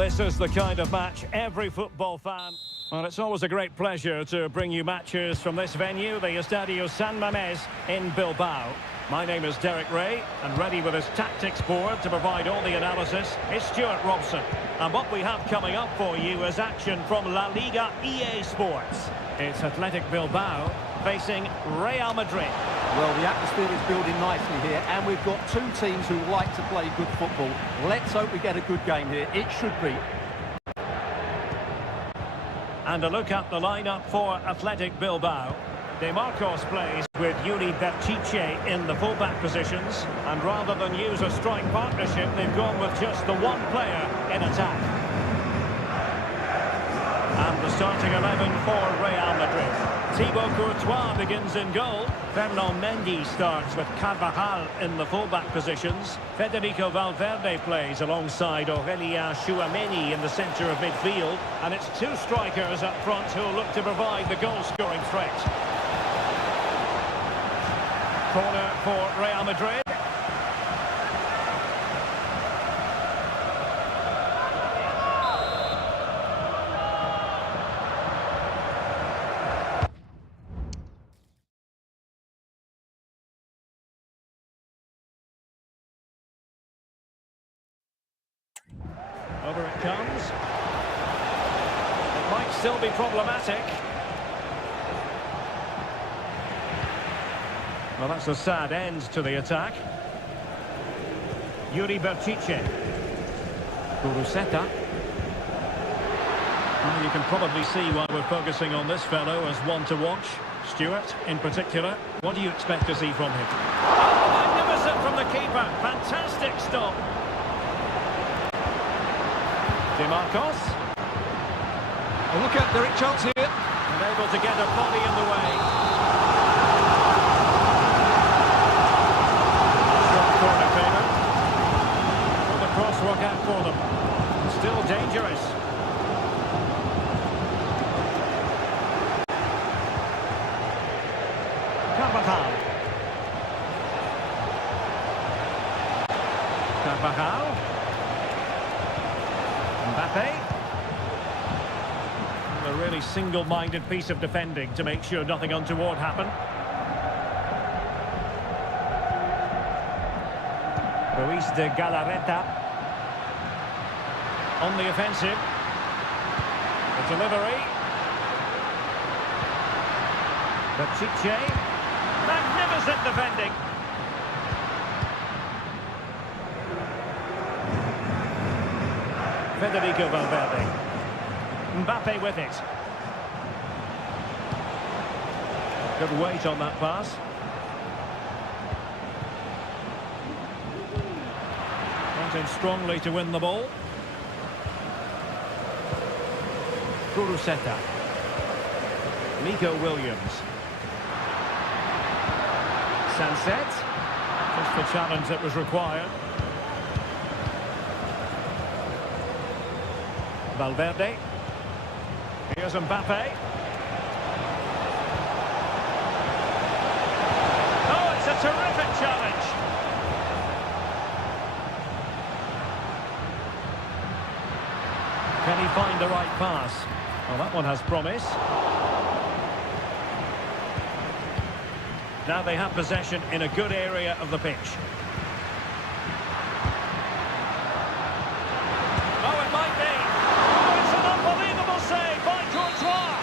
this is the kind of match every football fan... Well, it's always a great pleasure to bring you matches from this venue, the Estadio San Mamés in Bilbao. My name is Derek Ray, and ready with his tactics board to provide all the analysis is Stuart Robson. And what we have coming up for you is action from La Liga EA Sports. It's Athletic Bilbao facing Real Madrid. Well, the atmosphere is building nicely here, and we've got two teams who like to play good football. Let's hope we get a good game here. It should be. And a look at the lineup for Athletic Bilbao. De Marcos plays with Yuri Berchiche in the fullback positions, and rather than use a strike partnership, they've gone with just the one player in attack. And the starting 11 for Real Madrid. Thibaut Courtois begins in goal. Fernand Mendy starts with Carvajal in the fullback positions. Federico Valverde plays alongside Aurelien Chouameni in the centre of midfield. And it's two strikers up front who will look to provide the goal-scoring threat. Corner for Real Madrid. Over it comes. It might still be problematic. Well, that's a sad end to the attack. Yuri Berchiche. Kuruseta. Well, you can probably see why we're focusing on this fellow as one to watch. Stuart, in particular, what do you expect to see from him? Oh, magnificent from the keeper. Fantastic stop. De Marcos. Oh, look out, Derek, chance here. And able to get a body in the way. Short corner favour. Well, the cross work out for them. Still dangerous. Carvajal. Carvajal. Mbappe. A really single-minded piece of defending to make sure nothing untoward happened. Ruiz de Galarreta on the offensive. The delivery. Berchiche. Magnificent defending. Federico Valverde. Mbappe with it. Good weight on that pass. Went in strongly to win the ball. Kuruseta. Nico Williams. Sunset. Just the challenge that was required. Valverde. Here's Mbappe. Oh, it's a terrific challenge. Can he find the right pass? Well, that one has promise. Now they have possession in a good area of the pitch. Oh, it might be. Oh, it's an unbelievable save by Courtois.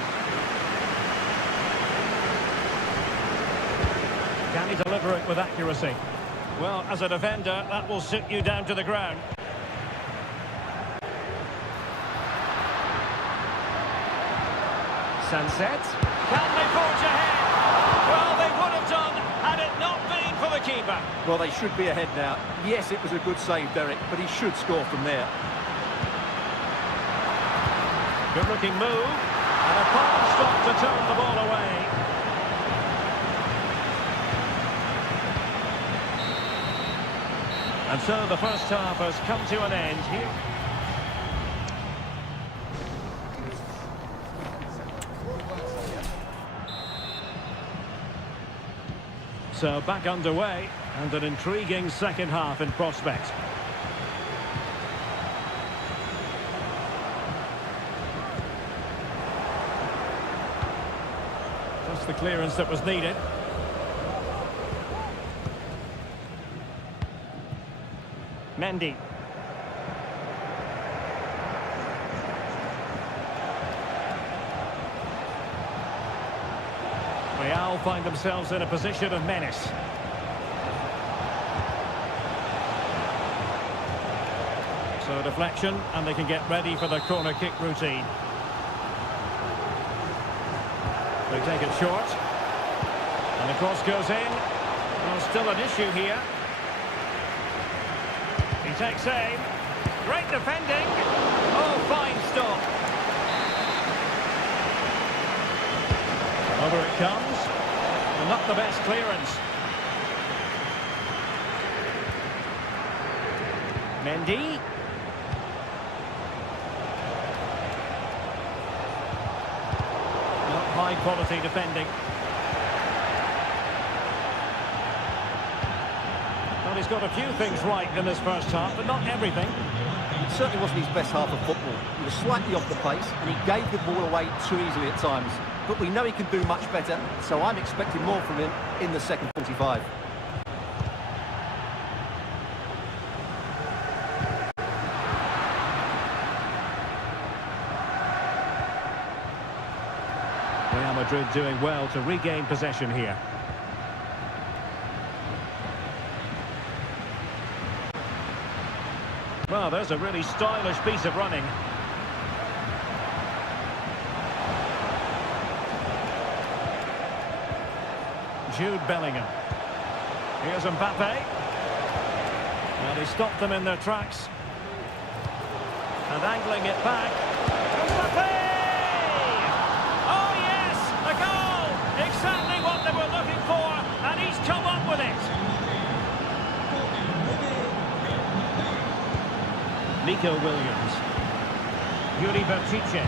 Can he deliver it with accuracy? Well, as a defender, that will sit you down to the ground. Sunset. Can they forge ahead? Well, they would have done had it not been for the keeper. Well, they should be ahead now. Yes, it was a good save, Derek, but he should score from there. Good looking move. And a palm stop to turn the ball away. And so the first half has come to an end here. So back underway, and an intriguing second half in prospect. That's the clearance that was needed. Mendy. Real find themselves in a position of menace. So a deflection, and they can get ready for the corner kick routine. They take it short. And the cross goes in. Well, still an issue here. He takes aim. Great defending. Oh, fine stop. Over it comes. Well, not the best clearance. Mendy. Not high quality defending. Well, he's got a few things right in this first half, but not everything. It certainly wasn't his best half of football. He was slightly off the pace, and he gave the ball away too easily at times. But we know he can do much better, so I'm expecting more from him in the second 45. Real Madrid doing well to regain possession here. Well, there's a really stylish piece of running. Jude Bellingham. Here's Mbappe. And he stopped them in their tracks. And angling it back. Mbappe! Oh yes, a goal! Exactly what they were looking for, and he's come up with it. Nico Williams. Yuri Bertice.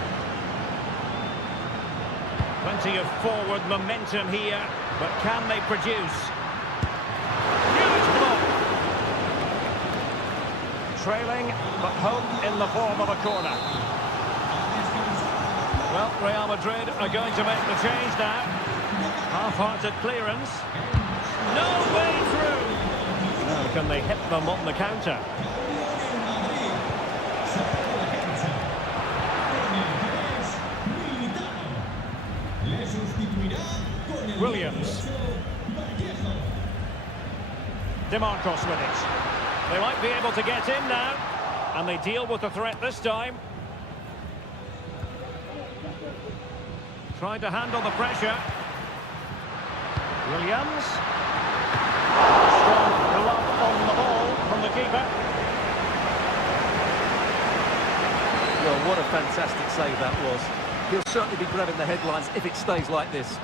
Plenty of forward momentum here, but can they produce? Huge block. Trailing, but hope in the form of a corner. Well, Real Madrid are going to make the change now. Half-hearted clearance. No way through. Now, can they hit them on the counter? Williams. DeMarcos with it. They might be able to get in now. And they deal with the threat this time. Trying to handle the pressure. Williams. Strong glove on the ball from the keeper. Well, what a fantastic save that was. He'll certainly be grabbing the headlines if it stays like this.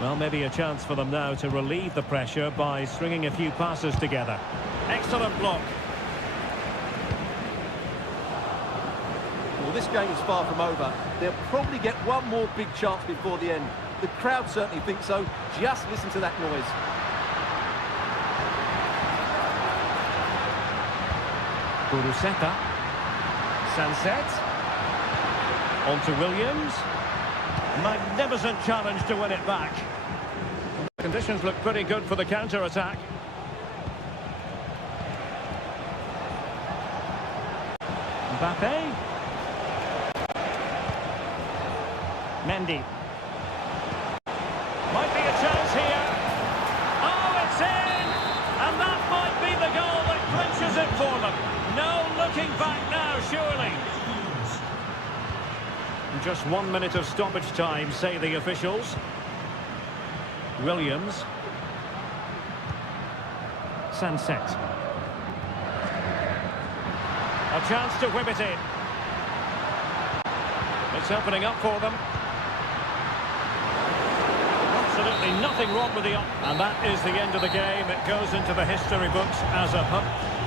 Well, maybe a chance for them now to relieve the pressure by stringing a few passes together. Excellent block. Well, this game is far from over. They'll probably get one more big chance before the end. The crowd certainly think so. Just listen to that noise. Kuruseta. Sunset. On to Williams. Magnificent challenge to win it back. Conditions look pretty good for the counter-attack. Mbappe. Mendy. Might be a chance here. Oh, it's in! And that might be the goal that clinches it for them. No looking back now, surely. Just 1 minute of stoppage time, say the officials. Williams. Sunset. A chance to whip it in. It's opening up for them. Absolutely nothing wrong with the... And that is the end of the game. It goes into the history books as a...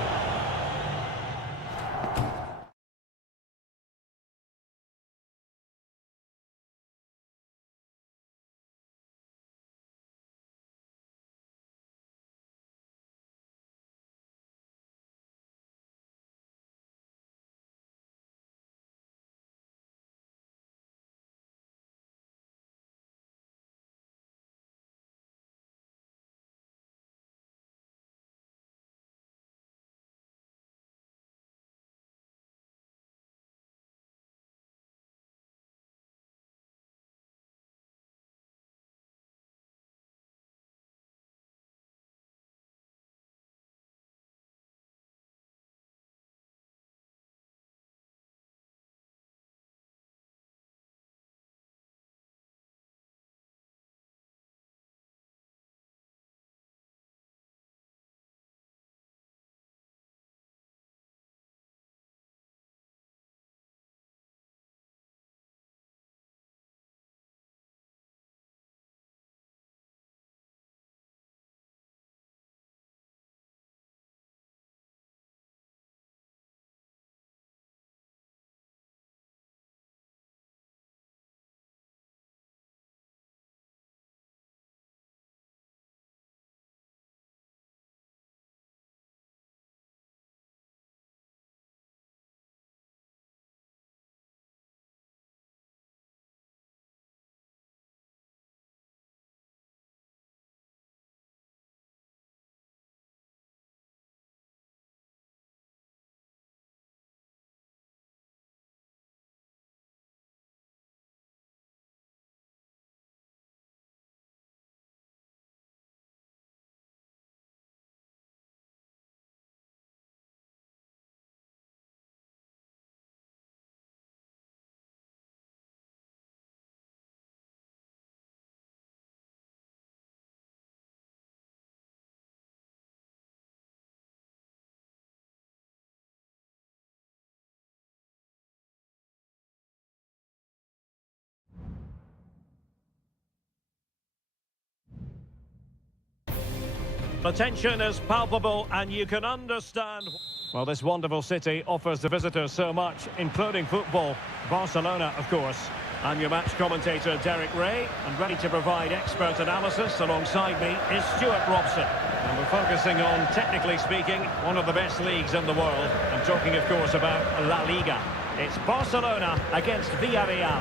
The tension is palpable and you can understand. Well, this wonderful city offers the visitors so much, including football. Barcelona, of course. I'm your match commentator, Derek Ray, and ready to provide expert analysis alongside me is Stuart Robson. And we're focusing on, technically speaking, one of the best leagues in the world. I'm talking, of course, about La Liga. It's Barcelona against Villarreal.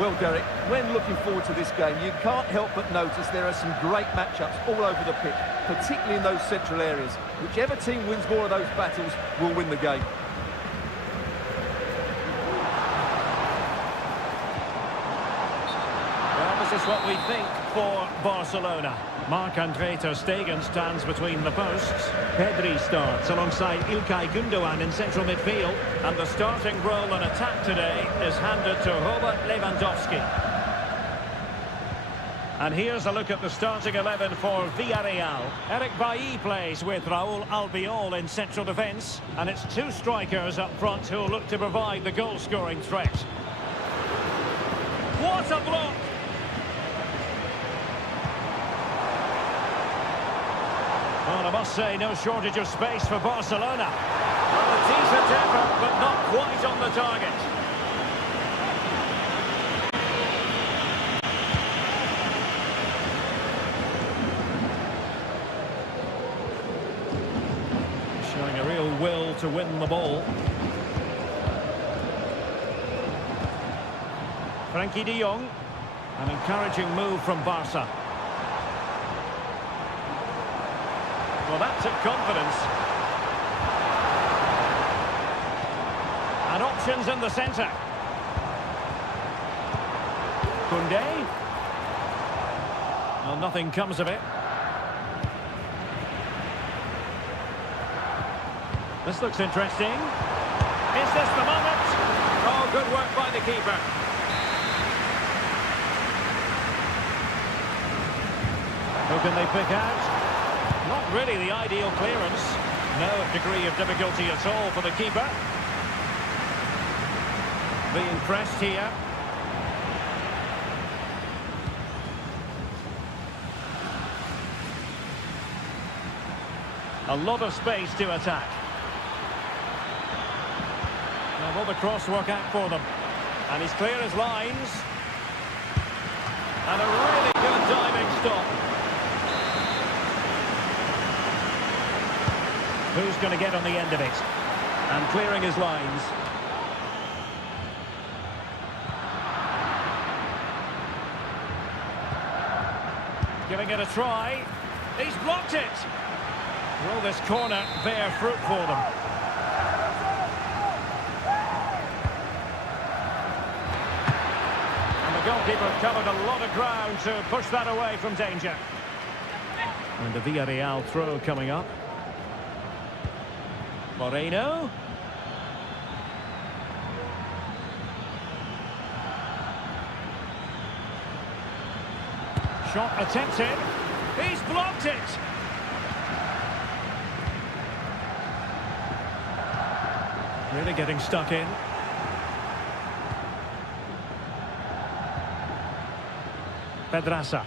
Well, Derek, when looking forward to this game, you can't help but notice there are some great matchups all over the pitch, particularly in those central areas. Whichever team wins more of those battles will win the game. Well, this is what we think for Barcelona. Marc-Andre ter Stegen stands between the posts. Pedri starts alongside İlkay Gündoğan in central midfield. And the starting role in attack today is handed to Robert Lewandowski. And here's a look at the starting 11 for Villarreal. Eric Bailly plays with Raúl Albiol in central defence. And it's two strikers up front who'll look to provide the goal-scoring threat. What a block! Well, I must say, no shortage of space for Barcelona. Well, a decent effort, but not quite on the target. Showing a real will to win the ball. Frankie de Jong. An encouraging move from Barca. Well, that took confidence. And options in the centre. Koundé. Well, nothing comes of it. This looks interesting. Is this the moment? Oh, good work by the keeper. Who can they pick out? Not really the ideal clearance. No degree of difficulty at all for the keeper. Being pressed here. A lot of space to attack. Now will the cross work out for them? And he's clear as lines. And a really good diving stop. Who's going to get on the end of it? And clearing his lines. Giving it a try. He's blocked it. Will this corner bear fruit for them? And the goalkeeper covered a lot of ground to push that away from danger. And the Villarreal throw coming up. Moreno. Shot attempted. He's blocked it. Really getting stuck in. Pedraza.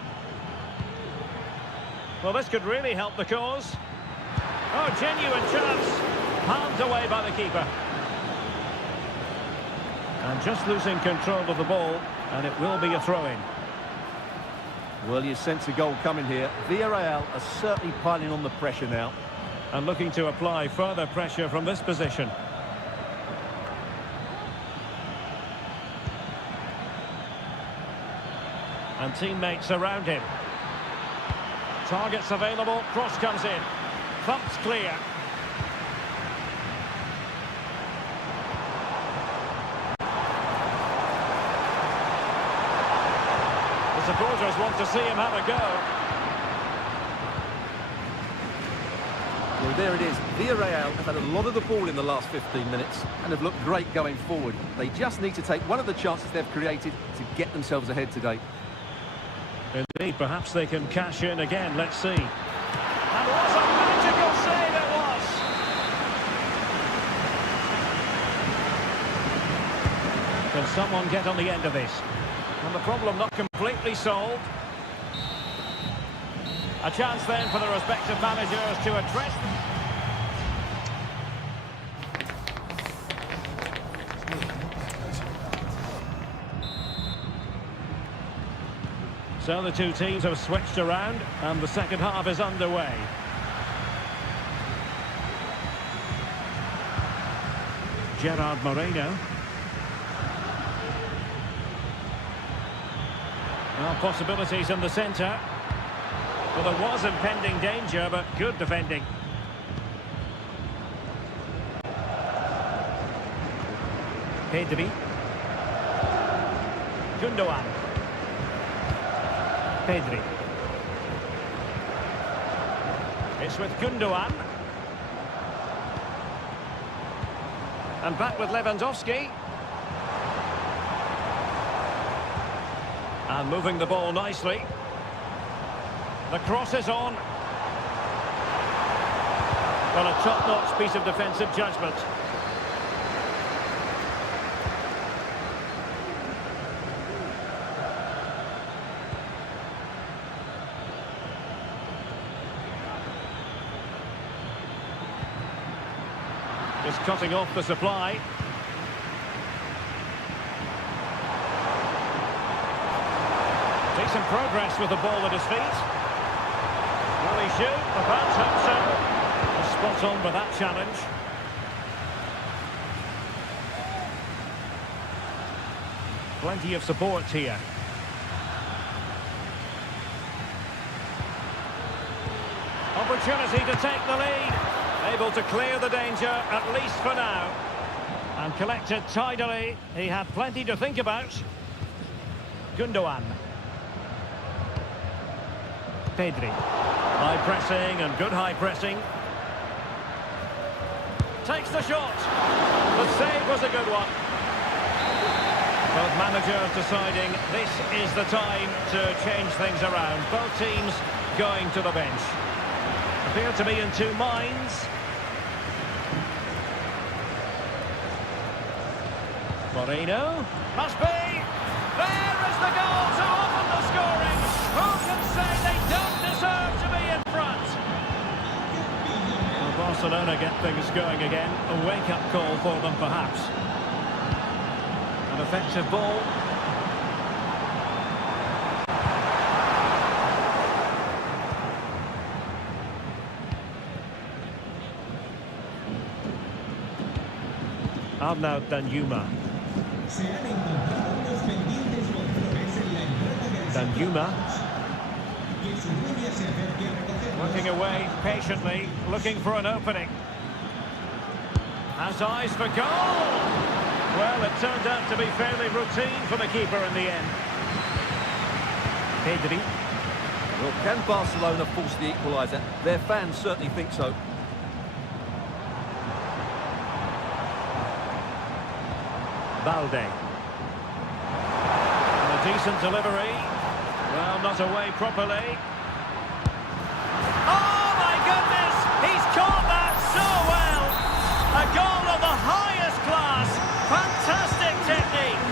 Well, this could really help the cause. Oh, genuine chance. Palmed away by the keeper. And just losing control of the ball, and it will be a throw-in. Well, you sense a goal coming here. Villarreal are certainly piling on the pressure now. And looking to apply further pressure from this position. And teammates around him. Targets available, cross comes in. Thumped clear. The supporters want to see him have a go. Well, there it is. Villarreal have had a lot of the ball in the last 15 minutes and have looked great going forward. They just need to take one of the chances they've created to get themselves ahead today. Indeed, perhaps they can cash in again. Let's see. And what a magical save it was! Can someone get on the end of this? And the problem not completely solved. A chance then for the respective managers to address them. So the two teams have switched around and the second half is underway. Gerard Moreno. Well, possibilities in the centre. Well, there was impending danger, but good defending. Pedri. Gundogan. Pedri. It's with Gundogan. And back with Lewandowski. And moving the ball nicely. The cross is on. Well, a top-notch piece of defensive judgment. Just cutting off the supply. Decent progress with the ball at his feet. Will he shoot? The fans hope so. Spot on with that challenge. Plenty of support here. Opportunity to take the lead. Able to clear the danger, at least for now. And collected tidily. He had plenty to think about. Gundogan. Pedri. High pressing and good high pressing. Takes the shot. The save was a good one. Both managers deciding this is the time to change things around. Both teams going to the bench. Appear to be in two minds. Moreno. Must be. There is the goal to open the scoring. Who can say they don't deserve to be in front? Well, Barcelona get things going again. A wake-up call for them, perhaps. An effective ball. Arnaud Danjuma. Danjuma. Working away patiently, looking for an opening. Has eyes for goal! Well, it turned out to be fairly routine for the keeper in the end. Pedri. Well, can Barcelona force the equaliser? Their fans certainly think so. Balde. And a decent delivery. Well, not away properly. Oh, my goodness! He's caught that so well! A goal of the highest class. Fantastic technique.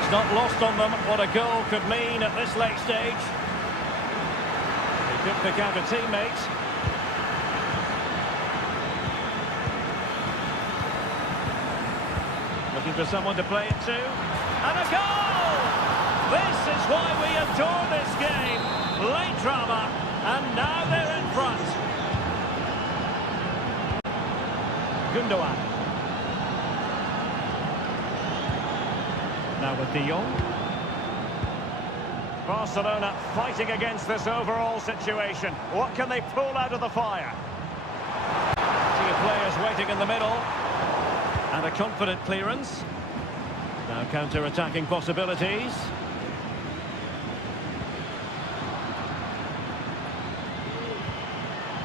It's not lost on them what a goal could mean at this late stage. He could pick out a teammate. Looking for someone to play it to. And a goal! This is why we adore this game. Late drama, and now they're in front. Gundogan. Now with De Jong. Barcelona fighting against this overall situation. What can they pull out of the fire? See players waiting in the middle. And a confident clearance. Now counter-attacking possibilities.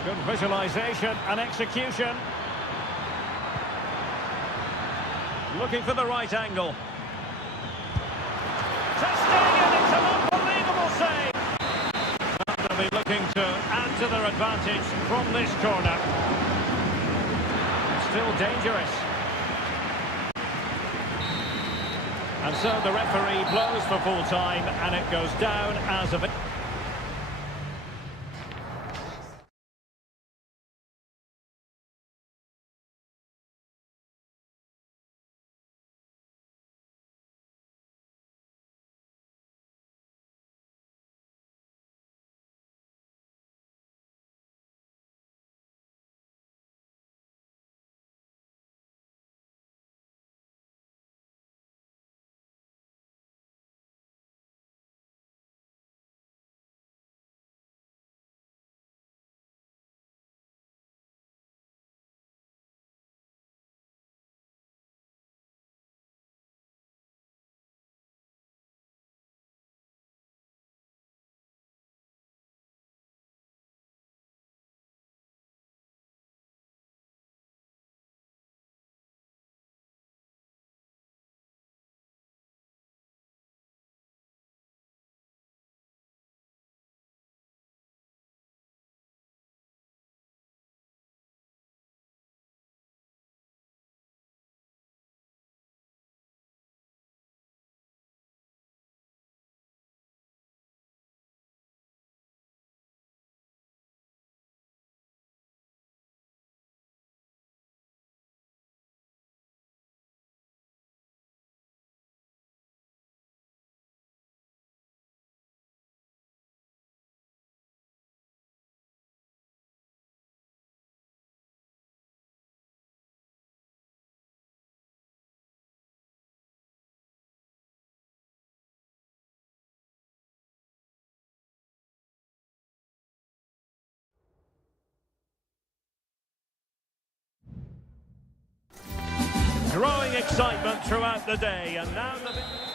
Good visualisation and execution. Looking for the right angle. Testing, and it's an unbelievable save. They'll be looking to add to their advantage from this corner. Still dangerous. And so the referee blows for full time, and it goes down as a... Growing excitement throughout the day, and now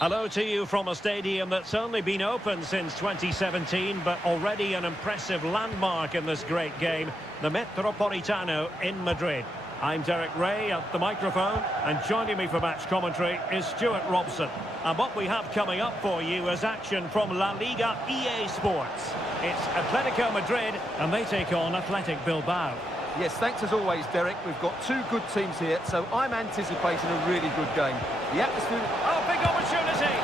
hello to you from a stadium that's only been open since 2017, but already an impressive landmark in this great game, the Metropolitano in Madrid. I'm Derek Ray at the microphone, and joining me for match commentary is Stuart Robson. And what we have coming up for you is action from La Liga EA Sports. It's Atletico Madrid, and they take on Athletic Bilbao. Yes, thanks as always, Derek. We've got two good teams here, so I'm anticipating a really good game. The atmosphere... Oh, big opportunity!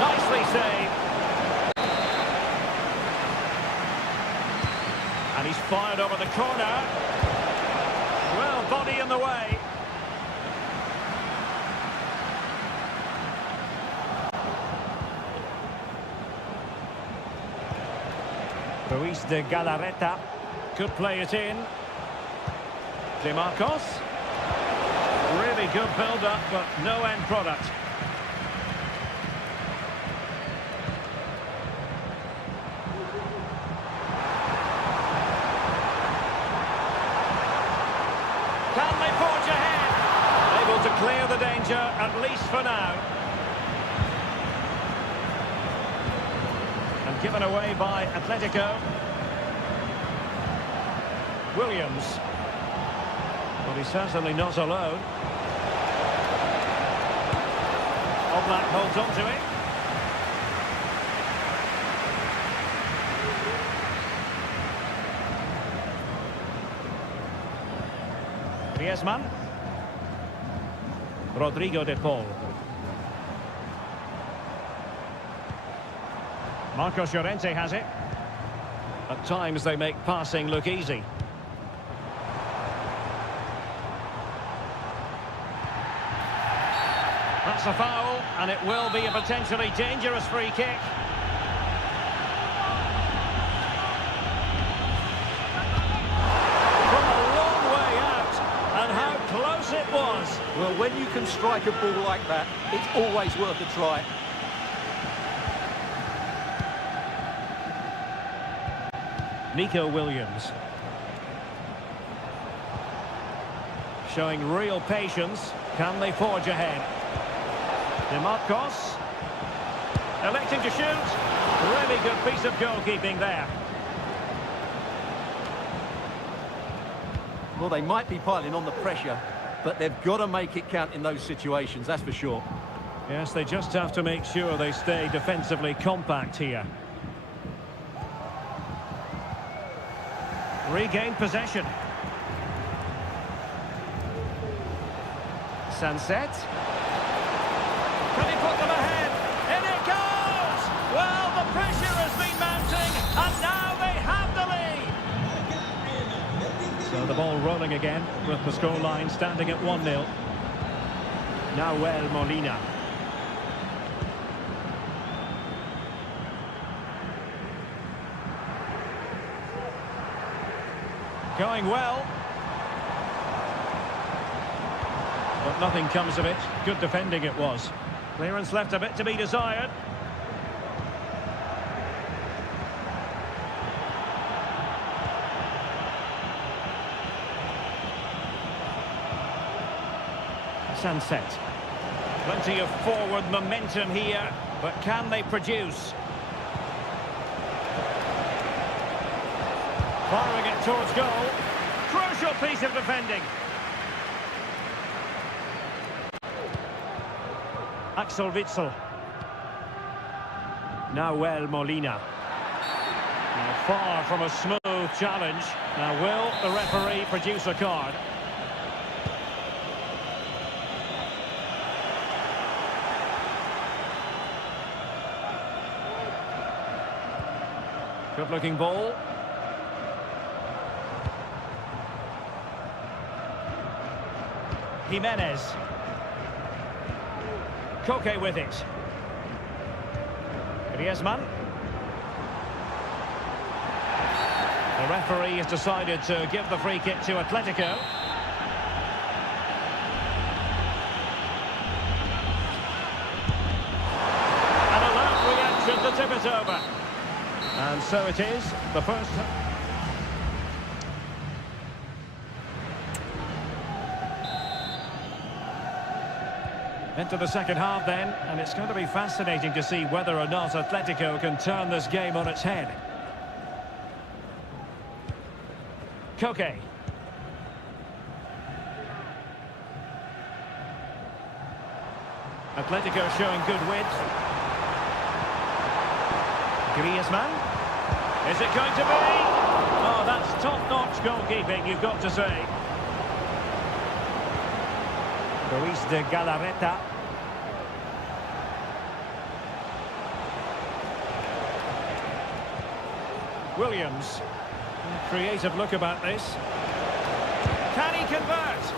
Nicely saved. And he's fired over the corner. Well, body in the way. Ruiz de Galarreta could play it in. De Marcos. Really good build-up, but no end product. Can they forge ahead? Able to clear the danger, at least for now. And given away by Atletico. Williams. Well, he's certainly not alone. Oblak holds on to it. Griezmann. Rodrigo de Paul. Marcos Llorente has it. At times they make passing look easy. That's a foul, and it will be a potentially dangerous free kick. From a long way out, and how close it was. Well, when you can strike a ball like that, it's always worth a try. Nico Williams. Showing real patience. Can they forge ahead? De Marcos. Electing to shoot. Really good piece of goalkeeping there. Well, they might be piling on the pressure, but they've got to make it count in those situations, that's for sure. Yes, they just have to make sure they stay defensively compact here. Regain possession. Sunset. Can he put them ahead? ball rolling again with the scoreline standing at 1-0. Nahuel Molina. Going well. But nothing comes of it. Good defending it was. Clearance left a bit to be desired. Sunset. Plenty of forward momentum here, but can they produce? Firing it towards goal. Crucial piece of defending. Axel Witsel. Nahuel Molina. Now far from a smooth challenge. Now will the referee produce a card? Good looking ball. Jimenez. Koke with it. Griezmann. The referee has decided to give the free kick to Atletico. An alert reaction to tip it over. And so it is, the first... Into the second half then, and it's going to be fascinating to see whether or not Atletico can turn this game on its head. Koke. Atletico showing good width. Griezmann. Is it going to be? Oh, that's top-notch goalkeeping, you've got to say. Luis de Galarreta. Williams. Creative look about this. Can he convert?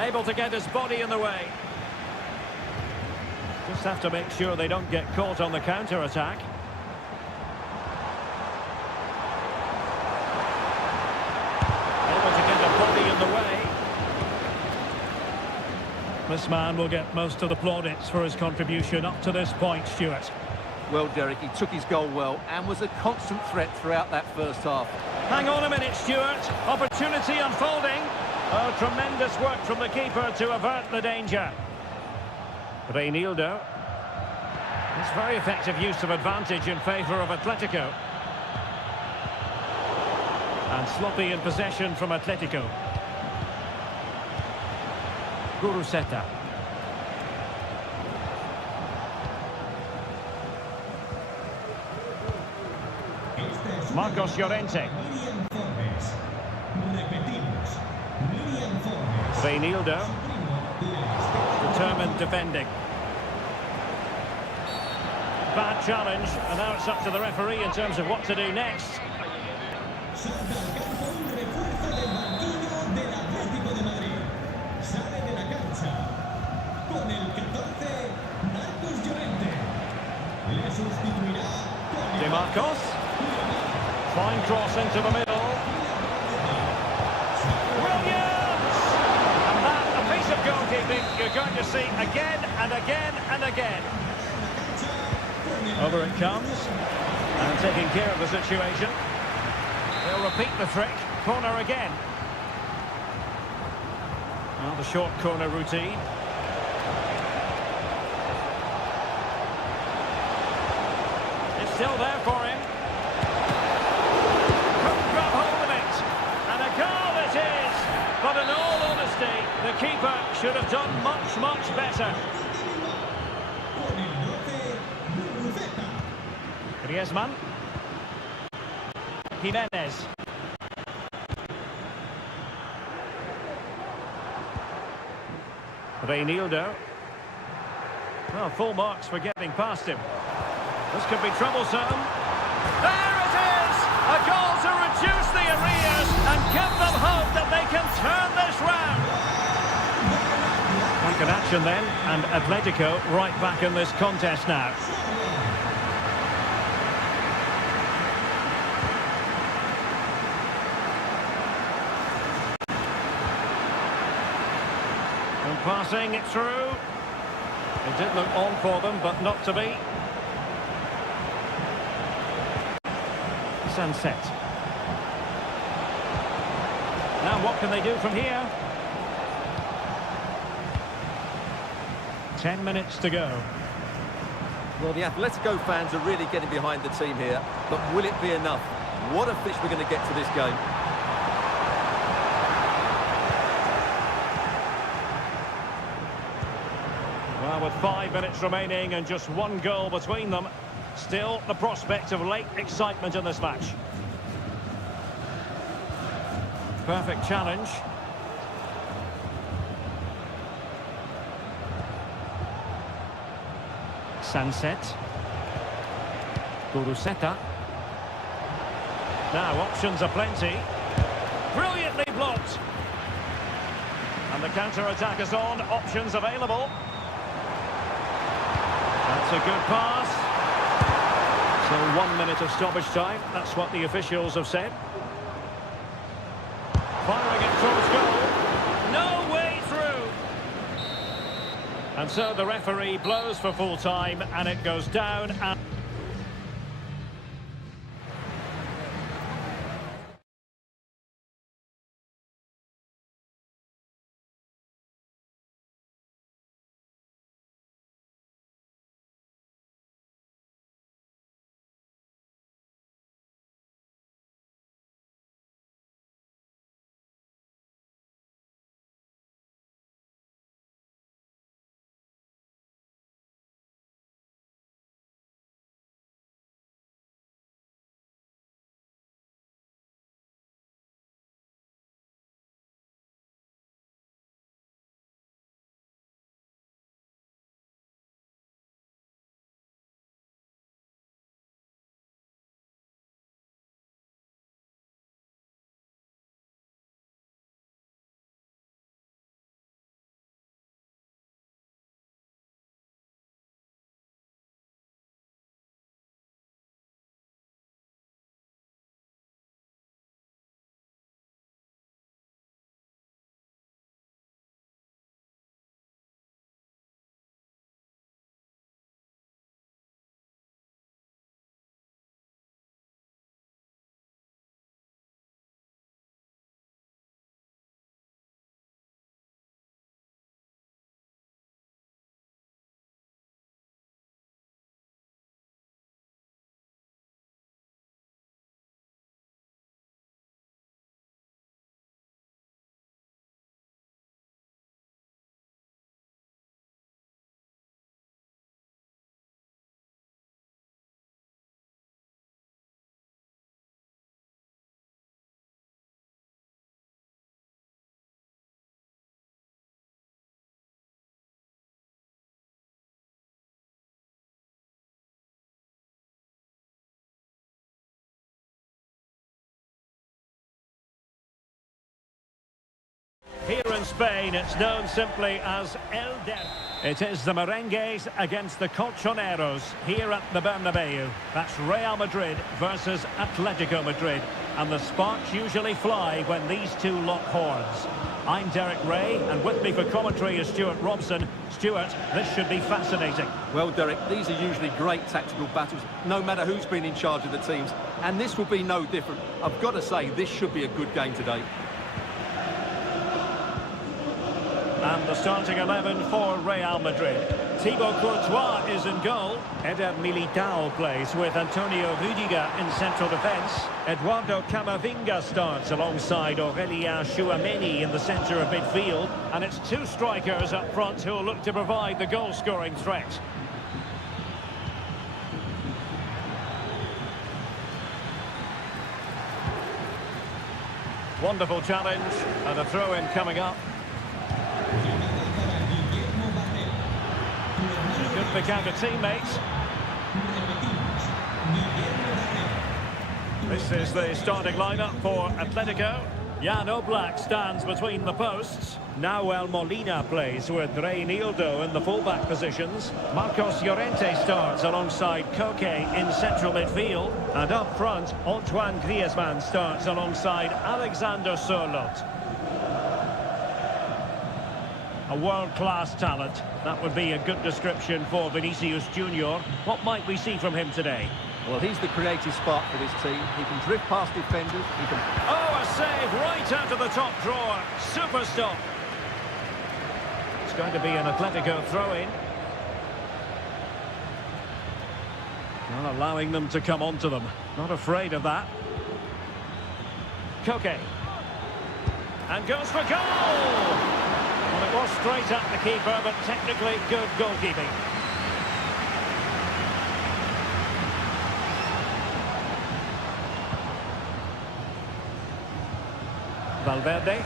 Able to get his body in the way. Just have to make sure they don't get caught on the counter-attack. Able to get a body in the way. This man will get most of the plaudits for his contribution up to this point, Stuart. Well, Derek, he took his goal well and was a constant threat throughout that first half. Hang on a minute, Stuart. Opportunity unfolding. Oh, tremendous work from the keeper to avert the danger. Reinildo. It's very effective use of advantage in favour of Atletico. And sloppy in possession from Atletico. Guruseta. Marcos Llorente. Reinildo. Determined defending. Bad challenge, and now it's up to the referee in terms of what to do next. De Marcos. Fine cross into the middle. Williams! And that, a piece of goalkeeping you're going to see again and again and again. Over it comes. And taking care of the situation. They'll repeat the trick. Corner again. Well, the short corner routine. It's still there for him. Couldn't grab hold of it. And a goal it is. But in all honesty, the keeper should have done much, much better. Griezmann. Jimenez. Reinildo. Well, full marks for getting past him. This could be troublesome. There it is! A goal to reduce the arrears and give them hope that they can Back in action then, and Atletico right back in this contest now. And passing it through. It did look on for them, but not to be. Sunset. Now what can they do from here? 10 minutes to go. Well, the Atletico fans are really getting behind the team here, but will it be enough? What a finish we're going to get to this game. Well, with 5 minutes remaining and just one goal between them, still the prospect of late excitement in this match. Perfect challenge. Sunset. Guruseta. Now options are plenty. Brilliantly blocked. And the counter-attack is on. Options available. That's a good pass. So 1 minute of stoppage time. That's what the officials have said. Firing it towards goal. No way through. And so the referee blows for full time and it goes down and... Here in Spain, it's known simply as El Derby. It is the Merengues against the Colchoneros here at the Bernabeu. That's Real Madrid versus Atletico Madrid. And the sparks usually fly when these two lock horns. I'm Derek Ray, and with me for commentary is Stuart Robson. Stuart, this should be fascinating. Well, Derek, these are usually great tactical battles, no matter who's been in charge of the teams. And this will be no different. I've got to say, this should be a good game today. And the starting 11 for Real Madrid. Thibaut Courtois is in goal. Eder Militao plays with Antonio Rüdiger in central defence. Eduardo Camavinga starts alongside Aurelien Chouameni in the centre of midfield. And it's two strikers up front who will look to provide the goal-scoring threat. Wonderful challenge, and a throw-in coming up. Good pick out of teammates. This is the starting lineup for Atletico. Jan Oblak stands between the posts. Now Molina plays with Reinildo in the full-back positions. Marcos Llorente starts alongside Koke in central midfield. And up front, Antoine Griezmann starts alongside Alexander Sørloth. A world-class talent. That would be a good description for Vinicius Junior. What might we see from him today? Well, he's the creative spark for this team. He can drift past defenders. He can... Oh, a save right out of the top drawer. Super stop. It's going to be an Atletico throw-in. Not allowing them to come onto them. Not afraid of that. Koke. And goes for goal! Well, it was straight at the keeper, but technically good goalkeeping. Valverde.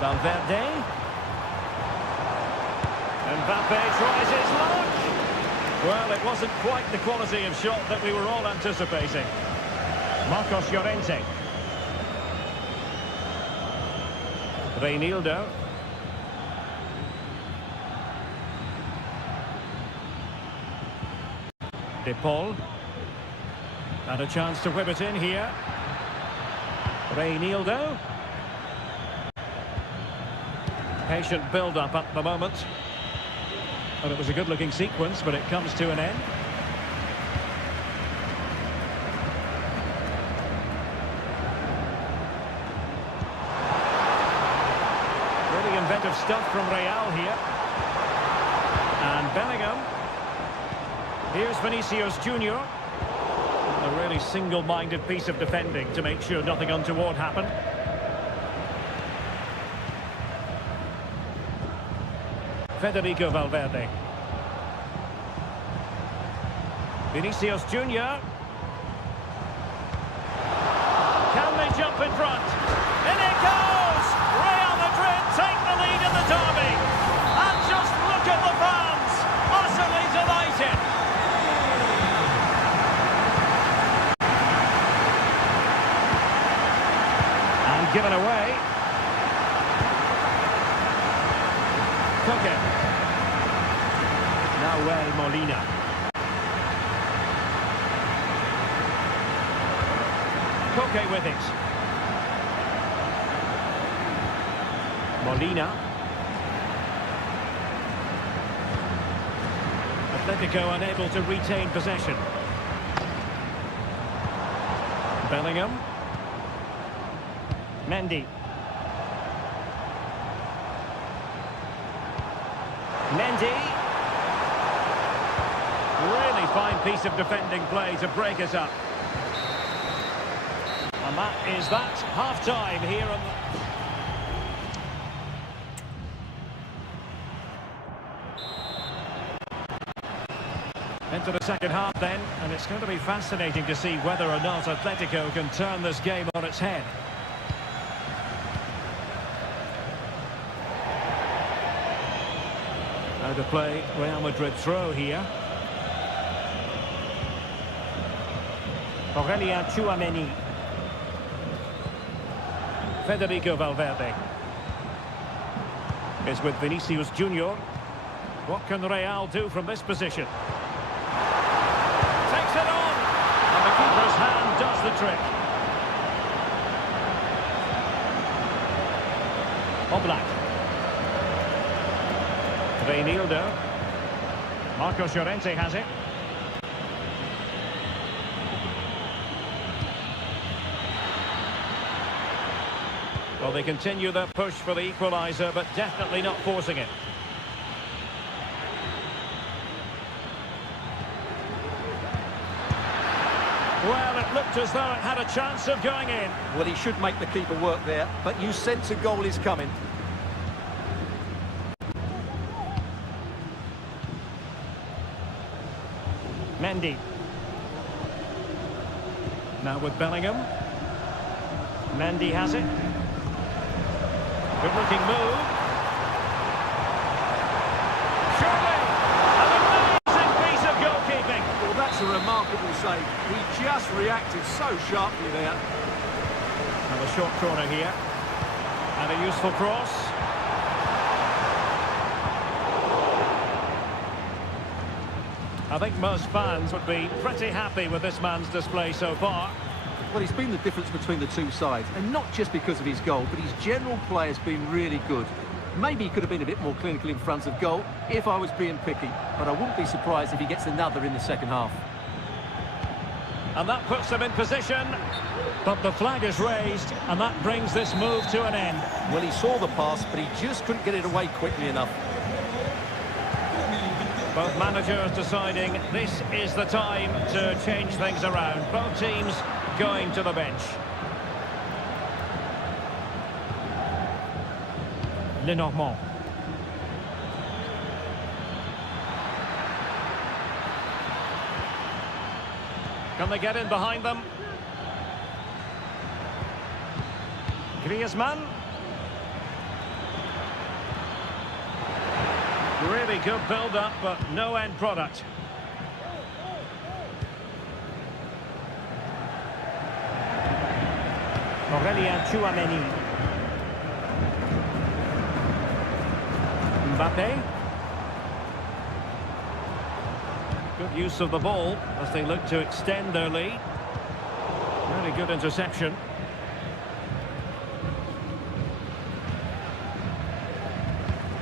Valverde. Mbappe tries his luck. Well, it wasn't quite the quality of shot that we were all anticipating. Marcos Llorente. Reinildo. De Paul. And a chance to whip it in here. Reinildo. Patient build-up at the moment. Well, it was a good-looking sequence, but it comes to an end. Really inventive stuff from Real here. And Bellingham. Here's Vinicius Junior. A really single-minded piece of defending to make sure nothing untoward happened. Federico Valverde. Vinicius Junior. Can they jump in front? In it goes! Real Madrid take the lead in the derby. And just look at the fans, utterly delighted. And given away. Koke. Now Molina. Koke with it. Molina. Atletico unable to retain possession. Bellingham. Mendy. Mendy. Really fine piece of defending play to break us up. And that is that. Half-time here on the... Into the second half then, and it's going to be fascinating to see whether or not Atletico can turn this game on its head. Now to play Real Madrid throw here. Aurelien Tchouameni. Federico Valverde is with Vinicius Junior. What can Real do from this position? Takes it on! And the keeper's hand does the trick. Oblak. Reinildo. Marcos Llorente has it. Well, they continue their push for the equaliser, but definitely not forcing it. Well, it looked as though it had a chance of going in. Well, he should make the keeper work there, but you sense a goal is coming. Mendy. Now with Bellingham. Mendy has it. Good-looking move. Surely, an amazing piece of goalkeeping. Well, that's a remarkable save. He just reacted so sharply there. And And the short corner here. And a useful cross. I think most fans would be pretty happy with this man's display so far. Well, he's been the difference between the two sides, and not just because of his goal, but his general play has been really good. Maybe he could have been a bit more clinical in front of goal if I was being picky, but I wouldn't be surprised if he gets another in the second half. And that puts them in position. But the flag is raised, and that brings this move to an end. Well, he saw the pass, but he just couldn't get it away quickly enough. Both managers deciding this is the time to change things around. Both teams going to the bench. Lenormand. Can they get in behind them? Griezmann. Really good build-up, but no end product. Aurélien Tchouameni. Mbappe. Good use of the ball as they look to extend their lead. Very good interception.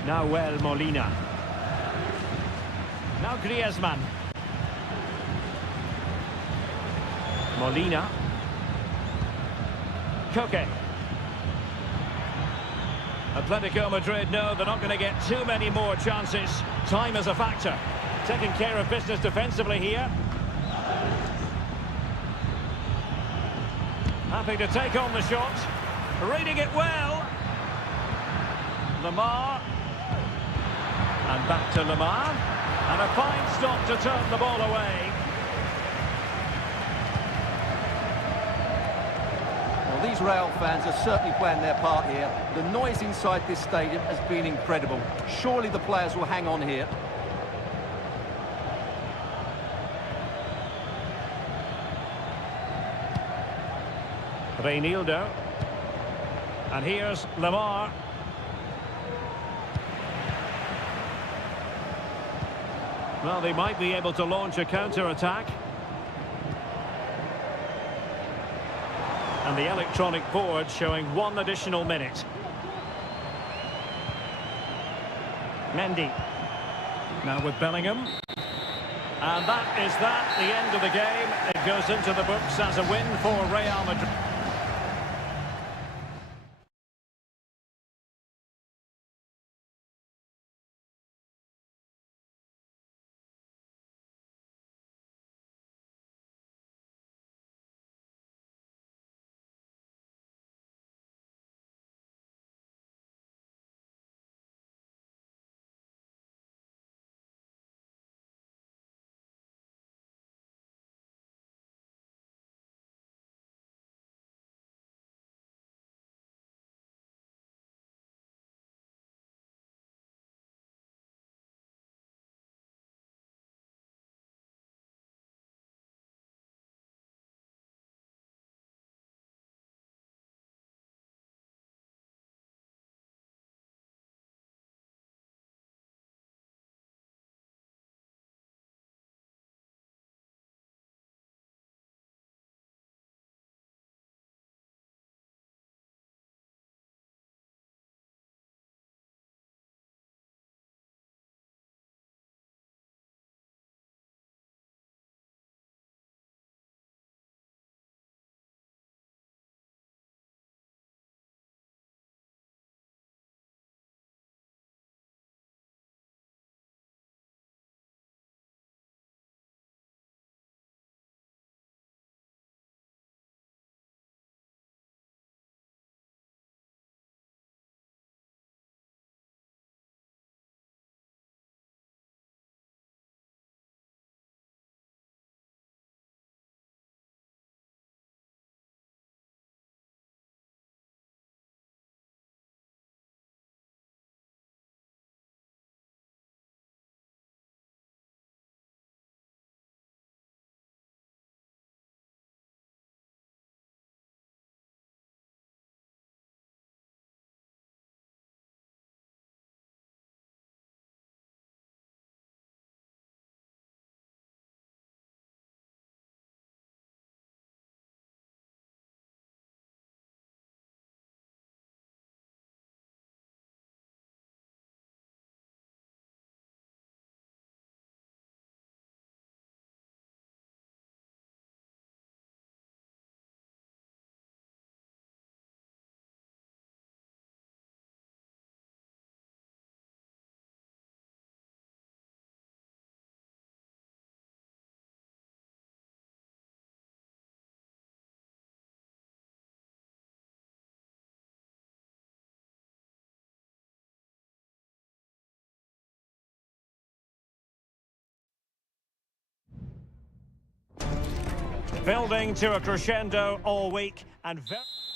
Nahuel Molina. Now Griezmann. Molina. Koke. Atletico Madrid know they're not going to get too many more chances. Time is a factor. Taking care of business defensively here. Happy to take on the shot. Reading it well. Lamar. And back to Lamar. And a fine stop to turn the ball away. Well, these Real fans are certainly playing their part here. The noise inside this stadium has been incredible. Surely the players will hang on here. Reinildo. And here's Lamar. Well, they might be able to launch a counter-attack. And the electronic board showing 1 additional minute. Mendy. Now with Bellingham. And that is that, the end of the game. It goes into the books as a win for Real Madrid. Building to a crescendo all week, and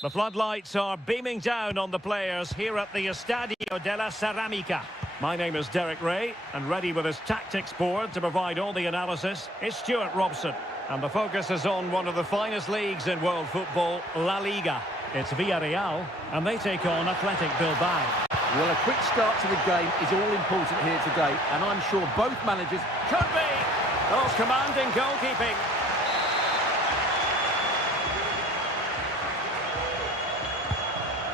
the floodlights are beaming down on the players here at the Estadio de la Ceramica. My name is Derek Ray, and ready with his tactics board to provide all the analysis is Stuart Robson. And the focus is on one of the finest leagues in world football, La Liga. It's Villarreal, and they take on Athletic Bilbao. Well, a quick start to the game is all important here today, and I'm sure both managers... Could be! Oh, commanding goalkeeping.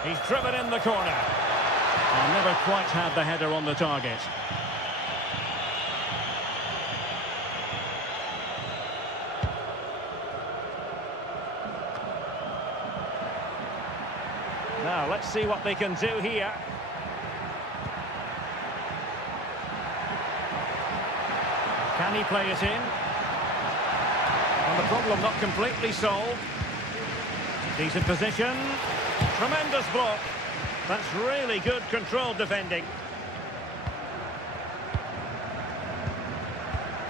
He's driven in the corner. And never quite had the header on the target. Now, let's see what they can do here. Can he play it in? And the problem not completely solved. Decent position. Tremendous block. That's really good controlled defending.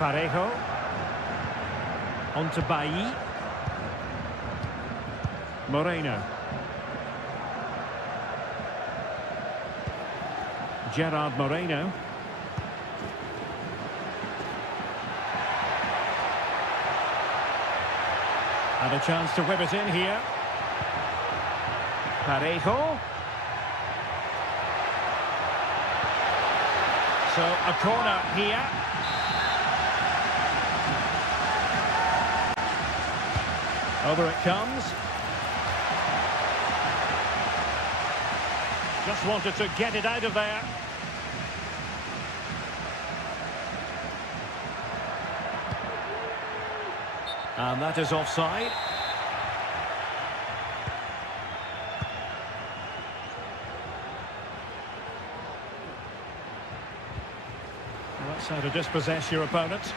Parejo. On to Bailly. Moreno. Gerard Moreno. And a chance to whip it in here. Parejo. So a corner here. Over it comes. Just wanted to get it out of there. And that is offside. Well, that's how to dispossess your opponent.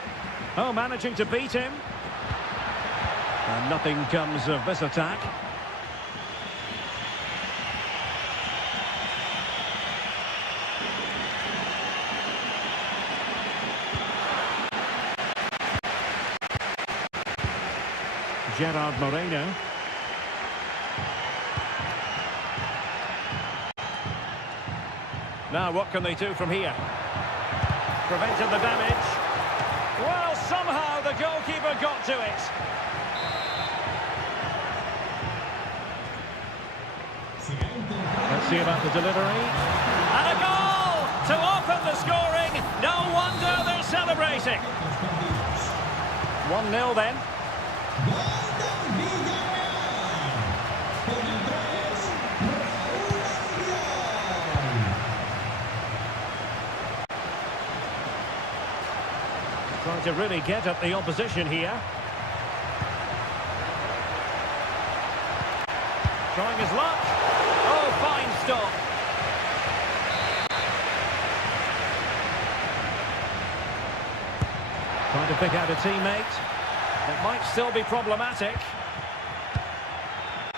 Oh, managing to beat him. And nothing comes of this attack. Gerard Moreno. Now what can they do from here? Prevented the damage. Well, somehow the goalkeeper got to it. Let's see about the delivery. And a goal to open the scoring. No wonder they're celebrating. 1-0 then. Trying to really get at the opposition here. Trying his luck. Oh, fine stop. Trying to pick out a teammate. It might still be problematic.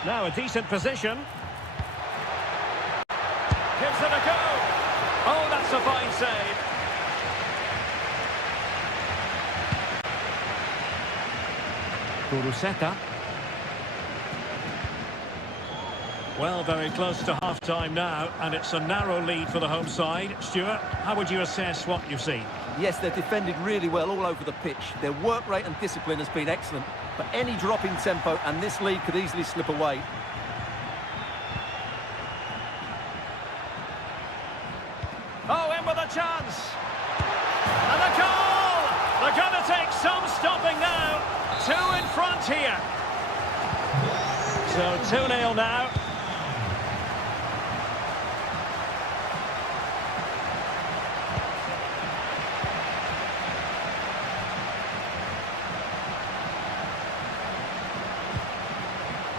Now a decent position. Gives it a go. Oh, that's a fine save. Kuruseta. Well, very close to half-time now, and it's a narrow lead for the home side. Stuart, how would you assess what you've seen? Yes, they've defended really well all over the pitch. Their work rate and discipline has been excellent, but any drop in tempo and this lead could easily slip away. Oh, in with a chance! And a goal! They're going to take some stopping now. 2 in front here. So 2-0 now.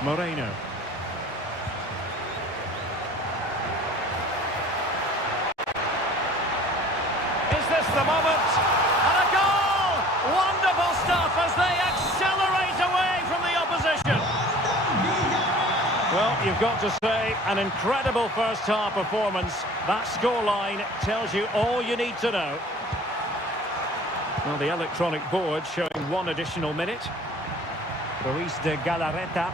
Moreno. Is this the moment? And a goal! Wonderful stuff as they accelerate away from the opposition. Well, you've got to say, an incredible first-half performance. That scoreline tells you all you need to know. Well, the electronic board showing 1 additional minute. Luis de Galarreta.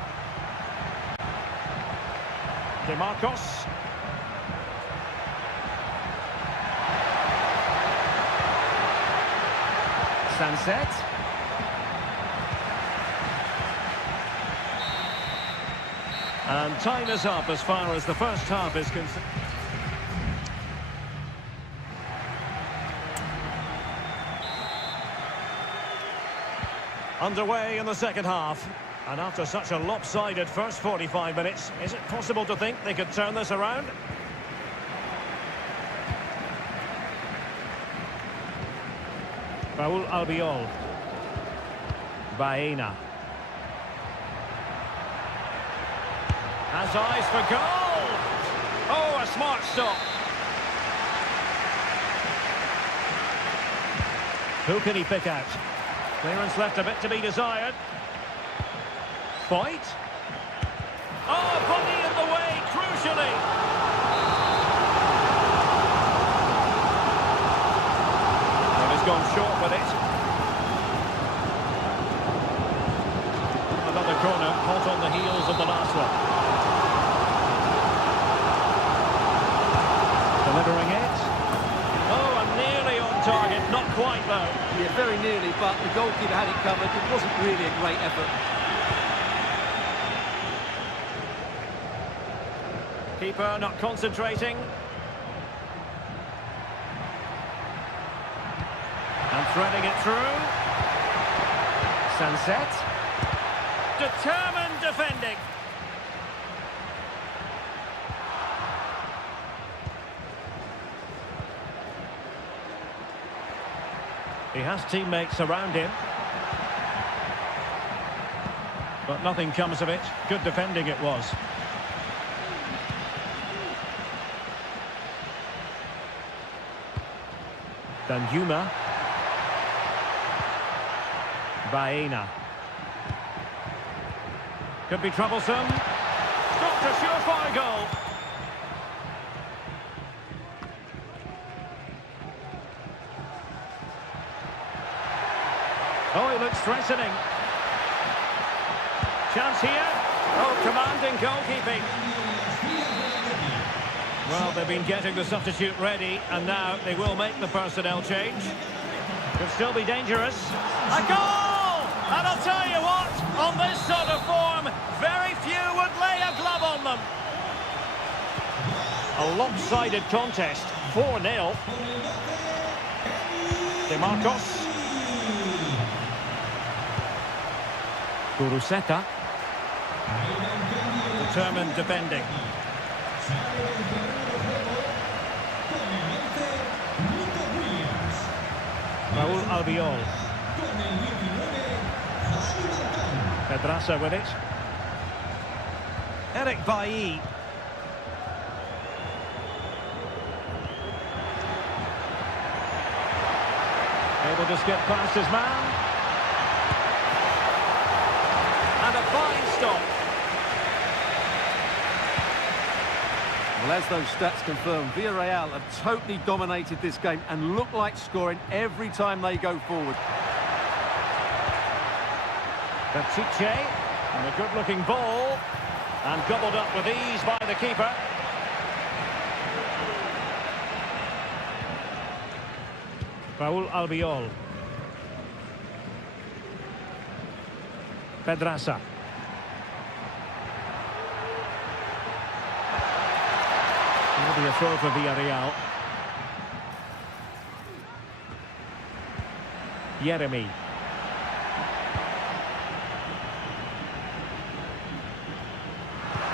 De Marcos. Sunset. And time is up as far as the first half is concerned. Underway in the second half. And after such a lopsided first 45 minutes, is it possible to think they could turn this around? Raúl Albiol. Baena. Has eyes for goal! Oh, a smart stop. Who can he pick out? Clearance left a bit to be desired. Fight. Oh, body in the way, crucially. Well, he's gone short with it. Another corner, hot on the heels of the last one. Delivering it. Oh, and nearly on target, not quite though. Yeah, very nearly, but the goalkeeper had it covered. It wasn't really a great effort. Keeper not concentrating. And threading it through. Sunset. Determined defending. He has teammates around him. But nothing comes of it. Good defending it was. Danjuma. Baena. Could be troublesome. Stopped a surefire goal. Oh, he looks threatening. Chance here. Oh, commanding goalkeeping. Well, they've been getting the substitute ready, and now they will make the personnel change. Could still be dangerous. A goal! And I'll tell you what, on this sort of form, very few would lay a glove on them. A lopsided contest, 4-0. De Marcos. Kuruseta. Determined defending. Raúl Albiol. Pedraza with it. Eric Bailly. Able to skip past his man. And a fine stop. Well, as those stats confirm, Villarreal have totally dominated this game and look like scoring every time they go forward. Pichet, and a good-looking ball, and gobbled up with ease by the keeper. Raúl Albiol. Pedraza. Will be a throw for Villarreal. Jeremy.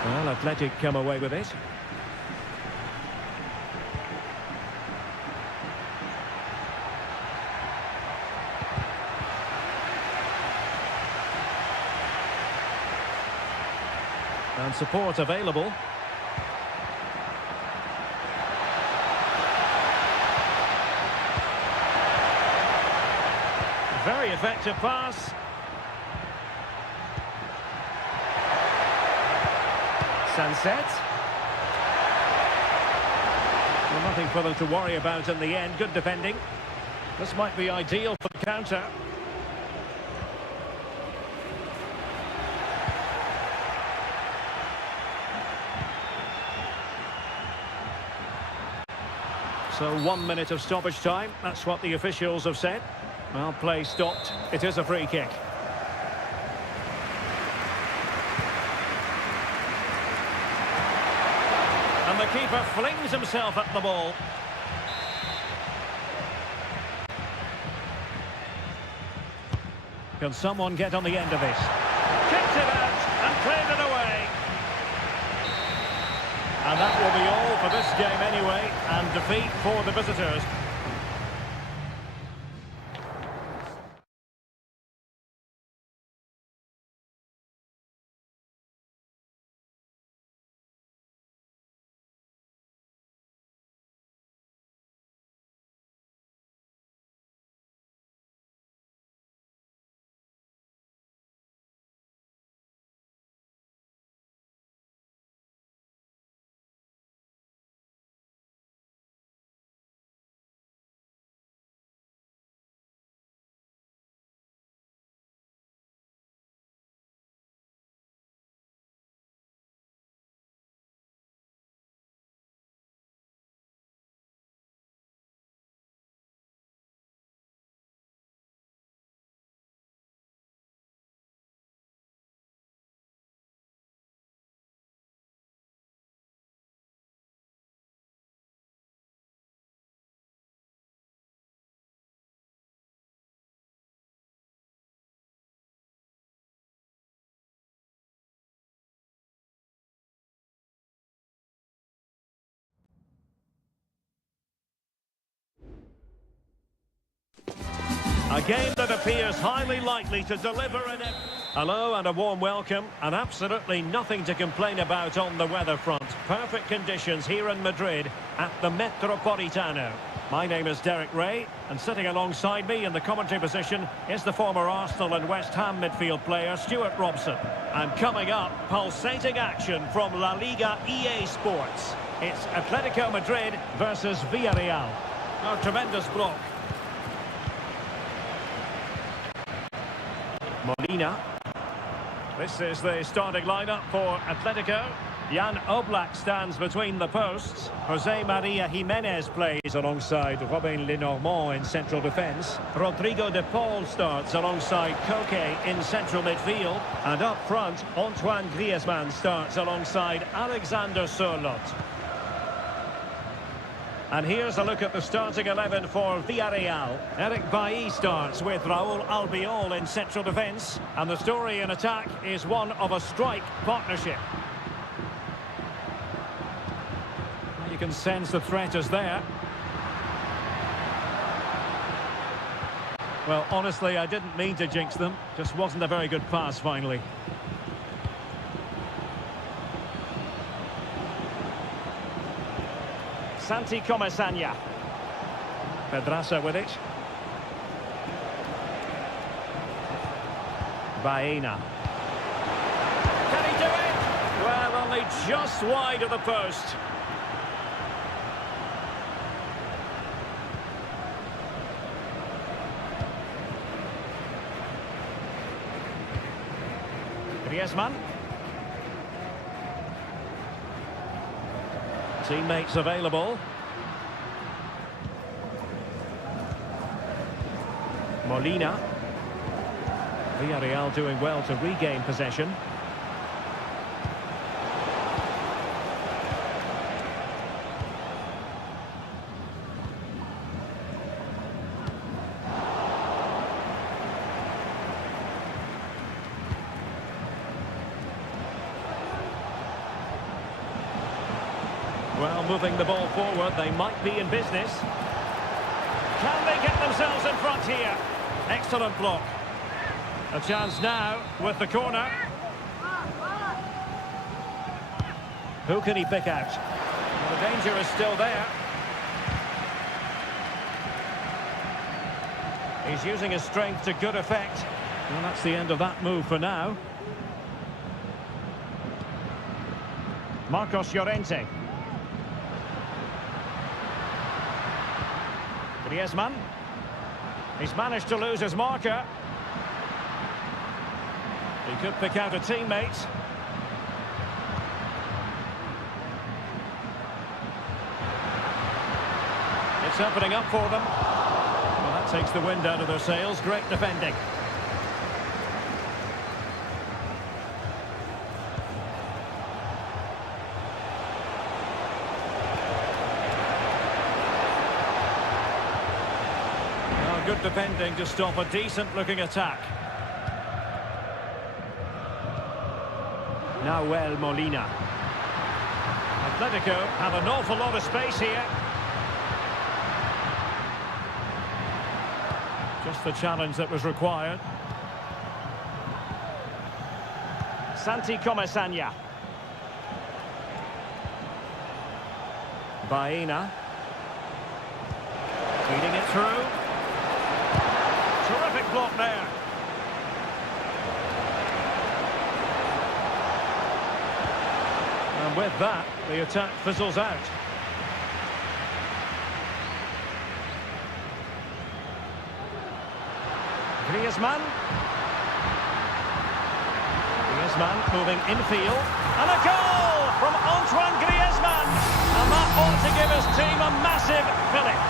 Well, Athletic come away with it. And support available. Very effective pass. Sunset. Well, nothing for them to worry about in the end. Good defending. This might be ideal for the counter. So 1 minute of stoppage time. That's what the officials have said. Well, play stopped. It is a free kick. And the keeper flings himself at the ball. Can someone get on the end of this? Kicked it out and played it away. And that will be all for this game anyway, and defeat for the visitors. A game that appears highly likely to deliver an... Hello and a warm welcome, and absolutely nothing to complain about on the weather front. Perfect conditions here in Madrid at the Metropolitano. My name is Derek Ray, and sitting alongside me in the commentary position is the former Arsenal and West Ham midfield player Stuart Robson. And coming up, pulsating action from La Liga EA Sports. It's Atletico Madrid versus Villarreal. A tremendous block. Molina. This is the starting lineup for Atletico. Jan Oblak stands between the posts. Jose Maria Jimenez plays alongside Robin Lenormand in central defence. Rodrigo de Paul starts alongside Koke in central midfield. And up front, Antoine Griezmann starts alongside Alexander Sørloth. And here's a look at the starting 11 for Villarreal. Eric Bailly starts with Raúl Albiol in central defence. And the story in attack is one of a strike partnership. You can sense the threat is there. Well, honestly, I didn't mean to jinx them. Just wasn't a very good pass, finally. Santi Comesaña. Pedraza with it. Baena. Can he do it? Well, only just wide of the post. Griezmann. Teammates available. Molina. Villarreal doing well to regain possession. Well, moving the ball forward, they might be in business. Can they get themselves in front here? Excellent block. A chance now with the corner. Who can he pick out? Well, the danger is still there. He's using his strength to good effect. Well, that's the end of that move for now. Marcos Llorente. Griezmann. He's managed to lose his marker. He could pick out a teammate. It's opening up for them. Well, that takes the wind out of their sails. Great defending. Good defending to stop a decent-looking attack. Now Molina. Atletico have an awful lot of space here. Just the challenge that was required. Santi Comesaña. Baena. Feeding it through. Terrific block there. And with that, the attack fizzles out. Griezmann. Griezmann moving infield. And a goal from Antoine Griezmann. And that ought to give his team a massive fillip.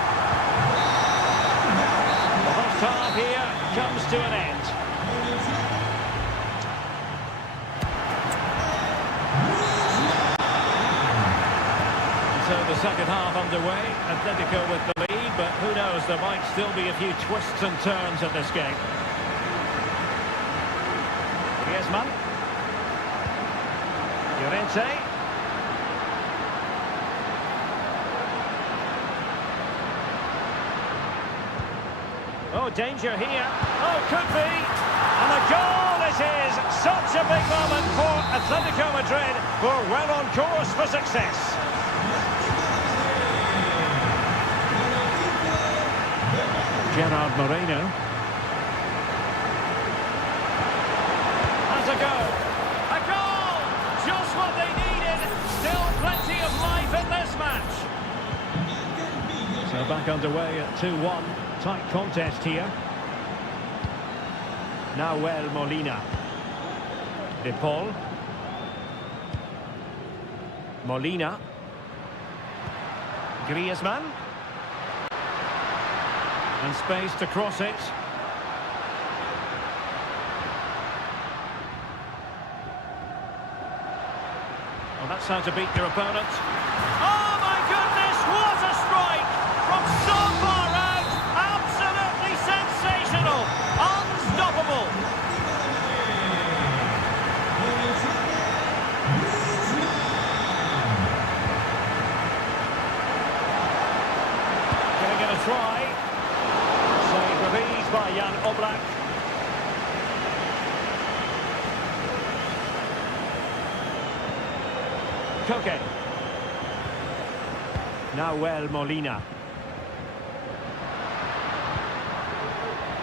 Half here comes to an end. So the second half underway. Atletico with the lead, but who knows, there might still be a few twists and turns at this game. Griezmann. Llorente. Oh, danger here. Oh, could be. And a goal it is. Such a big moment for Atletico Madrid, who are well on course for success. Gerard Moreno. Has a go. A goal! Just what they needed. Still plenty of life in this match. So back underway at 2-1. Tight contest here. Now Molina. De Paul. Molina. Griezmann. And space to cross it. Well, that's how to beat your opponent. Oh my goodness, what a strike! From so far out, absolutely sensational, unstoppable. Gonna get a try. Saved with ease by Jan Oblak. Koke. Now Molina.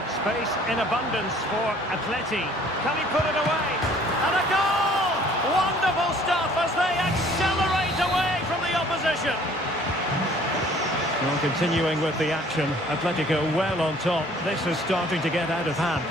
Space in abundance for Atleti. Can he put it away? And a goal! Wonderful stuff as they accelerate away from the opposition. Well, continuing with the action, Atletico well on top. This is starting to get out of hand.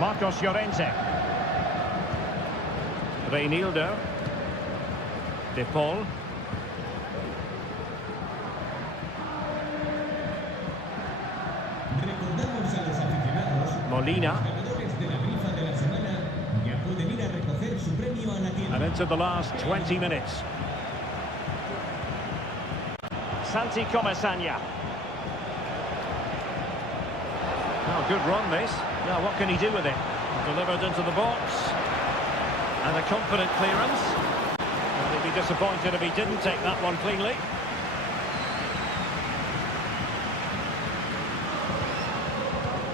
Marcos Llorente. Reinildo. De Paul. Molina. And into the last 20 minutes. Santi Comesaña. Oh, good run this. Now what can he do with it? Delivered into the box. And a confident clearance. Well, he'd be disappointed if he didn't take that one cleanly.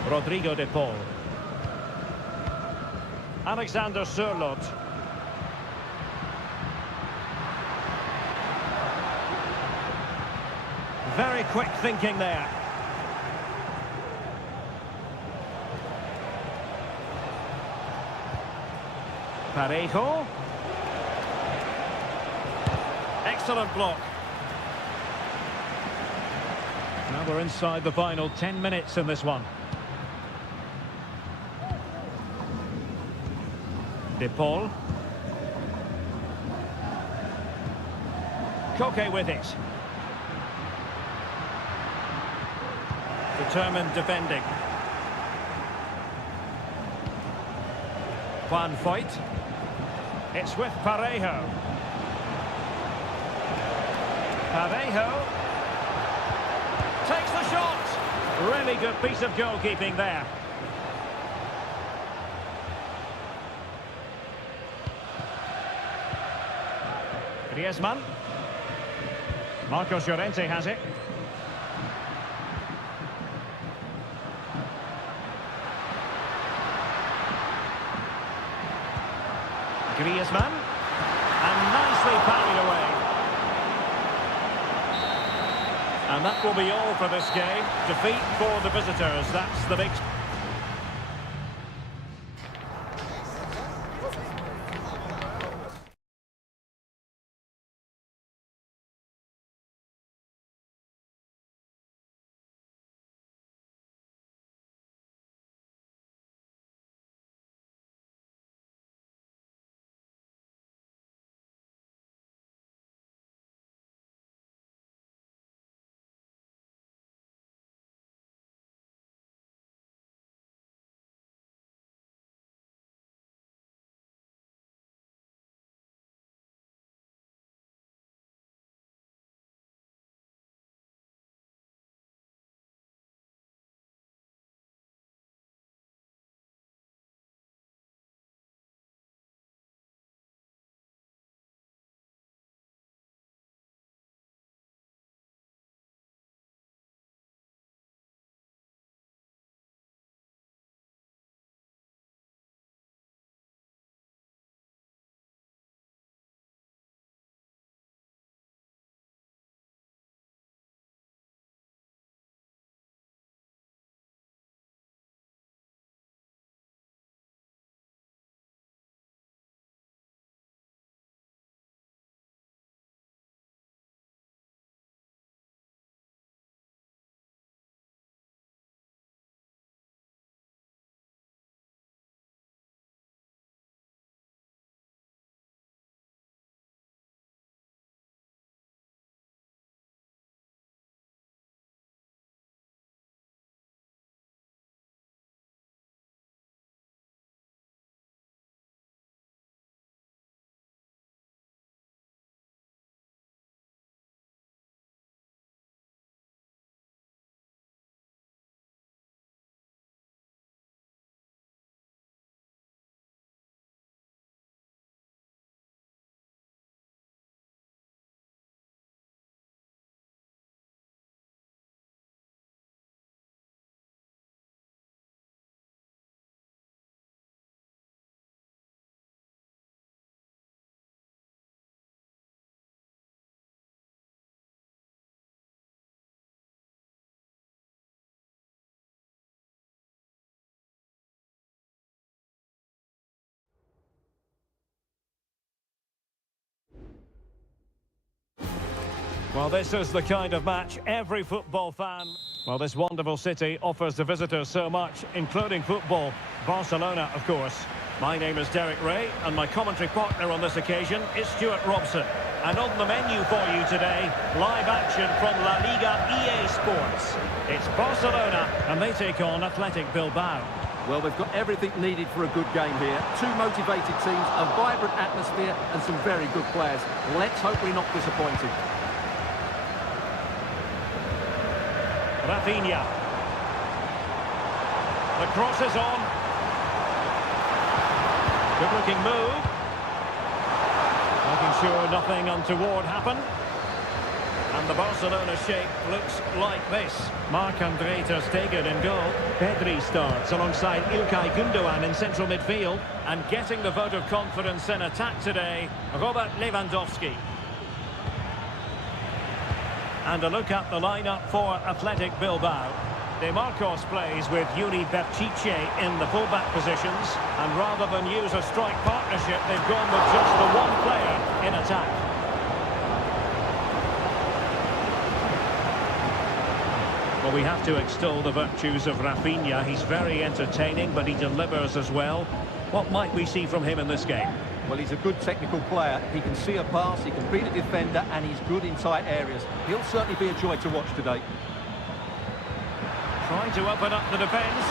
Rodrigo de Paul. Alexander Sørloth. Very quick thinking there. Parejo. Excellent block. Now we're inside the final 10 minutes in this one. De Paul. Koke with it. Determined defending. Juan Foyt. It's with Parejo. Parejo takes the shot. Really good piece of goalkeeping there. Griezmann. Marcos Llorente has it. Griezmann. And nicely parried away. And that will be all for this game. Defeat for the visitors. That's the big... Well, this is the kind of match every football fan... Well, this wonderful city offers the visitors so much, including football. Barcelona, of course. My name is Derek Ray, and my commentary partner on this occasion is Stuart Robson. And on the menu for you today, live action from La Liga EA Sports. It's Barcelona, and they take on Athletic Bilbao. Well, they've got everything needed for a good game here. Two motivated teams, a vibrant atmosphere, and some very good players. Let's hope we're not disappointed. Rafinha. The cross is on. Good-looking move. Making sure nothing untoward happened. And the Barcelona shape looks like this. Marc-André ter Stegen in goal. Pedri starts alongside İlkay Gündoğan in central midfield. And getting the vote of confidence in attack today, Robert Lewandowski. And a look at the lineup for Athletic Bilbao. De Marcos plays with Yuri Berchiche in the fullback positions. And rather than use a strike partnership, they've gone with just the one player in attack. Well, we have to extol the virtues of Rafinha. He's very entertaining, but he delivers as well. What might we see from him in this game? Well, he's a good technical player. He can see a pass, he can beat a defender, and he's good in tight areas. He'll certainly be a joy to watch today. Trying to open up the defence.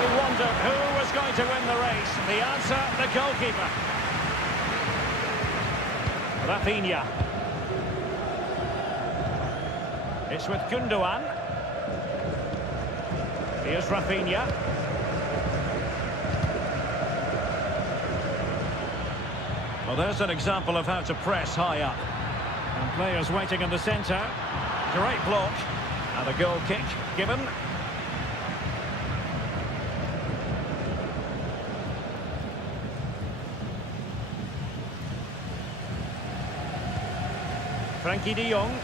We wondered who was going to win the race. The answer, the goalkeeper. Rafinha. It's with Gundogan. Here's Rafinha. Well, there's an example of how to press high up. And players waiting in the centre. Great block. And a goal kick given. Frankie de Jong.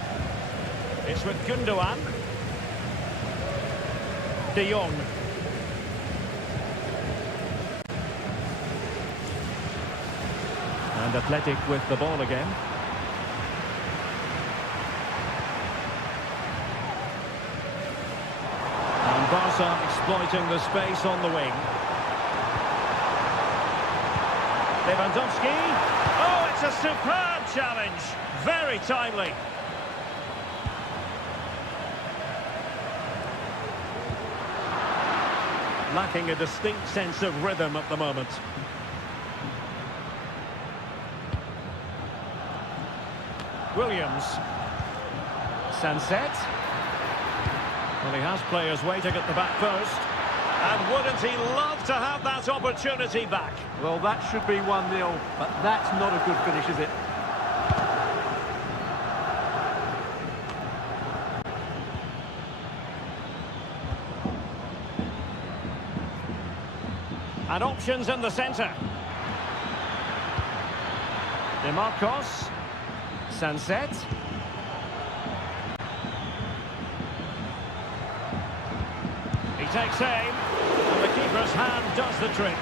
It's with Gundogan. De Jong. And Athletic with the ball again. And Barca exploiting the space on the wing. Lewandowski. Oh, it's a superb challenge. Very timely. Lacking a distinct sense of rhythm at the moment. Williams. Sunset. Well, he has players waiting at the back post. And wouldn't he love to have that opportunity back? Well, that should be 1-0, but that's not a good finish, is it? And options in the centre. DeMarcos. Sunset. He takes aim, and the keeper's hand does the trick.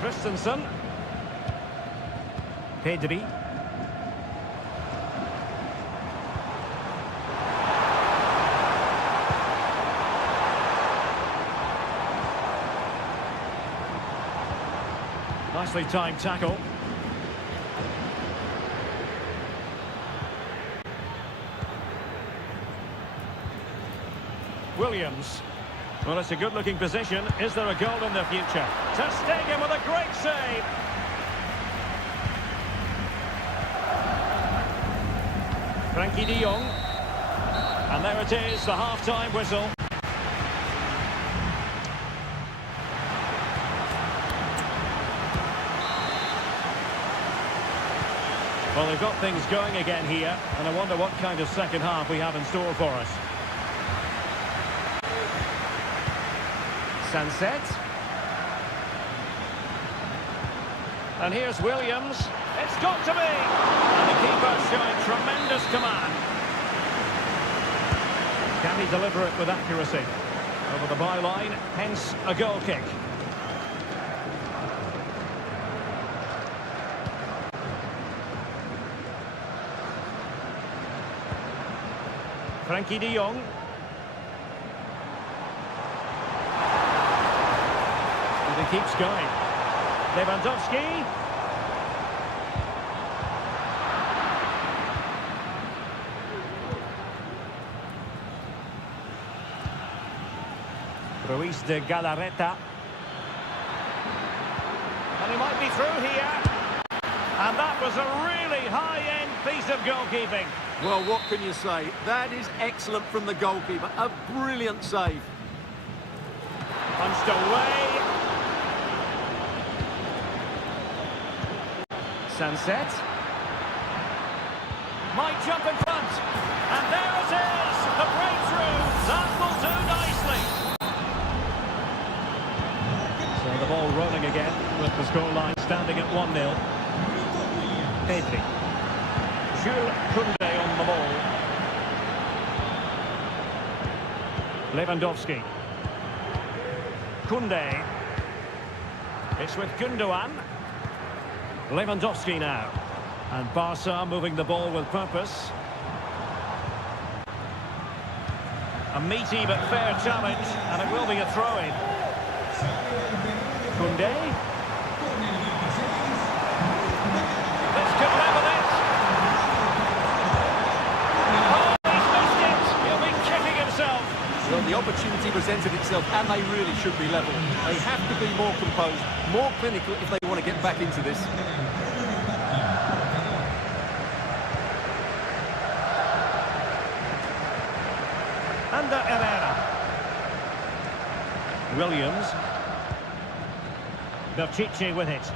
Christensen. Pedri. Nicely timed tackle. Williams. Well, it's a good-looking position. Is there a goal in the future? Ter Stegen with a great save. Frankie de Jong. And there it is, the half-time whistle. Well, they've got things going again here, and I wonder what kind of second half we have in store for us. Sunset. And here's Williams. It's got to be! And the keeper showing tremendous command. Can he deliver it with accuracy? Over the byline, hence a goal kick. Frankie de Jong. And he keeps going. Lewandowski. Ruiz de Galarreta. And he might be through here. And that was a really high-end piece of goalkeeping. Well, what can you say? That is excellent from the goalkeeper. A brilliant save. Punched away. Sunset. Might jump in front. And there it is. The breakthrough. That will do nicely. So the ball rolling again with the scoreline standing at 1-0. Pedri. Jules Koundé on the ball. Lewandowski. Koundé. It's with Gundogan. Lewandowski now. And Barca moving the ball with purpose. A meaty but fair challenge, and it will be a throw-in. Koundé. This could level it. Oh, he's missed it. He'll be kicking himself. Well, the opportunity presented itself, and they really should be level. They have to be more composed, more clinical if they want to get back into this. Under Herrera. Williams. Pishit with it.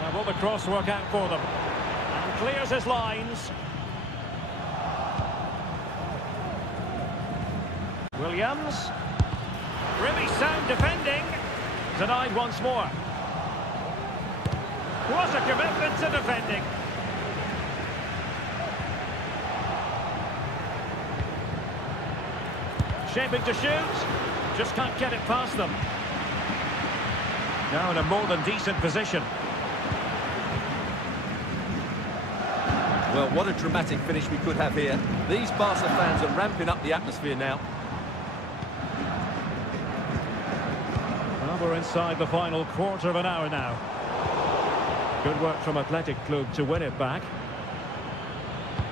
Now will the cross work out for them? And clears his lines. Williams. Really sound defending. Denied once more. What a commitment to defending. Shaping to shoot. Just can't get it past them. Now in a more than decent position. Well, what a dramatic finish we could have here. These Barca fans are ramping up the atmosphere now. Well, we're inside the final quarter of an hour now. Good work from Athletic Club to win it back.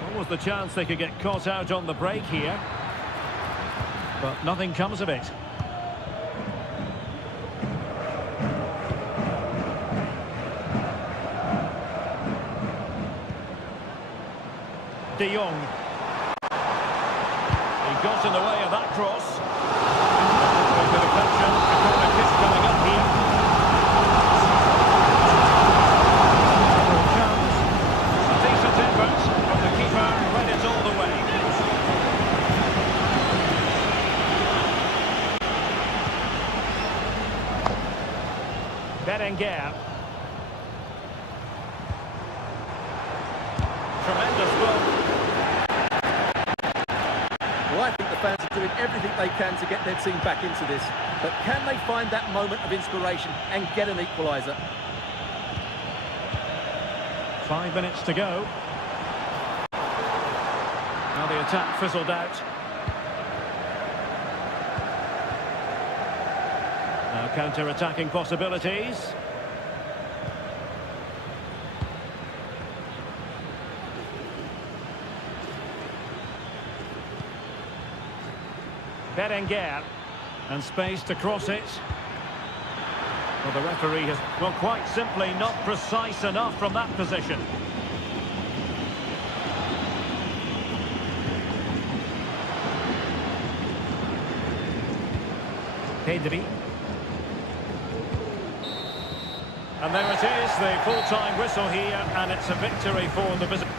What was the chance they could get caught out on the break here? But nothing comes of it. De Jong. He got in the way of that cross. A bit of tension, a corner kick coming up here. Chance. A decent effort, but the keeper read it all the way. Berenguer. Tremendous blow. Well, I think the fans are doing everything they can to get their team back into this. But can they find that moment of inspiration and get an equaliser? 5 minutes to go. Now the attack fizzled out. Now counter-attacking possibilities. Berenguer, and space to cross it. Well, the referee has, well, quite simply not precise enough from that position. Pedri. And there it is, the full-time whistle here, and it's a victory for the visitors.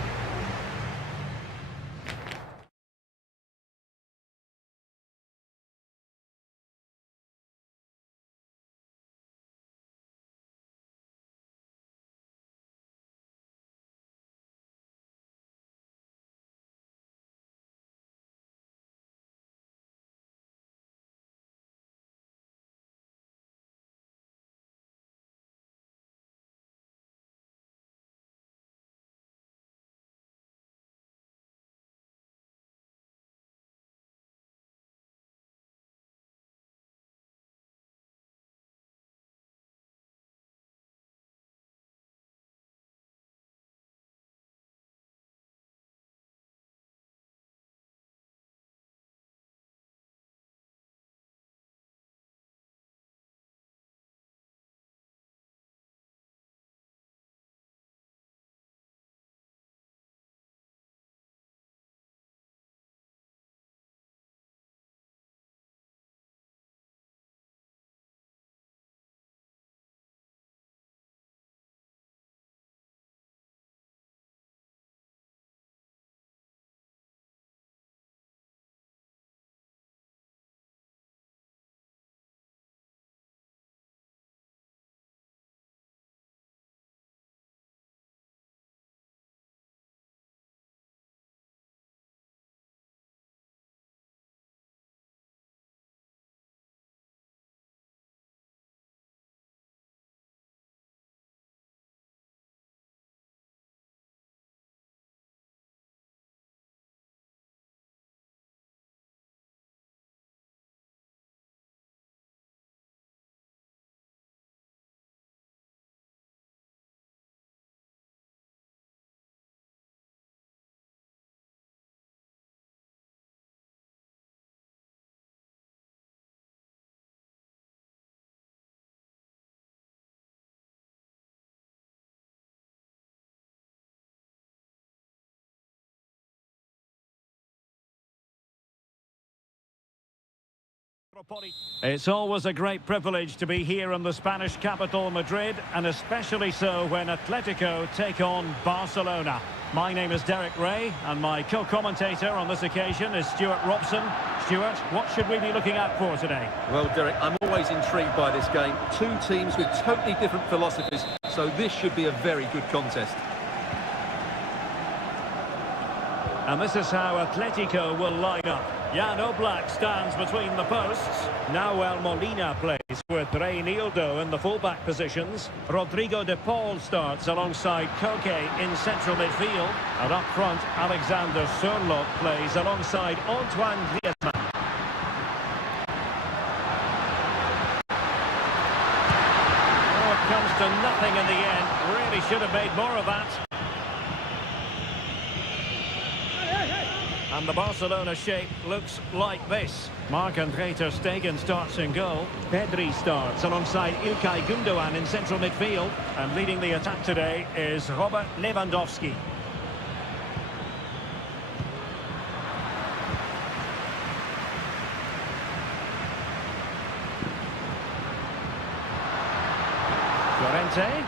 It's always a great privilege to be here in the Spanish capital, Madrid, and especially so when Atletico take on Barcelona. My name is Derek Ray, and my co-commentator on this occasion is Stuart Robson. Stuart, what should we be looking out for today? Well, Derek, I'm always intrigued by this game. Two teams with totally different philosophies, so this should be a very good contest. And this is how Atletico will line up. Jan Oblak stands between the posts. Nahuel Molina plays with Reinildo in the fullback positions. Rodrigo de Paul starts alongside Koke in central midfield. And up front, Alexander Sørloth plays alongside Antoine Griezmann. Oh, it comes to nothing in the end. Really should have made more of that. And the Barcelona shape looks like this. Marc-André ter Stegen starts in goal. Pedri starts alongside Ilkay Gundogan in central midfield. And leading the attack today is Robert Lewandowski. Llorente.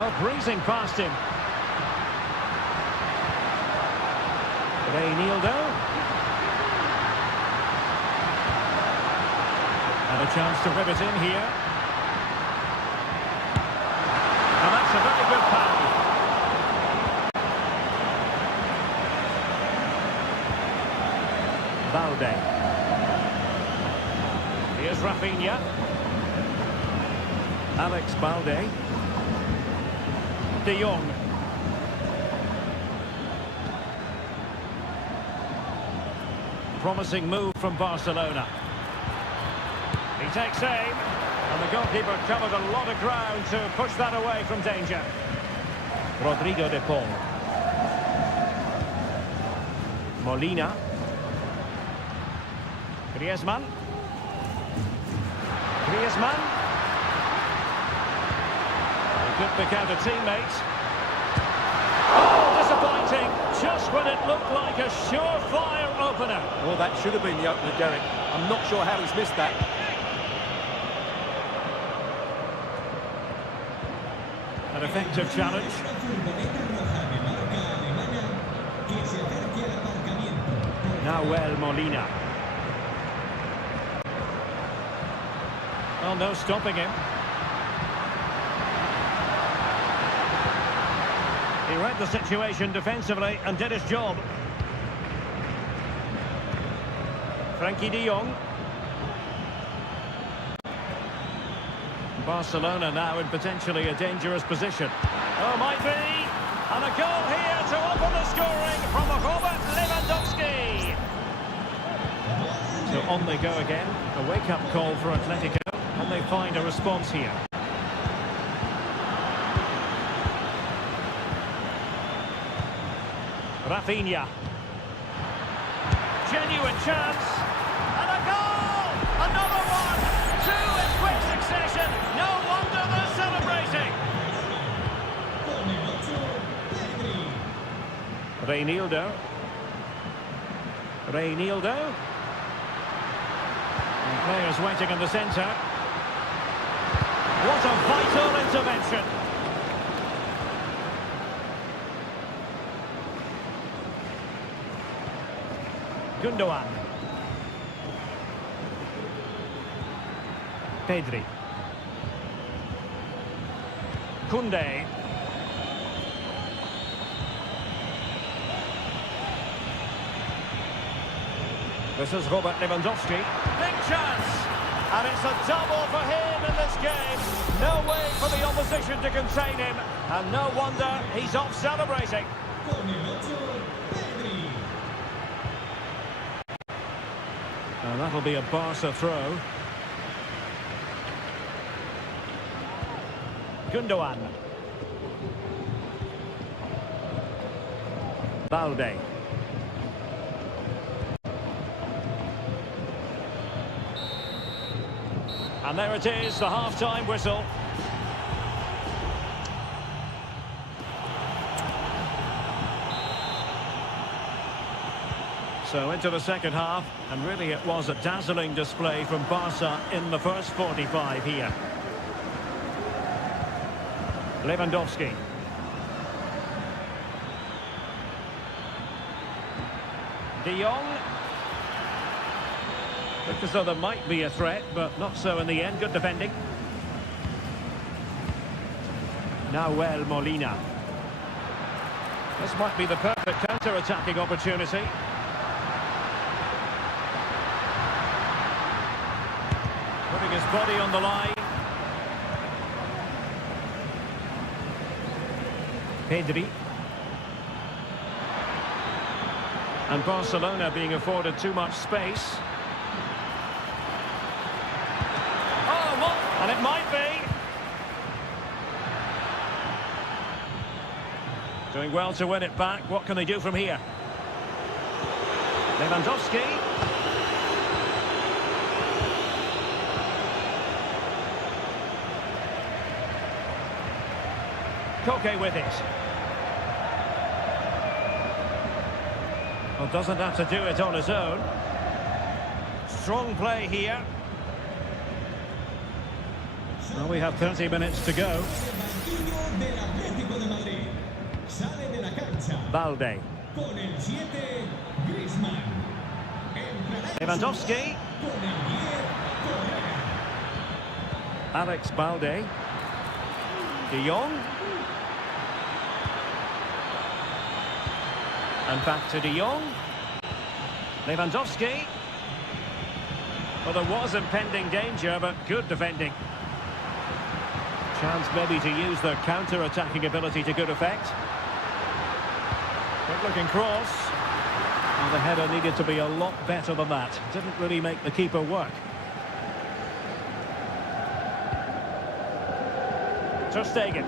Oh, breezing past him. Reinildo. And a chance to whip it in here. And that's a very good pass. Balde. Here's Rafinha. Alex Balde. De Jong. Promising move from Barcelona. He takes aim, and the goalkeeper covered a lot of ground to push that away from danger. Rodrigo de Paul. Molina. Griezmann. Griezmann. He could pick out a teammate. Oh, disappointing. Just when it looked like a surefire opener. Well, that should have been the opener, Derek. I'm not sure how he's missed that. An effective challenge. Nahuel Molina. Well, no stopping him. He read the situation defensively and did his job. Frankie de Jong. Barcelona now in potentially a dangerous position. Oh, might be. And a goal here to open the scoring from Robert Lewandowski. So on they go again. A wake-up call for Atletico. And they find a response here. Rafinha. Genuine chance. And a goal! Another one! Two in quick succession. No wonder they're celebrating. Reinildo. Reinildo. And players waiting in the centre. What a vital intervention. Gundogan. Pedri. Koundé. This is Robert Lewandowski. Big chance! And it's a double for him in this game. No way for the opposition to contain him. And no wonder he's off celebrating. And that'll be a Barca throw. Gundogan. Balde. And there it is, the half-time whistle. So into the second half, and really it was a dazzling display from Barca in the first 45 here. Lewandowski. De Jong. Looked as though there might be a threat, but not so in the end. Good defending. Nahuel Molina. This might be the perfect counter-attacking opportunity. Putting his body on the line. Pedri. And Barcelona being afforded too much space. Oh, what? And it might be. Doing well to win it back. What can they do from here? Lewandowski. Koke with it. Well, doesn't have to do it on his own. Strong play here. Well, we have 30 minutes to go. Balde. Lewandowski. Alex Balde. De Jong. And back to De Jong. Lewandowski. Well, there was impending danger, but good defending. Chance maybe to use their counter-attacking ability to good effect. Good-looking cross. And the header needed to be a lot better than that. Didn't really make the keeper work. Ter Stegen.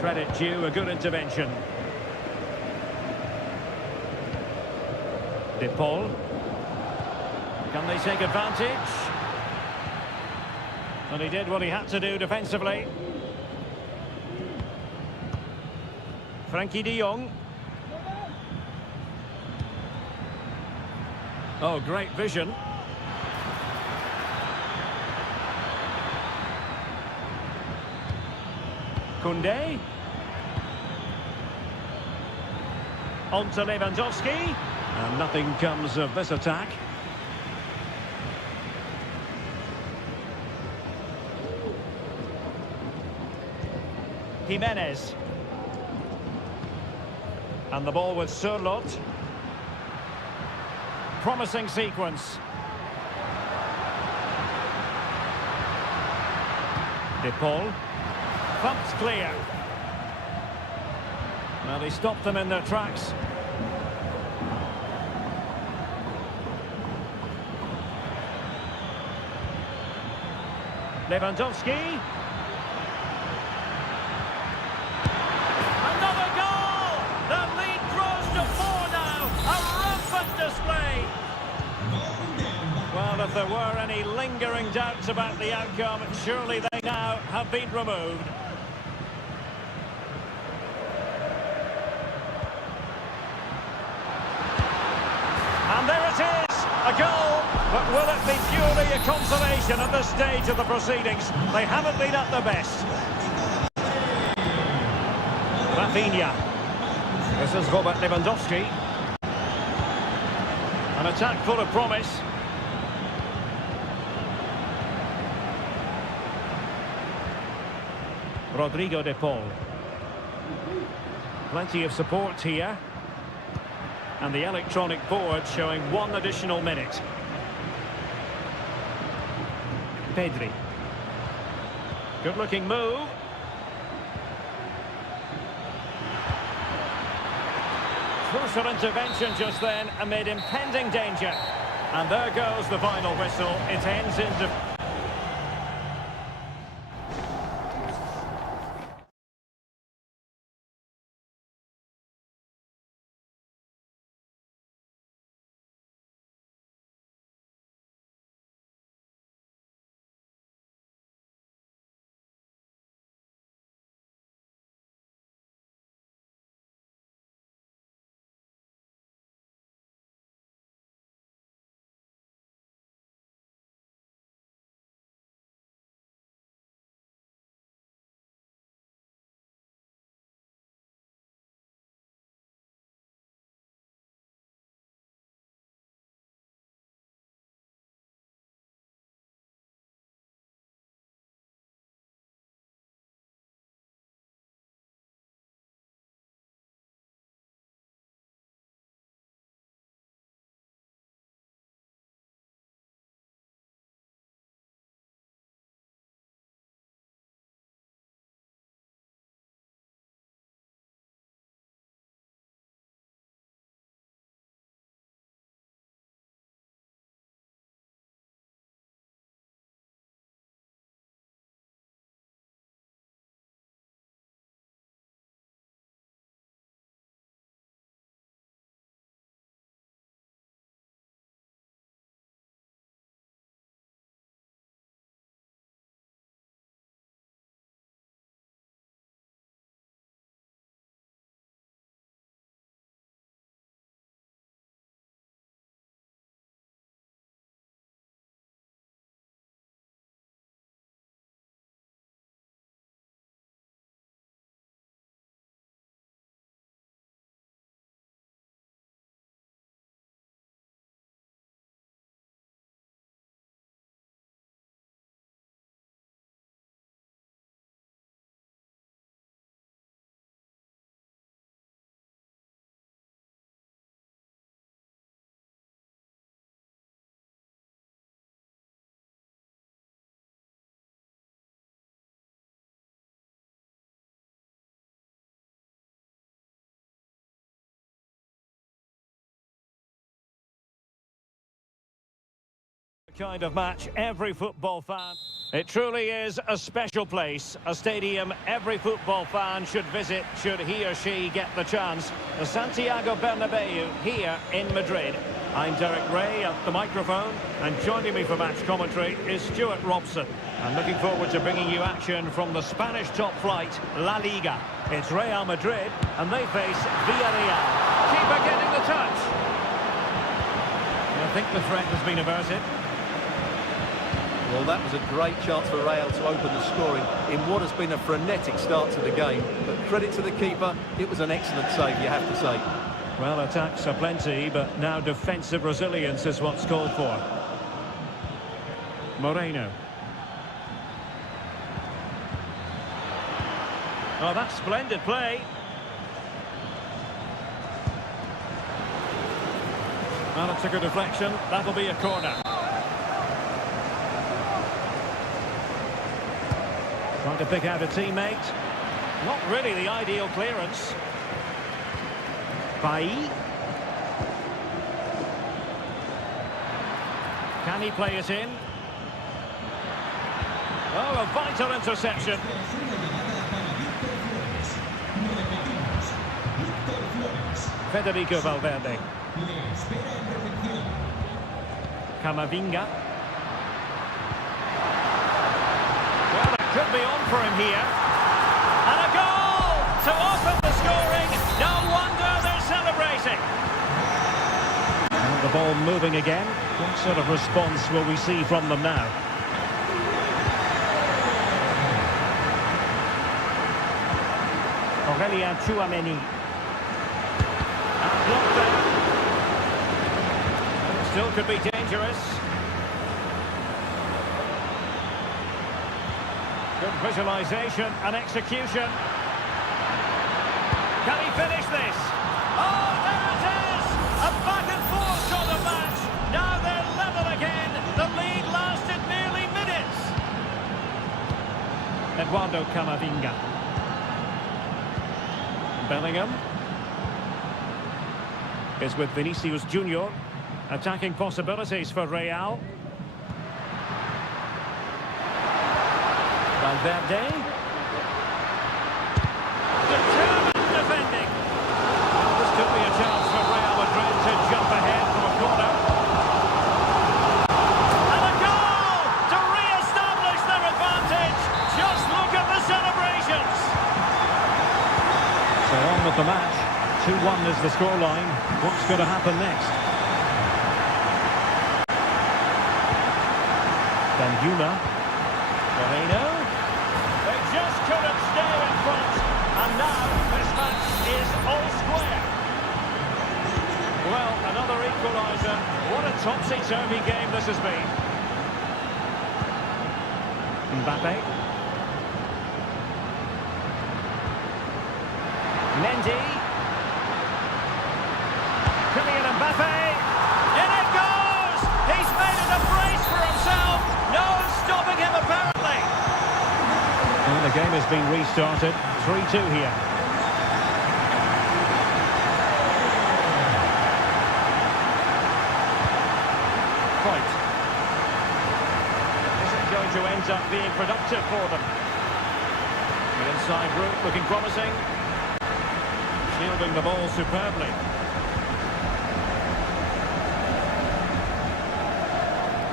Credit due, a good intervention. De Paul. Can they take advantage? And he did what he had to do defensively. Frankie de Jong. Oh, great vision. Koundé. On to Lewandowski. And nothing comes of this attack. Jimenez. And the ball with Sørloth. Promising sequence. De Paul. Thumped clear. Well, he stopped them in their tracks. Lewandowski. Another goal! The lead grows to 4 now. A rampant display. Well, if there were any lingering doubts about the outcome, surely they now have been removed. And there it is, a goal, but will it be purely a consolation at this stage of the proceedings? They haven't been at their best. Rafinha. This is Robert Lewandowski. An attack full of promise. Rodrigo de Paul. Plenty of support here. And the electronic board showing 1 additional minute. Pedri. Good-looking move. Crucial intervention just then amid impending danger. And there goes the final whistle. It ends in... Kind of match every football fan. It truly is a special place, a stadium every football fan should visit should he or she get the chance. The Santiago Bernabeu here in Madrid. I'm Derek Ray at the microphone, and joining me for match commentary is Stuart Robson. I'm looking forward to bringing you action from the Spanish top flight, La Liga. It's Real Madrid, and they face Villarreal. Keeper getting the touch. I think the threat has been averted. Well, that was a great chance for Real to open the scoring in what has been a frenetic start to the game. But credit to the keeper, it was an excellent save, you have to say. Well, attacks are plenty, but now defensive resilience is what's called for. Moreno. Oh, that's splendid play. Well, it took a deflection. That'll be a corner. Trying to pick out a teammate. Not really the ideal clearance. Pai. Can he play it in? Oh, a vital interception. Federico Valverde. Camavinga. Well, it could be on for him here. And a goal to open the scoring. No wonder they're celebrating. And the ball moving again. What sort of response will we see from them now? Aurelien Tchouameni. And blocked there. Still could be dangerous. Good visualization and execution. Can he finish this? Oh, there it is! A back and forth sort of match. Now they're level again. The lead lasted nearly minutes. Eduardo Camavinga. Bellingham is with Vinicius Junior. Attacking possibilities for Real. Valverde. Determined defending. This could be a chance for Real Madrid to jump ahead from a corner. And a goal to re-establish their advantage. Just look at the celebrations. So on with the match. 2-1 is the scoreline. What's going to happen next? Yuna. Moreno. They just couldn't stay in front. And now this match is all square. Well, another equaliser. What a topsy-turvy game this has been. Mbappe. Mendy. Kylian Mbappe. In it goes! He's made it a brace for himself. No stopping him, apparently. And the game has been restarted. 3-2 here. Point. Is it going to end up being productive for them? The inside route looking promising. Shielding the ball superbly.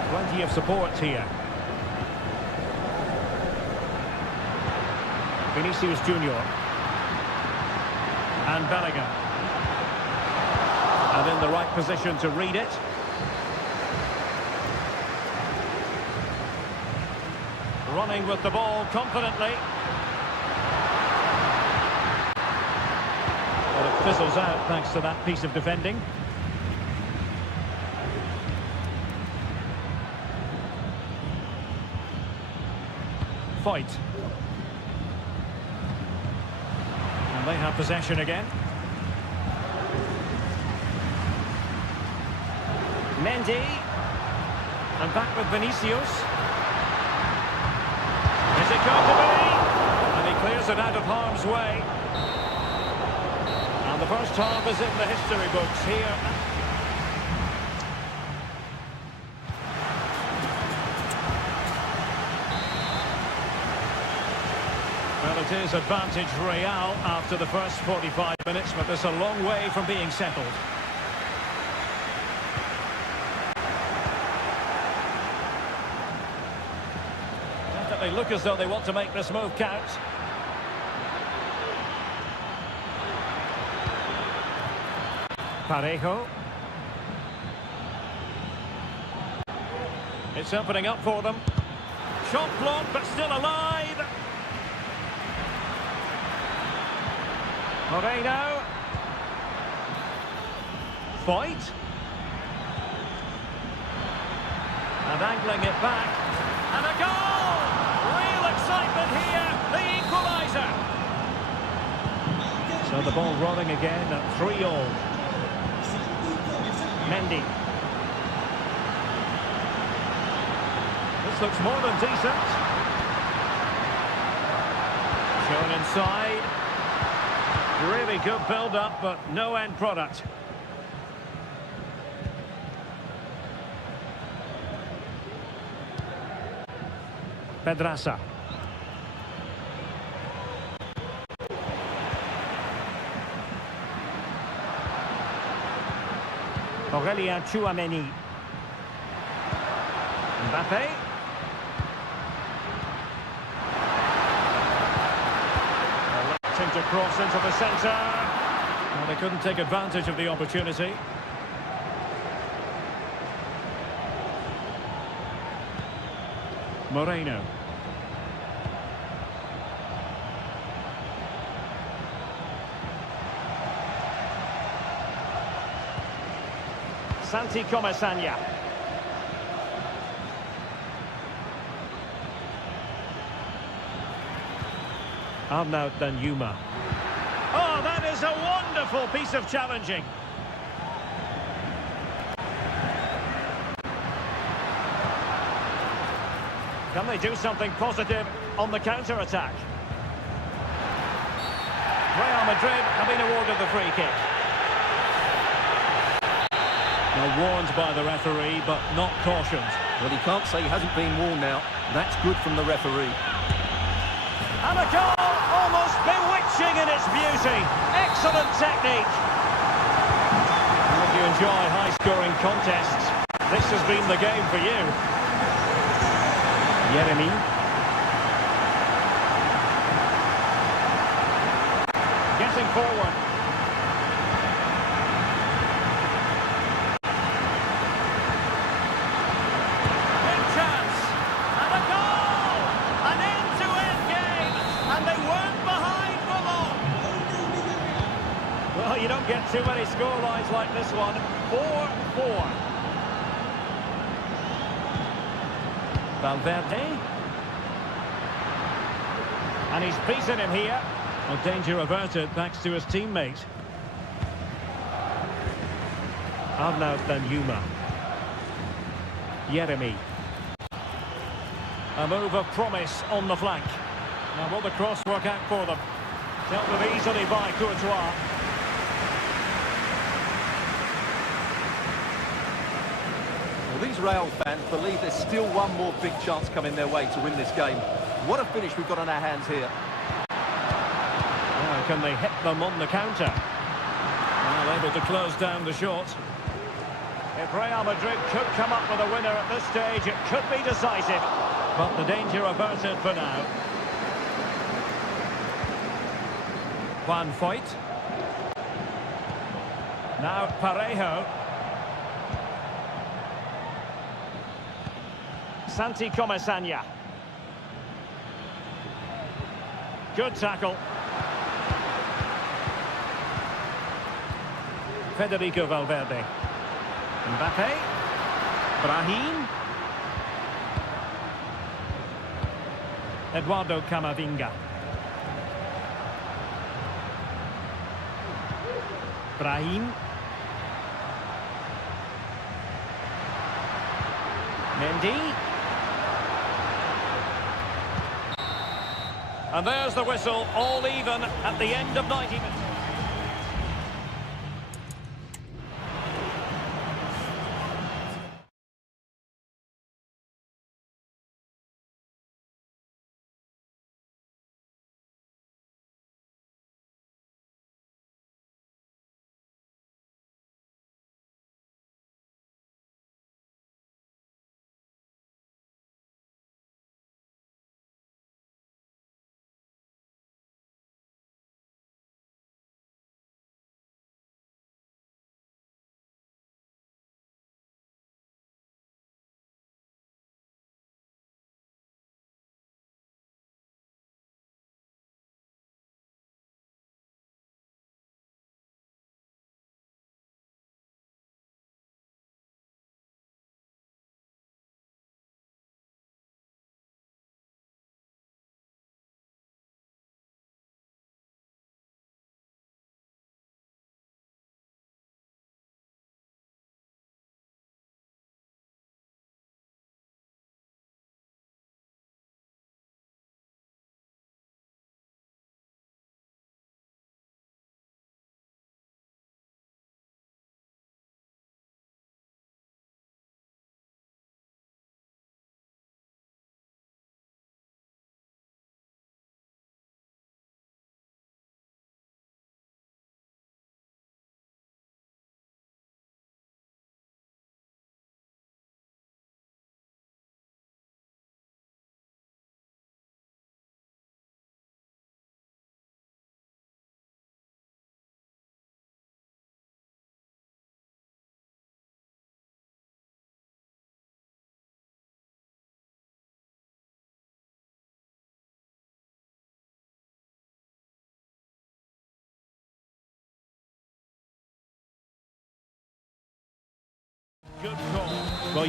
Plenty of support here. Vinicius Junior. And Bellingham. And in the right position to read it. Running with the ball confidently. But it fizzles out thanks to that piece of defending. Fight. And they have possession again. Mendy. And back with Vinicius. Is it going to be? And he clears it out of harm's way. And the first half is in the history books here. Well, it is advantage Real after the first 45 minutes, but there's a long way from being settled. Definitely look as though they want to make this move count. Parejo. It's opening up for them. Shot blocked, but still alive. Moreno. Foyt. And angling it back. And a goal! Real excitement here. The equaliser. So the ball rolling again at 3-all. Mendy. This looks more than decent. Shown inside. Really good build-up, but no end product. Pedraza. Aurélien Tchouaméni. Mbappé. Electing to cross into the centre. Well, they couldn't take advantage of the opportunity. Moreno. Santi Comesaña. Arnaud Danjuma. Oh, that is a wonderful piece of challenging. Can they do something positive on the counter-attack? Real Madrid have been awarded the free kick. Now warned by the referee, but not cautioned. Well, he can't say he hasn't been warned now. That's good from the referee. And a goal, almost bewitching in its beauty. Excellent technique. And if you enjoy high-scoring contests, this has been the game for you. Yeremy. Getting forward. Big chance. And a goal! An end-to-end game. And they weren't behind for long. Well, you don't get too many scorelines like this one. 4-4. Valverde. And he's beaten him here. Well, danger averted thanks to his teammate. Arnaud Danjuma. Yeremy. A move of promise on the flank. Now will the cross work out for them? Dealt with easily by Courtois. These Real fans believe there's still one more big chance coming their way to win this game. What a finish we've got on our hands here. Now, can they hit them on the counter? Well, able to close down the shot. If Real Madrid could come up with a winner at this stage, it could be decisive. But the danger averted for now. Juan Foyt. Now Parejo. Santi Comesaña. Good tackle. Federico Valverde. Mbappé. Brahim. Eduardo Camavinga. Brahim. Mendy. And there's the whistle, all even at the end of 90 minutes.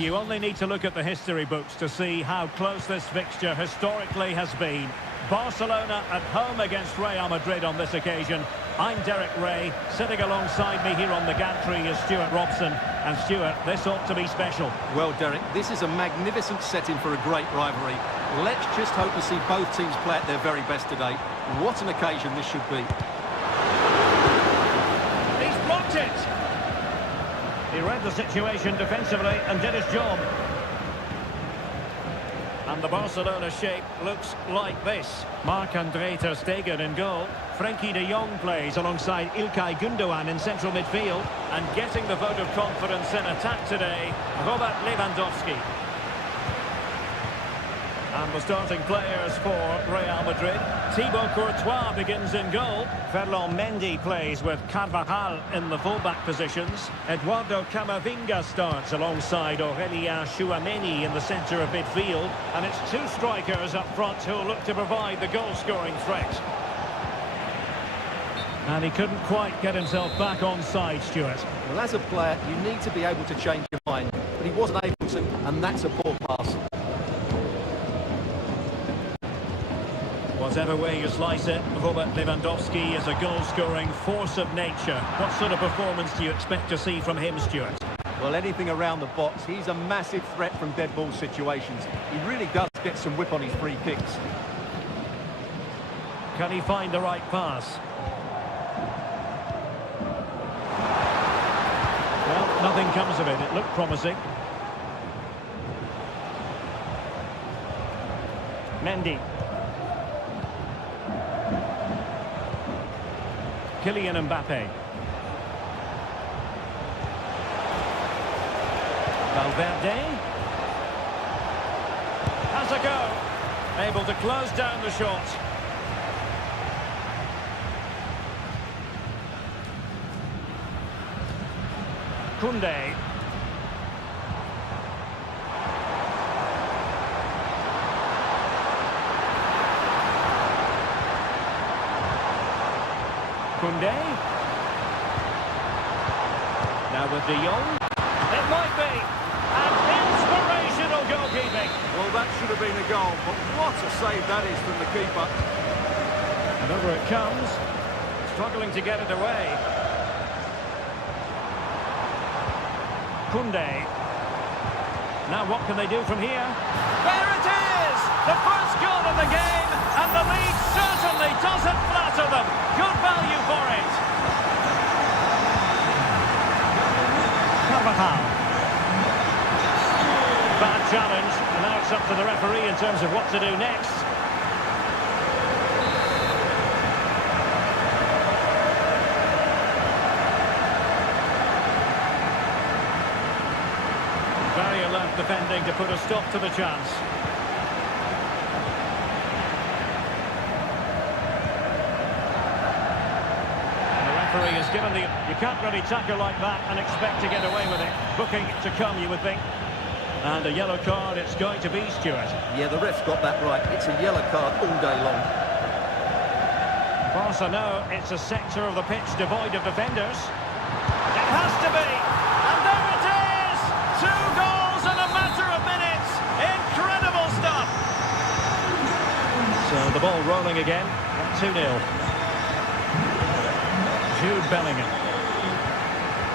you only need to look at the history books to see how close this fixture historically has been. Barcelona at home against Real Madrid on this occasion. I'm Derek Ray. Sitting alongside me here on the gantry is Stuart Robson. And Stuart, this ought to be special. Well, Derek, this is a magnificent setting for a great rivalry. Let's just hope to see both teams play at their very best today. What an occasion this should be. He's blocked it. He read the situation defensively and did his job. And the Barcelona shape looks like this. Marc-André ter Stegen in goal. Frenkie de Jong plays alongside İlkay Gündoğan in central midfield. And getting the vote of confidence in attack today, Robert Lewandowski. And the starting players for Real Madrid. Thibaut Courtois begins in goal. Ferland Mendy plays with Carvajal in the fullback positions. Eduardo Camavinga starts alongside Aurelien Tchouameni in the centre of midfield. And it's two strikers up front who look to provide the goal-scoring threat. And he couldn't quite get himself back on side, Stuart. Well, as a player, you need to be able to change your mind. But he wasn't able to, and that's a poor pass. Whatever way you slice it, Robert Lewandowski is a goal-scoring force of nature. What sort of performance do you expect to see from him, Stuart? Well, anything around the box. He's a massive threat from dead ball situations. He really does get some whip on his free kicks. Can he find the right pass? Well, nothing comes of it. It looked promising. Mendy. Kylian Mbappe. Valverde. Has a go. Able to close down the shot. Koundé. Koundé. Now with De Jong. It might be. And inspirational goalkeeping. Well, that should have been a goal, but what a save that is from the keeper. And over it comes. Struggling to get it away. Koundé. Now what can they do from here? There it is! The first goal of the game, and the lead certainly doesn't flatter them. Good value for it. Carvajal. Bad challenge, and now it's up to the referee in terms of what to do next. Very alert defending to put a stop to the chance. Referee has given the... You can't really tackle like that and expect to get away with it. Booking to come, you would think. And a yellow card it's going to be, Stuart. Yeah, the ref's got that right. It's a yellow card all day long. Barca know it's a sector of the pitch devoid of defenders. It has to be! And there it is! 2 goals in a matter of minutes! Incredible stuff! So the ball rolling again. 2-0. Jude Bellingham.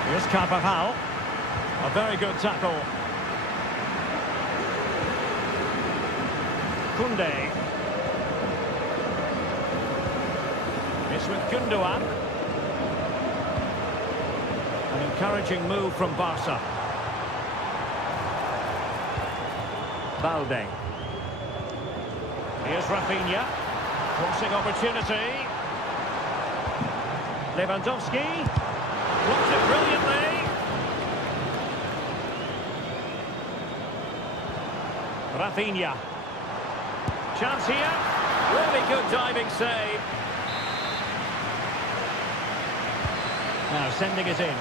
Here's Carvajal. A very good tackle. Koundé. It's with Gündoğan. An encouraging move from Barca. Balde. Here's Rafinha. Crossing opportunity. Lewandowski. Blocked it brilliantly. Rafinha. Chance here. Really good diving save. Now sending it in.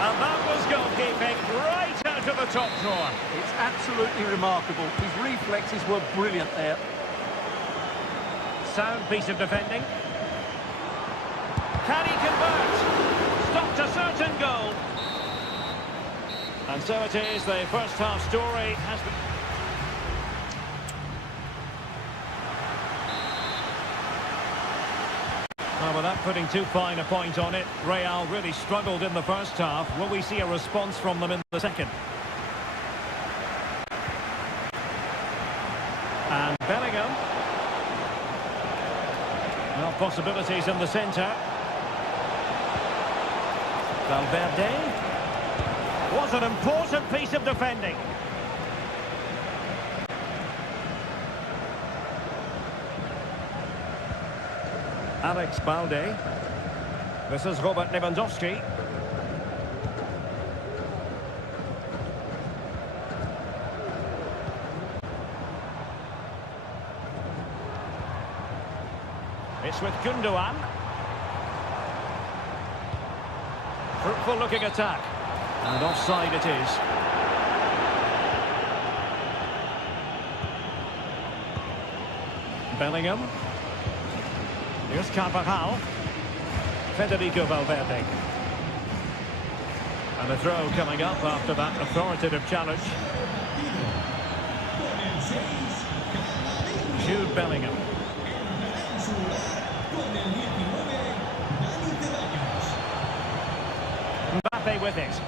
And that was goalkeeping right out of the top drawer. It's absolutely remarkable. His reflexes were brilliant there. Sound piece of defending. Can he convert? Stopped a certain goal. And so it is, the first half story has been... Well, without putting too fine a point on it, Real really struggled in the first half. Will we see a response from them in the second? And Bellingham. Well, possibilities in the centre. Valverde. What an important piece of defending. Alex Balde. This is Robert Lewandowski. It's with Gundogan. Fruitful looking attack. And offside it is. Bellingham. Here's Carvajal. Federico Valverde. And a throw coming up after that authoritative challenge. Jude Bellingham. Mbappe with it.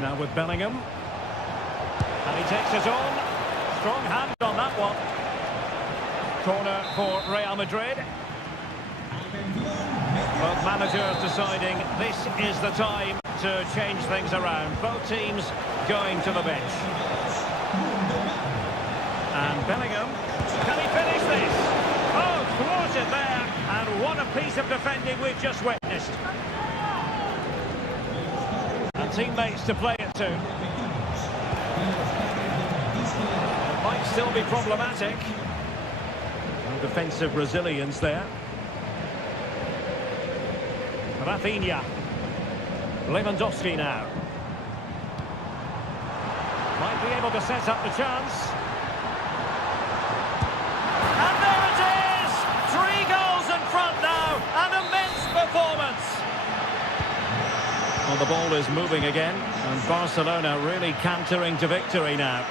Now with Bellingham. And he takes it on. Strong hand on that one. Corner for Real Madrid. Both managers deciding this is the time to change things around. Both teams going to the bench. And Bellingham. Can he finish this? Oh, thwarted there. And what a piece of defending we've just witnessed. And teammates to play it to. It might still be problematic. No defensive resilience there. Rafinha. Lewandowski now. Might be able to set up the chance. And there it is! 3 goals in front now. An immense performance. Well, the ball is moving again. And Barcelona really cantering to victory now.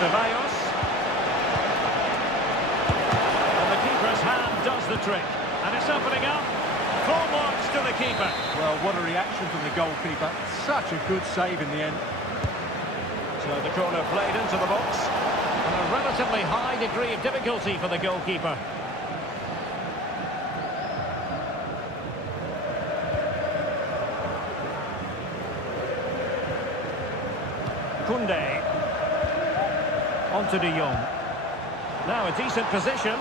Ceballos. And the keeper's hand does the trick. And it's opening up. Full marks to the keeper. Well, what a reaction from the goalkeeper. Such a good save in the end. So the corner played into the box. And a relatively high degree of difficulty for the goalkeeper. Koundé. Onto De Jong. Now a decent position.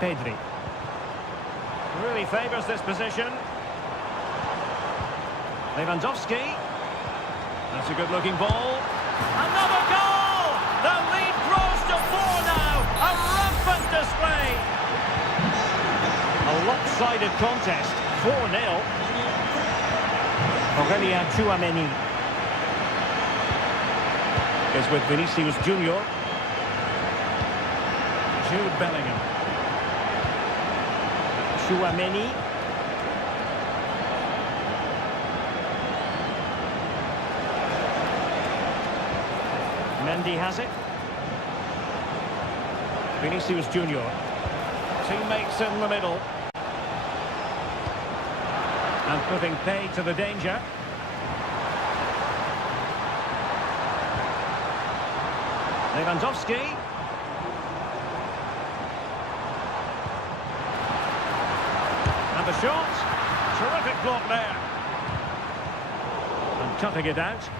Pedri. Really favours this position. Lewandowski. That's a good-looking ball. Another goal! The lead grows to 4 now. A rampant display. A lopsided contest. 4-0. Aurelien Tchouameni is with Vinicius Junior. Jude Bellingham. Tchouameni. Mendy has it. Vinicius Junior. Teammates in the middle. And putting pay to the danger. Lewandowski. And the shot. Terrific block there. And cutting it out.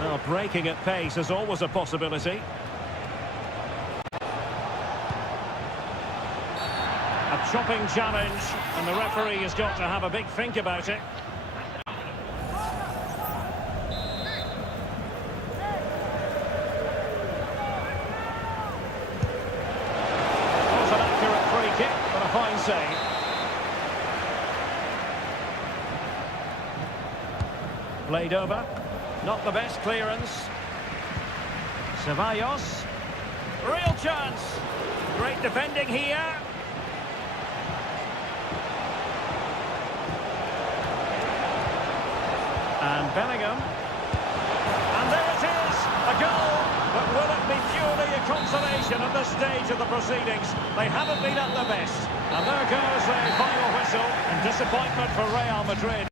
Well, breaking at pace is always a possibility. A chopping challenge, and the referee has got to have a big think about it. Not an accurate free kick, but a fine save. Played over. Not the best clearance. Ceballos. Real chance. Great defending here. And Bellingham. And there it is, a goal. But will it be purely a consolation at this stage of the proceedings? They haven't been at their best. And there goes the final whistle. And disappointment for Real Madrid.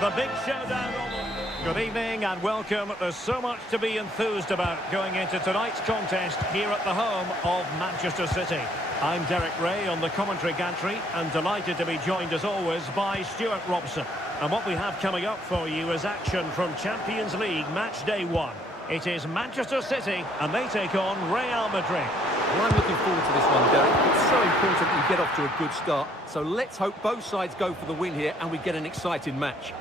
The big showdown. Good evening and welcome. There's so much to be enthused about going into tonight's contest here at the home of Manchester City. I'm Derek Ray on the commentary gantry and delighted to be joined as always by Stuart Robson. And what we have coming up for you is action from Champions League match day 1. It is Manchester City and they take on Real Madrid. Well, I'm looking forward to this one, Derek. It's so important that you get off to a good start. So let's hope both sides go for the win here and we get an exciting match.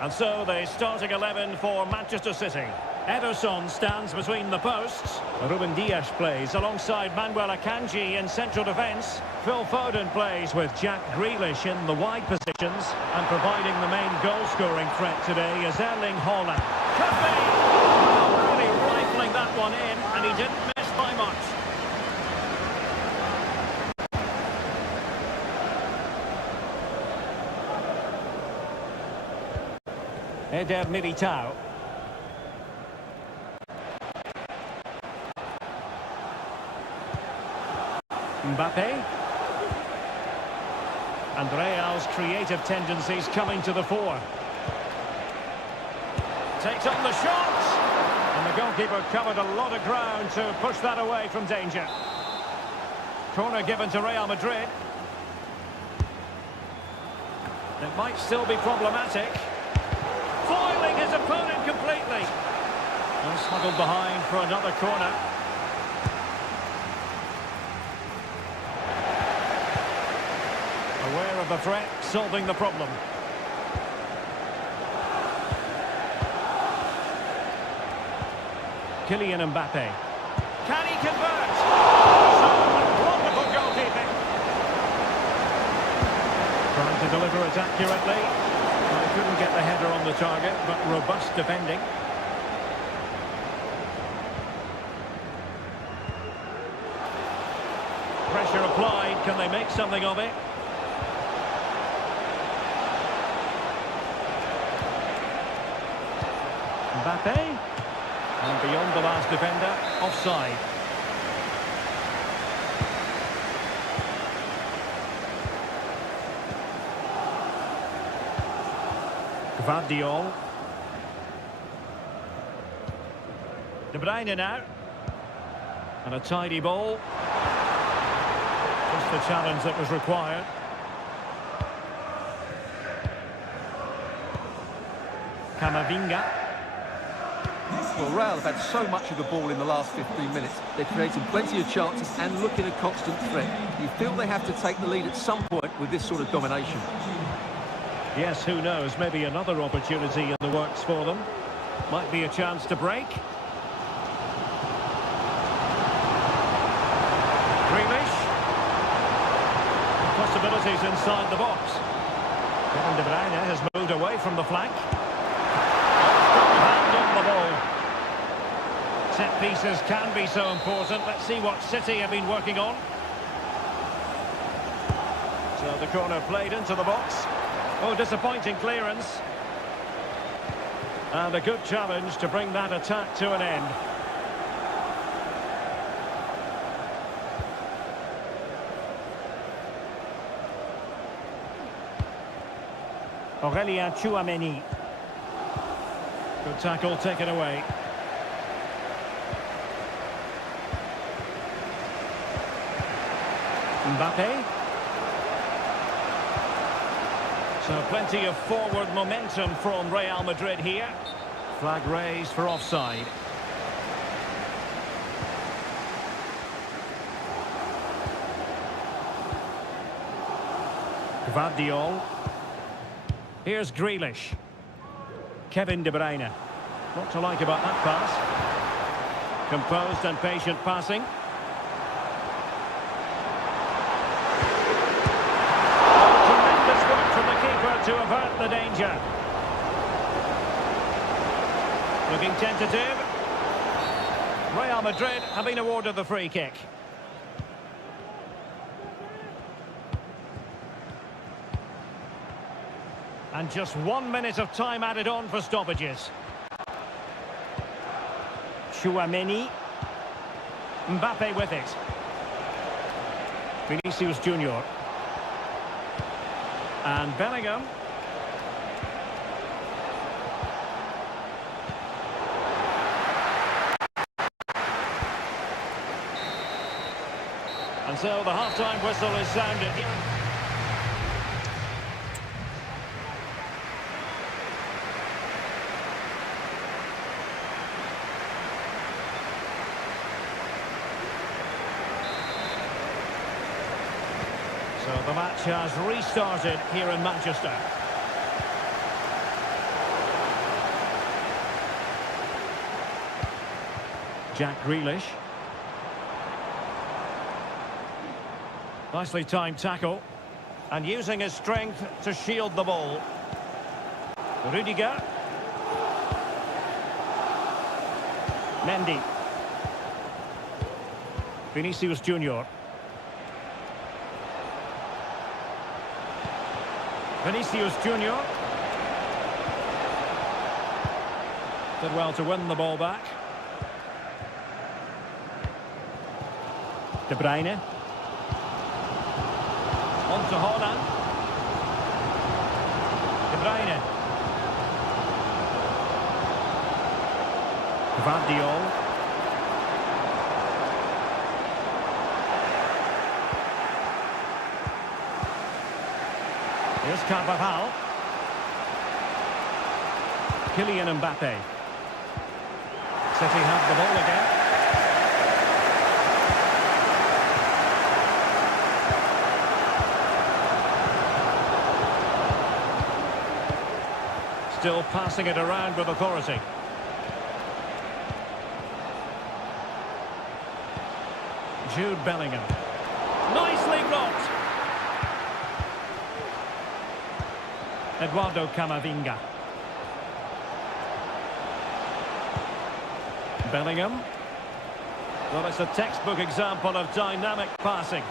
And so the starting 11 for Manchester City. Ederson stands between the posts. Ruben Dias plays alongside Manuel Akanji in central defence. Phil Foden plays with Jack Grealish in the wide positions. And providing the main goal-scoring threat today is Erling Haaland. Could be! Really rifling that one in, and he didn't miss by much. Eder Militao. Mbappe. And Real's creative tendencies coming to the fore. Takes on the shot! And the goalkeeper covered a lot of ground to push that away from danger. Corner given to Real Madrid. It might still be problematic. Foiling his opponent completely. And smuggled behind for another corner. Aware of the threat, solving the problem. Kylian Mbappe. Can he convert? Wonderful goalkeeping. Trying to deliver it accurately. Well, he couldn't get the header on the target, but robust defending. Pressure applied. Can they make something of it? Mbappe, and beyond the last defender, offside. Gvardiol. De Bruyne now. And a tidy ball. Just the challenge that was required. Camavinga. Well, Real have had so much of the ball in the last 15 minutes. They're creating plenty of chances and looking a constant threat. You feel they have to take the lead at some point with this sort of domination. Yes, who knows? Maybe another opportunity in the works for them. Might be a chance to break. Grealish. Possibilities inside the box. Kevin De Bruyne has moved away from the flank. Hand on the ball. Set pieces can be so important. Let's see what City have been working on. So the corner played into the box. Oh, disappointing clearance. And a good challenge to bring that attack to an end. Aurélien Tchouameni. Good tackle taken away. Mbappe. So plenty of forward momentum from Real Madrid here. Flag raised for offside. Gvardiol. Here's Grealish. Kevin De Bruyne. What to like about that pass? Composed and patient passing. To avert the danger. Looking tentative. Real Madrid have been awarded the free kick. And just 1 minute of time added on for stoppages. Tchouameni. Mbappe with it. Vinicius Junior. And Bellingham. And so the half-time whistle is sounded here. So the match has restarted here in Manchester. Jack Grealish. Nicely timed tackle. And using his strength to shield the ball. Rudiger. Mendy. Vinicius Junior. Vinicius Junior. Did well to win the ball back. De Bruyne. On to Haaland. De Bruyne. Gvardiol. Here's Carvajal. Kylian Mbappe. City have the ball again. Still passing it around with authority. Jude Bellingham. Nicely blocked. Eduardo Camavinga. Bellingham. Well, it's a textbook example of dynamic passing.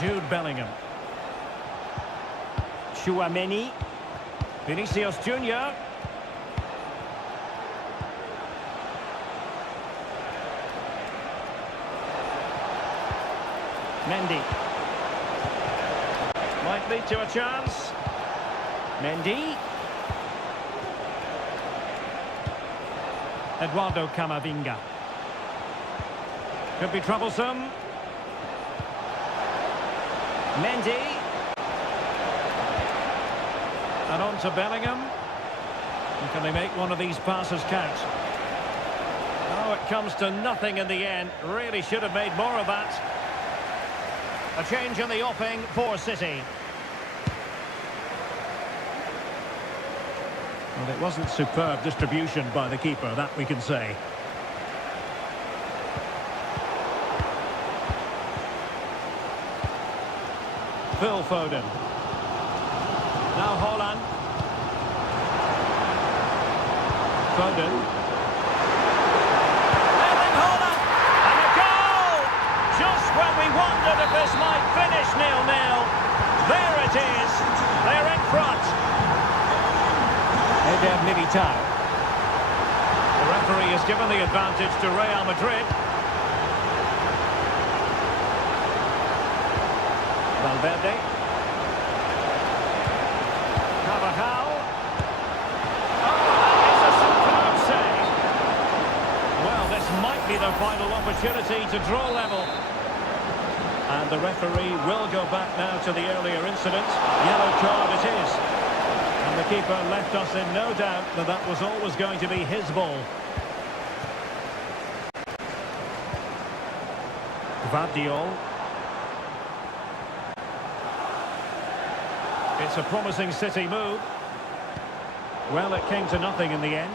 Jude Bellingham. Chouameni. Vinicius Junior. Mendy. Might lead to a chance. Mendy. Eduardo Camavinga. Could be troublesome. Mendy. And on to Bellingham. And can they make one of these passes count? Oh, it comes to nothing in the end. Really should have made more of that. A change in the offing for City. Well, it wasn't superb distribution by the keeper, that we can say. Phil Foden. Now Haaland. Foden. Erling Haaland! And a goal! Just when we wondered if this might finish 0-0. There it is. They're in front. Eder Militao. The referee has given the advantage to Real Madrid. Valverde. Carvajal. Oh, that is a superb save. Well, this might be their final opportunity to draw level. And the referee will go back now to the earlier incident. Yellow card it is. And the keeper left us in no doubt that that was always going to be his ball. Gvardiol. It's a promising City move. Well, it came to nothing in the end.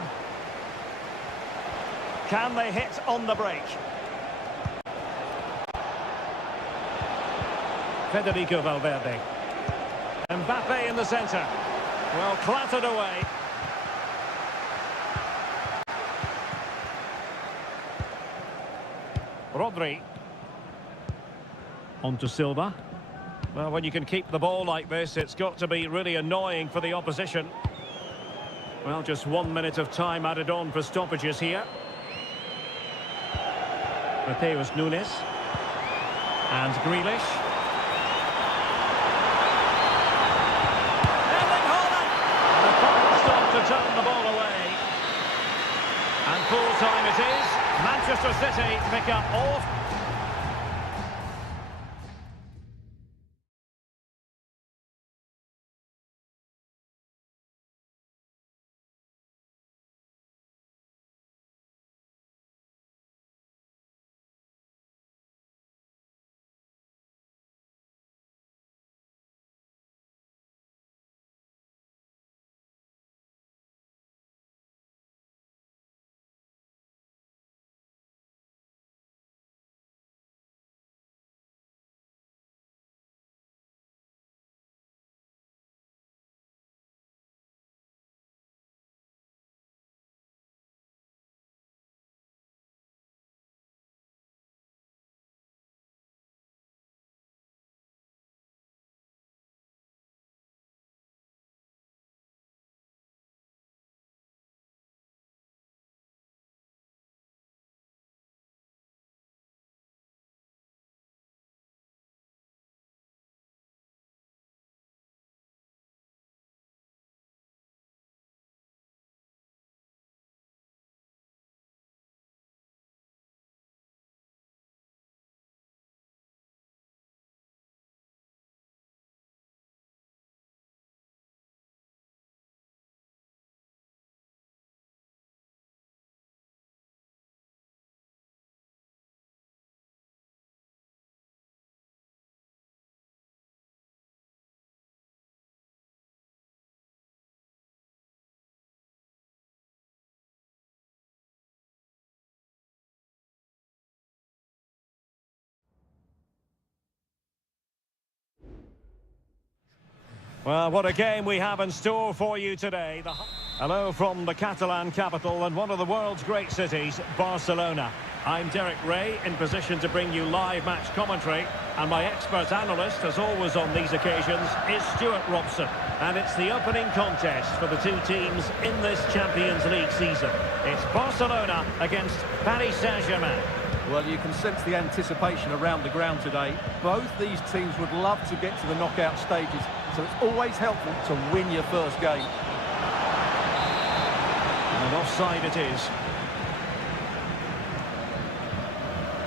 Can they hit on the break? Federico Valverde. Mbappe in the centre. Well, clattered away. Rodri. On to Silva. Well, when you can keep the ball like this, it's got to be really annoying for the opposition. Well, just 1 minute of time added on for stoppages here. Mateus Nunes. And Grealish. turn the ball away. And full time it is. Manchester City pick up all. Well, what a game we have in store for you today. Hello from the Catalan capital and one of the world's great cities, Barcelona. I'm Derek Ray, in position to bring you live match commentary, and my expert analyst, as always on these occasions, is Stuart Robson. And it's the opening contest for the two teams in this Champions League season. It's Barcelona against Paris Saint-Germain. Well, you can sense the anticipation around the ground today. Both these teams would love to get to the knockout stages, so it's always helpful to win your first game. And offside it is.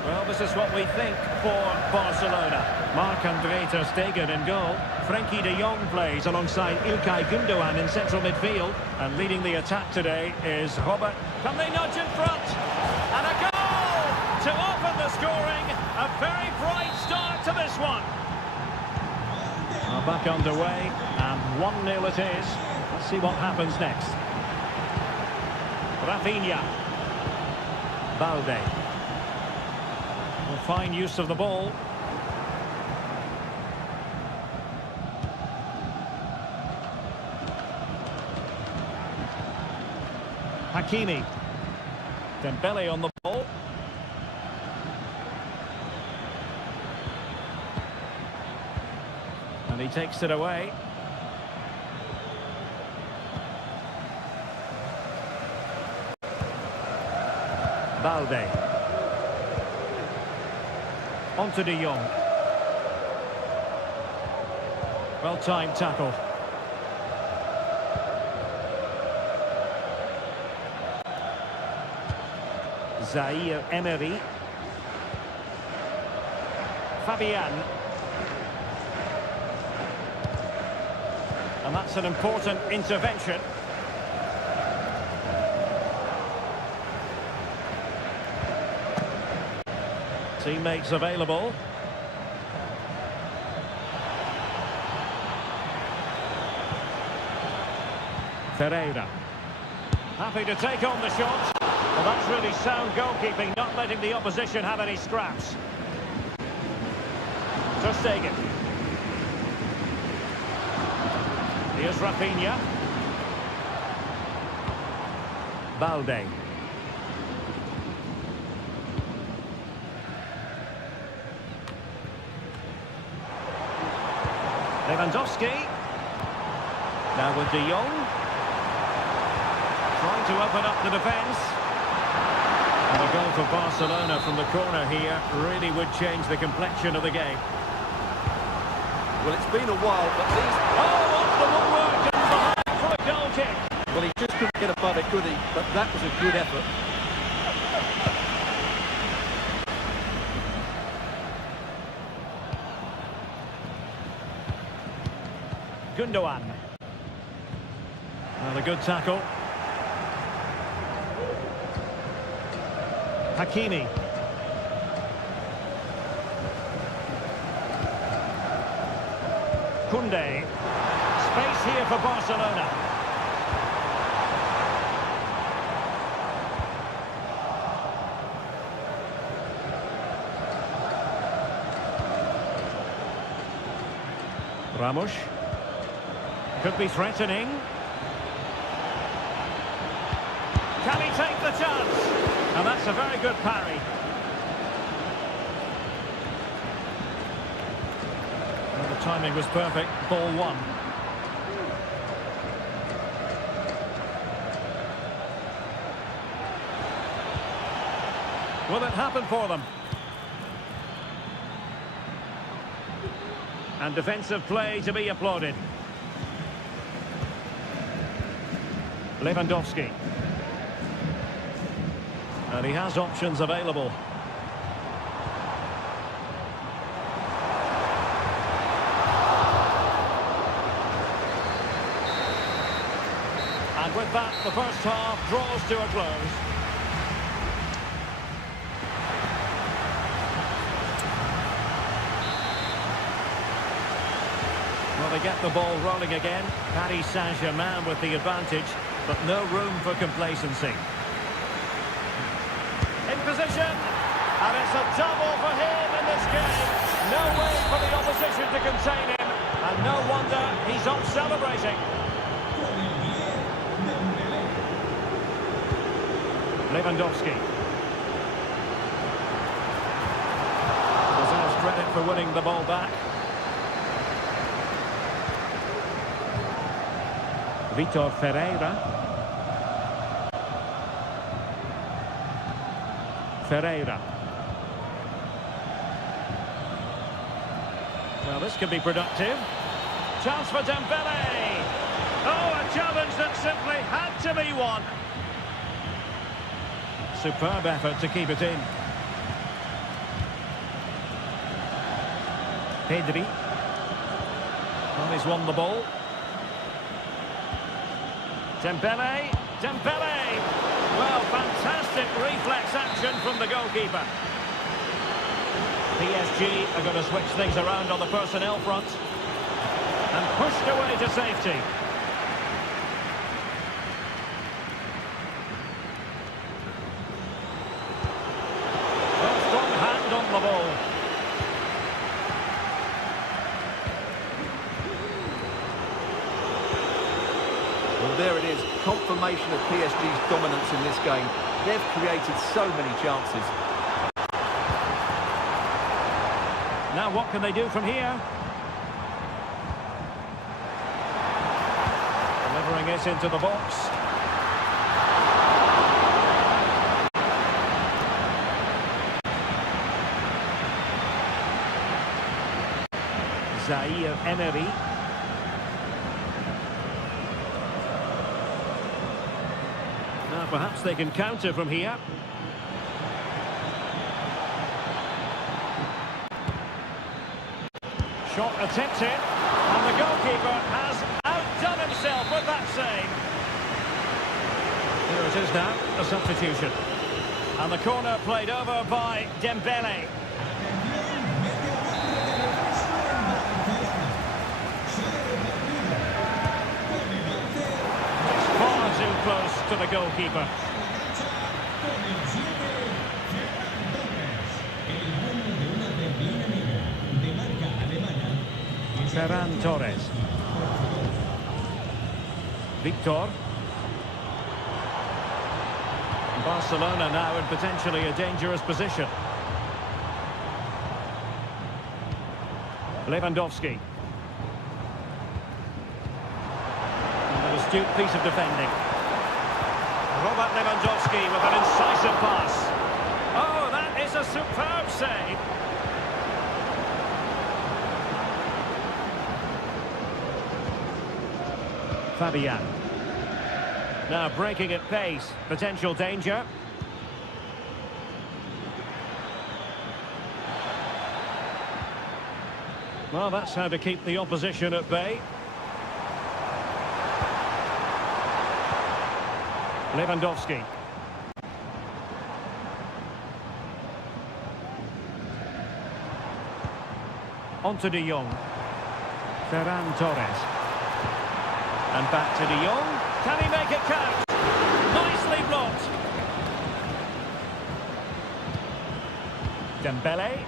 Well, this is what we think for Barcelona. Marc-André ter Stegen in goal. Frenkie de Jong plays alongside İlkay Gündoğan in central midfield. And leading the attack today is Robert. Can they nudge in front? And a goal to open the scoring. A very bright start to this one. Back underway, and 1-0 it is. Let's see what happens next. Rafinha. Balde. Fine use of the ball. Hakimi. Dembele on the ball. And he takes it away. Balde. On to de Jong. Well-timed tackle. Zaire Emery. Fabian. And that's an important intervention. Teammates available. Pereira. Happy to take on the shot. Well, that's really sound goalkeeping, not letting the opposition have any scraps. Ter Stegen. Here's Rafinha. Balde. Lewandowski. Now with de Jong. Trying to open up the defence. And a goal for Barcelona from the corner here really would change the complexion of the game. Well, it's been a while, but these... Oh, what's the woodwork and behind for a goal kick. Well, he just couldn't get above it, could he? But that was a good effort. Gundogan. Well, a good tackle. Hakimi. Koundé. Space here for Barcelona. Ramos. Could be threatening. Can he take the chance? And that's a very good parry. Well, the timing was perfect. Ball one. Will it happen for them? And defensive play to be applauded. Lewandowski. And he has options available. And with that, the first half draws to a close. Well, they get the ball rolling again. Paris Saint-Germain with the advantage, but no room for complacency. In position, and it's a double for him in this game. No way for the opposition to contain him, and no wonder he's off celebrating. Lewandowski. Deserves credit for winning the ball back. Vitor Ferreira. Well, this could be productive. Chance for Dembele. Oh, a challenge that simply had to be won. Superb effort to keep it in. Pedri. Well, he's won the ball. Dembele. Well, fantastic reflex action from the goalkeeper. PSG are going to switch things around on the personnel front. And pushed away to safety. Well, strong hand on the ball. Well, there it is. Confirmation of PSG's dominance in this game. They've created so many chances. Now what can they do from here? Delivering it into the box. Zaire Emery. Now perhaps they can counter from here. Shot attempted, and the goalkeeper has outdone himself with that save. Here it is now, a substitution. And the corner played over by Dembele. It's far too close to the goalkeeper. Ferran Torres. Victor. Barcelona now in potentially a dangerous position. Lewandowski. And an astute piece of defending. Robert Lewandowski with an incisive pass. Oh, that is a superb save. Fabian. Now breaking at pace. Potential danger. Well, that's how to keep the opposition at bay. Lewandowski. On to De Jong. Ferran Torres. And back to De Jong. Can he make it count? Nicely blocked. Dembele.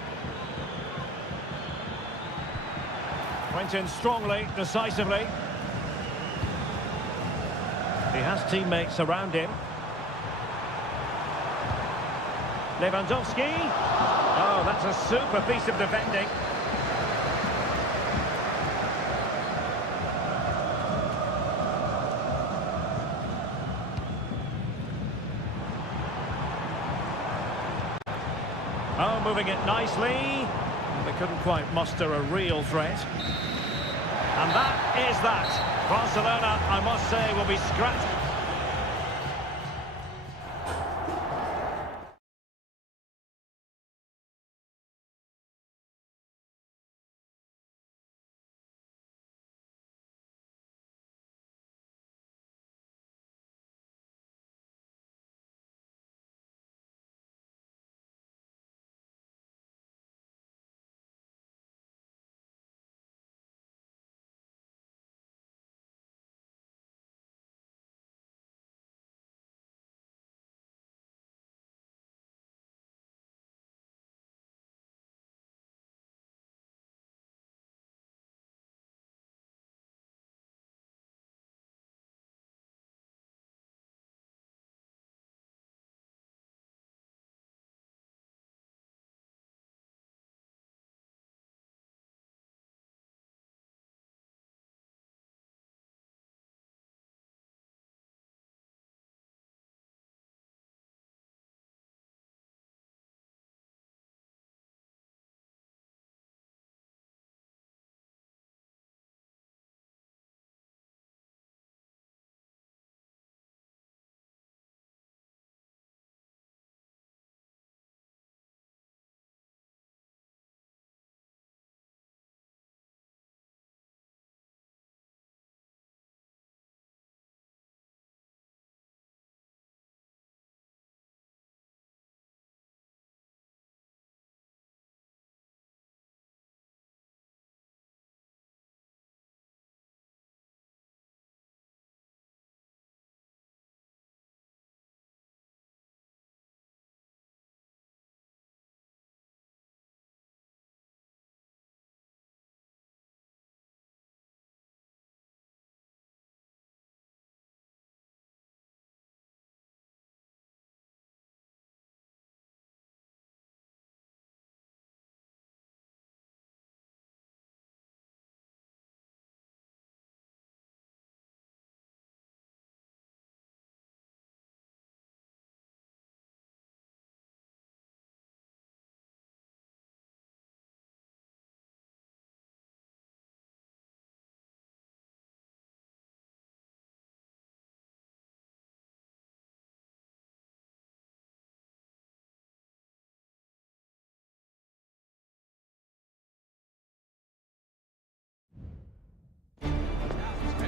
Went in strongly, decisively. He has teammates around him. Lewandowski. Oh, that's a super piece of defending. Oh, moving it nicely. They couldn't quite muster a real threat. And that is that. Barcelona, I must say, will be scratched.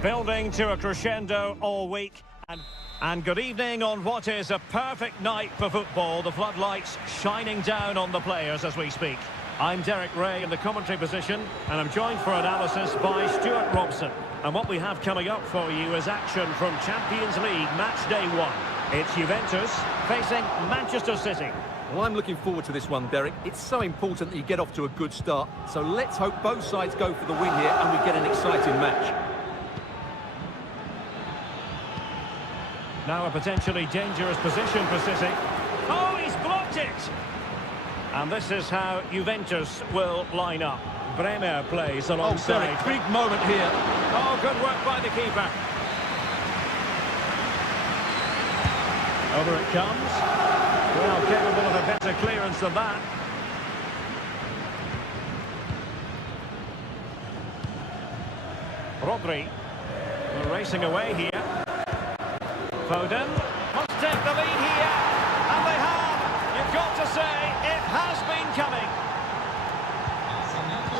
Building to a crescendo all week. And good evening on what is a perfect night for football. The floodlights shining down on the players as we speak. I'm Derek Ray in the commentary position, and I'm joined for analysis by Stuart Robson. And what we have coming up for you is action from Champions League match day 1. It's Juventus facing Manchester City. Well, I'm looking forward to this one, Derek. It's so important that you get off to a good start. So let's hope both sides go for the win here and we get an exciting match. Now a potentially dangerous position for City. Oh, he's blocked it! And this is how Juventus will line up. Bremer plays alongside. Oh, Derek, big moment here. Oh, good work by the keeper. Over it comes. Well, capable of a better clearance than that. Rodri. We're racing away here. Foden must take the lead here, and they have. You've got to say, it has been coming.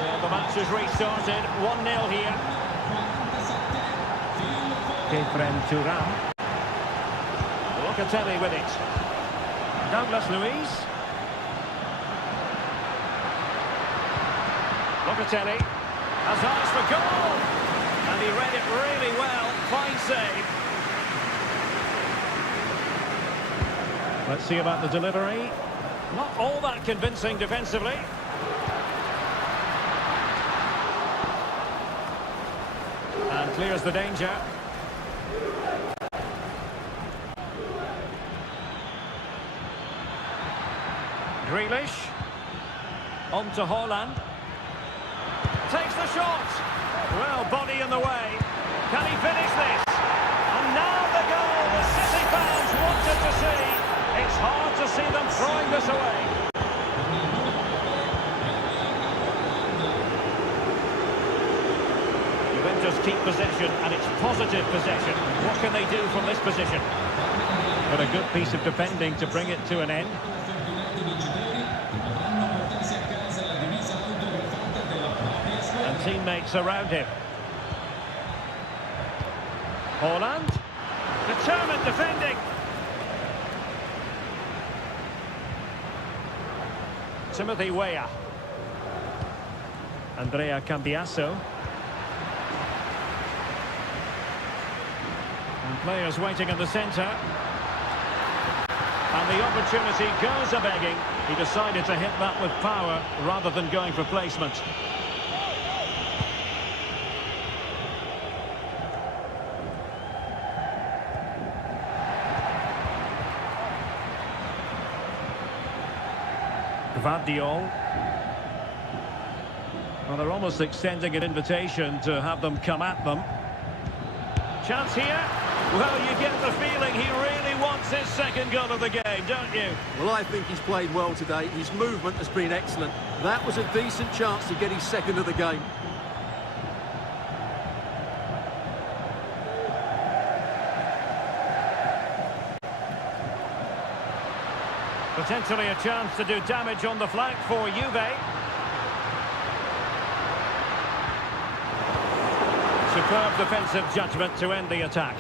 So the match has restarted, 1-0 here. Turam. Locatelli with it. Douglas Luiz. Locatelli has eyes for goal. And he read it really well. Fine save. Let's see about the delivery. Not all that convincing defensively. And clears the danger. Grealish. On to Haaland. Takes the shot. Well, body in the way. Can he finish this? And now the goal the City fans wanted to see. It's hard to see them throwing this away. Juventus keep possession, and it's positive possession. What can they do from this position? But a good piece of defending to bring it to an end. And teammates around him. Haaland. Determined defending. Timothy Weah. Andrea Cambiasso. And players waiting in the centre. And the opportunity goes a-begging. He decided to hit that with power rather than going for placement. Gvardiol. Well, they're almost extending an invitation to have them come at them. Chance here. Well, you get the feeling he really wants his second goal of the game, don't you? Well, I think he's played well today. His movement has been excellent. That was a decent chance to get his second of the game. Potentially a chance to do damage on the flank for Juve. Superb defensive judgment to end the attack.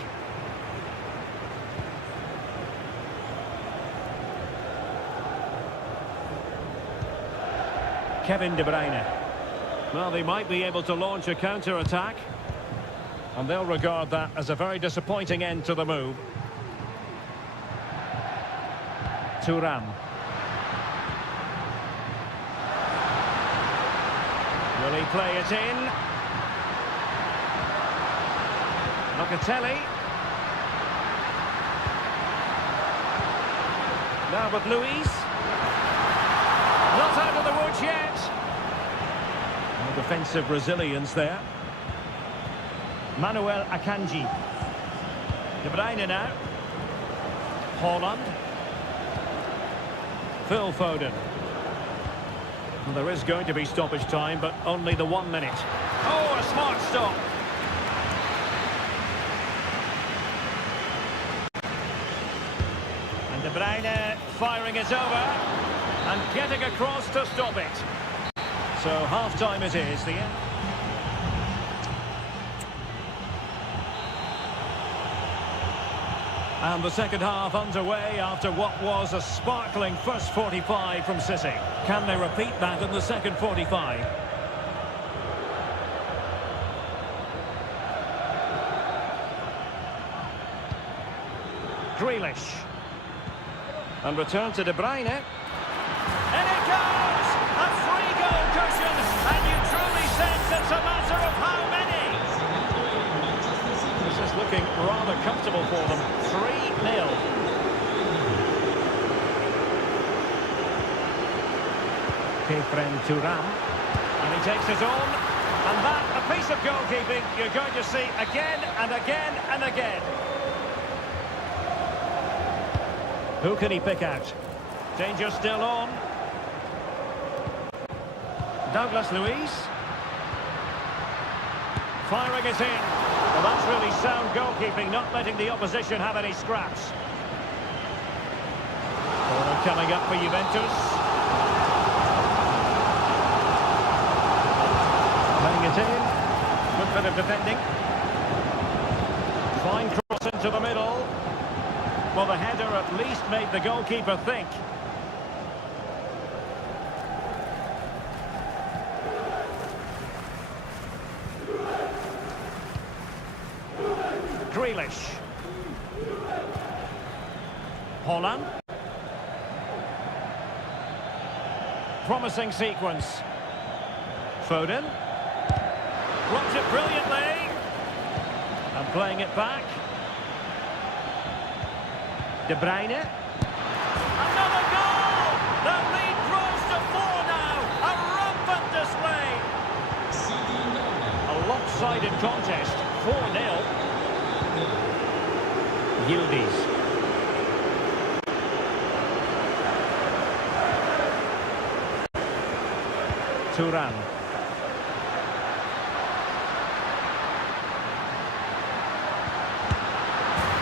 Kevin De Bruyne. Well, they might be able to launch a counter-attack. And they'll regard that as a very disappointing end to the move. Turam. Will he play it in? Locatelli. Now with Luiz. Not out of the woods yet. No defensive resilience there. Manuel Akanji. De Bruyne now. Haaland. Phil Foden. Well, there is going to be stoppage time, but only the 1 minute. Oh, a smart stop. And De Bruyne firing it over and getting across to stop it. So half-time it is. The end. And the second half underway after what was a sparkling first 45 from City. Can they repeat that in the second 45? Grealish. And return to De Bruyne. And it goes! A free goal cushion! And you truly sense it's a matter of how many? This is looking rather comfortable for them. 3-0. Kefren Turam. And he takes it on. And that, a piece of goalkeeping you're going to see again and again and again. Who can he pick out? Danger still on. Douglas Luiz. Firing it in. Well, that's really sound goalkeeping, not letting the opposition have any scraps. Corner coming up for Juventus. Playing it in. Good bit of defending. Fine cross into the middle. Well, the header at least made the goalkeeper think. Grealish. Holland. Promising sequence. Foden. Blocks it brilliantly. And playing it back. De Bruyne. Another goal! The lead grows to 4 now. A rampant display. A lopsided contest. 4-0. Yildiz. Turan.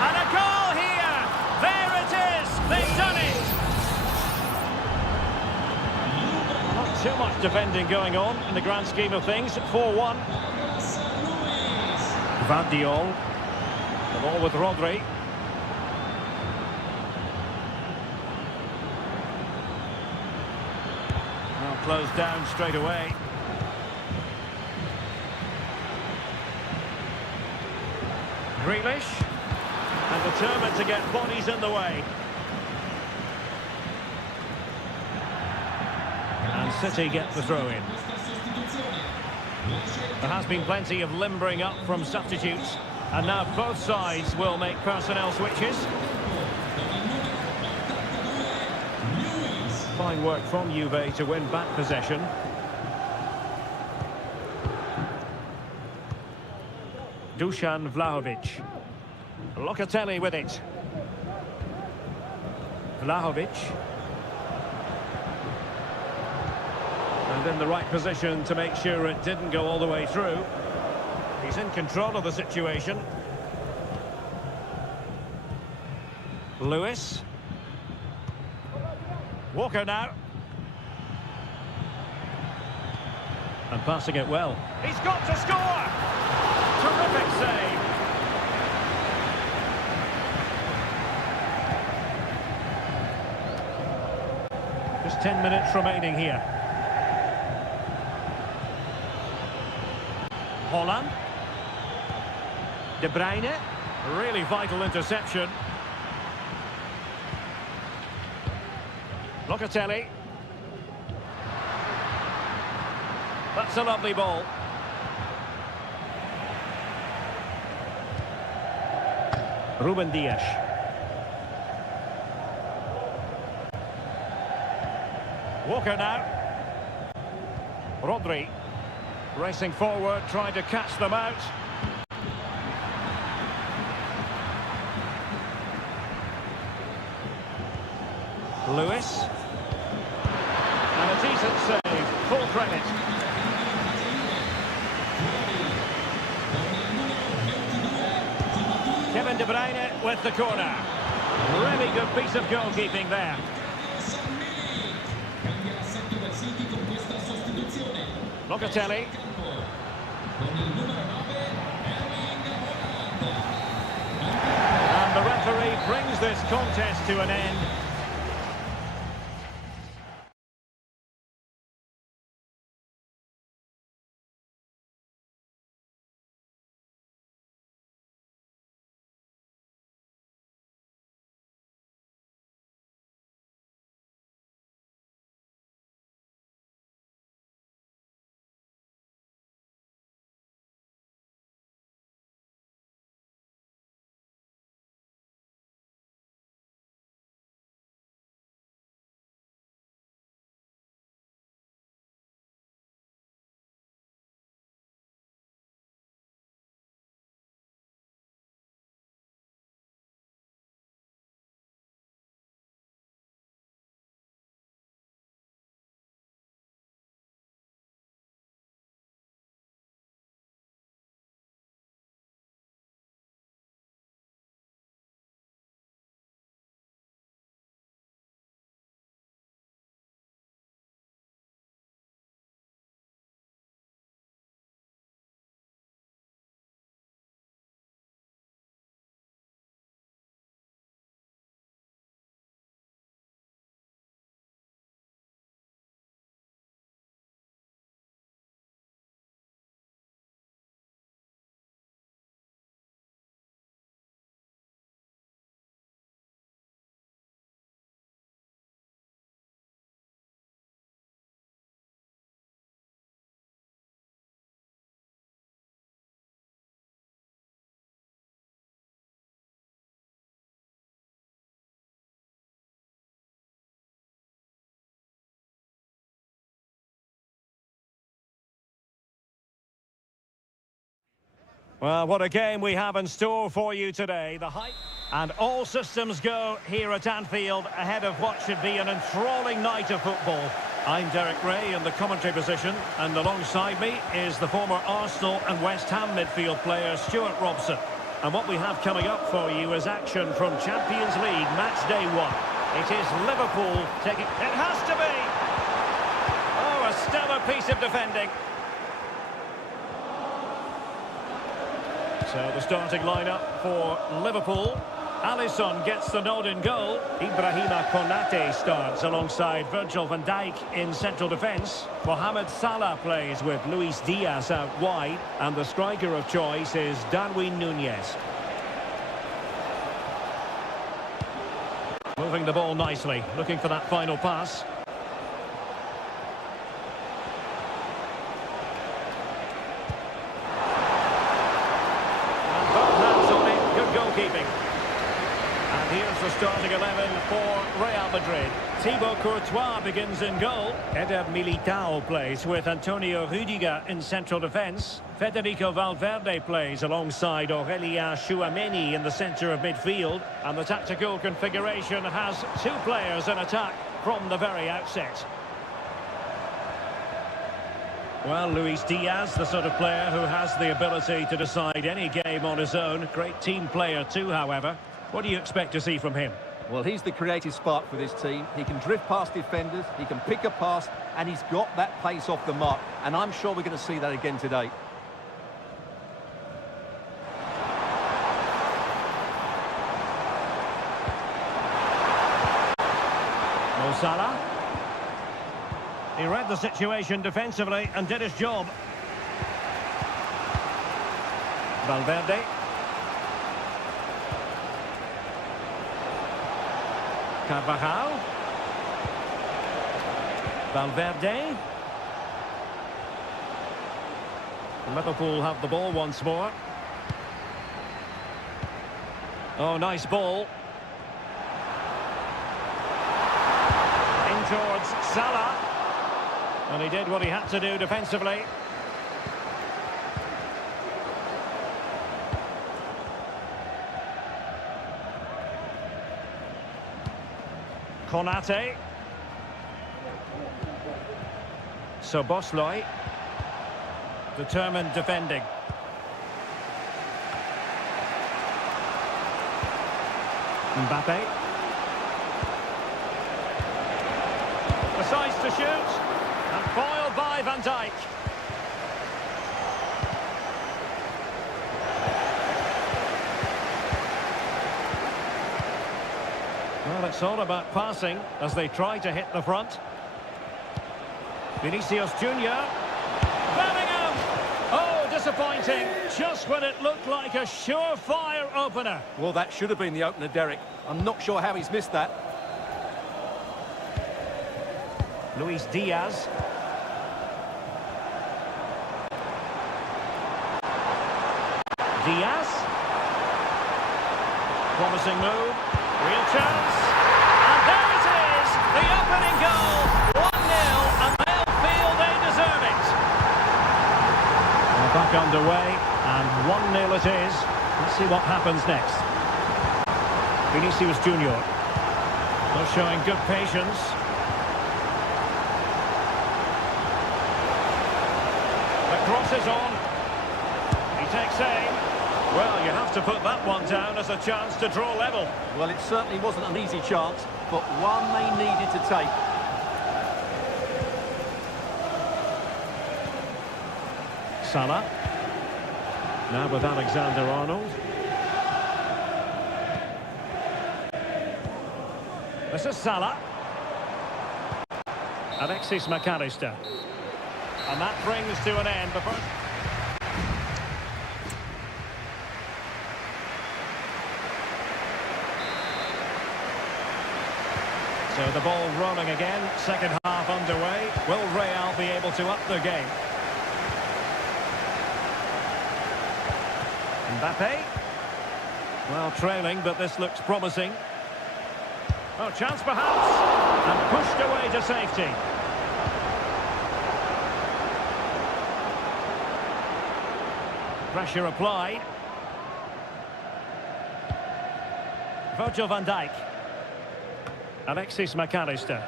And a goal here! There it is! They've done it! Not too much defending going on in the grand scheme of things. 4-1. Vardiol. The ball with Rodri. Now closed down straight away. Grealish. And determined to get bodies in the way. And City get the throw in. There has been plenty of limbering up from substitutes. And now both sides will make personnel switches. Fine work from Juve to win back possession. Dusan Vlahovic. Locatelli with it. Vlahovic. And in the right position to make sure it didn't go all the way through. He's in control of the situation. Lewis. Walker now. And passing it well. He's got to score! Terrific save. Just 10 minutes remaining here. Holland. De Bruyne. Really vital interception. Locatelli. That's a lovely ball. Ruben Dias. Walker now. Rodri. Racing forward, trying to catch them out. Lewis. And a decent save. Full credit. Kevin De Bruyne with the corner. Really good piece of goalkeeping there. Locatelli. And the referee brings this contest to an end. Well, what a game we have in store for you today. The hype and all systems go here at Anfield ahead of what should be an enthralling night of football. I'm Derek Ray in the commentary position, and alongside me is the former Arsenal and West Ham midfield player Stuart Robson. And what we have coming up for you is action from Champions League match day 1. It is Liverpool taking... It has to be! Oh, a stellar piece of defending. So the starting lineup for Liverpool. Alisson gets the nod in goal. Ibrahima Konate starts alongside Virgil van Dijk in central defence. Mohamed Salah plays with Luis Diaz out wide. And the striker of choice is Darwin Núñez. Moving the ball nicely, looking for that final pass. Goalkeeping. And here's the starting 11 for Real Madrid. Thibaut Courtois begins in goal. Eder Militao plays with Antonio Rüdiger in central defence. Federico Valverde plays alongside Aurélien Tchouaméni in the centre of midfield. And the tactical configuration has 2 players in attack from the very outset. Well, Luis Diaz, the sort of player who has the ability to decide any game on his own. Great team player too, however. What do you expect to see from him? Well, he's the creative spark for this team. He can drift past defenders, he can pick a pass, and he's got that pace off the mark. And I'm sure we're going to see that again today. Mo Salah. He read the situation defensively and did his job. Valverde. Carvajal. Valverde. Liverpool have the ball once more. Oh, nice ball. In towards Salah. And he did what he had to do defensively. Konate. Szoboszlai. Determined defending. Mbappe. Decides to shoot. And foiled by Van Dijk. Well, it's all about passing as they try to hit the front. Vinicius Junior. Bellingham! Oh, disappointing. Just when it looked like a surefire opener. Well, that should have been the opener, Derek. I'm not sure how he's missed that. Luis Diaz. Diaz. Promising move. Real chance. And there it is. The opening goal. 1-0. And they'll feel they deserve it. We're back underway. And 1-0 it is. Let's see what happens next. Vinicius Junior. They're showing good patience. Cross is on. He takes aim. Well, you have to put that one down as a chance to draw level. Well, it certainly wasn't an easy chance, but one they needed to take. Salah. Now with Alexander-Arnold. This is Salah. Alexis McAllister. And that brings to an end the first... So the ball rolling again, second half underway. Will Real be able to up their game? Mbappe. Well, trailing, but this looks promising. Oh, chance perhaps. And pushed away to safety. Pressure applied. Virgil van Dijk. Alexis McAllister.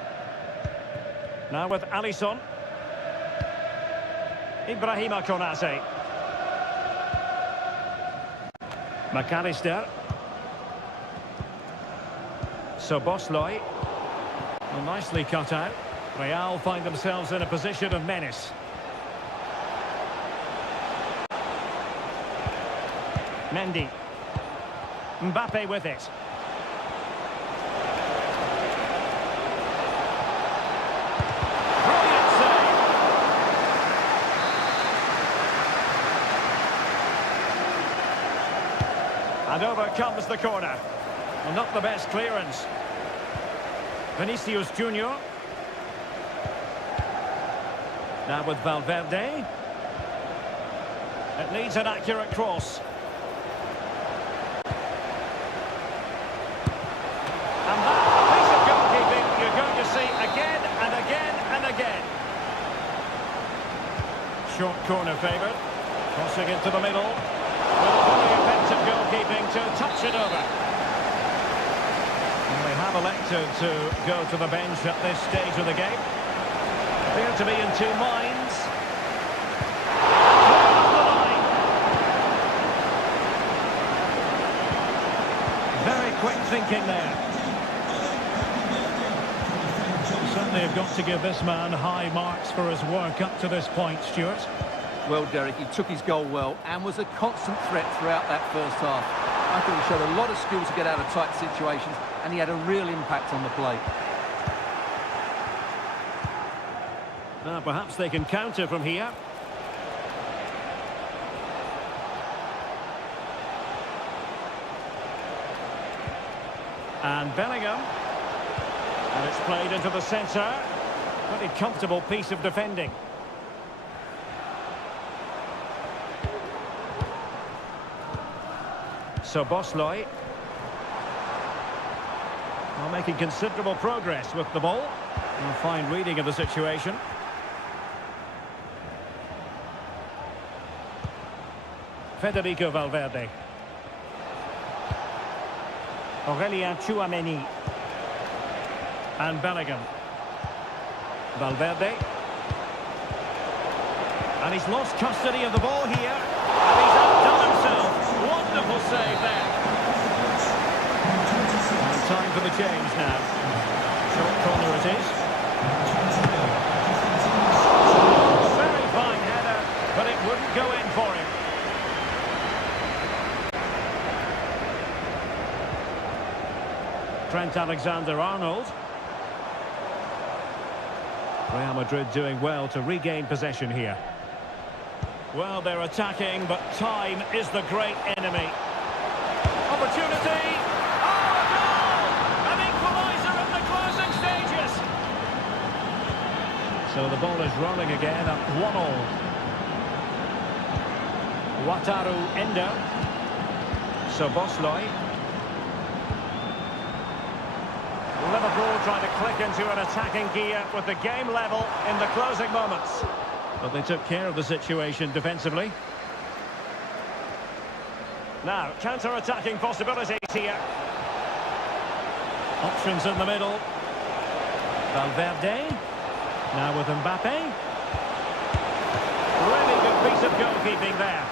Now with Alisson. Ibrahima Konate. McAllister. Soboslai. Well, nicely cut out. Real find themselves in a position of menace. Mendy. Mbappe with it. Brilliant save. And over comes the corner. Well, not the best clearance. Vinicius Junior. Now with Valverde. It needs an accurate cross. And that's a piece of goalkeeping you're going to see again and again and again. Short corner favoured. Crossing into the middle. Well, very effective goalkeeping to touch it over. And they have elected to go to the bench at this stage of the game. Appear to be in two minds. Very quick thinking there. Certainly have got to give this man high marks for his work up to this point, Stuart. Well, Derek, he took his goal well and was a constant threat throughout that first half. I think he showed a lot of skill to get out of tight situations, and he had a real impact on the play. Now, perhaps they can counter from here. And Bellingham. And it's played into the centre. Pretty comfortable piece of defending. Soboslai. Well, making considerable progress with the ball. A fine reading of the situation. Federico Valverde. Aurelien Tchouameni. And Bellingham. Valverde. And he's lost custody of the ball here. And he's outdone himself. Wonderful save there. And time for the change now. Short corner it is. Very fine header, but it wouldn't go in for him. Trent Alexander-Arnold. Real Madrid doing well to regain possession here. Well, they're attacking, but time is the great enemy. Opportunity! Oh, a goal! An equaliser in the closing stages! So the ball is rolling again at 1-1. Wataru Endo. Soboslai. Liverpool trying to click into an attacking gear with the game level in the closing moments. But they took care of the situation defensively. Now, counter-attacking possibilities here. Options in the middle. Valverde. Now with Mbappe. Really good piece of goalkeeping there.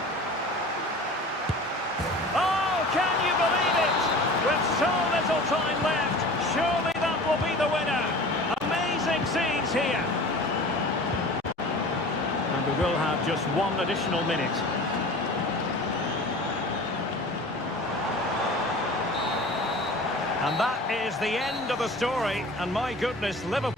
Oh, can you believe it? With so little time left, surely that will be the winner. Amazing scenes here. And we will have just one additional minute. And that is the end of the story. And my goodness, Liverpool...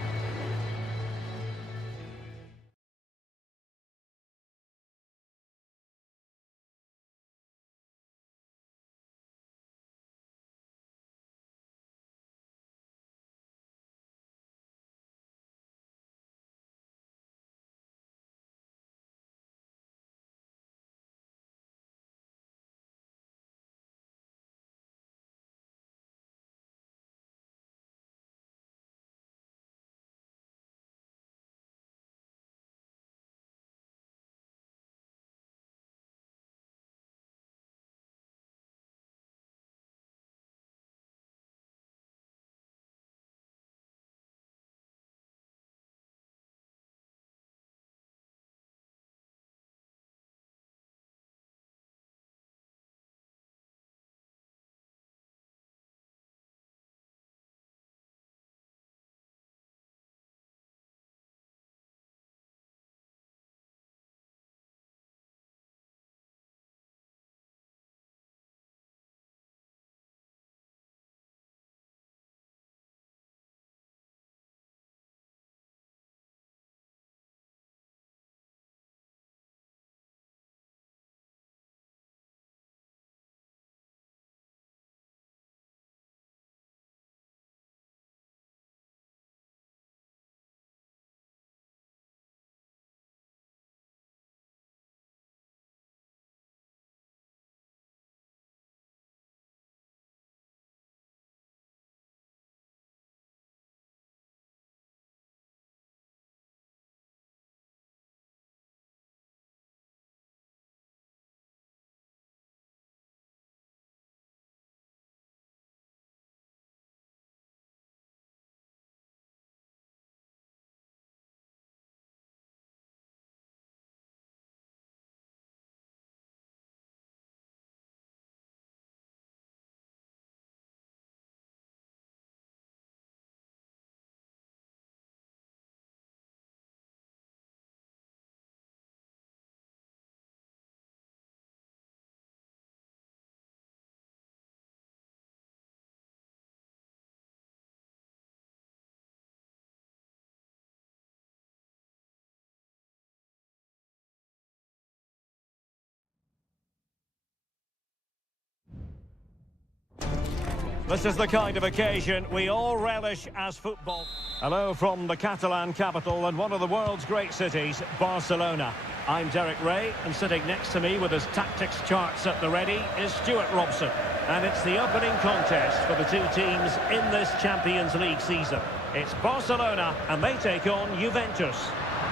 This is the kind of occasion we all relish as football. Hello from the Catalan capital and one of the world's great cities, Barcelona. I'm Derek Ray, and sitting next to me with his tactics charts at the ready is Stuart Robson. And it's the opening contest for the two teams in this Champions League season. It's Barcelona, and they take on Juventus.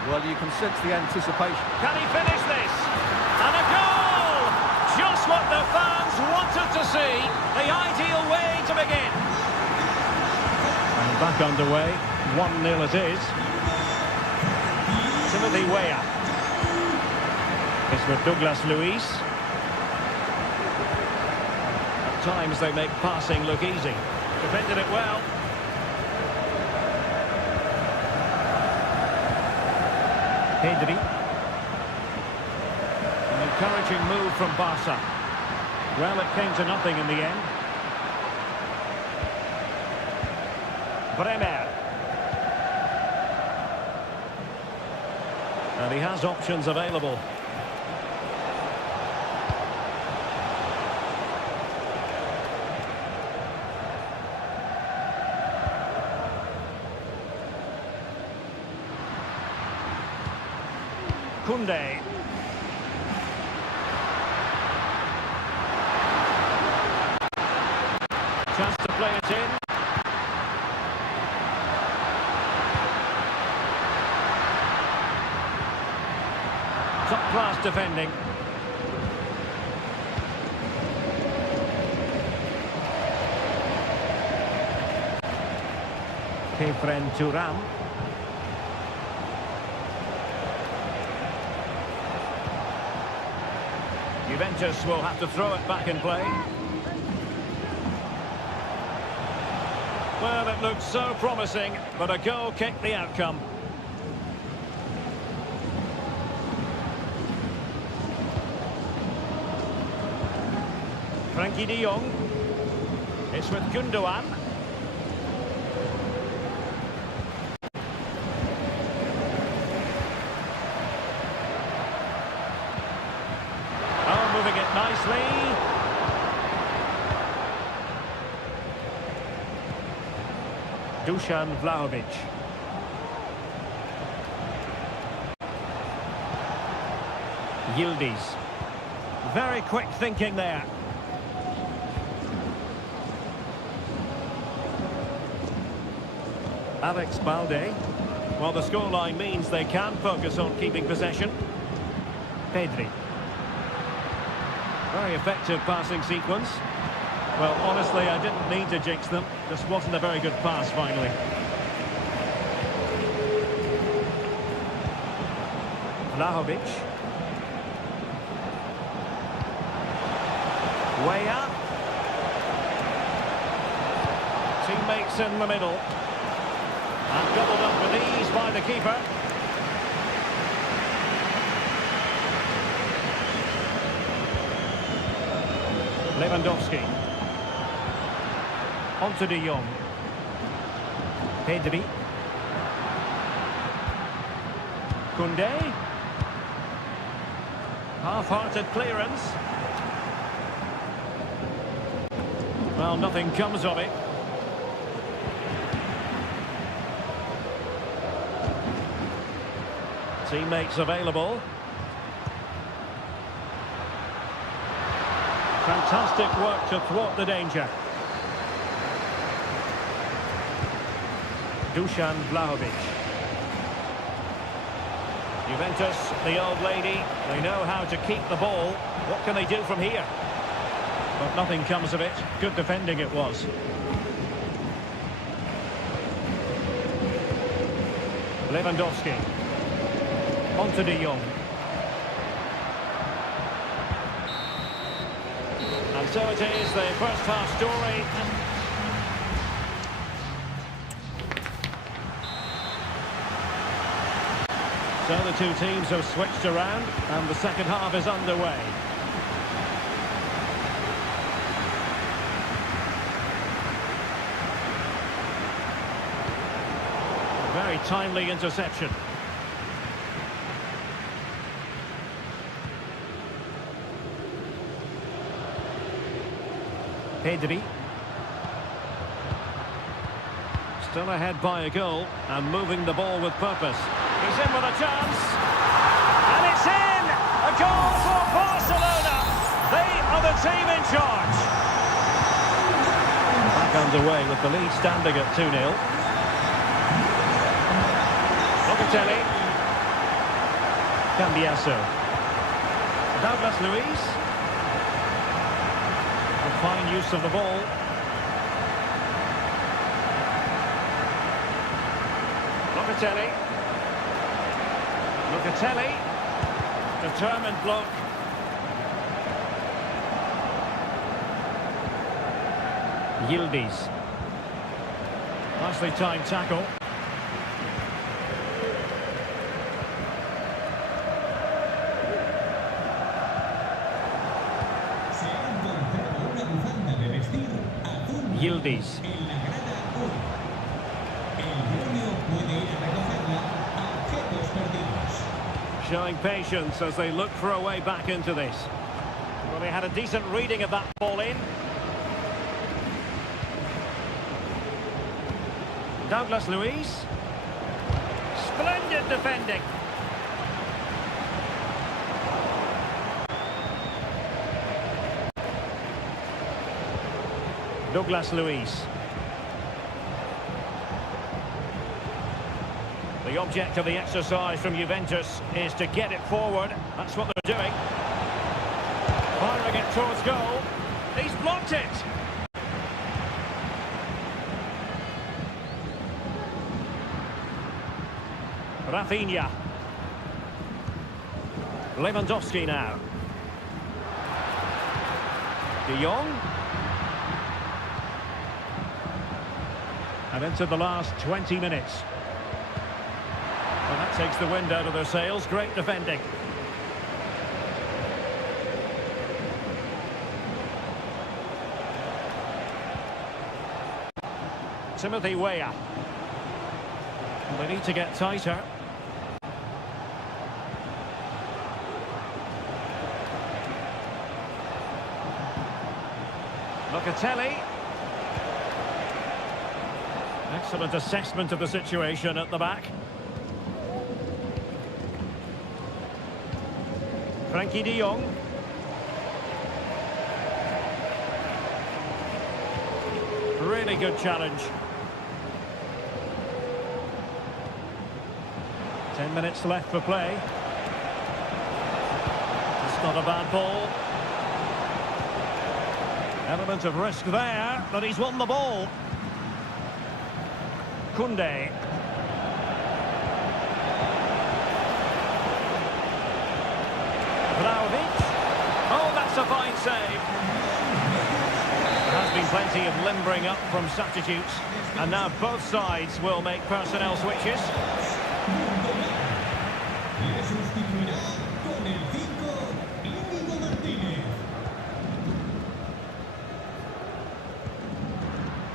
Well, you can sense the anticipation. Can he finish this? And a goal! Just what the fans wanted to see. The ideal way to begin. And back underway. 1-0 it is. Timothy Weah. It's with Douglas Luiz. At times they make passing look easy. Defended it well. Pedri. An encouraging move from Barca. Well, it came to nothing in the end. Bremer. And he has options available. Koundé. Chance to play it in. Top-class defending. Kefren Turam. Juventus will have to throw it back in play. Well, it looked so promising, but a goal kicked the outcome. Frankie de Jong. It's with Gundogan. Oh, moving it nicely. Dusan Vlahovic. Yildiz. Very quick thinking there. Alex Balde. Well, the scoreline means they can focus on keeping possession. Pedri. Very effective passing sequence. Well, honestly, I didn't mean to jinx them. Just wasn't a very good pass, finally. Vlahovic. Weah. Teammates in the middle. And gobbled up with ease by the keeper. Lewandowski. On to de Jong. Pedri. Koundé. Half-hearted clearance. Well, nothing comes of it. Teammates available. Fantastic work to thwart the danger. Dusan Vlahovic. Juventus, the old lady, they know how to keep the ball. What can they do from here? But nothing comes of it. Good defending it was. Lewandowski. On to de Jong. And so it is, the first half story. So the two teams have switched around and the second half is underway. Very timely interception. Pedri. Still ahead by a goal and moving the ball with purpose. He's in with a chance. And it's in! A goal for Barcelona. They are the team in charge. Back underway with the lead standing at 2-0. Locatelli. Cambiasso. Douglas Luiz. A fine use of the ball. Locatelli. Locatelli. Determined block. Yildiz. Nicely timed tackle. Yildiz. Showing patience as they look for a way back into this. Well, they had a decent reading of that ball in. Douglas Luiz. Splendid defending. Douglas Luiz. The object of the exercise from Juventus is to get it forward. That's what they're doing. Firing it towards goal. He's blocked it. Rafinha. Lewandowski now. De Jong. And into the last 20 minutes. Well, that takes the wind out of their sails. Great defending. Timothy Weah. They need to get tighter. Locatelli. Excellent assessment of the situation at the back. Frankie de Jong. Really good challenge. 10 minutes left for play. It's not a bad ball. Element of risk there, but he's won the ball. Koundé. Oh, that's a fine save. There has been plenty of limbering up from substitutes, and now both sides will make personnel switches.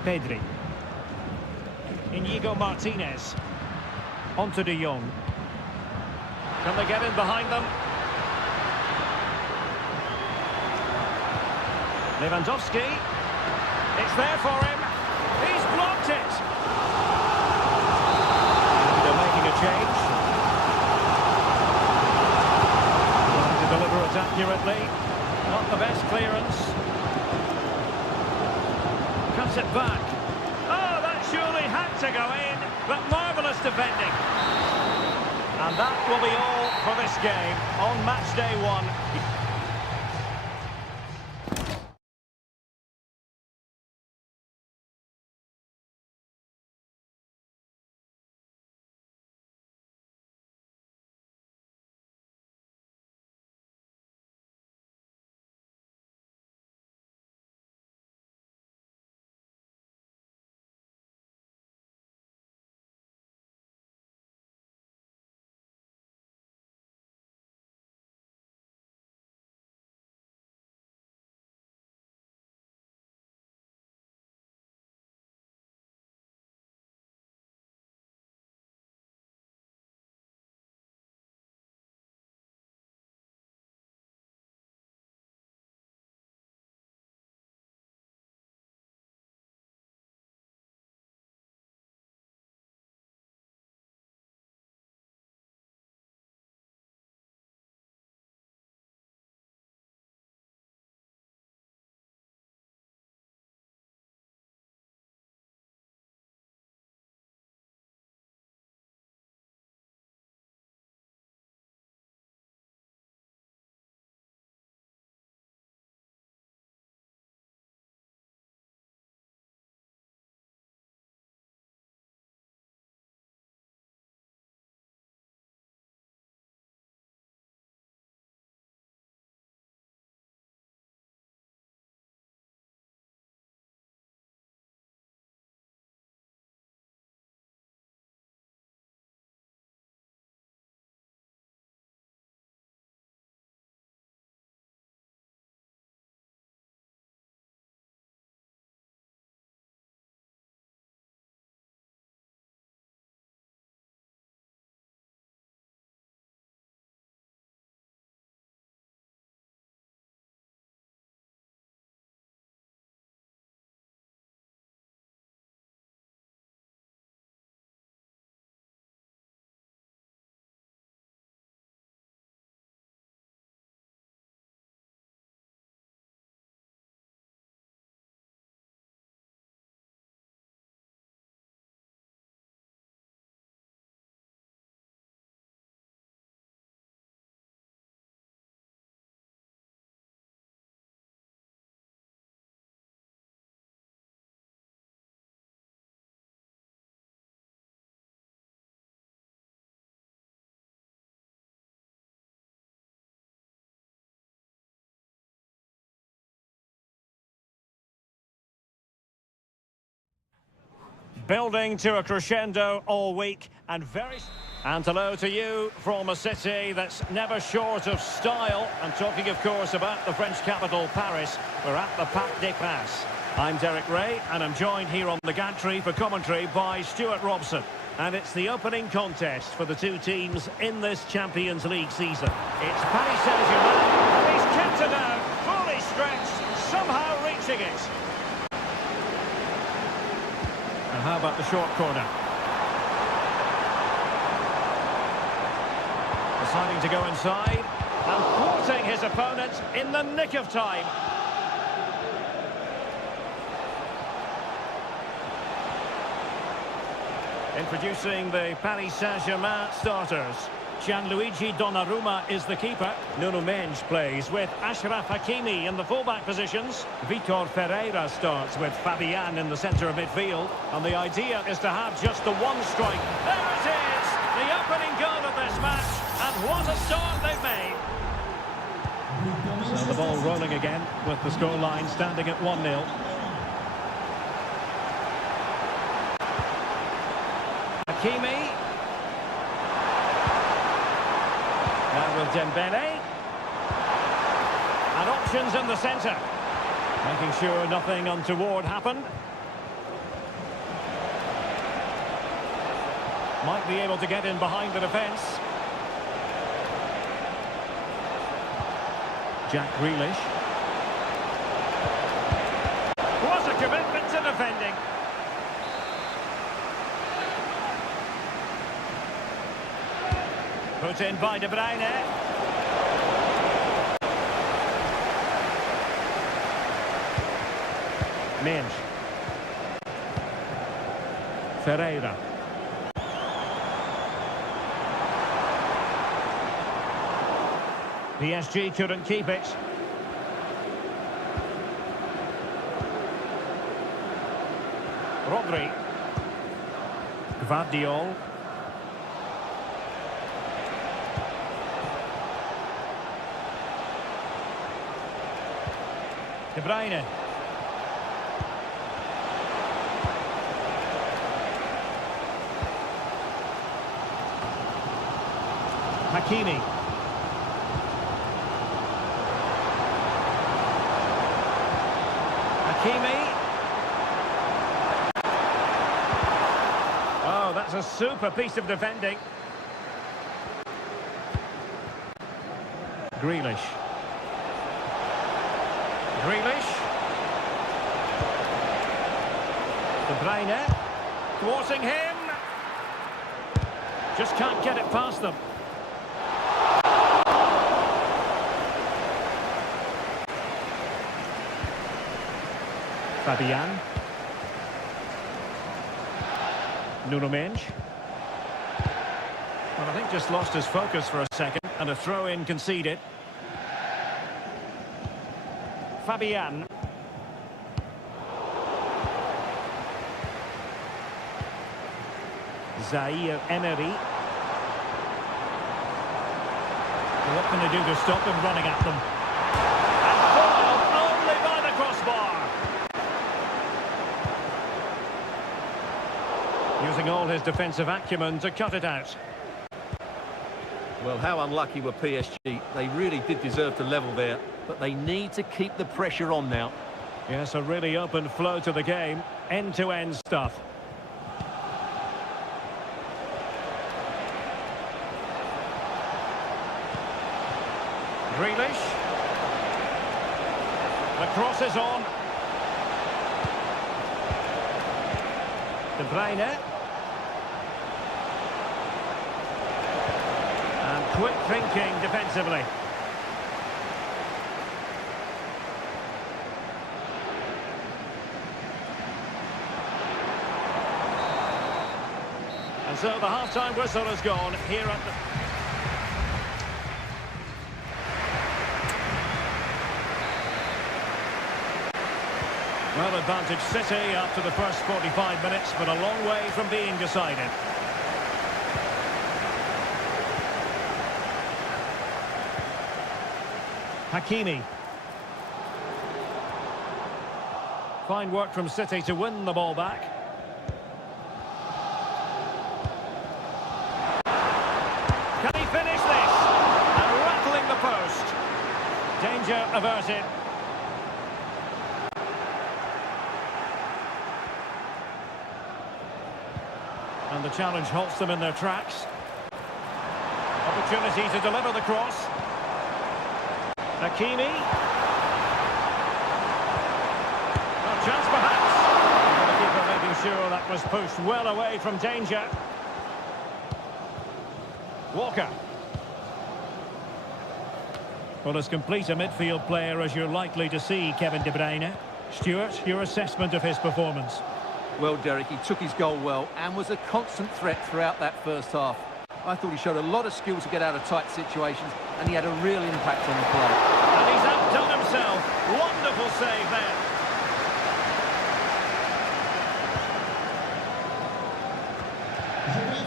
Pedri. Inigo Martinez. Onto De Jong. Can they get in behind them? Lewandowski. It's there for him. He's blocked it. They're making a change. Trying to deliver it accurately. Not the best clearance. Cuts it back. Oh, that surely had to go in, but marvellous defending. And that will be all for this game on match day 1. building to a crescendo all week and very... And hello to you from a city that's never short of style. I'm talking, of course, about the French capital, Paris. We're at the Parc des Princes. I'm Derek Ray, and I'm joined here on the gantry for commentary by Stuart Robson. And it's the opening contest for the two teams in this Champions League season. It's Paris Saint-Germain, and he's kept it out, fully stretched, somehow reaching it. And how about the short corner? Deciding to go inside and thwarting his opponent in the nick of time. Introducing the Paris Saint-Germain starters. Gianluigi Donnarumma is the keeper. Nuno Mendes plays with Achraf Hakimi in the fullback positions. Vitor Ferreira starts with Fabian in the centre of midfield. And the idea is to have just the one strike. There it is! The opening goal of this match. And what a start they've made. So the ball rolling again with the scoreline standing at 1-0. Hakimi. Now with Dembele. And options in the centre. Making sure nothing untoward happened. Might be able to get in behind the defence. Jack Grealish. What a commitment to defending. Put in by De Bruyne. Mendes. Ferreira. PSG couldn't keep it. Rodri. Gvardiol. De Bruyne. Hakimi. Oh, that's a super piece of defending. Grealish. De Bruyne. Thwarting him. Just can't get it past them. Fabian. Nuno Mendes. Well, I think just lost his focus for a second, and a throw-in conceded. Fabian. Zaire Emery. What can they do to stop them running at them? And foiled only by the crossbar. Using all his defensive acumen to cut it out. Well, how unlucky were PSG? They really did deserve to level there, but they need to keep the pressure on now. Yes, a really open flow to the game. End-to-end stuff. Grealish. The cross is on. De Bruyne. And quick thinking defensively. And so the half-time whistle has gone here at the... Well, advantage City after the first 45 minutes, but a long way from being decided. Hakimi. Fine work from City to win the ball back. Danger averted. And the challenge halts them in their tracks. Opportunity to deliver the cross. Hakimi. A chance perhaps. And the keeper making sure that was pushed well away from danger. Walker. Well, as complete a midfield player as you're likely to see, Kevin De Bruyne. Stuart, your assessment of his performance? Well, Derek, he took his goal well and was a constant threat throughout that first half. I thought he showed a lot of skill to get out of tight situations, and he had a real impact on the play. And he's outdone himself. Wonderful save there.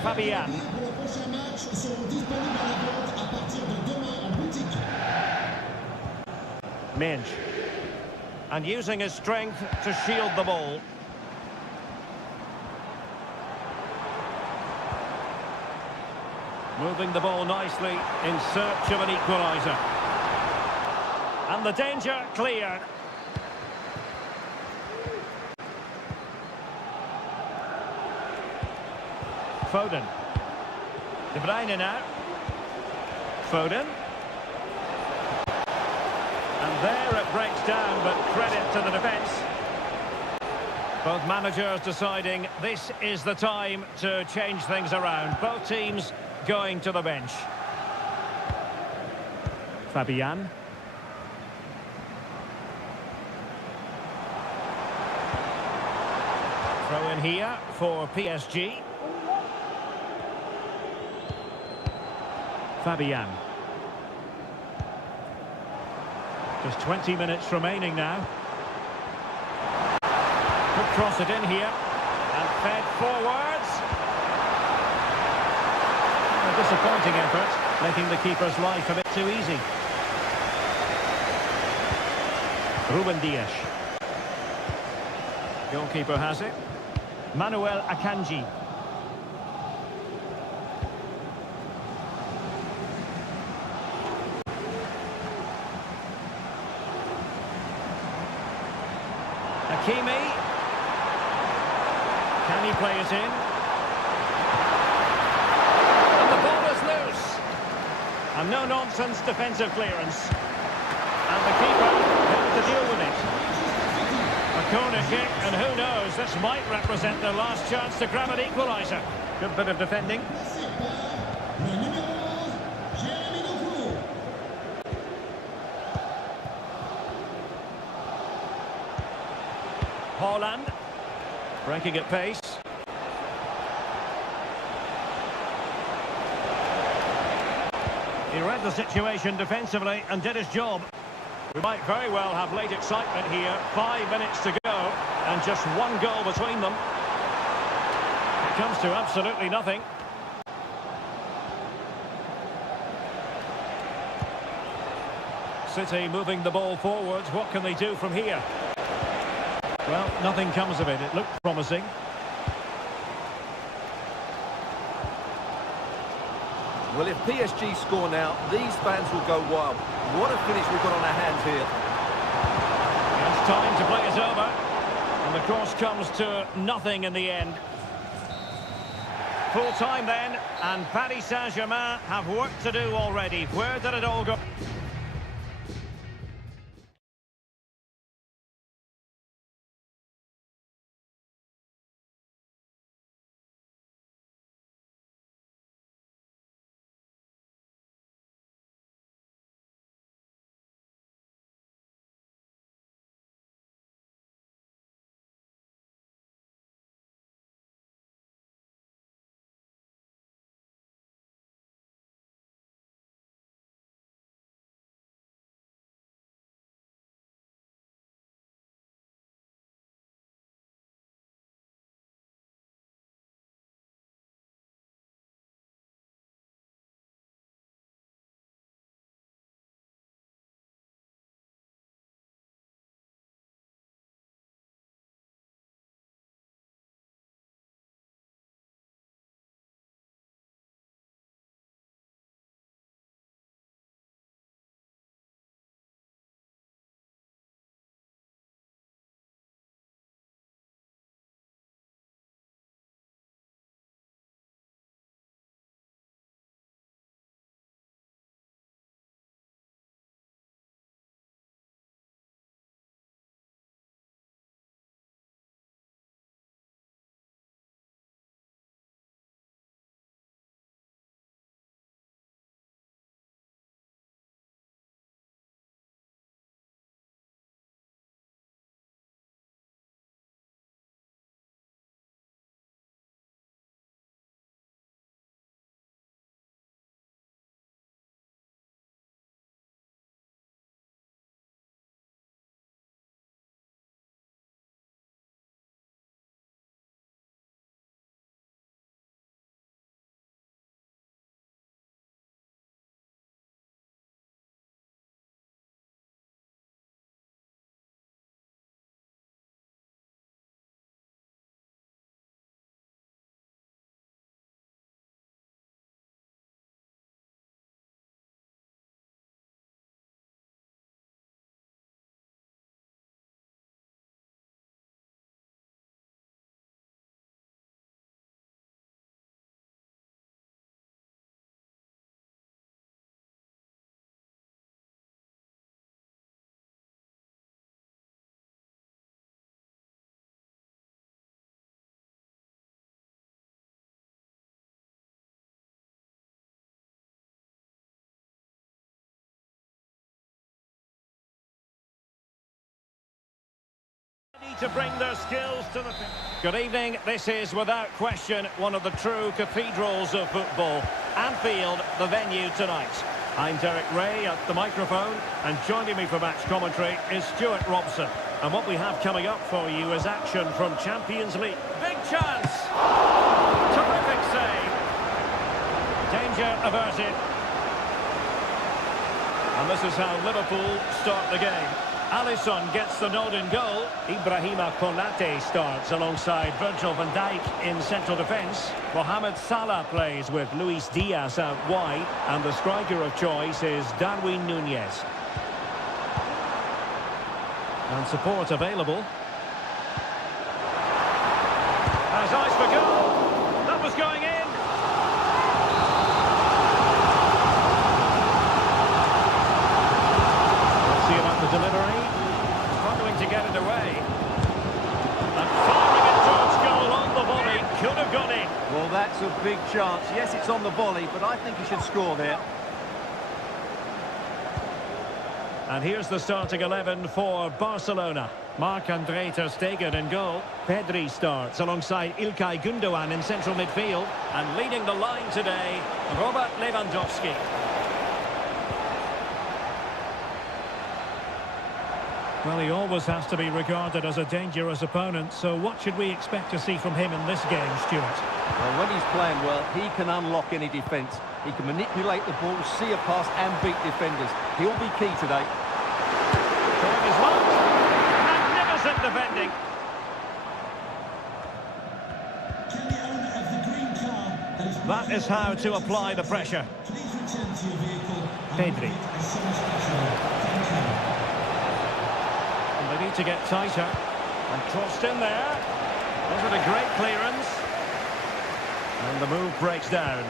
Fabian. Minge. And using his strength to shield the ball. Moving the ball nicely in search of an equaliser. And the danger cleared. Foden. De Bruyne now. Foden. And there it breaks down, but credit to the defence. Both managers deciding this is the time to change things around. Both teams going to the bench. Fabian. Throw in here for PSG. Fabian. Just 20 minutes remaining now. Could cross it in here. And fed forwards. A disappointing effort, making the keeper's life a bit too easy. Ruben Dias. Goalkeeper has it. Manuel Akanji. Hakimi. Can he play it in? And the ball is loose. And no-nonsense defensive clearance. And the keeper has to deal with it. A corner kick, and who knows, this might represent their last chance to grab an equaliser. Good bit of defending. Haaland, breaking at pace. He read the situation defensively and did his job. We might very well have late excitement here. 5 minutes to go and just one goal between them. It comes to absolutely nothing. City moving the ball forwards. What can they do from here? Well, nothing comes of it. It looked promising. Well, if PSG score now, these fans will go wild. What a finish we've got on our hands here. It's time to play it over. And the cross comes to nothing in the end. Full time then, and Paris Saint-Germain have work to do already. Where did it all go? to bring their skills to the... Good evening. This is, without question, one of the true cathedrals of football. Anfield, the venue tonight. I'm Derek Ray at the microphone, and joining me for match commentary is Stuart Robson. And what we have coming up for you is action from Champions League. Big chance! Terrific save. Danger averted. And this is how Liverpool start the game. Alisson gets the nod in goal. Ibrahima Konate starts alongside Virgil van Dijk in central defence. Mohamed Salah plays with Luis Diaz out wide. And the striker of choice is Darwin Núñez. And support available. Has eyes for goal. That was going in. Delivery, struggling to get it away. And firing it towards goal on the volley, could have gone in. Well, that's a big chance. Yes, it's on the volley, but I think he should score there. And here's the starting 11 for Barcelona. Marc-Andre ter Stegen in goal. Pedri starts alongside İlkay Gündoğan in central midfield. And leading the line today, Robert Lewandowski. Well, he always has to be regarded as a dangerous opponent, so what should we expect to see from him in this game, Stuart? Well, when he's playing well, he can unlock any defence. He can manipulate the ball, see a pass and beat defenders. He'll be key today. Showing his luck. Magnificent defending. That is how to apply the pressure. Pedri. They need to get tighter. And crossed in there. Wasn't a great clearance. And the move breaks down.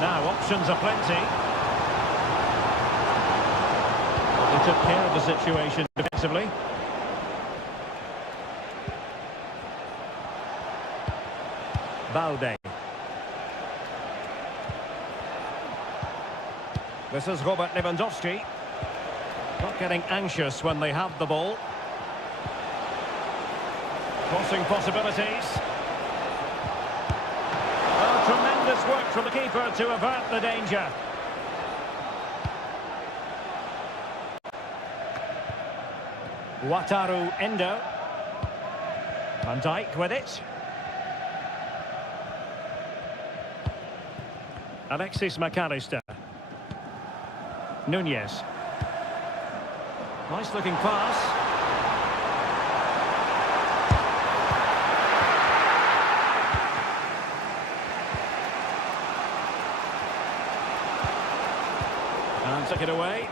Now options are plenty. They took care of the situation defensively. Balde. This is Robert Lewandowski. Not getting anxious when they have the ball. Crossing possibilities. Well, tremendous work from the keeper to avert the danger. Wataru Endo. Van Dijk with it. Alexis McAllister. Núñez. Nice looking pass. And took it away.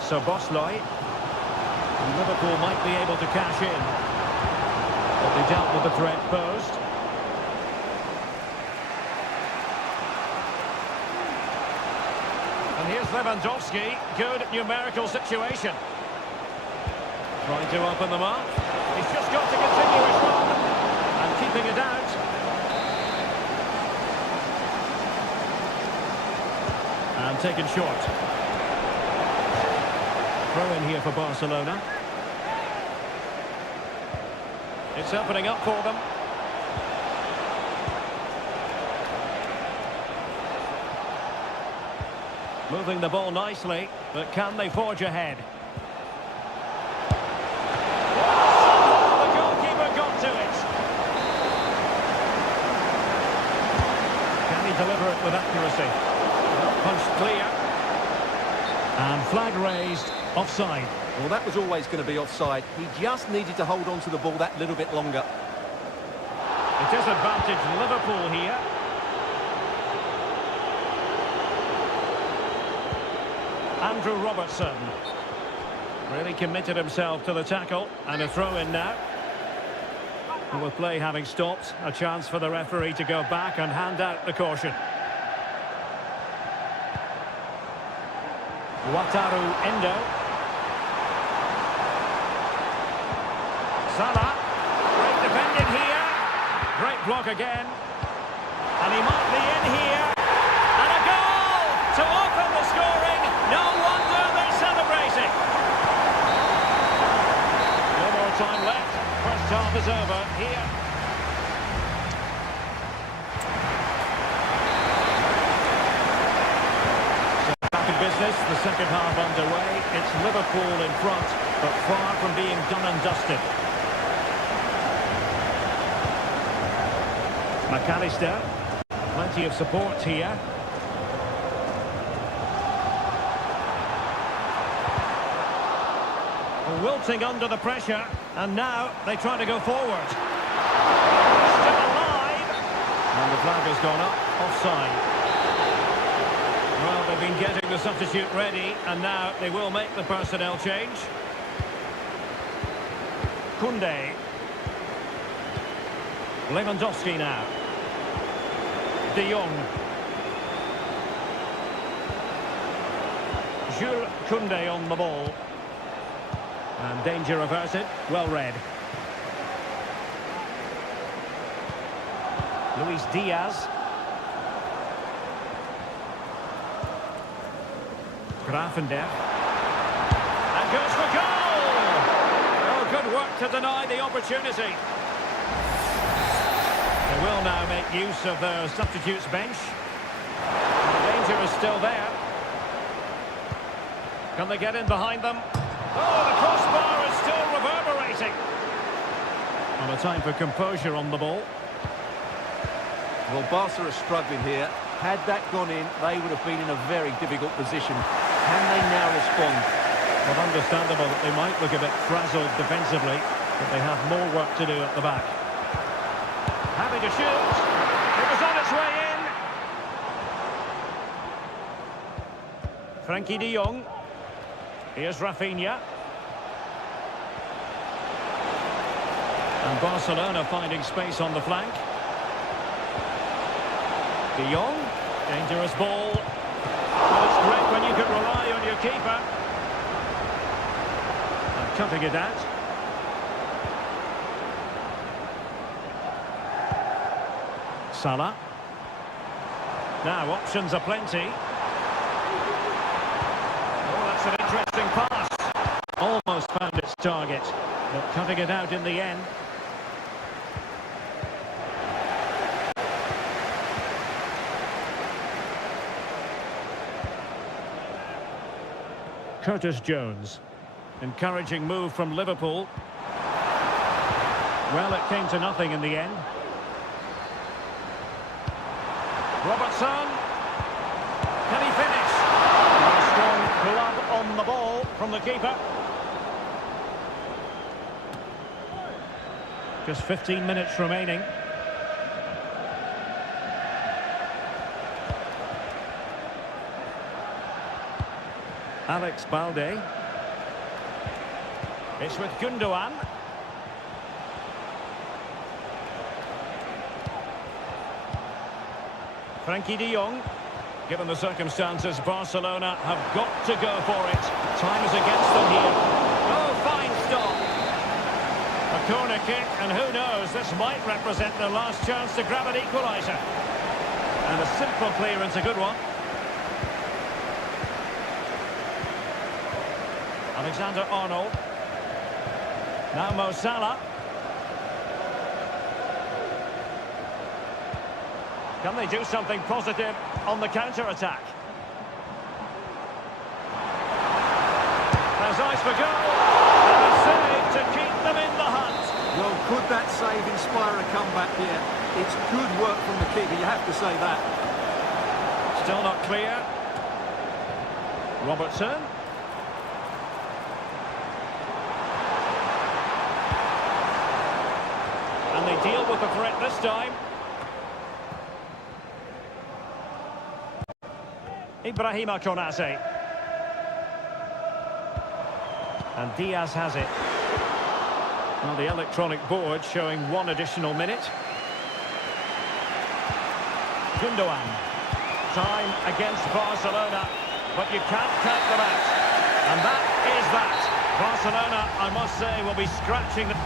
So Bosley. Liverpool might be able to cash in. But they dealt with the threat posed. And here's Lewandowski, good numerical situation. Trying to open them up. He's just got to continue his run. And keeping it out. And taken short. Throw in here for Barcelona. It's opening up for them. Moving the ball nicely, but can they forge ahead? The goalkeeper got to it. Can he deliver it with accuracy? Punched clear. And flag raised, offside. Well, that was always going to be offside. He just needed to hold on to the ball that little bit longer. It is advantage Liverpool here. Andrew Robertson really committed himself to the tackle, and a throw in now. And with play having stopped, a chance for the referee to go back and hand out the caution. Wataru Endo. Salah. Great defending here. Great block again. And he might be in here. And a goal to open the scoring. No wonder they're celebrating. No more time left. First half is over here. Back in business, the second half underway. It's Liverpool in front, but far from being done and dusted. McAllister, plenty of support here. Wilting under the pressure, and now they try to go forward. Still alive! And the flag has gone up, offside. Well, they've been getting the substitute ready, and now they will make the personnel change. Koundé. Lewandowski now. De Jong. Jules Koundé on the ball. And danger averted. Well read. Luis Diaz. Grafendorf. And goes for goal! Oh, good work to deny the opportunity. They will now make use of their substitutes bench. The danger is still there. Can they get in behind them? Oh, the crossbar is still reverberating. And a time for composure on the ball. Well, Barca are struggling here. Had that gone in, they would have been in a very difficult position. Can they now respond? Well, understandable that they might look a bit frazzled defensively, but they have more work to do at the back. Having to shoot. It was on its way in. Frankie de Jong. Here's Rafinha. And Barcelona finding space on the flank. De Jong. Dangerous ball. Well, it's great when you can rely on your keeper. And cutting it out. Salah. Now options are plenty. Oh, that's an interesting pass. Almost found its target, but cutting it out in the end. Curtis Jones. Encouraging move from Liverpool. Well, it came to nothing in the end. Robertson. Can he finish? A strong glove on the ball from the keeper. Just 15 minutes remaining. Alex Balde. It's with Gundogan. Frankie de Jong. Given the circumstances, Barcelona have got to go for it. Time is against them here. Oh, fine stop. A corner kick, and who knows, this might represent their last chance to grab an equaliser. And a simple clearance, a good one. Alexander-Arnold. Now Mo Salah. Can they do something positive on the counter-attack? There's eyes for goal. And a save to keep them in the hunt. Well, could that save inspire a comeback here? It's good work from the keeper, you have to say that. Still not clear. Robertson. And they deal with the threat this time. Ibrahima Konate. And Diaz has it. Well, the electronic board showing one additional minute. Gundogan. Time against Barcelona, but you can't count them out. And that is that. Barcelona, I must say, will be scratching the...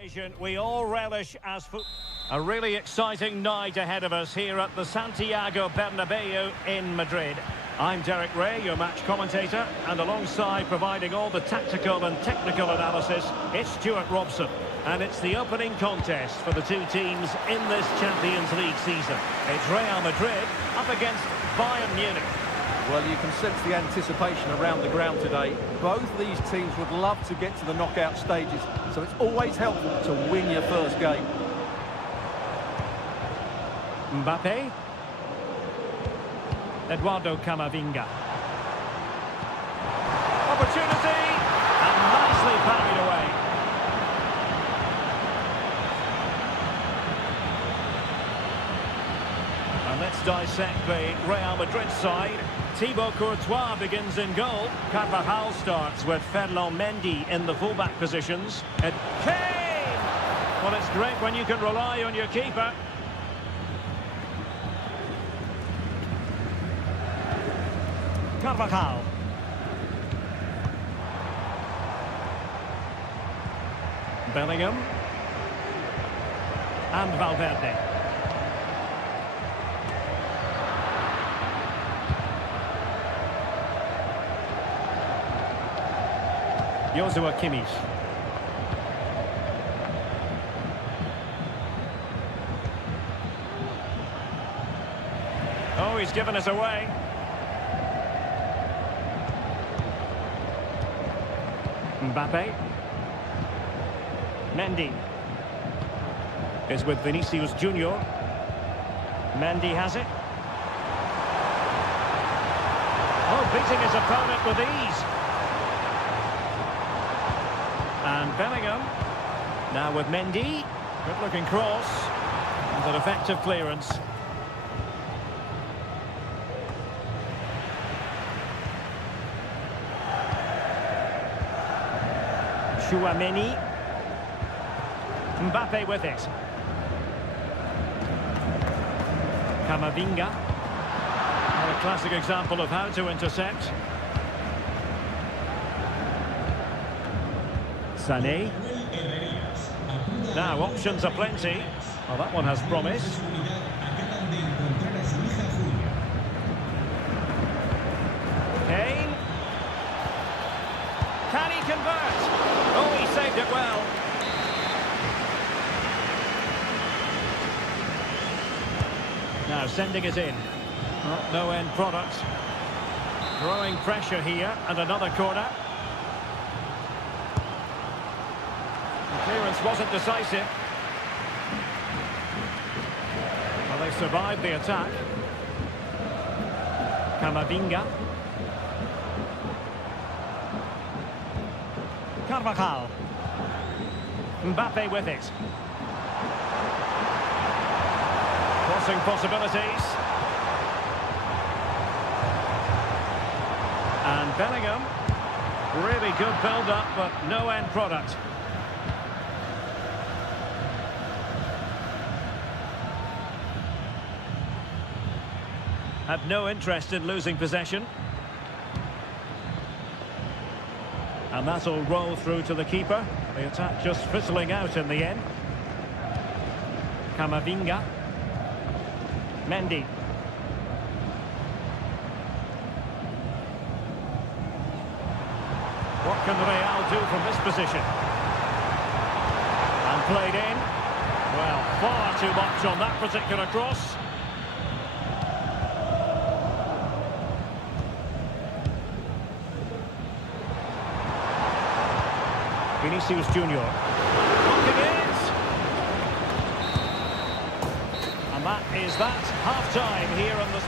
occasion we all relish as a really exciting night ahead of us here at the Santiago Bernabeu in Madrid. I'm Derek Ray, your match commentator, and alongside providing all the tactical and technical analysis, it's Stuart Robson. And it's the opening contest for the two teams in this Champions League season. It's Real Madrid up against Bayern Munich. Well, you can sense the anticipation around the ground today. Both these teams would love to get to the knockout stages, so it's always helpful to win your first game. Mbappe. Eduardo Camavinga. Opportunity! And nicely parried away. And let's dissect the Real Madrid side. Thibaut Courtois begins in goal. Carvajal starts with Ferland Mendy in the fullback positions. And Kane! Well, it's great when you can rely on your keeper. Carvajal. Bellingham. And Valverde. Joshua Kimmich. Oh, he's given us away. Mbappe. Mendy is with Vinicius Junior. Mendy has it. Oh, beating his opponent with ease. And Bellingham. Now with Mendy. Good looking cross. And an effective clearance. Chouameni. Mbappe with it. Camavinga. A classic example of how to intercept. Sané. Now options are plenty. Well, that one has promise. Kane. Can he convert? Oh, he saved it well. Now sending it in. No end product. Growing pressure here, and another corner. The clearance wasn't decisive. Well, they survived the attack. Camavinga. Carvajal. Mbappe with it. Crossing possibilities. And Bellingham. Really good build-up, but no end product. Had no interest in losing possession. And that'll roll through to the keeper. The attack just fizzling out in the end. Camavinga. Mendy. What can Real do from this position? And played in. Well, far too much on that particular cross. Vinicius Junior. Looking it! And that is that. Half-time here on the...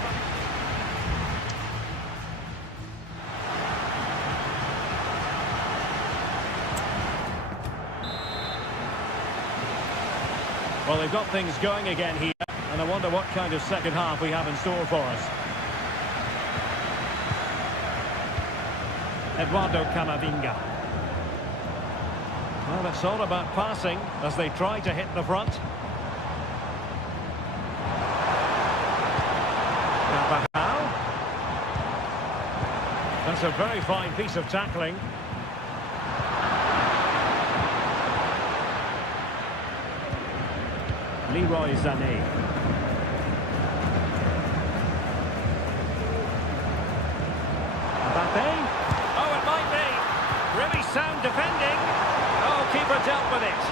Well, they've got things going again here, and I wonder what kind of second half we have in store for us. Eduardo Camavinga. Well, it's all about passing as they try to hit the front. Carvajal. That's a very fine piece of tackling. Leroy Sané. Mbappe. Oh, it might be. Really sound defending. Oh, keeper dealt with it.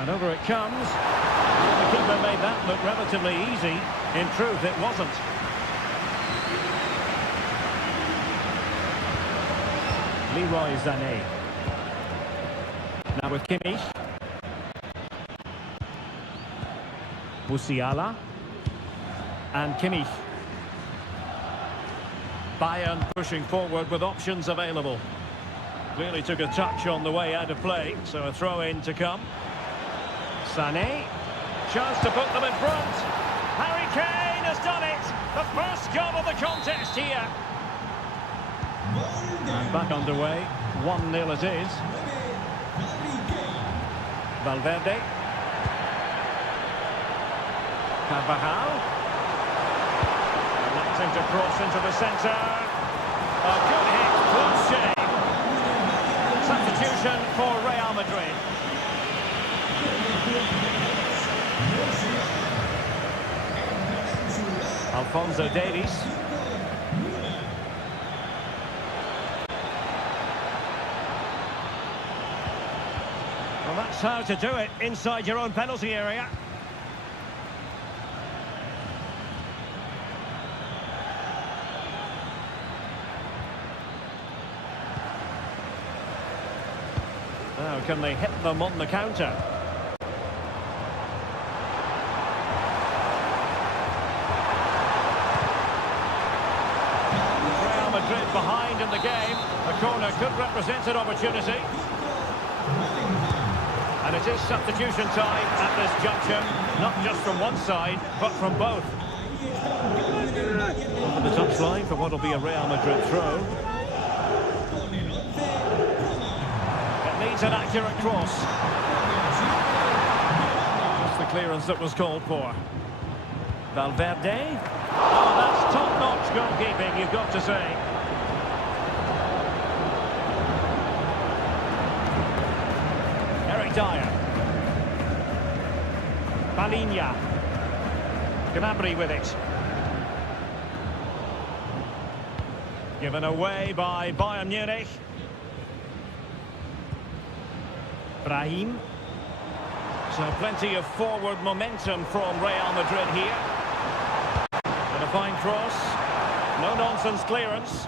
And over it comes. The keeper made that look relatively easy. In truth, it wasn't. Leroy Sané. Now with Kimmich. Musiala. And Kimmich. Bayern pushing forward with options available. Clearly took a touch on the way out of play, so a throw-in to come. Sané. Chance to put them in front. Harry Kane has done it. The first goal of the contest here. And back underway. 1-0 it is. Valverde. Carvajal. Allows him to cross into the centre. A good hit, close shave. Substitution for Real Madrid. Alphonso Davies. Well, that's how to do it inside your own penalty area. Now, can they hit them on the counter? Real Madrid behind in the game. A corner could represent an opportunity. And it is substitution time at this junction, not just from one side, but from both. Over the touchline for what will be a Real Madrid throw. It needs an accurate cross. That's the clearance that was called for. Valverde. Oh, that's top-notch goalkeeping, you've got to say. Dyer. Balinia. Gnabry with it. Given away by Bayern Munich. Brahim. So plenty of forward momentum from Real Madrid here. And a fine cross. No-nonsense clearance.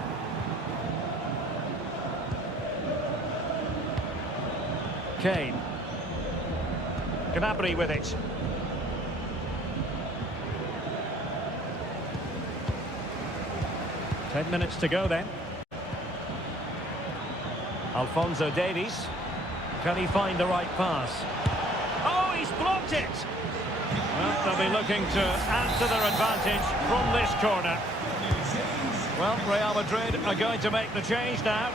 Kane. Gnabry with it. Ten minutes to go then. Alphonso Davies. Can he find the right pass? Oh, he's blocked it! Well, they'll be looking to add to their advantage from this corner. Well, Real Madrid are going to make the change now.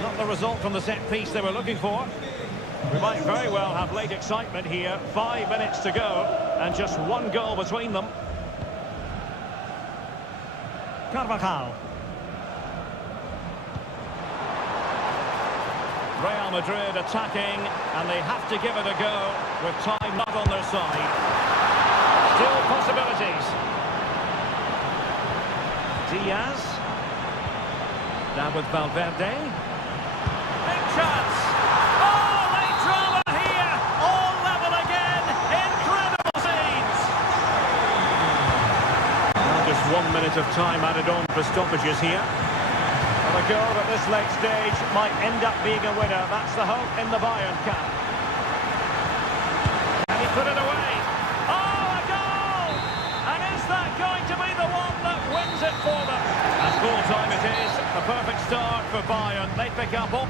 Not the result from the set piece they were looking for. We might very well have late excitement here. 5 minutes to go, and just one goal between them. Carvajal. Real Madrid attacking, and they have to give it a go with time not on their side. Still possibilities. Diaz. Now with Valverde. Big chance. Just 1 minute of time added on for stoppages here. And a goal at this late stage might end up being a winner. That's the hope in the Bayern camp. And he put it away. Oh, a goal! And is that going to be the one that wins it for them? At full time it is. A perfect start for Bayern. They pick up all.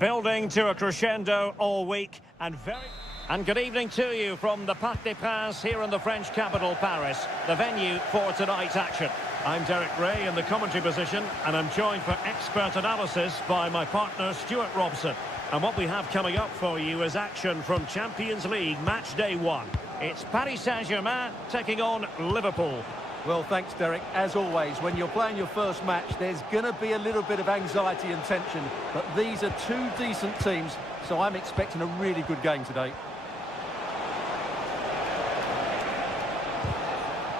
Building to a crescendo all week and good evening to you from the Parc des Princes here in the French capital, Paris, the venue for tonight's action. I'm Derek Ray in the commentary position, and I'm joined for expert analysis by my partner Stuart Robson. And what we have coming up for you is action from Champions League match day 1. It's Paris Saint-Germain taking on Liverpool. Well, thanks, Derek. As always, when you're playing your first match, there's going to be a little bit of anxiety and tension. But these are two decent teams, so I'm expecting a really good game today.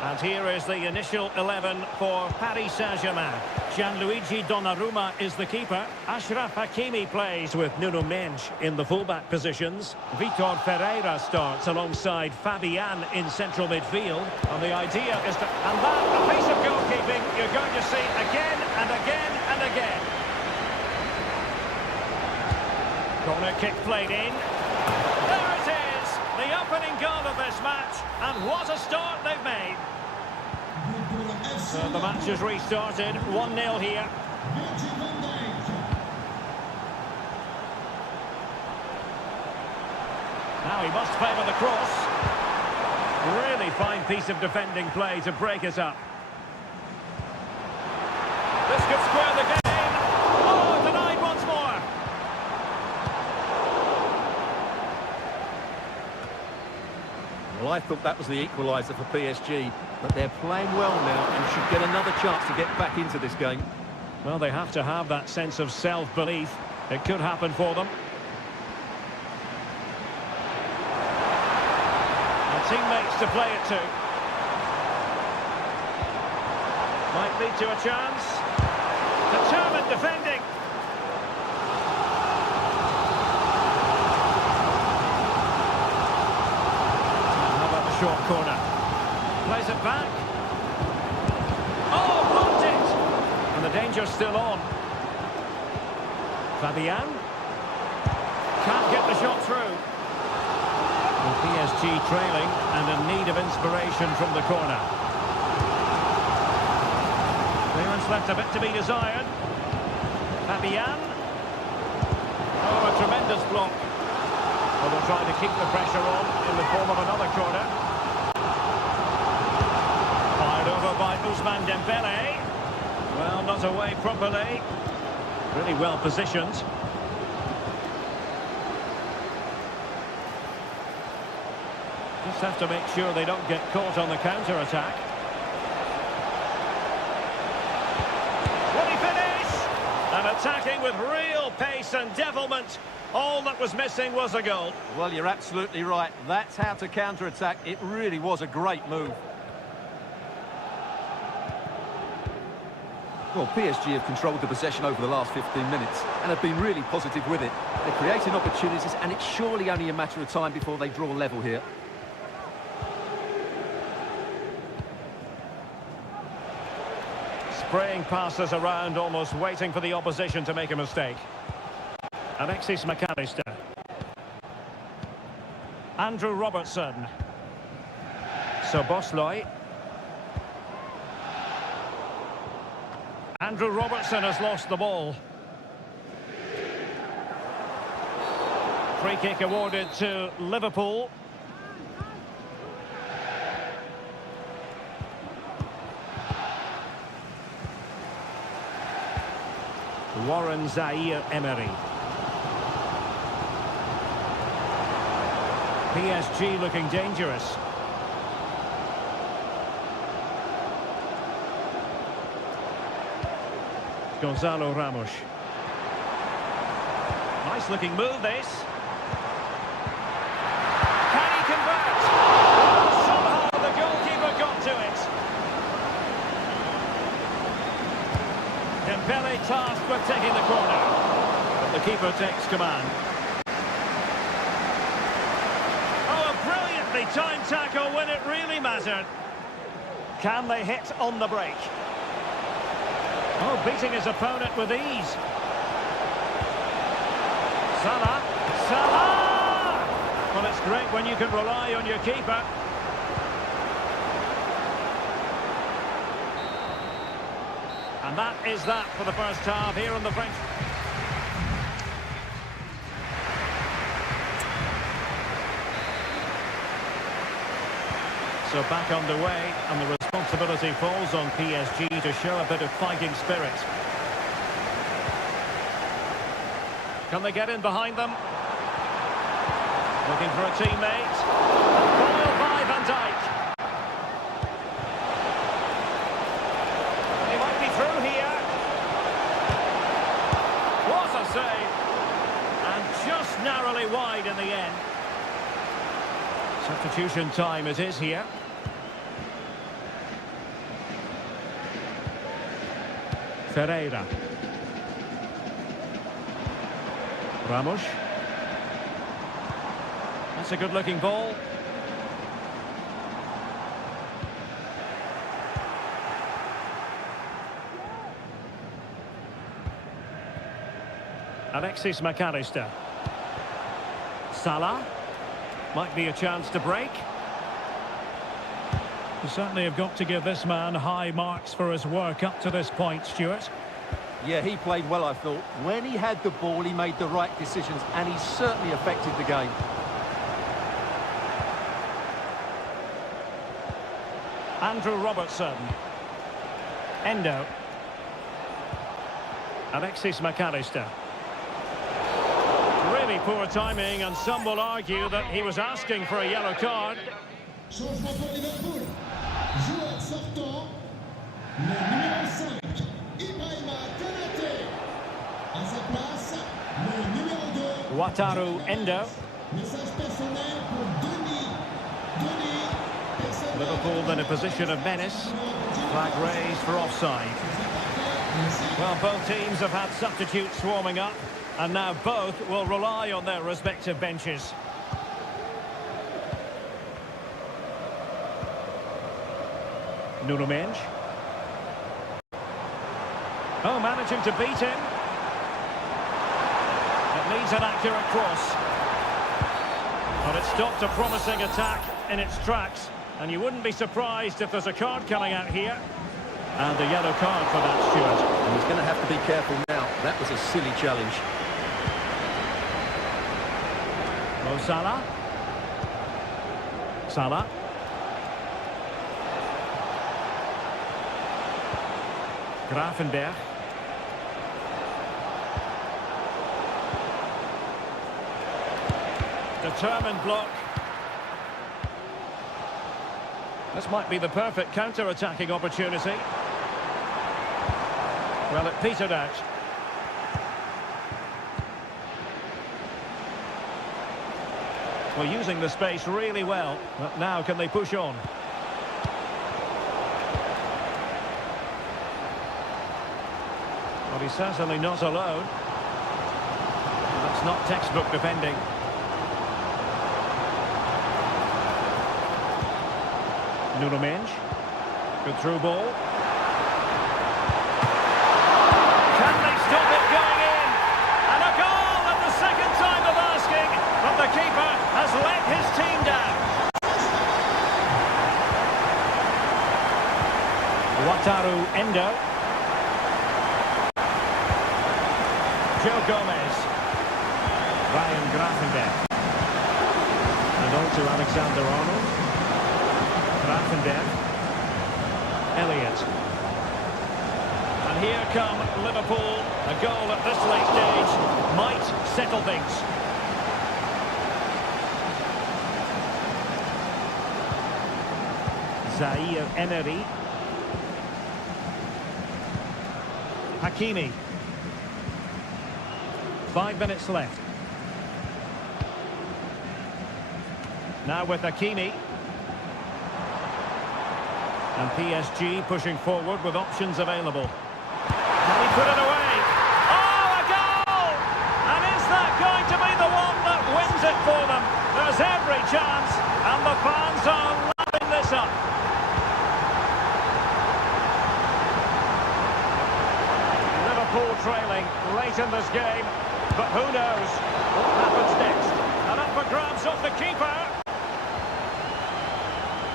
And here is the initial 11 for Paris Saint-Germain. Gianluigi Donnarumma is the keeper. Achraf Hakimi plays with Nuno Mendes in the fullback positions. Vitor Ferreira starts alongside Fabian in central midfield. And the idea is to... And that, a piece of goalkeeping you're going to see again and again and again. Corner kick played in. There it is! The opening goal of this match. And what a start they've made. So the match has restarted, 1-0 here. Now he must favour the cross. Really fine piece of defending play to break it up. This could square the game. Oh, denied once more. Well, I thought that was the equaliser for PSG, but they're playing well now and should get another chance to get back into this game. Well, they have to have that sense of self-belief. It could happen for them. And teammates to play it to. Might lead to a chance. Determined defending. Short corner. Plays it back. Oh, blocked it! And the danger's still on. Fabian. Can't get the shot through. Well, PSG trailing and in need of inspiration from the corner. Clearance left a bit to be desired. Fabian. Oh, a tremendous block. Well, they're trying to keep the pressure on in the form of another corner. Over by Ousmane Dembele. Well, not away properly. Really well positioned. Just have to make sure they don't get caught on the counter-attack. Will he finish? And attacking with real pace and devilment. All that was missing was a goal. Well, you're absolutely right. That's how to counter-attack. It really was a great move. Well, PSG have controlled the possession over the last 15 minutes and have been really positive with it. They're creating opportunities, and it's surely only a matter of time before they draw level here. Spraying passes around, almost waiting for the opposition to make a mistake. Alexis McAllister. Andrew Robertson. Sobosloy. Andrew Robertson has lost the ball. Free kick awarded to Liverpool. Warren Zaire-Emery. PSG looking dangerous. Gonzalo Ramos. Nice looking move this. Can he convert? Somehow the goalkeeper got to it. Dembele tasked with taking the corner. But the keeper takes command. Oh, a brilliantly timed tackle when it really mattered. Can they hit on the break? Oh, beating his opponent with ease. Salah. Salah! Well, it's great when you can rely on your keeper. And that is that for the first half here in the French. So back underway, and the responsibility falls on PSG to show a bit of fighting spirit. Can they get in behind them? Looking for a teammate. Foiled by Van Dijk. He might be through here. What a save! And just narrowly wide in the end. Substitution time it is here. Ferreira. Ramos. That's a good-looking ball. Alexis McAllister. Salah. Might be a chance to break. You certainly have got to give this man high marks for his work up to this point, Stuart. Yeah, he played well, I thought. When he had the ball, he made the right decisions, and he certainly affected the game. Andrew Robertson. Endo. Alexis McAllister. Really poor timing, and some will argue that he was asking for a yellow card. Changement pour Liverpool. Joueur sortant, le numéro 5, Ibrahima Konaté. À sa place, le numéro 2. Wataru Endo. Message personnel pour Denis. Denis. Liverpool in a position of menace. Flag raised for offside. Well, both teams have had substitutes warming up, and now both will rely on their respective benches. Nuno Mendes. Oh, managing to beat him. It needs an accurate cross. But it stopped a promising attack in its tracks, and you wouldn't be surprised if there's a card coming out here. And a yellow card for that, Stuart. And he's going to have to be careful now. That was a silly challenge. Mo Salah. Salah. Grafenberg. Determined block. This might be the perfect counter-attacking opportunity. Well, it petered out. Well, using the space really well. But now can they push on? Well, he's certainly not alone. That's not textbook defending. Nuno Mendes. Good through ball. Can they stop it going in? And a goal at the second time of asking, but the keeper has let his team down. Wataru Endo. Joe Gomez. Ryan Grafenberg. And on to Alexander-Arnold. Grafenberg. Elliott. And here come Liverpool. A goal at this late stage might settle things. Zaire Emery. Hakimi. 5 minutes left. Now with Hakimi. And PSG pushing forward with options available. Can he put it away? Oh, a goal! And is that going to be the one that wins it for them? There's every chance, and the fans are lapping this up. Liverpool trailing late in this game, but who knows what happens next? And up for grabs off the keeper.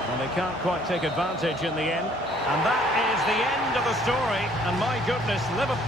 Well, they can't quite take advantage in the end. And that is the end of the story. And my goodness, Liverpool...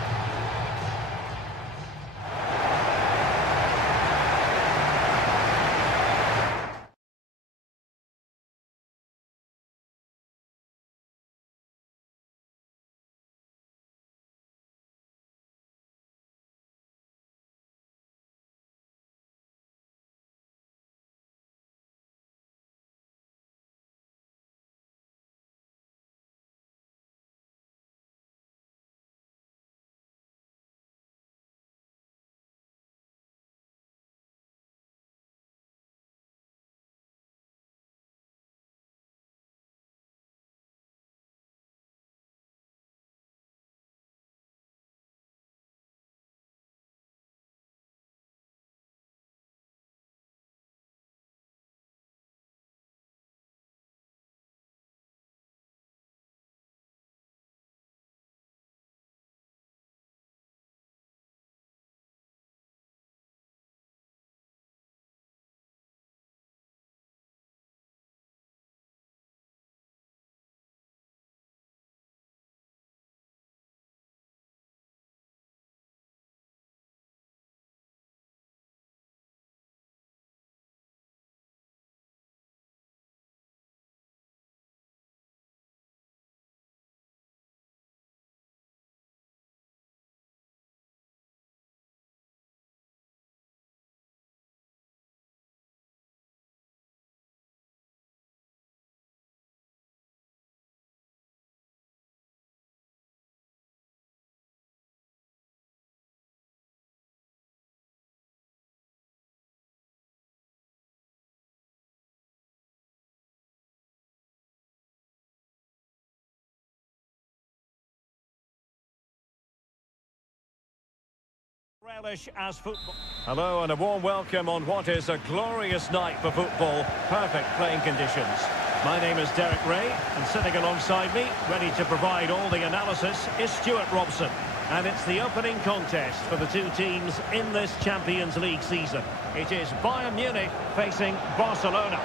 Relish as football. Hello and a warm welcome on what is a glorious night for football. Perfect playing conditions. My name is Derek Ray, and sitting alongside me, ready to provide all the analysis, is Stuart Robson. And it's the opening contest for the two teams in this Champions League season. It is Bayern Munich facing Barcelona.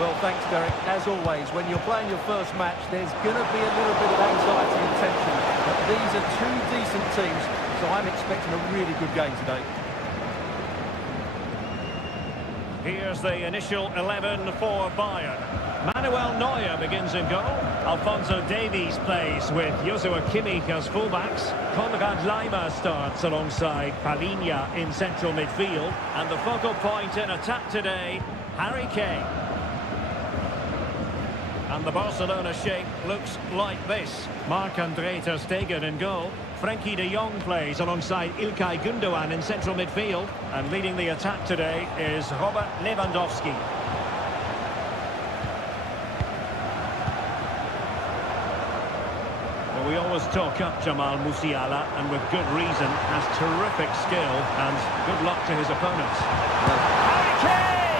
Well, thanks, Derek. As always, when you're playing your first match, there's going to be a little bit of anxiety and tension. But these are two decent teams, so I'm expecting a really good game today. Here's the initial 11 for Bayern. Manuel Neuer begins in goal. Alphonso Davies plays with Joshua Kimmich as fullbacks. Konrad Laimer starts alongside Palinha in central midfield. And the focal point in attack today, Harry Kane. And the Barcelona shape looks like this. Marc-Andre ter Stegen in goal. Frenkie de Jong plays alongside Ilkay Gundogan in central midfield. And leading the attack today is Robert Lewandowski. Well, we always talk up Jamal Musiala, and with good reason, has terrific skill, and good luck to his opponents. Harry Kane!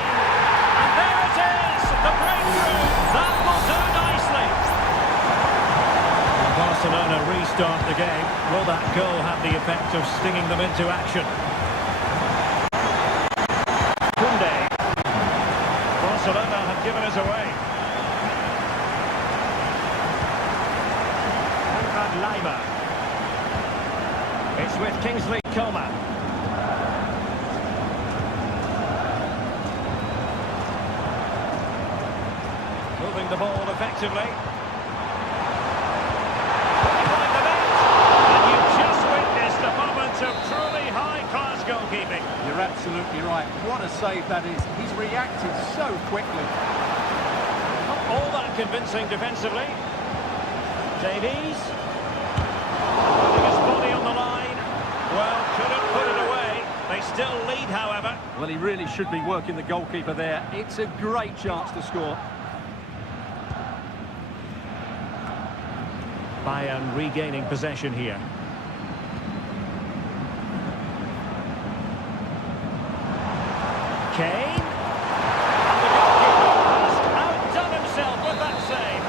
And there it is! The breakthrough! That will do nicely! Barcelona restart the game. Will that goal have the effect of stinging them into action? Koundé. Barcelona have given us away. Konrad Laimer. It's with Kingsley Coman. Moving the ball effectively. Of truly high-class goalkeeping. You're absolutely right. What a save that is. He's reacted so quickly. Not all that convincing defensively. Davies. Putting his body on the line. Well, couldn't put it away. They still lead, however. Well, he really should be working the goalkeeper there. It's a great chance to score. Bayern regaining possession here. Kane. And the goalkeeper has outdone himself with that save.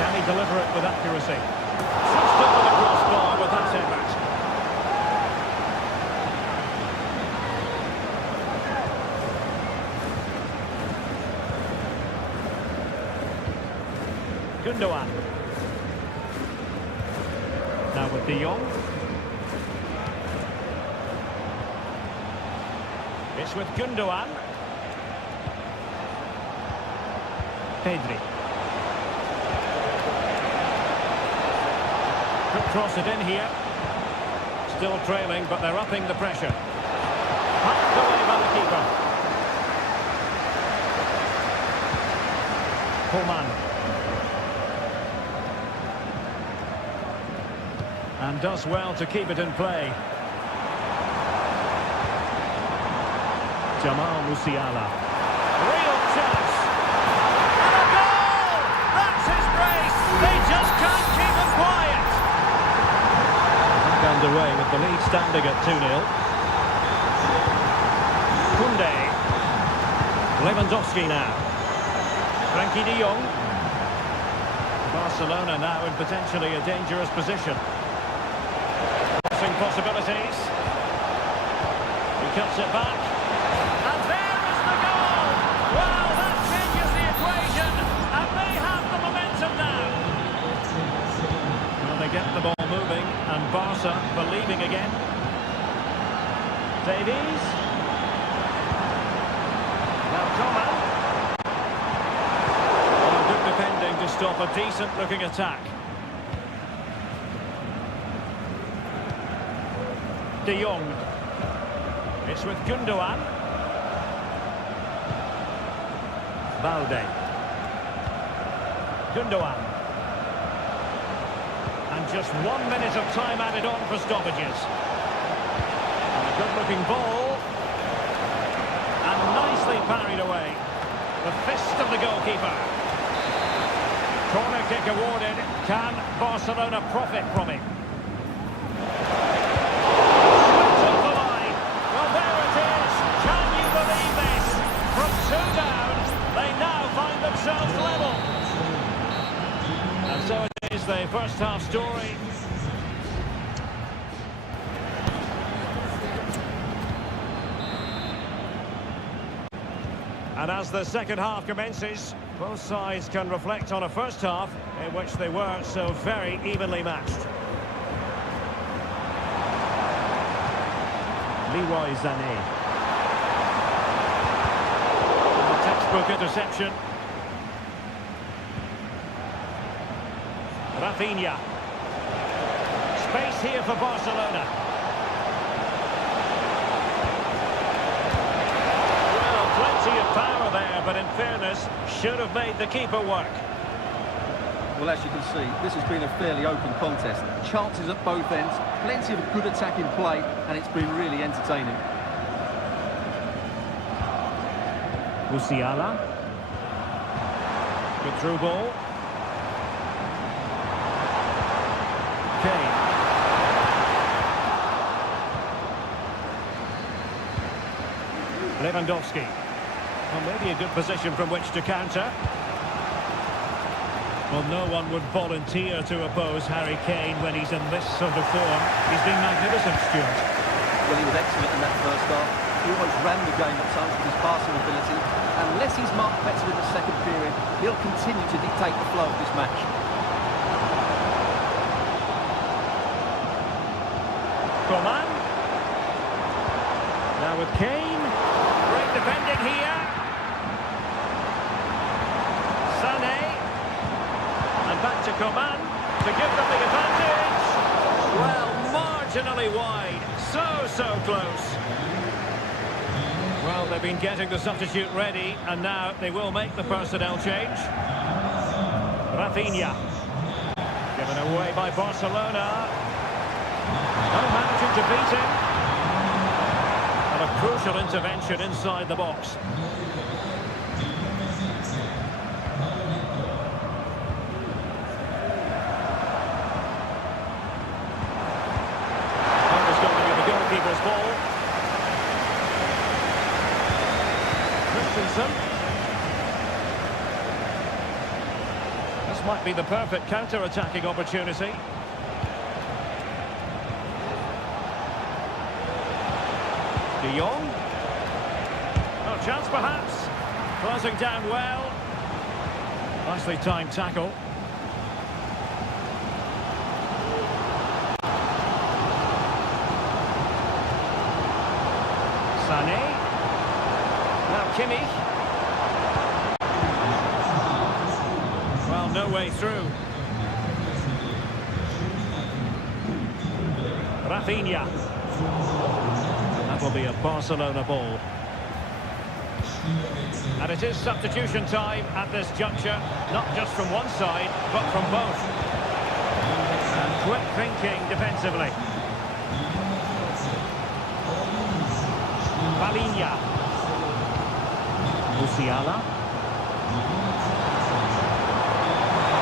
Can he deliver it with accuracy? Just over the crossbar with that effort. Gundogan. Now with De Jong. It's with Gundogan. Pedri. Could cross it in here. Still trailing, but they're upping the pressure. Hacked away by the keeper. Coman. And does well to keep it in play. Jamal Musiala. Real chance. And a goal! That's his brace. They just can't keep him quiet. Back underway with the lead standing at 2-0. Koundé. Lewandowski now. Frenkie de Jong. Barcelona now in potentially a dangerous position. Crossing possibilities. He cuts it back. And there is the goal! Well, that changes the equation, and they have the momentum now. Well, they get the ball moving, and Barca believing again. Davies. Now Coman. Well, good defending to stop a decent-looking attack. De Jong. It's with Gundogan. Valde. Gundogan. And just 1 minute of time added on for stoppages. And a good-looking ball. And nicely parried away. The fist of the goalkeeper. Corner kick awarded. Can Barcelona profit from it? themselves level. And so it is the first half story. And as the second half commences, both sides can reflect on a first half in which they were so very evenly matched. Leroy Sané. Textbook interception. Rafinha. Space here for Barcelona. Well, plenty of power there, but in fairness, should have made the keeper work. Well, as you can see, this has been a fairly open contest. Chances at both ends, plenty of good attacking play, and it's been really entertaining. Musiala. Good through ball. Kane. Lewandowski. Well, maybe a good position from which to counter. Well, no one would volunteer to oppose Harry Kane when he's in this sort of form. He's been magnificent, Stuart. Well, he was excellent in that first half. He almost ran the game at times with his passing ability. Unless he's marked better in the second period, he'll continue to dictate the flow of this match. Coman. Now with Kane. Great defending here. Sané. And back to Coman to give them the advantage. Well, marginally wide. So close. Well, they've been getting the substitute ready, and now they will make the personnel change. Rafinha. Given away by Barcelona. No managing to beat him. And a crucial intervention inside the box. That was going to be the goalkeeper's ball. Christensen. This might be the perfect counter-attacking opportunity. De Jong. No chance perhaps. Closing down well. Nicely timed tackle. Sané. Now Kimmich. Well, no way through. Rafinha. That will be a Barcelona ball. And it is substitution time at this juncture, not just from one side, but from both. And quick thinking defensively. Rafinha. Musiala.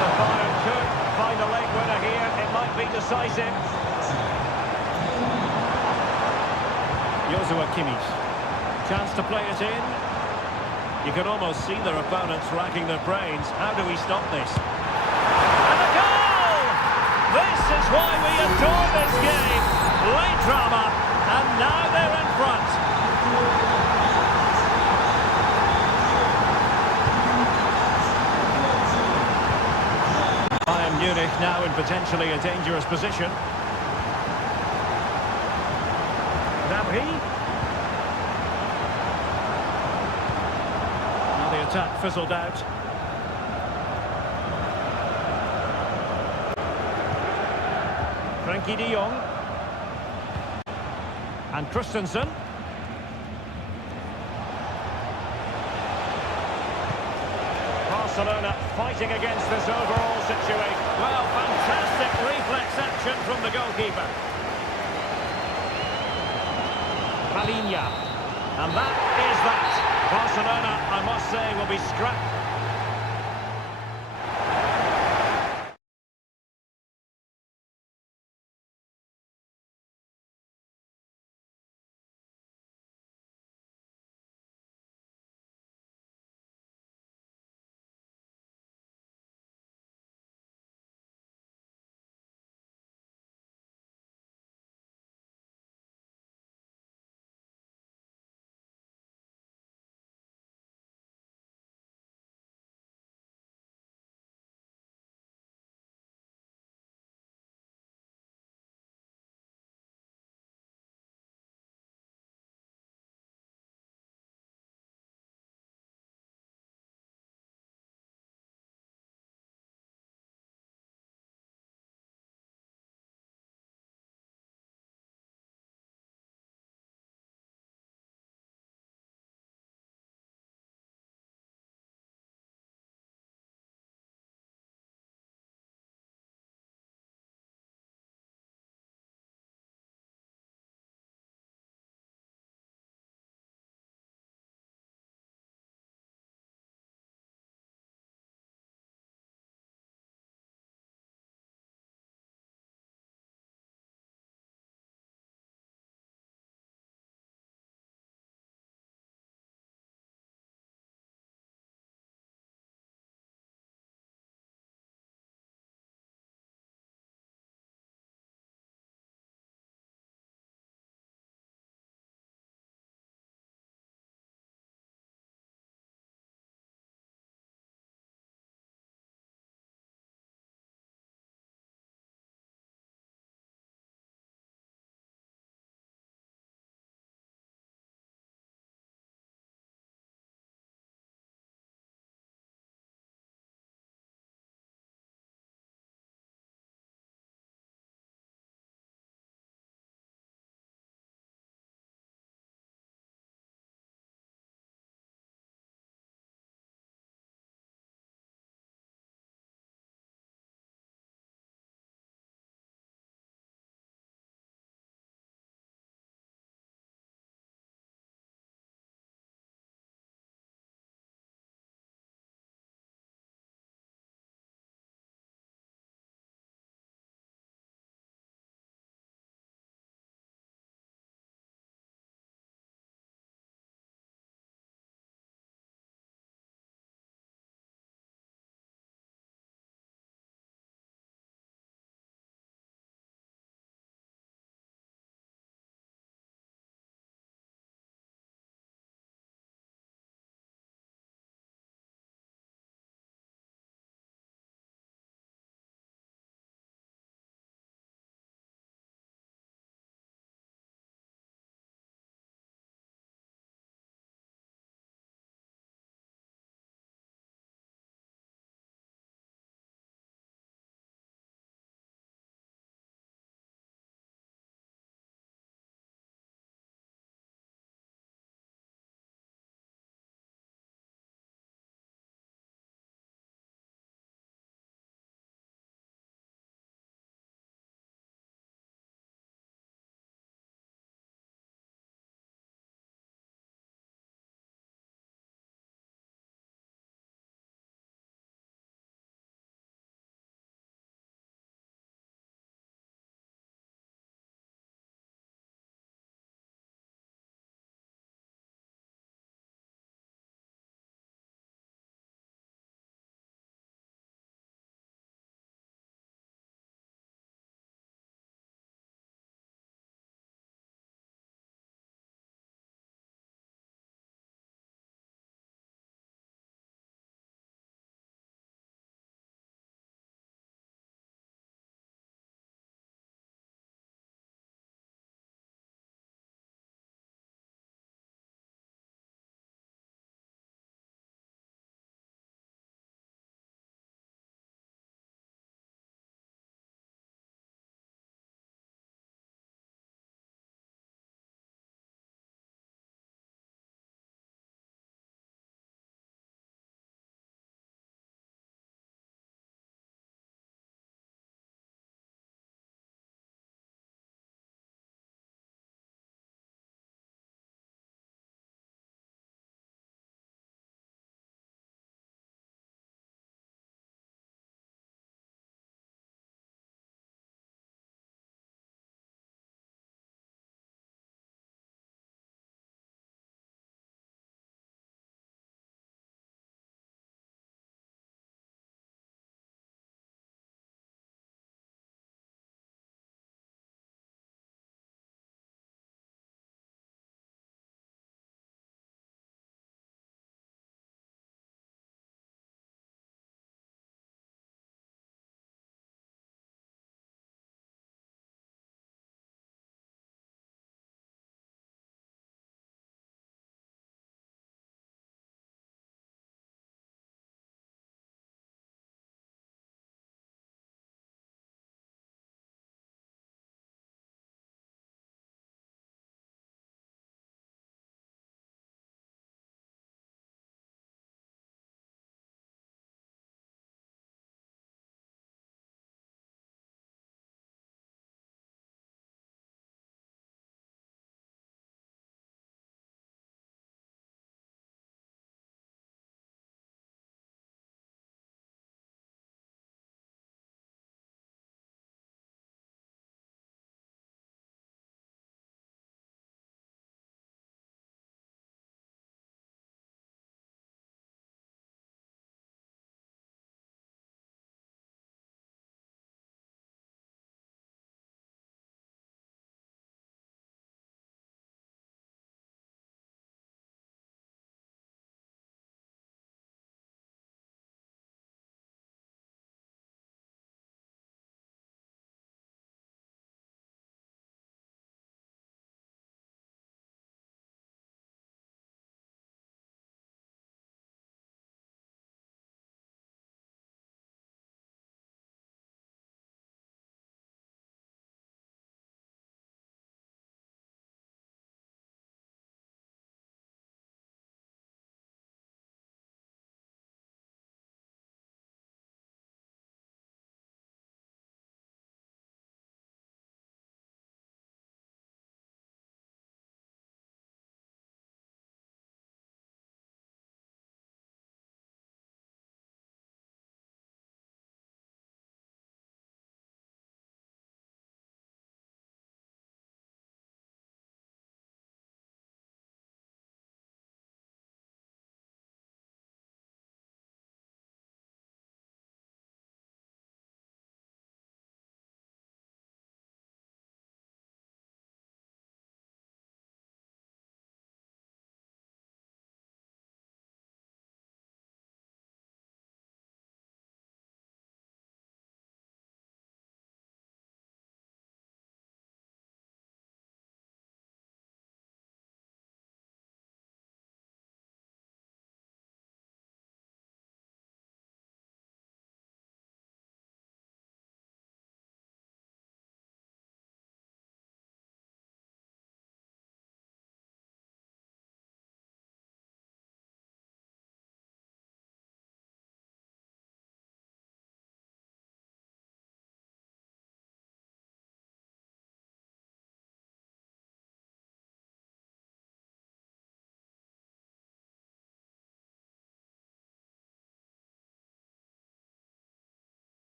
The Bayern could find a late winner here. It might be decisive. Joshua Kimmich. Chance to play it in. You can almost see their opponents racking their brains. How do we stop this? And a goal! This is why we adore this game. Late drama, and now they're in front. Bayern Munich now in potentially a dangerous position. Now the attack fizzled out. Frankie de Jong. And Christensen. Barcelona fighting against this overall situation. Well, fantastic reflex action from the goalkeeper. Rafinha. And that is that. Barcelona, I must say, will be scrapped.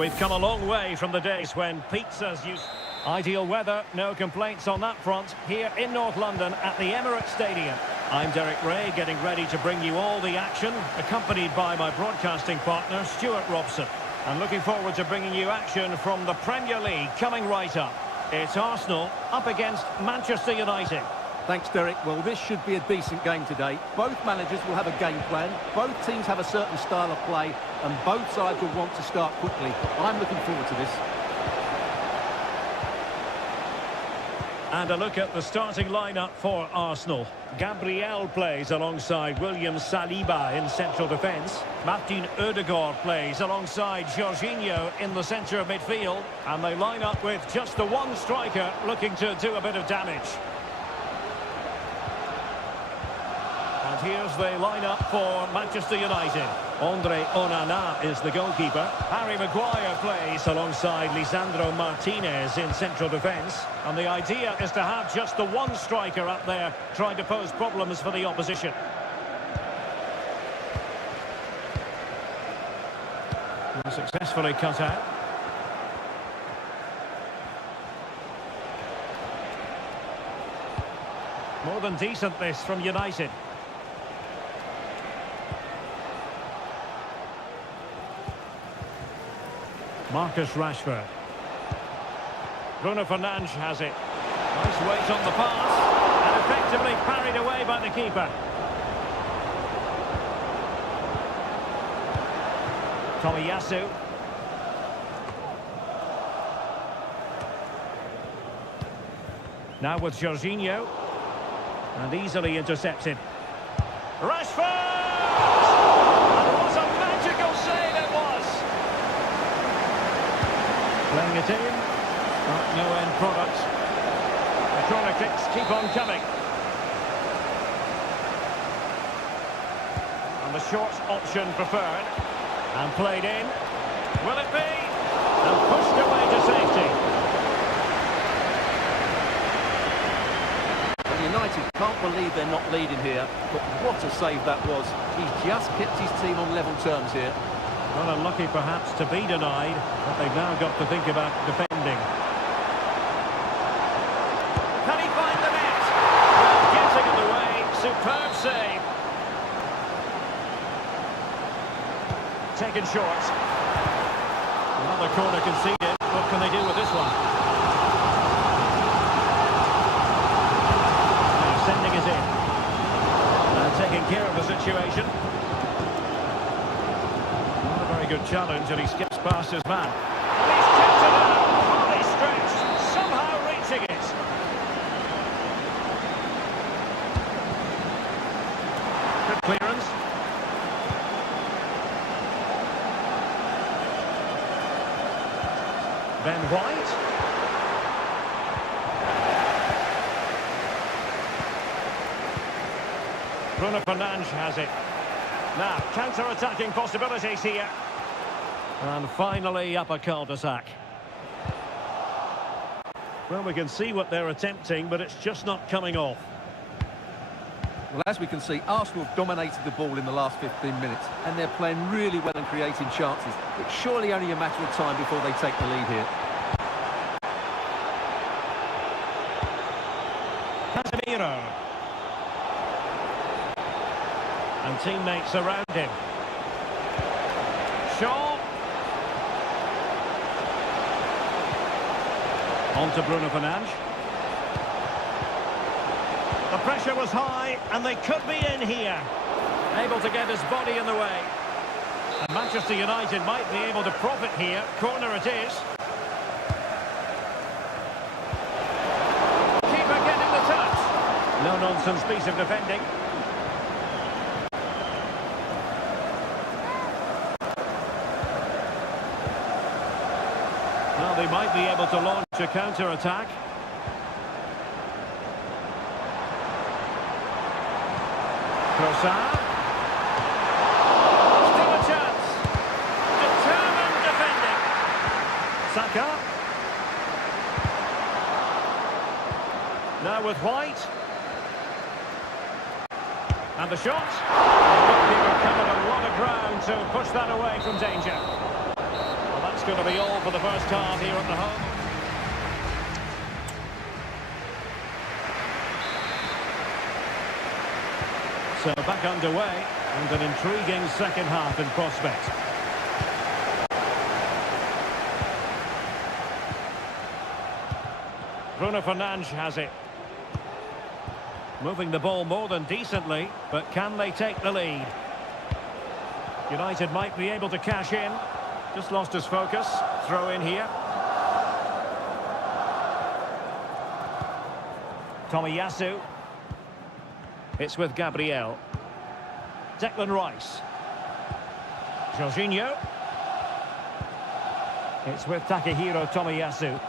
We've come a long way from the days when pizzas used... Ideal weather, no complaints on that front, here in North London at the Emirates Stadium. I'm Derek Ray, getting ready to bring you all the action, accompanied by my broadcasting partner, Stuart Robson. And looking forward to bringing you action from the Premier League coming right up. It's Arsenal up against Manchester United. Thanks, Derek. Well, this should be a decent game today. Both managers will have a game plan. Both teams have a certain style of play, and both sides will want to start quickly. I'm looking forward to this. And a look at the starting lineup for Arsenal. Gabriel plays alongside William Saliba in central defence. Martin Odegaard plays alongside Jorginho in the centre of midfield. And they line up with just the one striker looking to do a bit of damage. And here's the lineup for Manchester United. Andre Onana is the goalkeeper. Harry Maguire plays alongside Lisandro Martinez in central defence. And the idea is to have just the one striker up there trying to pose problems for the opposition. And successfully cut out. More than decent this from United. Marcus Rashford. Bruno Fernandes has it. Nice weight on the pass. And effectively parried away by the keeper. Tomiyasu. Now with Jorginho. And easily intercepted. Rashford! And what a magical save it was! Playing it in, but no end product. The corner kicks keep on coming. And the short option preferred. And played in. Will it be? And pushed away to safety. United can't believe they're not leading here, but what a save that was. He's just kept his team on level terms here. Well, unlucky perhaps to be denied, but they've now got to think about defending. Can he find the net? Well, getting in the way, superb save. Taken short. Another corner conceded. What can they do with this one? Now sending it in. And taking care of the situation. Good challenge, and he skips past his man. And he's kept it out, hardly stretched, somehow reaching it. Good clearance. Ben White. Bruno Fernandes has it. Now, counter-attacking possibilities here. And finally up a cul-de-sac. Well, we can see what they're attempting, but it's just not coming off. Well, as we can see, Arsenal have dominated the ball in the last 15 minutes, and they're playing really well and creating chances. It's surely only a matter of time before they take the lead here. Casemiro. And teammates around him. Shaw. On to Bruno Fernandes. The pressure was high, and they could be in here. Able to get his body in the way. And Manchester United might be able to profit here. Corner it is. Keeper getting the touch. No-nonsense piece of defending. Well, they might be able to launch a counter-attack. Trossard. Still a chance. Determined defending. Saka. Now with White. And the shot. The goalkeeper covered a lot of ground to push that away from danger. Well, that's going to be all for the first half here at the home. So back underway, and an intriguing second half in prospect. Bruno Fernandes has it. Moving the ball more than decently, but can they take the lead? United might be able to cash in. Just lost his focus. Throw in here. Tomiyasu. It's with Gabriel. Declan Rice. Jorginho. It's with Takehiro Tomiyasu.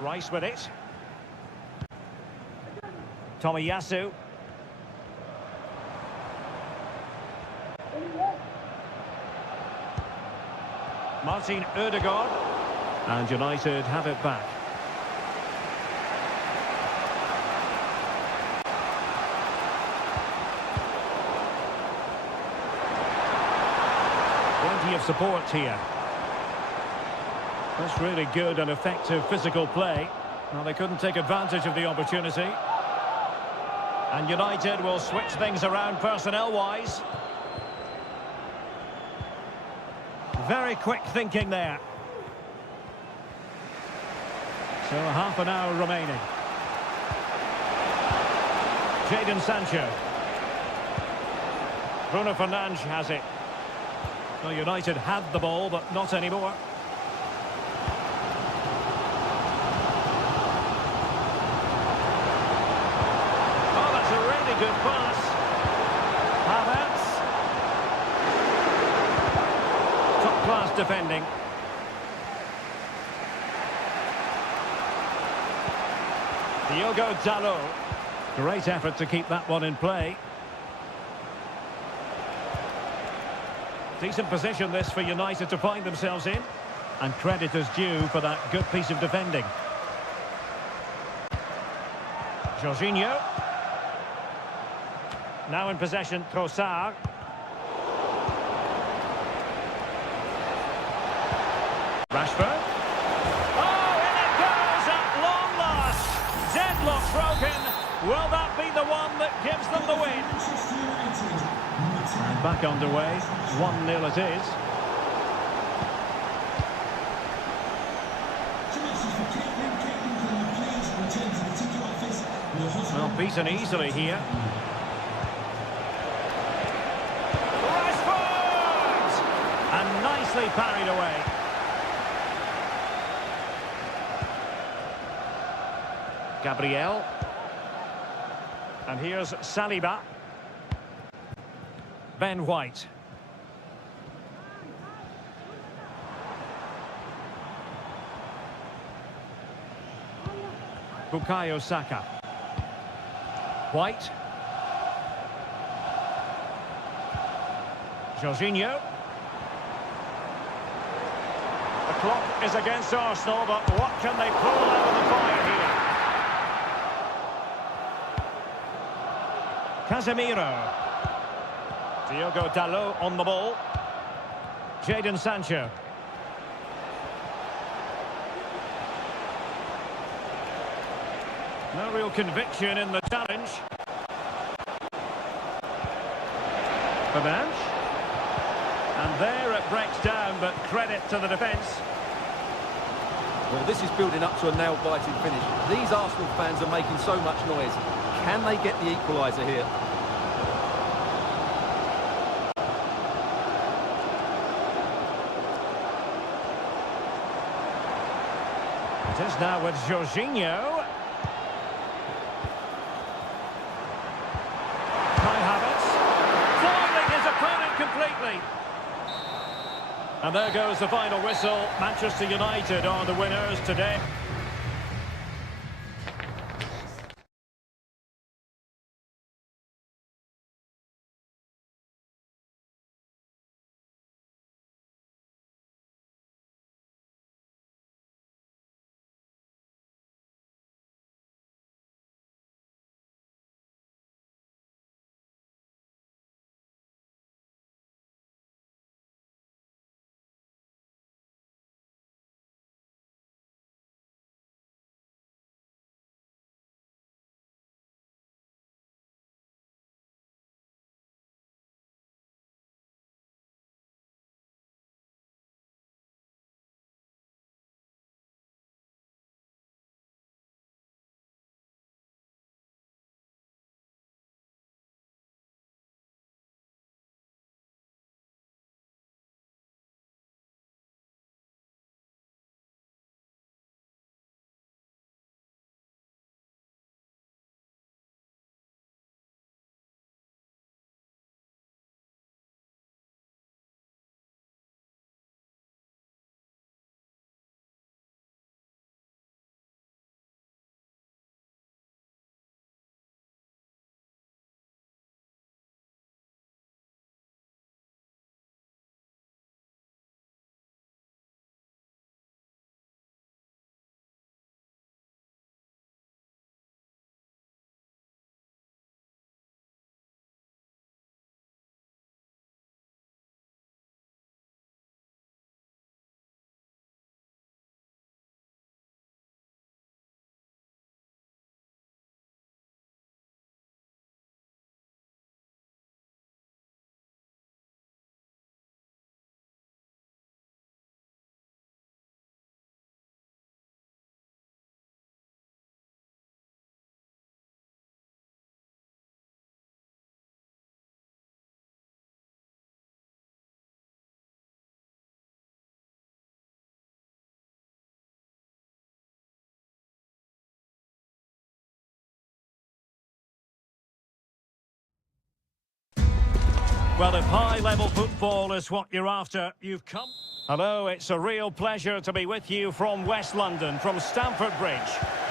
Rice with it. Tomiyasu. Martin Ødegaard. And United have it back. Plenty of support here. That's really good and effective physical play. Well, they couldn't take advantage of the opportunity. And United will switch things around personnel-wise. Very quick thinking there. So half an hour remaining. Jadon Sancho. Bruno Fernandes has it. Well, United had the ball, but not anymore. Oh, that's a really good pass. Havertz. Top-class defending. Diogo Dalot. Great effort to keep that one in play. Decent position this for United to find themselves in. And credit is due for that good piece of defending. Jorginho. Now in possession, Trossard. Rashford. Oh, in it goes at long last. Deadlock broken. Will that be the one that gives them the win? And back underway. 1-0 it is. Well, beaten easily here. Rashford! And nicely parried away. Gabriel. And here's Saliba. Ben White. Bukayo Saka. White. Jorginho. The clock is against Arsenal, but what can they pull out of the fire here? Casemiro. Diogo Dalot on the ball. Jadon Sancho. No real conviction in the challenge. Fernandes. And there it breaks down, but credit to the defence. Well, this is building up to a nail-biting finish. These Arsenal fans are making so much noise. Can they get the equaliser here? It is now with Jorginho. Kai Havertz. Foiling his opponent completely. And there goes the final whistle. Manchester United are the winners today. Well, if high-level football is what you're after, you've come. Hello, it's a real pleasure to be with you from West London, from Stamford Bridge.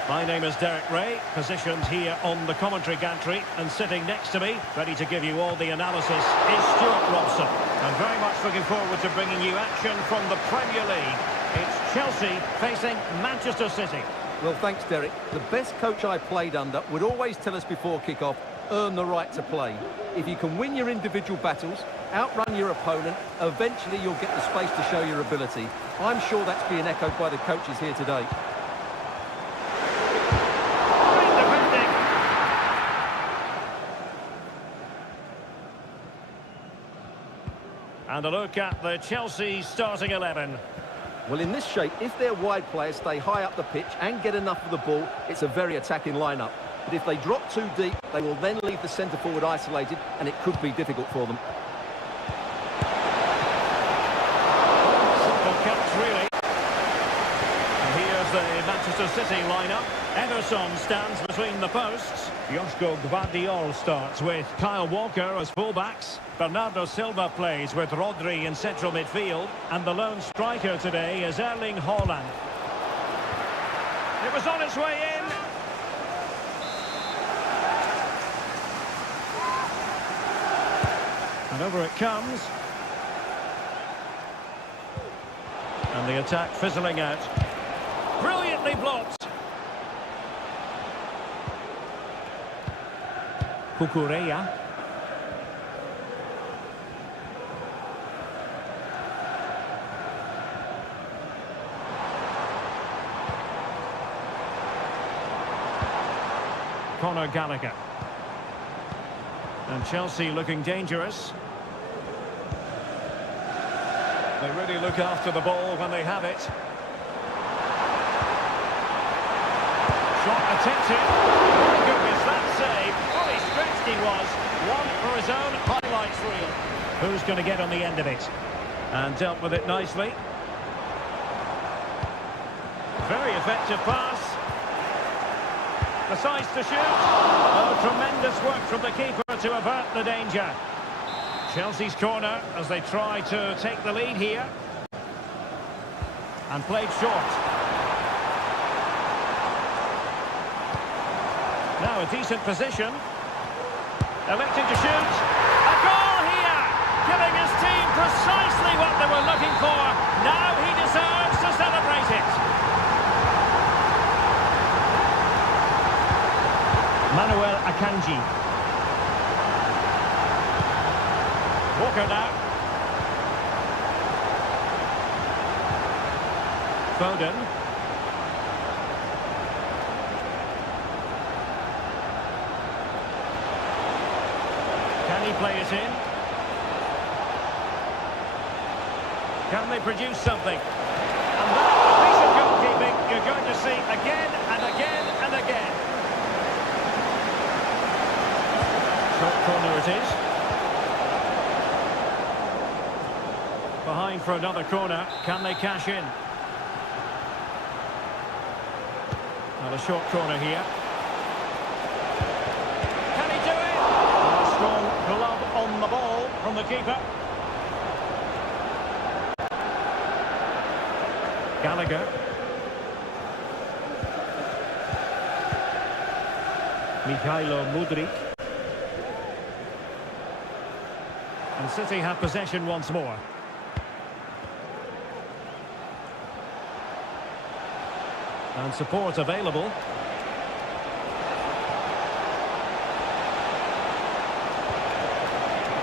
My name is Derek Ray, positioned here on the commentary gantry, and sitting next to me, ready to give you all the analysis, is Stuart Robson. I'm very much looking forward to bringing you action from the Premier League. It's Chelsea facing Manchester City. Well, thanks, Derek. The best coach I played under would always tell us before kick-off, earn the right to play. If you can win your individual battles, outrun your opponent, eventually you'll get the space to show your ability. I'm sure that's being echoed by the coaches here today. And a look at the Chelsea starting 11. Well, in this shape, if their wide players stay high up the pitch and get enough of the ball, it's a very attacking lineup. But if they drop too deep, they will then leave the centre-forward isolated, and it could be difficult for them. Simple catch, really. And here's the Manchester City lineup. Ederson stands between the posts. Joško Gvardiol starts with Kyle Walker as fullbacks. Bernardo Silva plays with Rodri in central midfield. And the lone striker today is Erling Haaland. It was on its way in. And over it comes. And the attack fizzling out. Brilliantly blocked. Kukureya. Conor Gallagher. And Chelsea looking dangerous. They really look after the ball when they have it. Shot attempted. My goodness, that save. Fully stretched he was. One for his own highlights reel. Who's going to get on the end of it? And dealt with it nicely. Very effective pass. Decides to shoot. Oh, tremendous work from the keeper to avert the danger. Chelsea's corner as they try to take the lead here. And played short. Now a decent position. Electing to shoot. A goal here! Giving his team precisely what they were looking for. Now he deserves to celebrate it. Manuel Akanji. Walker now. Foden. Can he play it in? Can they produce something? And that piece of goalkeeping you're going to see again and again and again. Short corner it is. Behind for another corner. Can they cash in? Well, a short corner here. Can he do it? A strong glove on the ball from the keeper. Gallagher. Mikhailo Mudryk. And City have possession once more. And support available.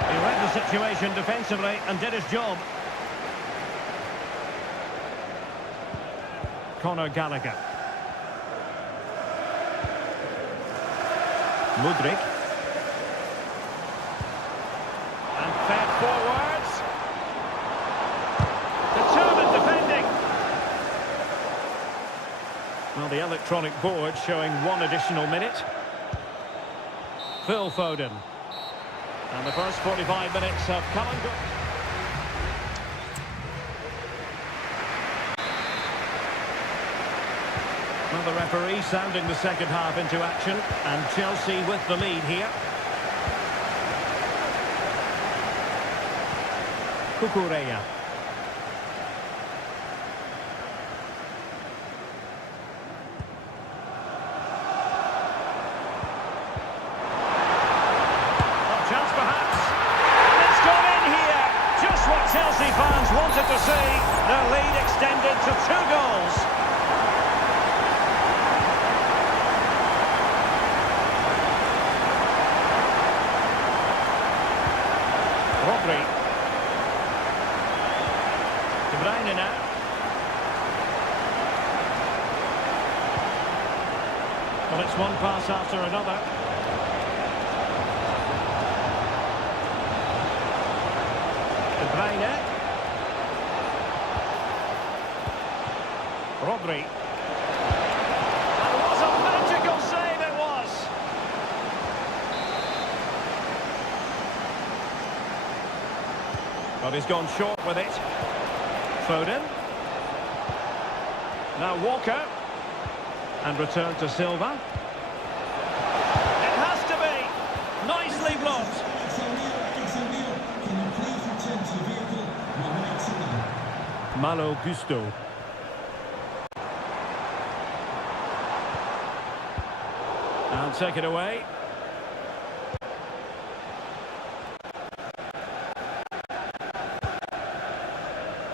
He read the situation defensively and did his job. Conor Gallagher. Mudryk. And fed forwards. Determined defending. Well, the electronic board showing one additional minute. Phil Foden. And the first 45 minutes have come and gone. Well, the referee sounding the second half into action, and Chelsea with the lead here. Cucurella. Chance perhaps. It's gone in here. Just what Chelsea fans wanted to see. Their lead extended to 2 goals. Rodri. De Bruyne now. Well, it's one pass after another. De Bruyne. Rodri. And what a magical save it was! But he's gone short with it. Foden. Now Walker. And return to Silva. It has to be. Nicely blocked. Can you please return to the vehicle? We're waiting now. Malo Gusto. And take it away.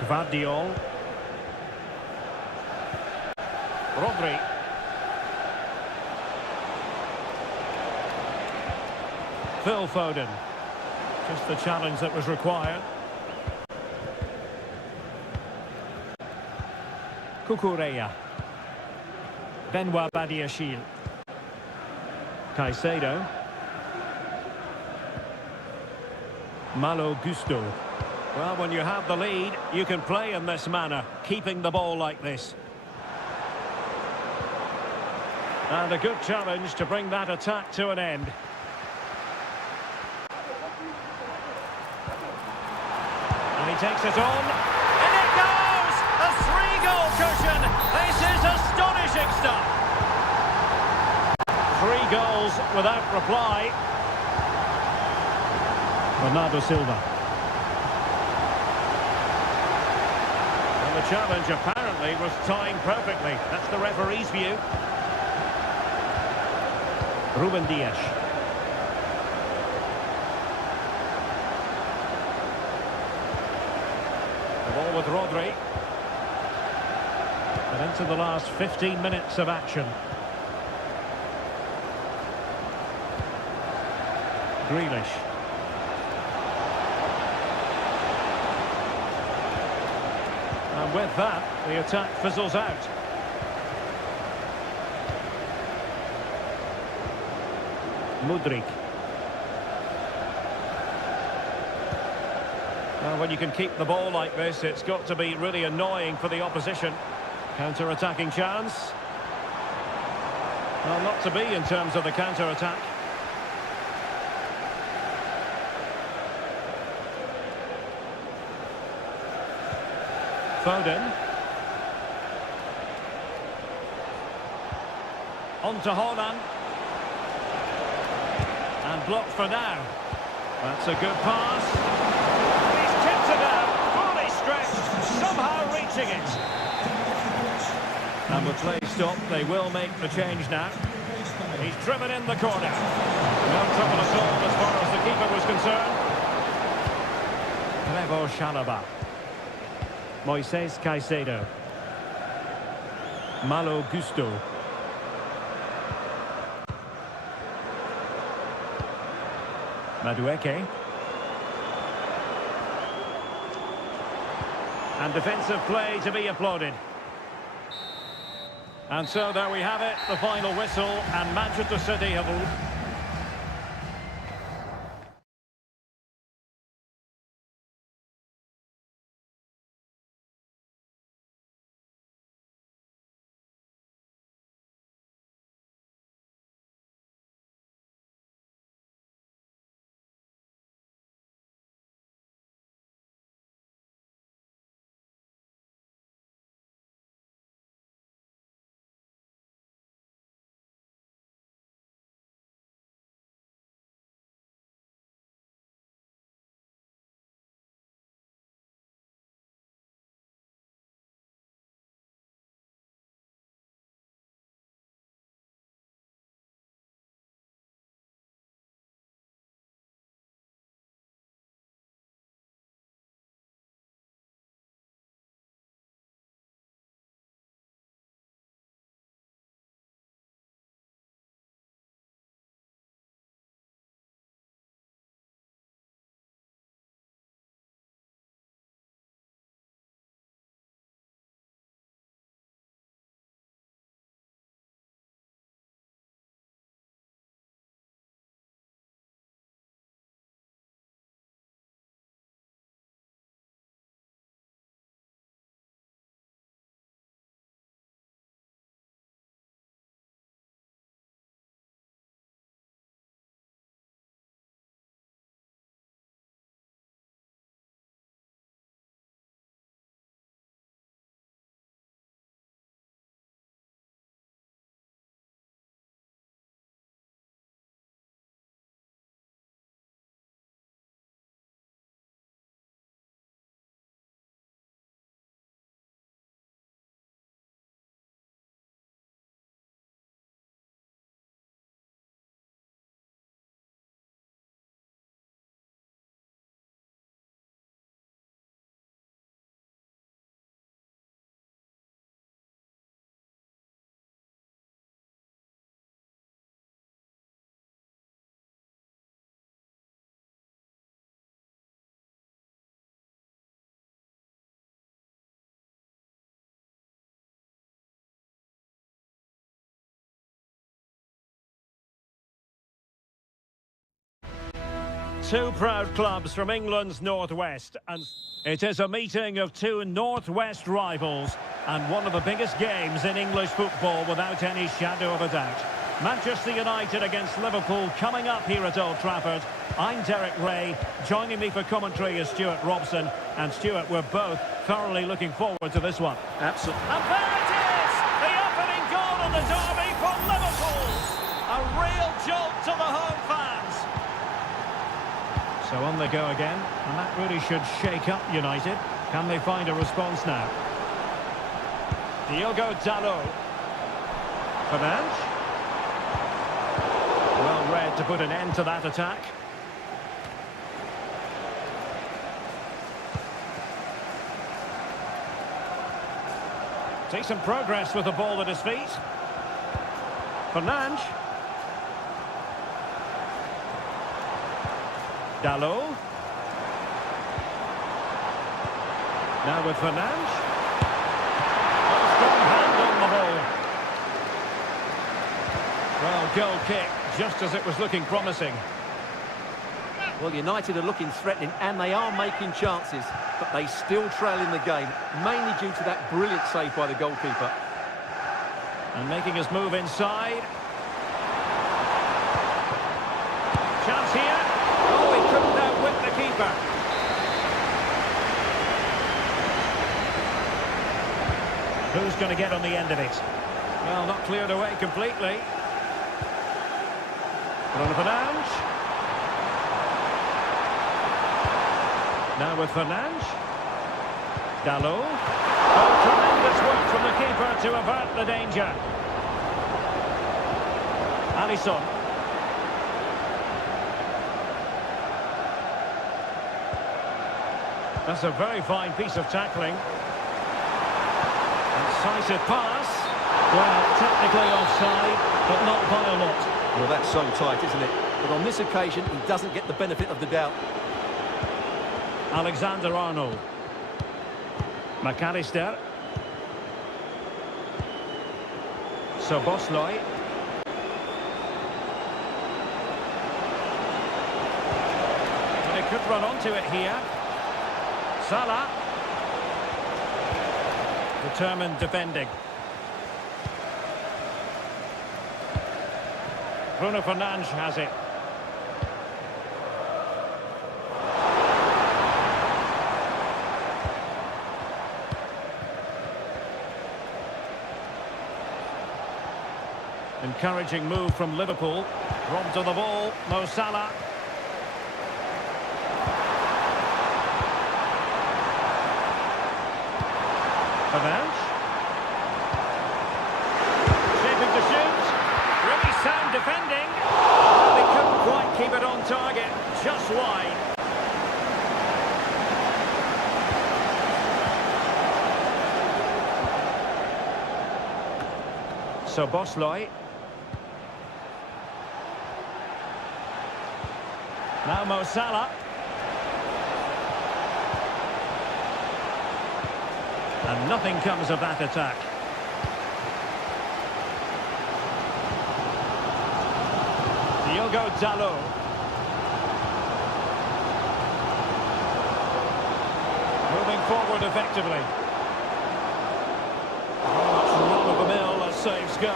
Gvardiol. Rodri. Phil Foden. Just the challenge that was required. Cucurella. Benoit Badiashile. Caicedo. Malo Gusto. Well, when you have the lead, you can play in this manner, keeping the ball like this. And a good challenge to bring that attack to an end. And he takes it on. And it goes! A 3-goal cushion! This is astonishing stuff! 3 goals without reply. Bernardo Silva. And the challenge apparently was timed perfectly. That's the referee's view. Ruben Dias. The ball with Rodri. And into the last 15 minutes of action. Grealish. And with that, the attack fizzles out. Mudryk. Well, when you can keep the ball like this, it's got to be really annoying for the opposition. Counter-attacking chance. Well, not to be in terms of the counter-attack. Foden. On to Haaland. And blocked for now. That's a good pass. He's tipped it out, fully stretched, somehow reaching it. And with play stopped, they will make the change now. He's driven in the corner. No trouble at all as far as the keeper was concerned. Trevoh Chalobah. Moises Caicedo. Malo Gusto. Madueke. And defensive play to be applauded. And so there we have it, the final whistle, and Manchester City have Two proud clubs from England's northwest, and it is a meeting of two northwest rivals and one of the biggest games in English football without any shadow of a doubt. Manchester United against Liverpool coming up here at Old Trafford. I'm Derek Ray. Joining me for commentary is Stuart Robson. And Stuart, we're both thoroughly looking forward to this one. Absolutely. And there it is! The opening goal of the derby for Liverpool! A real jolt to the home fans. So on they go again, and that really should shake up United. Can they find a response now? Diogo Dalot. Fernandes. Well read to put an end to that attack. Decent progress with the ball at his feet. Fernandes. Dalot. Now with Fernandes. Oh, strong hand on the ball. Well, goal kick, just as it was looking promising. Well, United are looking threatening and they are making chances, but they still trail in the game, mainly due to that brilliant save by the goalkeeper. And making his move inside. Chance here. Oh, he couldn't outwit the keeper. Who's going to get on the end of it? Well, not cleared away completely. Bruno Fernandes. Now with Fernandes. Dalot. Oh, tremendous work from the keeper to avert the danger. Alisson. That's a very fine piece of tackling. Incisive pass. Well, technically offside, but not by a lot. Well, that's so tight, isn't it? But on this occasion, he doesn't get the benefit of the doubt. Alexander-Arnold. McAllister. Szoboszlai. And he could run onto it here. Salah. Determined defending. Bruno Fernandes has it. Encouraging move from Liverpool. Robbed to the ball. Mo Salah. Fernandes. Shaping to shoot. Really sound defending. Well, they couldn't quite keep it on target. Just wide. Szoboszlai. Now Mo Salah. And nothing comes of that attack. Diogo Dalot. Moving forward effectively. Very much run-of-the-mill as saves go.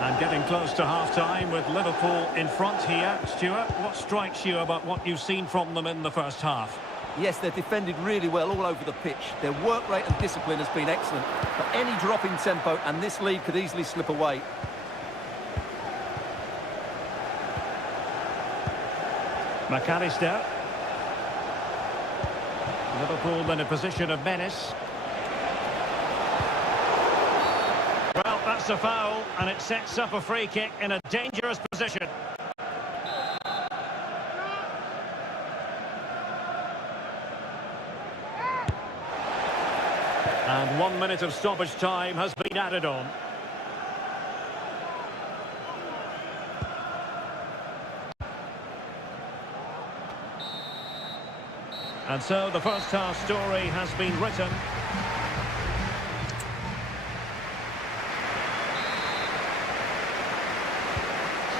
And getting close to half-time with Liverpool in front here. Stuart, what strikes you about what you've seen from them in the first half? Yes, they've defended really well all over the pitch. Their work rate and discipline has been excellent. But any drop in tempo and this lead could easily slip away. McAllister. Liverpool in a position of menace. Well, that's a foul, and it sets up a free kick in a dangerous position. And 1 minute of stoppage time has been added on. And so the first half story has been written.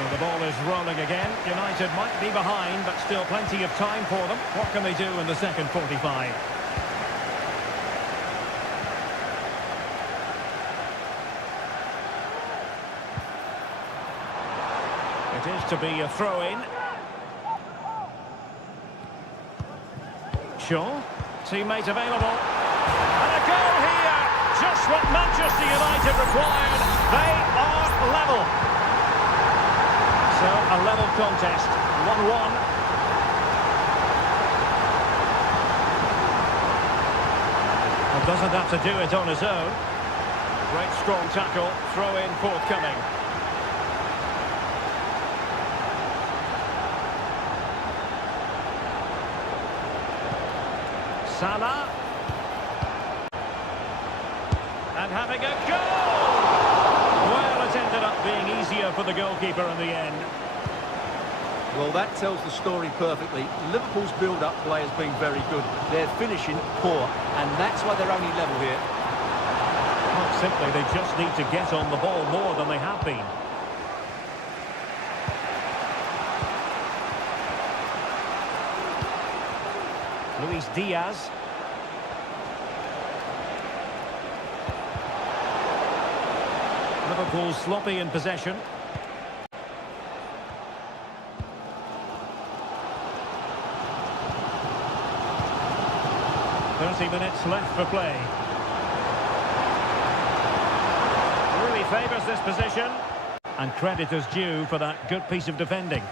Well, the ball is rolling again. United might be behind, but still plenty of time for them. What can they do in the second 45? It is to be a throw-in. Shaw, teammate available. And a goal here! Just what Manchester United required. They are level. So, a level contest. 1-1. Well, doesn't have to do it on his own. Great strong tackle. Throw-in forthcoming. Salah. And having a goal! Well, it ended up being easier for the goalkeeper in the end. Well, that tells the story perfectly. Liverpool's build-up play has been very good. They're finishing poor, and that's why they're only level here. Quite simply, they just need to get on the ball more than they have been. Luis Diaz. Liverpool sloppy in possession. Minutes left for play. Really favours this position. And credit is due for that good piece of defending.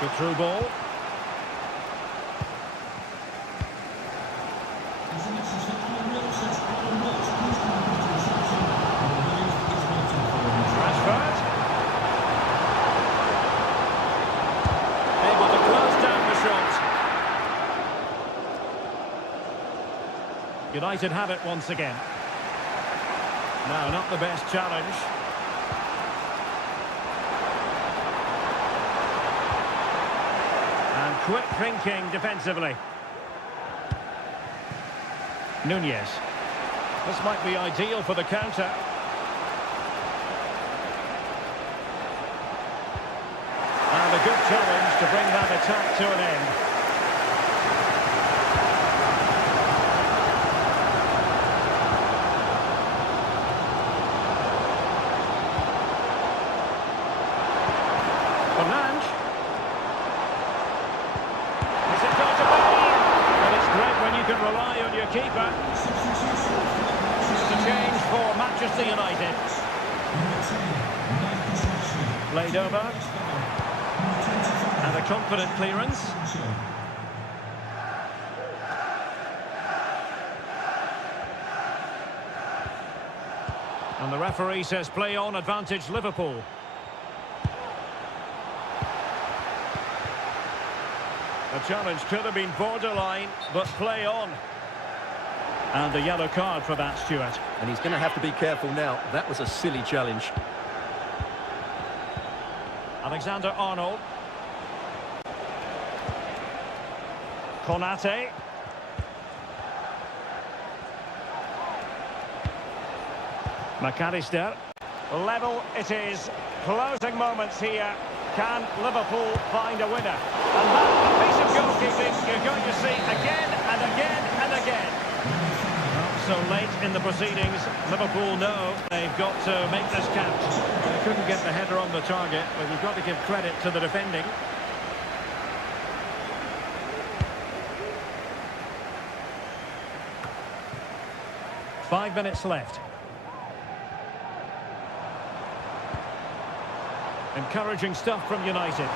Good through ball. Rashford. Able to close down the shot. United have it once again. No, not the best challenge. And quick thinking defensively. Nunez. This might be ideal for the counter. And a good challenge to bring that attack to an end. Rely on your keeper. Just a change for Manchester United. Laid over. And a confident clearance. And the referee says play on, advantage Liverpool. The challenge could have been borderline, but play on. And the yellow card for that, Stuart. And he's going to have to be careful now. That was a silly challenge. Alexander-Arnold. Konate. McAllister. Level it is. Closing moments here. Can Liverpool find a winner? And that's a piece of goalkeeping you're going to see again and again and again. So late in the proceedings, Liverpool know they've got to make this count. They couldn't get the header on the target, but you've got to give credit to the defending. Five minutes left. Encouraging stuff from United.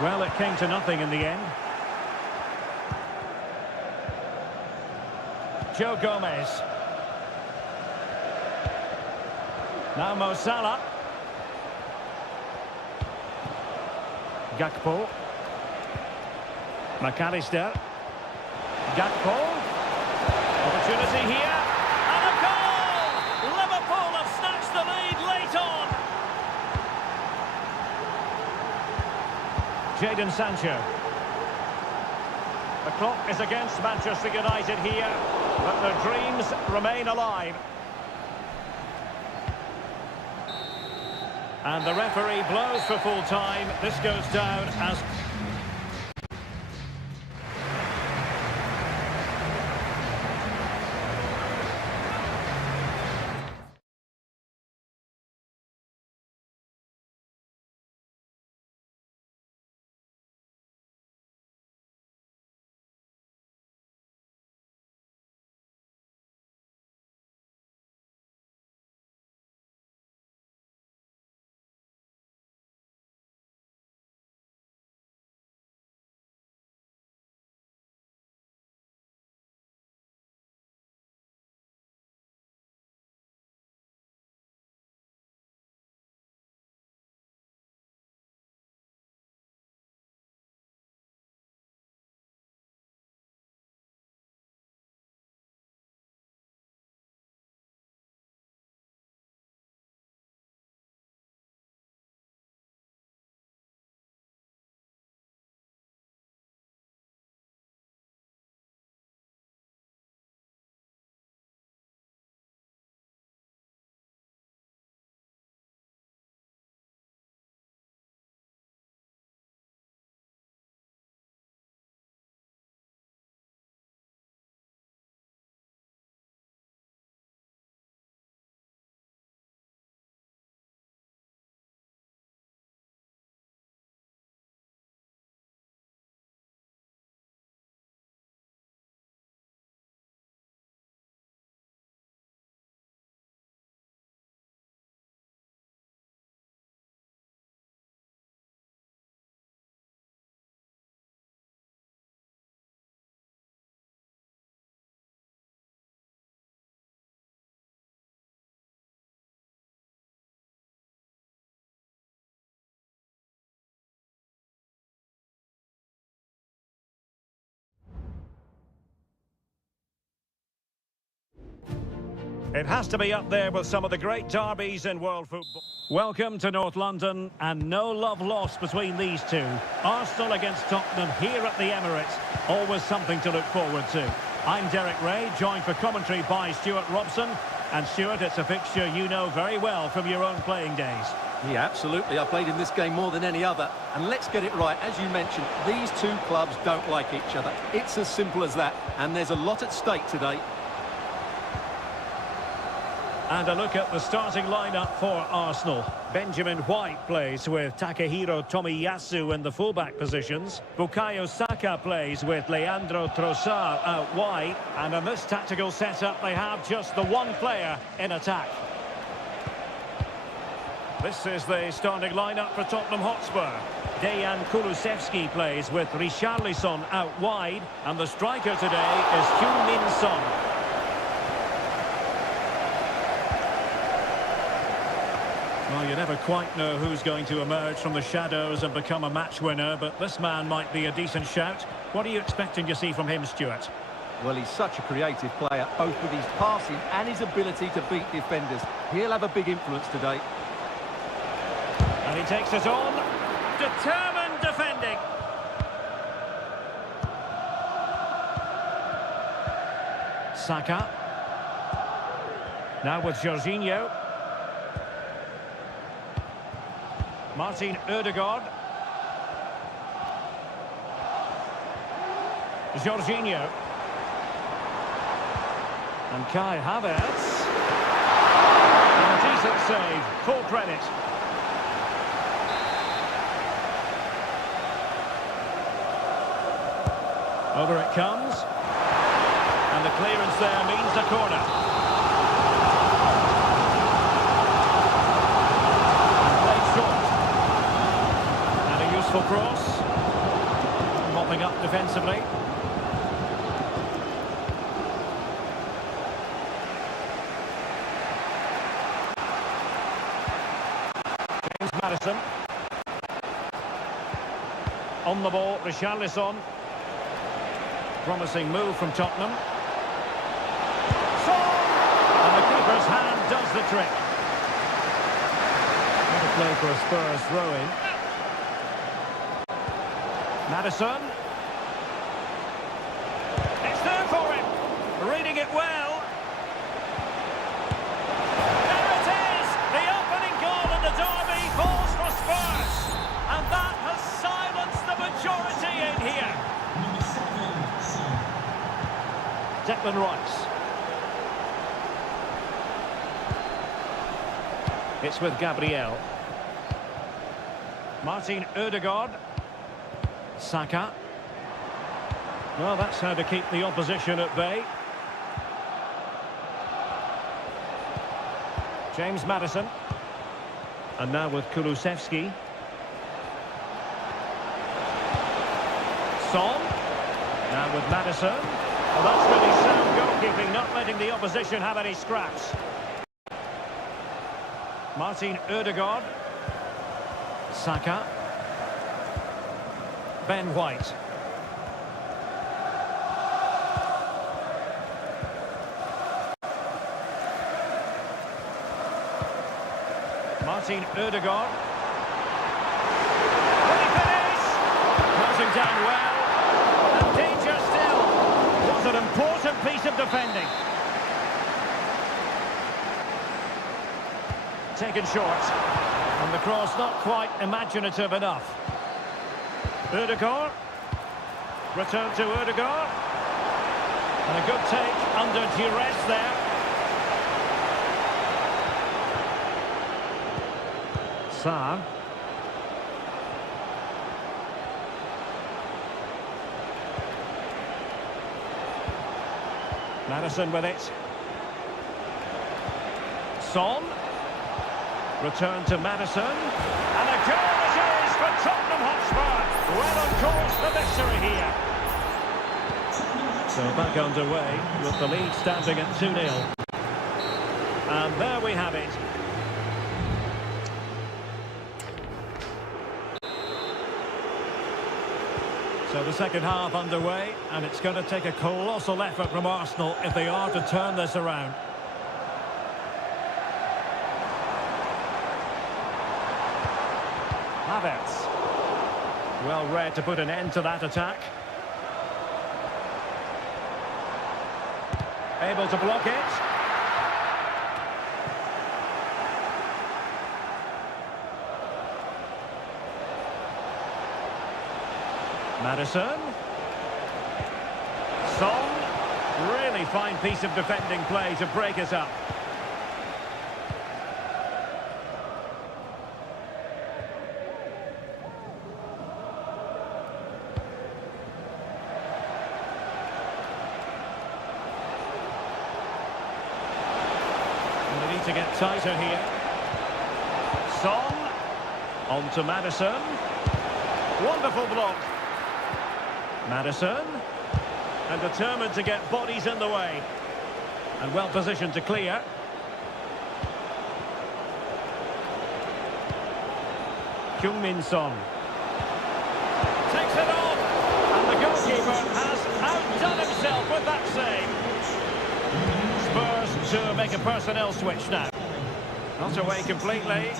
Well, it came to nothing in the end. Joe Gomez. Now Mo Salah. Gakpo. McAllister. Gakpo. Opportunity here. And a goal! Liverpool have snatched the lead late on. Jadon Sancho. The clock is against Manchester United here, but their dreams remain alive. And the referee blows for full time. This goes down as... It has to be up there with some of the great derbies in world football. Welcome to North London, and no love lost between these two. Arsenal against Tottenham here at the Emirates. Always something to look forward to. I'm Derek Ray, joined for commentary by Stuart Robson. And Stuart, it's a fixture you know very well from your own playing days. Yeah, absolutely. I played in this game more than any other. And let's get it right. As you mentioned, these two clubs don't like each other. It's as simple as that. And there's a lot at stake today. And a look at the starting lineup for Arsenal. Benjamin White plays with Takehiro Tomiyasu in the fullback positions. Bukayo Saka plays with Leandro Trossard out wide. And in this tactical setup, they have just the one player in attack. This is the starting lineup for Tottenham Hotspur. Dejan Kulusevski plays with Richarlison out wide. And the striker today is Heung-min Son. Well, you never quite know who's going to emerge from the shadows and become a match winner, but this man might be a decent shout. What are you expecting to see from him, Stuart? Well, he's such a creative player, both with his passing and his ability to beat defenders. He'll have a big influence today. And he takes it on. Determined defending. Saka. Now with Jorginho. Martin Ødegaard. Jorginho. And Kai Havertz. And a decent save. Full credit. Over it comes. And the clearance there means a corner. For cross, mopping up defensively. James Maddison. On the ball, Richarlison. Promising move from Tottenham. Son! And the keeper's hand does the trick. What a play for a Spurs throw-in. Maddison. It's there for him. Reading it well. There it is. The opening goal in the derby for Declan Rice. It's with Gabriel. Martin Ødegaard. Saka. Well, that's how to keep the opposition at bay. James Maddison. And now with Kulusevski. Son. Now with Maddison. Well, that's really sound goalkeeping, not letting the opposition have any scraps. Martin Ødegaard. Saka. Ben White. Martin Ødegaard. Will he finish? Closing down well. And danger still. Was an important piece of defending. Taken short. And the cross not quite imaginative enough. Ødegaard. Return to Ødegaard. And a good take under duress there. Sarr. Maddison with it. Son. Return to Maddison. And a goal it is for Tottenham Hotspur. Well on course for victory here. So back underway with the lead standing at 2-0. And there we have it. So the second half underway, and it's going to take a colossal effort from Arsenal if they are to turn this around. Havertz. Well read to put an end to that attack. Able to block it. Maddison. Son. Really fine piece of defending play to break it up. And they need to get tighter here. Son. On to Maddison. Wonderful block. Maddison, and determined to get bodies in the way, and well positioned to clear. Heung-min Son takes it on, and the goalkeeper has outdone himself with that save. Spurs to make a personnel switch now. Not away completely.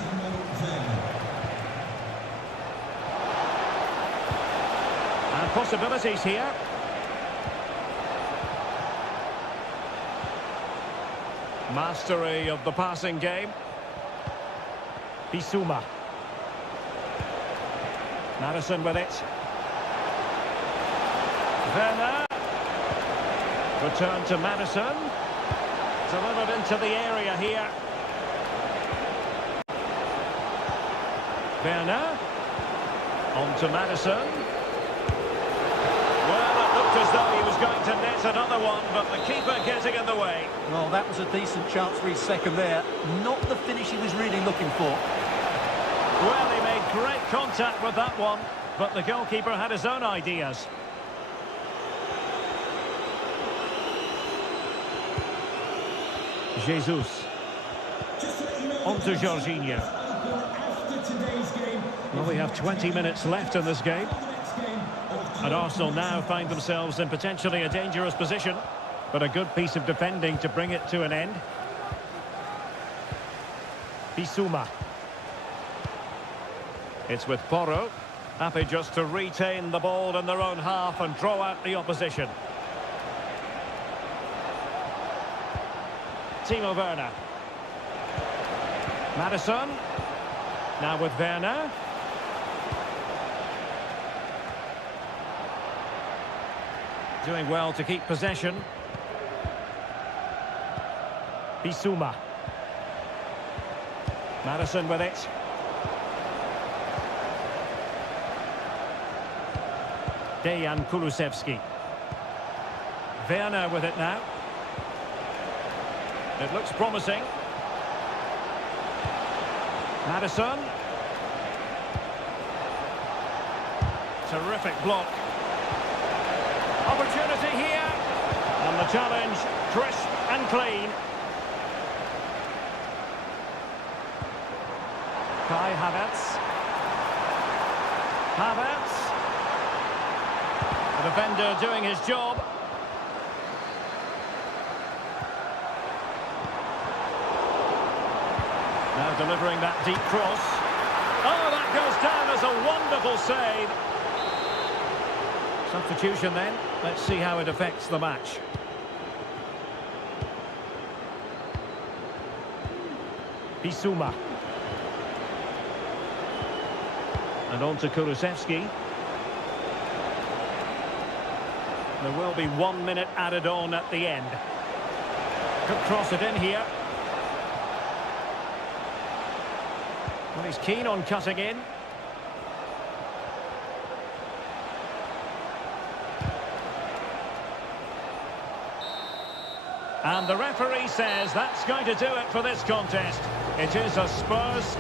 Possibilities here. Mastery of the passing game. Bissouma. Maddison with it. Werner. Return to Maddison. Delivered into the area here. Werner. On to Maddison. As though he was going to net another one, but the keeper getting in the way. Well, that was a decent chance for his second there. Not the finish he was really looking for. Well, he made great contact with that one, but the goalkeeper had his own ideas. Jesus. On to Jorginho. Well, we have 20 minutes left in this game. And Arsenal now find themselves in potentially a dangerous position, but a good piece of defending to bring it to an end. Bissouma. It's with Porro. Happy just to retain the ball in their own half and draw out the opposition. Timo Werner. Maddison. Now with Werner. Doing well to keep possession. Bissouma. Madison with it. Dejan Kulusevski. Werner with it now. It looks promising. Madison. Terrific block. Opportunity here. And the challenge, crisp and clean. Kai Havertz. Havertz. The defender doing his job. Now delivering that deep cross. Oh, that goes down as a wonderful save. Substitution then. Let's see how it affects the match. Bissouma. And on to Kulusevski. There will be 1 minute added on at the end. Could cross it in here. Well, he's keen on cutting in. And the referee says that's going to do it for this contest. It is a Spurs.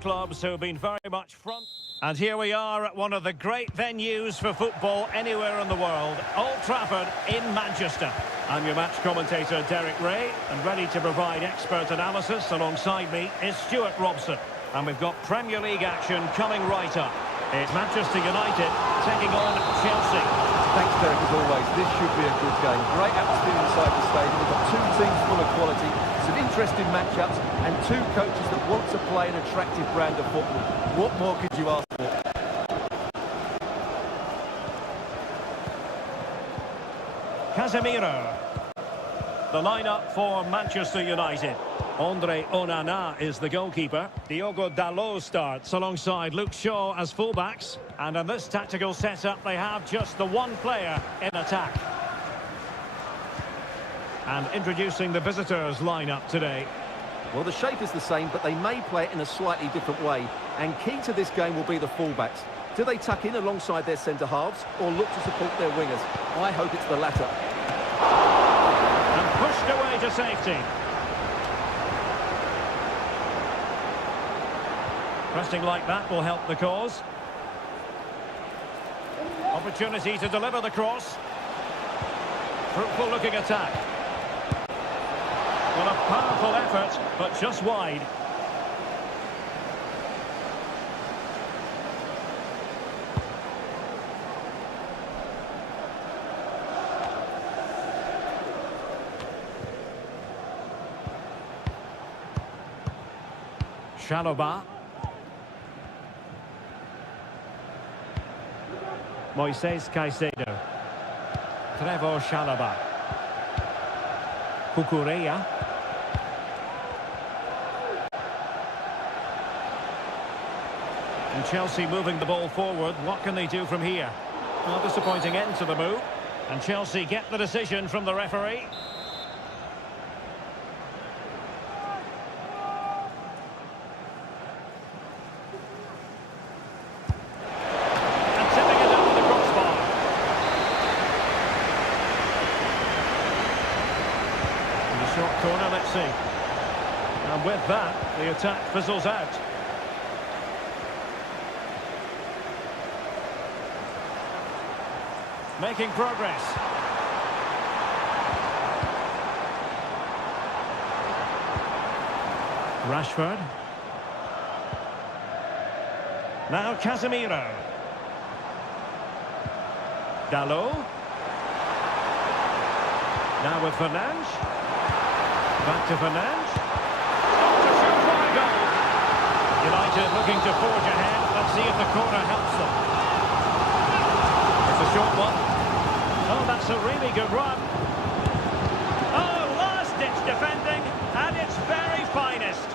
Clubs who have been very much front. And here we are at one of the great venues for football anywhere in the world, Old Trafford in Manchester. I'm your match commentator Derek Ray, and ready to provide expert analysis alongside me is Stuart Robson. And we've got Premier League action coming right up. It's Manchester United taking on Chelsea. Thanks, Derek, as always. This should be a good game. Great atmosphere inside the stadium. We've got two teams full of quality, some interesting matchups, and two coaches that want to play an attractive brand of football. What more could you ask for? Casemiro. The lineup for Manchester United. Andre Onana is the goalkeeper. Diogo Dalot starts alongside Luke Shaw as fullbacks. And in this tactical setup, they have just the one player in attack. And introducing the visitors lineup today. Well, the shape is the same, but they may play it in a slightly different way. And key to this game will be the fullbacks. Do they tuck in alongside their centre-halves or look to support their wingers? I hope it's the latter. And pushed away to safety. Pressing like that will help the cause. Opportunity to deliver the cross. Fruitful looking attack. Well, a powerful effort, but just wide. Chalobah. Moises Caicedo. Trevor Chalobah. Cucurella. And Chelsea moving the ball forward. What can they do from here? Well, disappointing end to the move. And Chelsea get the decision from the referee. Short corner, let's see. And with that, the attack fizzles out. Making progress. Rashford. Now Casemiro. Dalot. Now with Fernandes. Back to Fernandes. Stopped a surefire goal. United looking to forge ahead. Let's see if the corner helps them. It's a short one. Oh, that's a really good run. Oh, last-ditch defending at its very finest.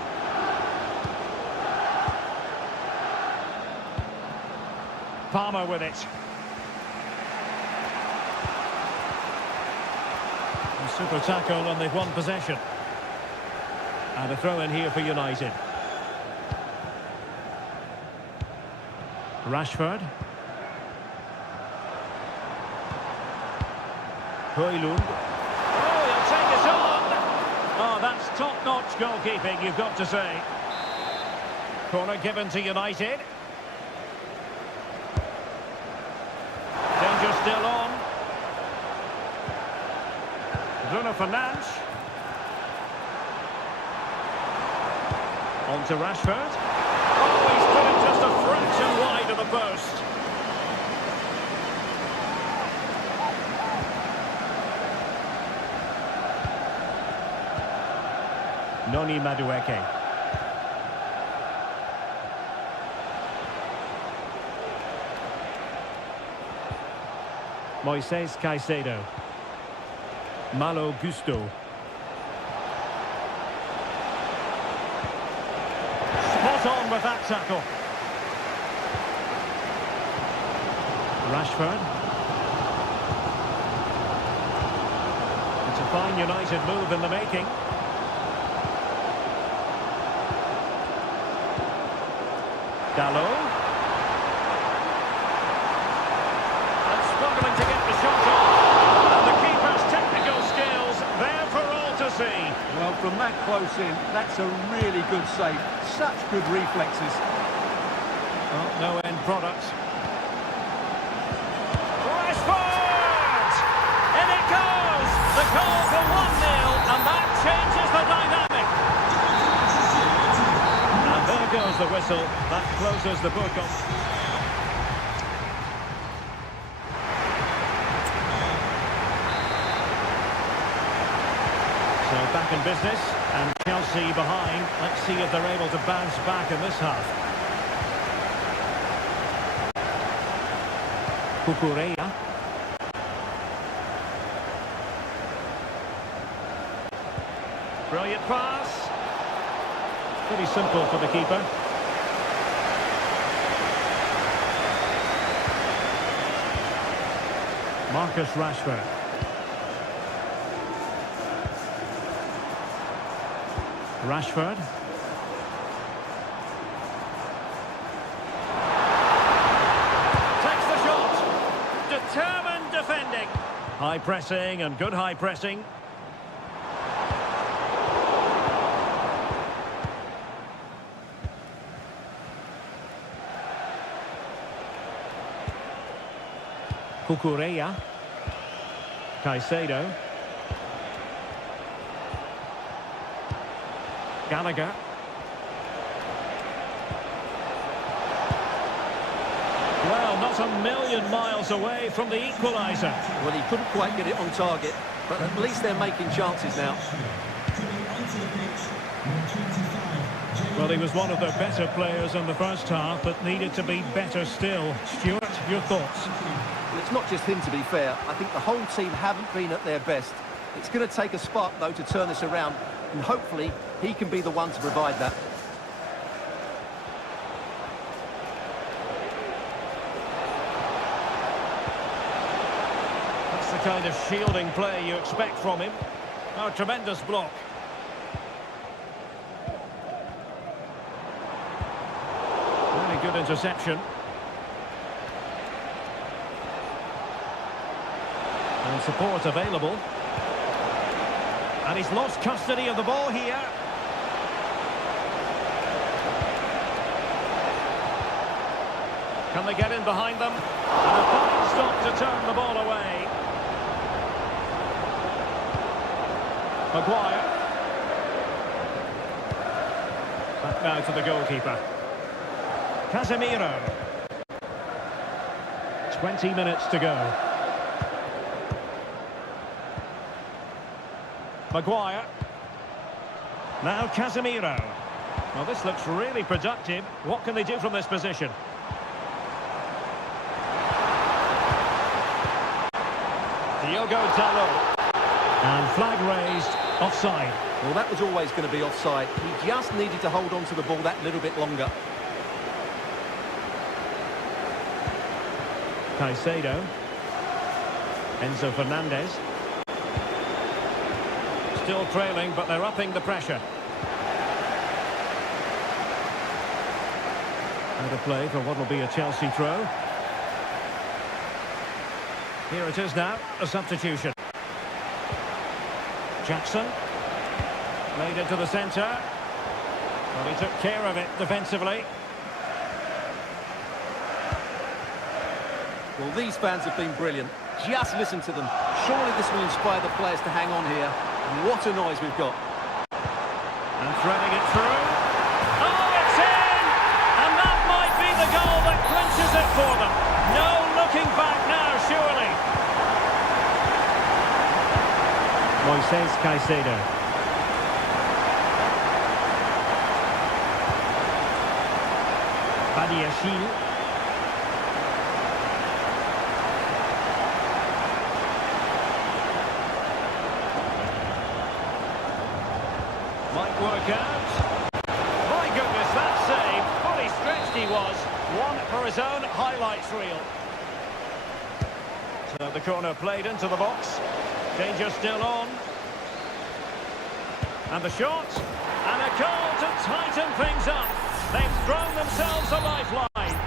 Palmer with it. A super tackle and they've won possession. And a throw in here for United. Rashford. Højlund. Oh, he'll take it on! Oh, that's top-notch goalkeeping, you've got to say. Corner given to United. Danger still on. Bruno Fernandes. On to Rashford. Oh, he's put it just a fraction wide of the post. Noni Madueke. Moises Caicedo. Malo Gusto. Spot on with that tackle. Rashford. It's a fine United move in the making. Dalot. And struggling to get the shot off. And the keeper's technical skills there for all to see. Well, from that close in, that's a really good save. Such good reflexes. Well, no end product. Rashford! In it goes! The goal for 1-0, and that changes the dynamic. And there goes the whistle. That closes the book on. So back in business, and Chelsea behind. Let's see if they're able to bounce back in this half. Cucurella. Brilliant pass. Pretty simple for the keeper. Marcus Rashford. Rashford. Takes the shot. Determined defending. High pressing and good high pressing. Cucurella. Caicedo. Gallagher. Well, not a million miles away from the equaliser. Well, he couldn't quite get it on target, but at least they're making chances now. Coming onto the pitch, number 25. Well, he was one of the better players in the first half, but needed to be better still. Stuart, your thoughts? Well, it's not just him, to be fair. I think the whole team haven't been at their best. It's going to take a spark, though, to turn this around, and hopefully he can be the one to provide that. That's the kind of shielding play you expect from him. Oh, tremendous block. Really good interception. And support available. And he's lost custody of the ball here. Can they get in behind them? And a fine stop to turn the ball away. Maguire. Back now to the goalkeeper. Casemiro. 20 minutes to go. Maguire. Now Casemiro. Well, this looks really productive. What can they do from this position? Diogo Dalot. And flag raised. Offside. Well, that was always going to be offside. He just needed to hold on to the ball that little bit longer. Caicedo. Enzo Fernandez. Still trailing, but they're upping the pressure. Out of play for what will be a Chelsea throw. Here it is now, a substitution. Jackson. Laid into the centre. Well, he took care of it defensively. Well, these fans have been brilliant. Just listen to them. Surely this will inspire the players to hang on here. What a noise we've got. And threading it through. Oh, it's in! And that might be the goal that clinches it for them. No looking back now, surely. Moises Caicedo. Badiashile. Might work out. My goodness, that save. Fully stretched he was. One for his own highlights reel. So the corner played into the box. Danger still on. And the shot. And a goal to tighten things up. They've thrown themselves a lifeline.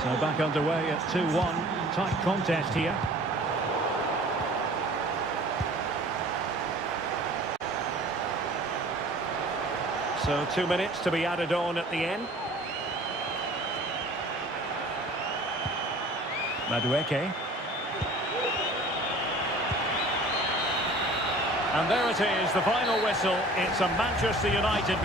So back underway at 2-1. Tight contest here. So 2 minutes to be added on at the end. Madueke. And there it is, the final whistle. It's a Manchester United...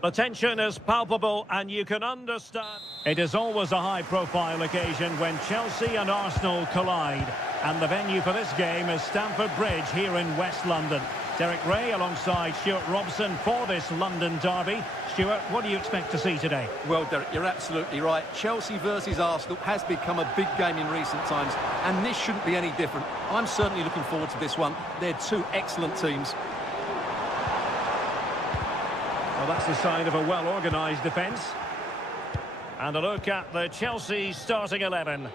The tension is palpable and you can understand. It is always a high-profile occasion when Chelsea and Arsenal collide. And the venue for this game is Stamford Bridge here in West London. Derek Ray alongside Stuart Robson for this London derby. Stuart, what do you expect to see today? Well, Derek, you're absolutely right. Chelsea versus Arsenal has become a big game in recent times, and this shouldn't be any different. I'm certainly looking forward to this one. They're two excellent teams. Well, that's the sign of a well-organised defence. And a look at the Chelsea starting 11.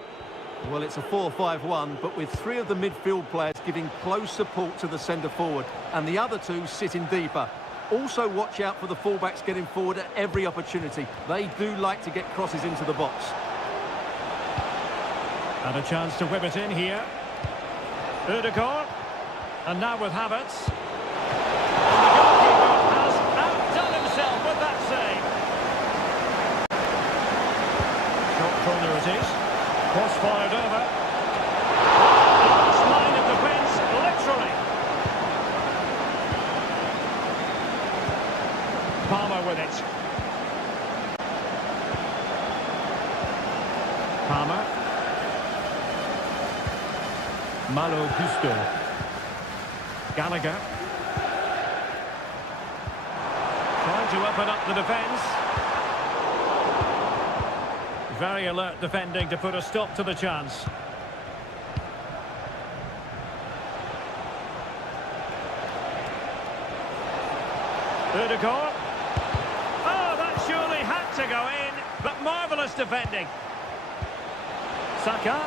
Well, it's a 4-5-1, but with three of the midfield players giving close support to the centre-forward, and the other two sitting deeper. Also watch out for the fullbacks getting forward at every opportunity. They do like to get crosses into the box. And a chance to whip it in here. Ødegaard. And now with Havertz. With that save. Short corner it is. Cross fired over. Last line of defence, literally. Palmer with it. Palmer. Malo Gusto. Gallagher. Trying to open up the defence. Very alert defending to put a stop to the chance. Ødegaard. Oh, that surely had to go in, but marvellous defending. Saka.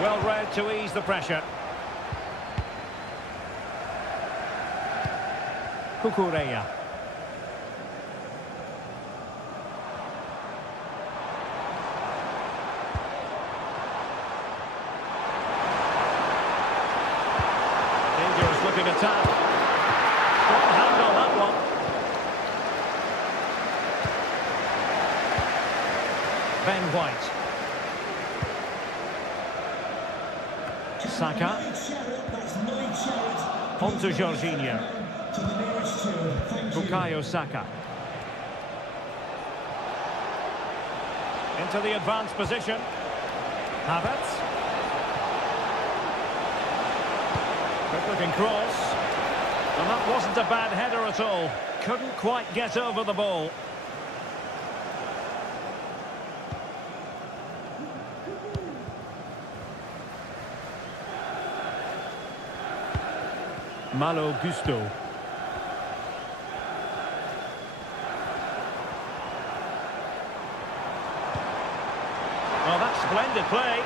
Well read to ease the pressure. Kukureya. Dangerous looking attack. Strong hand on that one. Ben White. Saka. On to Jorginho. Bukayo Saka. Into the advanced position. Havertz. Good looking cross. And that wasn't a bad header at all. Couldn't quite get over the ball. Malo Gusto. Oh, that's splendid play.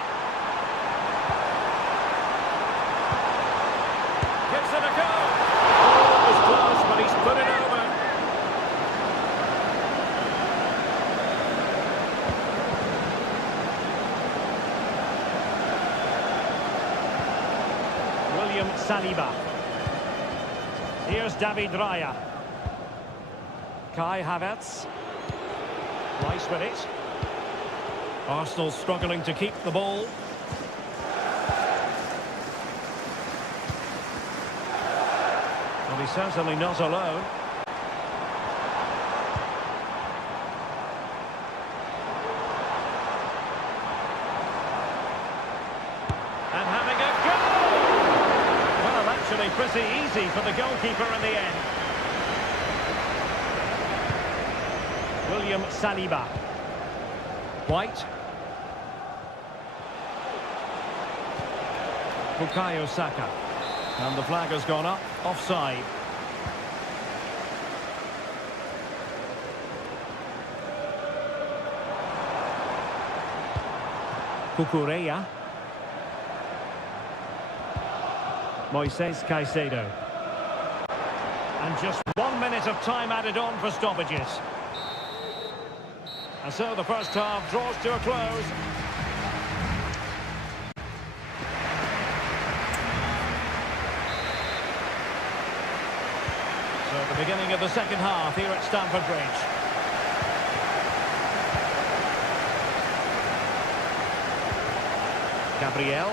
Gives it a go. Oh, it was close, but he's put it over. William Saliba. Here's David Raya. Kai Havertz. Rice with it. Arsenal struggling to keep the ball. Well, he's certainly not alone. And having a go! Well, actually pretty easy for the goalkeeper in the end. William Saliba. White. Bukayo Saka. And the flag has gone up, offside. Kukureya. Moises Caicedo. And just 1 minute of time added on for stoppages. And so the first half draws to a close. So the beginning of the second half here at Stamford Bridge. Gabriel.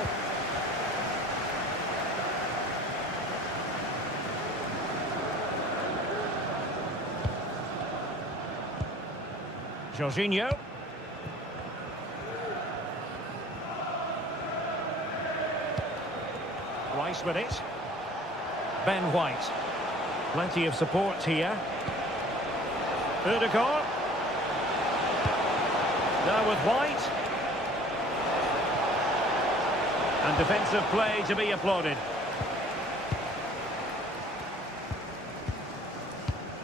Jorginho. Rice with it. Ben White. Plenty of support here. Ødegaard. Now with White. And defensive play to be applauded.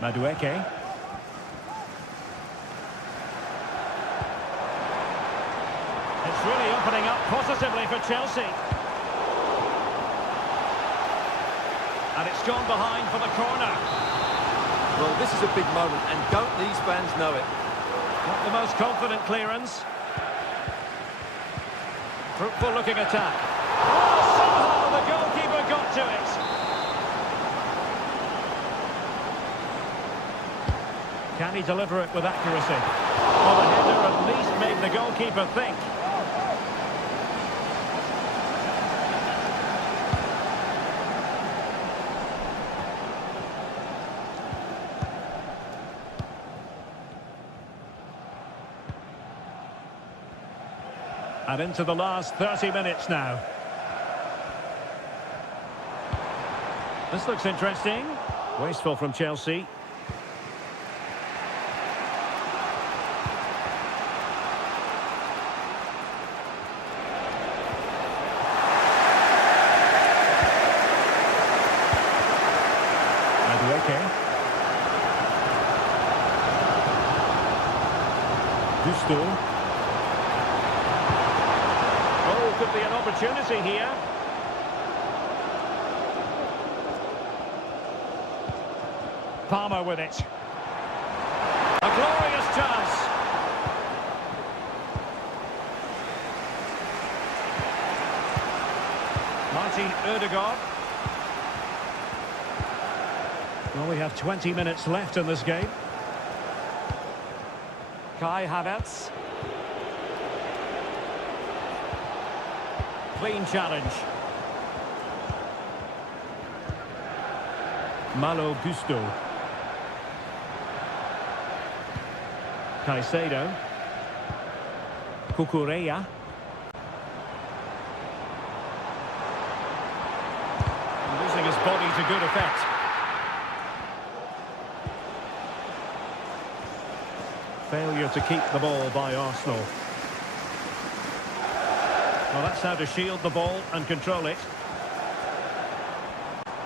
Madueke. It's really opening up positively for Chelsea. And it's gone behind for the corner. Well, this is a big moment, and don't these fans know it? Not the most confident clearance. Fruitful looking attack. Oh, somehow the goalkeeper got to it. Can he deliver it with accuracy? Well, the header at least made the goalkeeper think. And into the last 30 minutes now. This looks interesting. Wasteful from Chelsea. Madueke. Gusto. Could be an opportunity here. Palmer with it. A glorious chance. Martin Ødegaard. Well, we have 20 minutes left in this game. Kai Havertz. Clean challenge. Malo Gusto. Caicedo. Cucurella. Using his body to good effect. Failure to keep the ball by Arsenal. Well, that's how to shield the ball and control it.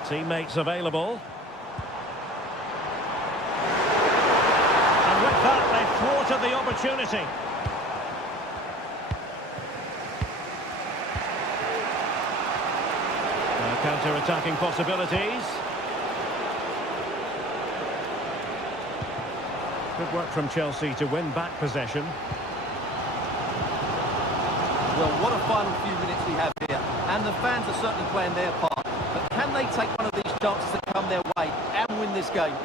Teammates available. And with that, they've thwarted the opportunity. Now counter-attacking possibilities. Good work from Chelsea to win back possession. Well, what a final few minutes we have here, and the fans are certainly playing their part. But can they take one of these chances that come their way and win this game?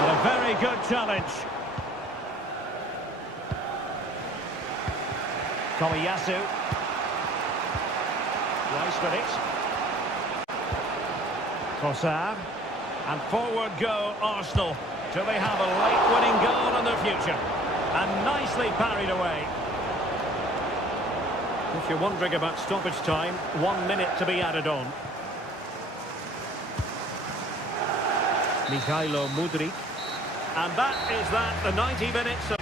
And a very good challenge. Tomiyasu. Rice with it. Trossard. And forward go Arsenal. Do they have a late winning goal in their future? And nicely parried away. If you're wondering about stoppage time, 1 minute to be added on. Mikhailo Mudryk. And that is that, the 90 minutes of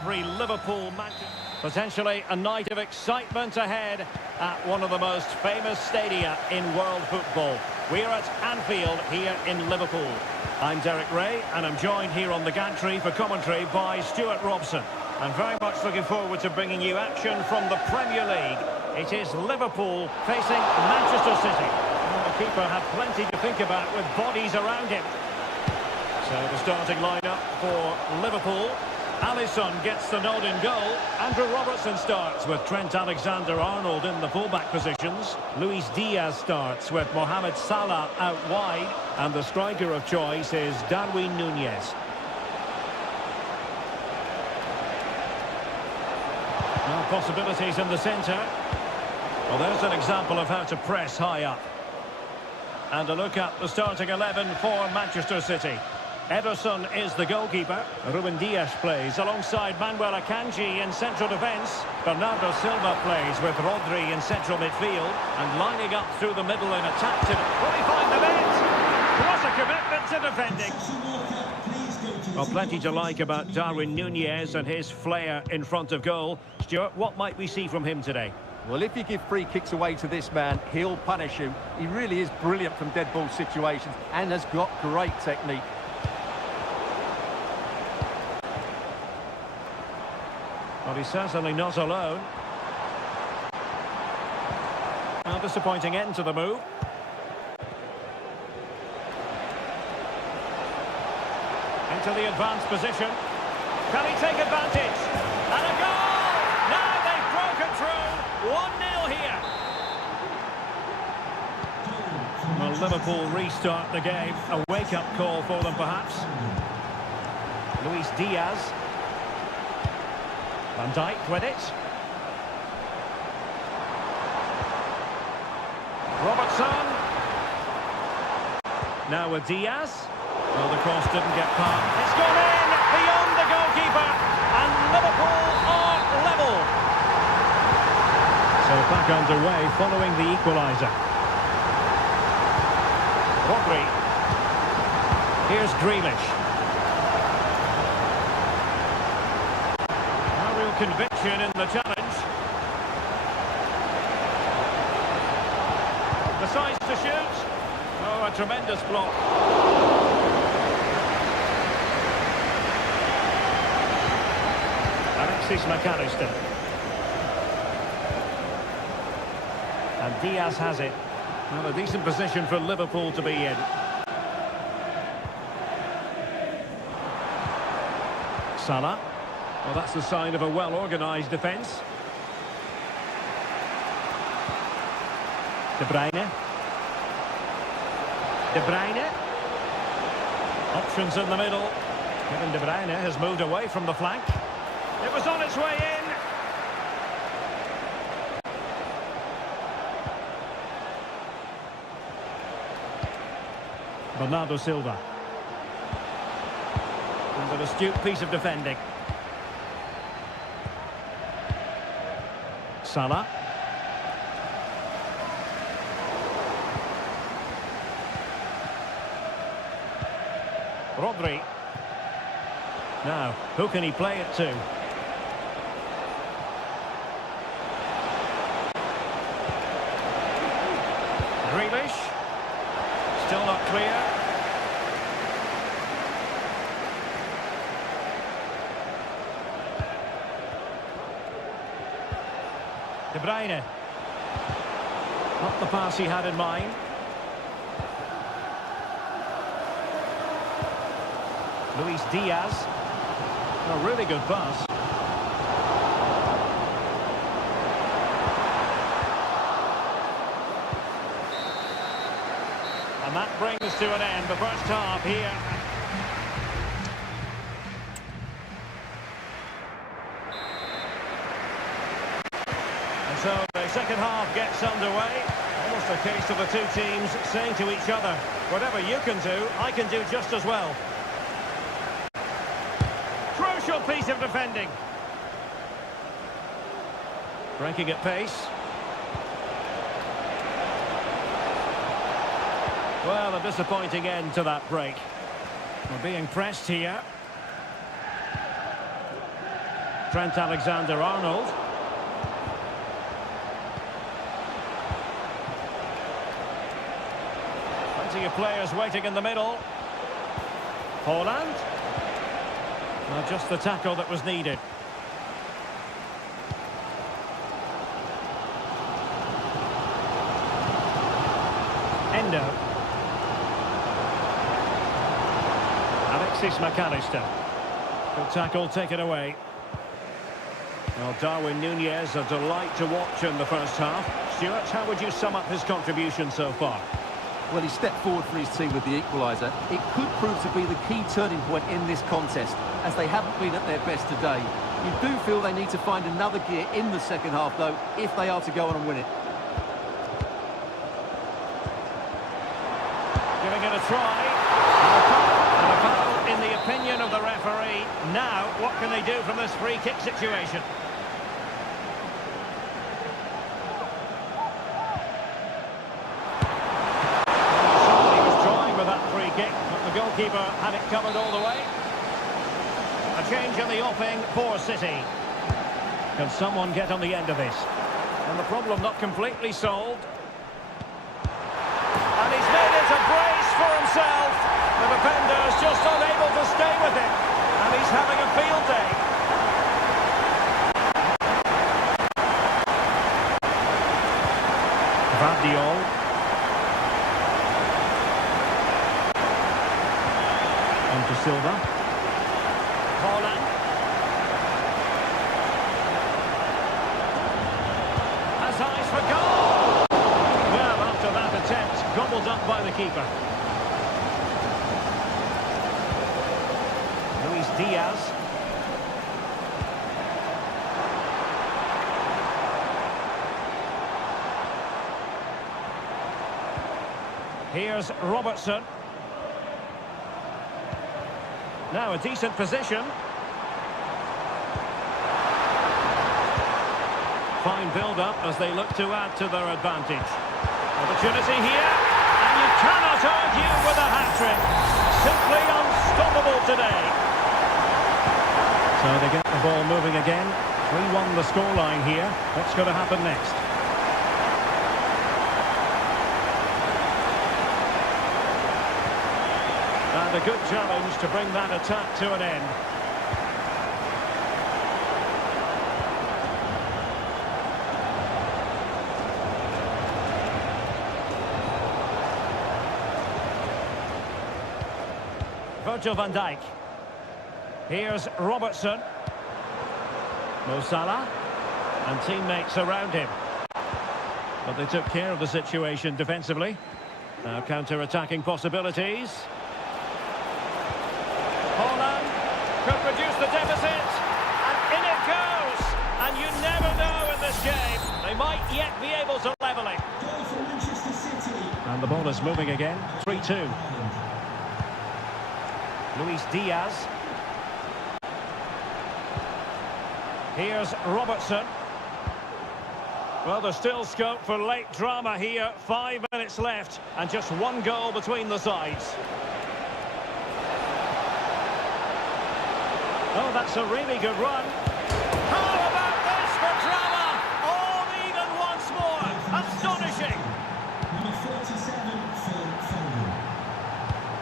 every Liverpool match. Potentially a night of excitement ahead at one of the most famous stadia in world football. We're at Anfield here in Liverpool. I'm Derek Ray, and I'm joined here on the gantry for commentary by Stuart Robson. I'm very much looking forward to bringing you action from the Premier League. It is Liverpool facing Manchester City. And the keeper had plenty to think about with bodies around him. So the starting lineup for Liverpool. Alisson gets the nod in goal. Andrew Robertson starts with Trent Alexander-Arnold in the fullback positions. Luis Diaz starts with Mohamed Salah out wide. And the striker of choice is Darwin Núñez. Now possibilities in the centre. Well, there's an example of how to press high up. And a look at the starting 11 for Manchester City. Ederson is the goalkeeper. Ruben Dias plays alongside Manuel Akanji in central defence. Bernardo Silva plays with Rodri in central midfield. And lining up through the middle in attack to... Will he find the net? What a commitment to defending. Well, plenty to like about Darwin Núñez and his flair in front of goal. Stuart, what might we see from him today? Well, if you give free kicks away to this man, he'll punish you. He really is brilliant from dead ball situations and has got great technique. Well, he's certainly not alone. A disappointing end to the move. Into the advanced position. Can he take advantage? And a goal! Now they've broken through. 1-0 here. Well, Liverpool restart the game. A wake-up call for them, perhaps. Luis Diaz. Van Dijk with it. Robertson. Now with Diaz. Well, the cross didn't get past. It's gone in beyond the goalkeeper. And Liverpool are level. So back underway following the equaliser. Rodri. Here's Grealish. Conviction in the challenge. Decides to shoot. Oh, a tremendous block. Alexis McAllister. And Diaz has it. Well, a decent position for Liverpool to be in. Salah. Well, that's the sign of a well-organised defence. De Bruyne. De Bruyne. Options in the middle. Kevin De Bruyne has moved away from the flank. It was on its way in. Bernardo Silva. And an astute piece of defending. Salah. Rodri. Now, who can he play it to? Grealish. Still not clear. De Bruyne. Not the pass he had in mind. Luis Diaz. A really good pass. And that brings to an end the first half here. So the second half gets underway. Almost a case of the two teams saying to each other, whatever you can do, I can do just as well. Crucial piece of defending. Breaking at pace. Well, a disappointing end to that break. We're being pressed here. Trent Alexander-Arnold. Plenty of players waiting in the middle. Holland. Well, just the tackle that was needed. Endo. Alexis McAllister. Good tackle taken away. Well, Darwin Núñez, a delight to watch in the first half. Stuart, how would you sum up his contribution so far? Well, he stepped forward for his team with the equaliser. It could prove to be the key turning point in this contest, as they haven't been at their best today. You do feel they need to find another gear in the second half, though, if they are to go on and win it. Giving it a try. And a foul in the opinion of the referee. Now, what can they do from this free kick situation? Somebody was trying with that free kick, but the goalkeeper had it covered all the way. A change in the offing for City. Can someone get on the end of this? And the problem not completely solved. And he's made it a brace for himself. The defender's just unable to stay with him. And he's having a field day. Vardiol. On to Silva. Holland. Has eyes for goal. Well, after that attempt, gobbled up by the keeper. Luis Diaz. Here's Robertson. Now a decent position. Fine build-up as they look to add to their advantage. Opportunity here, and you cannot argue with a hat-trick. Simply unstoppable today. So they get the ball moving again. 3-1 the scoreline here. What's going to happen next? And a good challenge to bring that attack to an end. Virgil van Dijk. Here's Robertson. Mo Salah. And teammates around him. But they took care of the situation defensively. Now counter-attacking possibilities. Holland could reduce the deficit. And in it goes. And you never know in this game. They might yet be able to level it. Goal for Manchester City. And the ball is moving again. 3-2. Luis Diaz. Here's Robertson. Well, there's still scope for late drama here. 5 minutes left and just one goal between the sides. Oh, that's a really good run. How about this for drama? All even once more. Astonishing. Number 47, Phil Foden.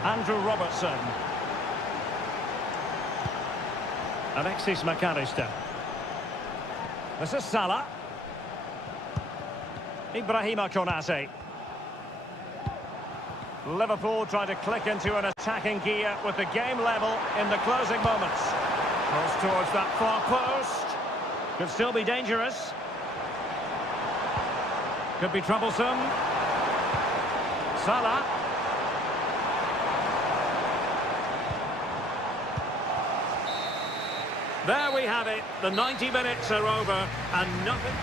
Andrew Robertson. Alexis McAllister. This is Salah. Ibrahima Konate. Liverpool trying to click into an attacking gear with the game level in the closing moments. Cross towards that far post. Could still be dangerous. Could be troublesome. Salah. There we have it. The 90 minutes are over and nothing...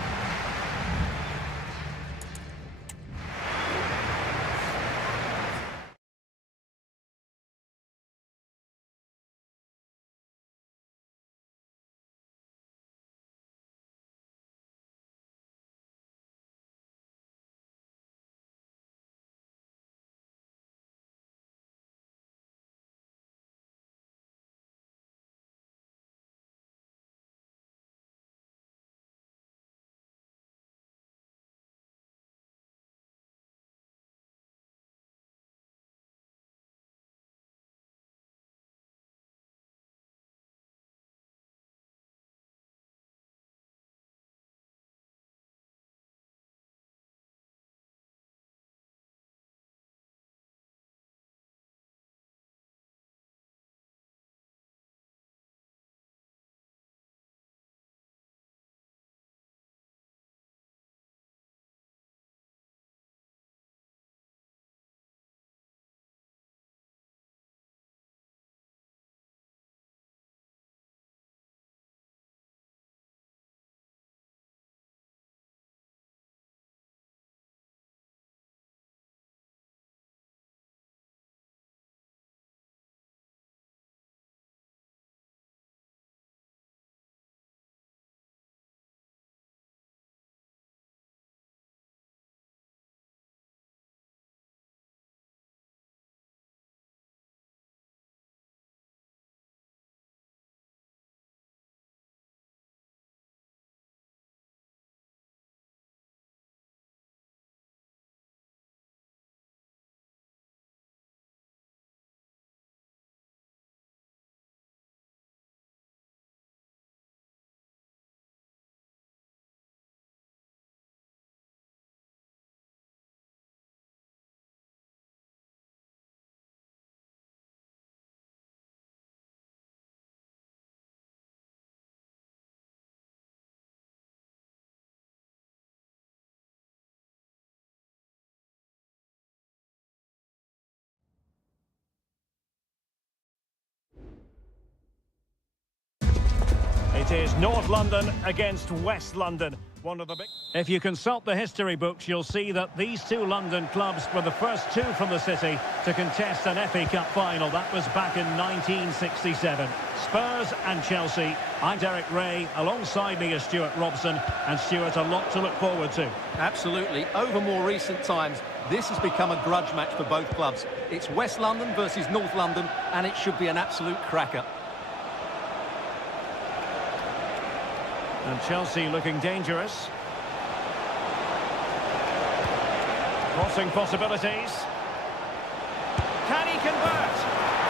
It is North London against West London. One of the big... If you consult the history books, you'll see that these two London clubs were the first two from the city to contest an FA Cup final. That was back in 1967. Spurs and Chelsea. I'm Derek Ray. Alongside me is Stuart Robson. And Stuart, a lot to look forward to. Absolutely. Over more recent times, this has become a grudge match for both clubs. It's West London versus North London, and it should be an absolute cracker. And Chelsea looking dangerous. Crossing possibilities. Can he convert?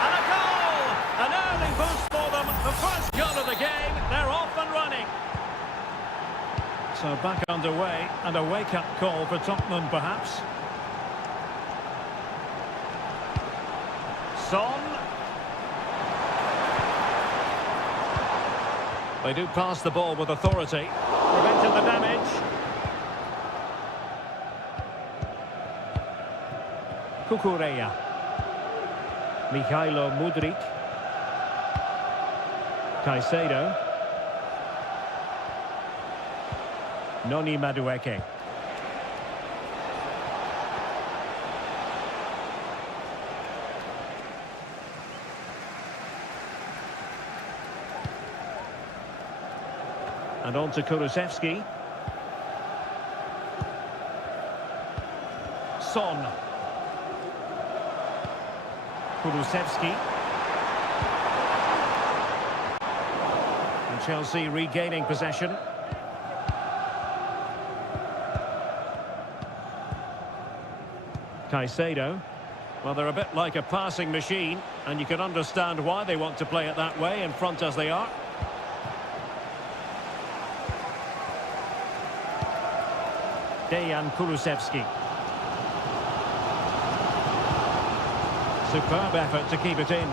And a goal! An early boost for them. The first goal of the game. They're off and running. So back underway, and a wake-up call for Tottenham, perhaps. Son. They do pass the ball with authority. Prevented the damage. Kukureya. Mikhailo Mudryk. Caicedo. Noni Madueke. And on to Kulusevski. Son. Kulusevski. And Chelsea regaining possession. Caicedo. Well, they're a bit like a passing machine, and you can understand why they want to play it that way, in front as they are. Dejan Kulusevski. Superb effort to keep it in.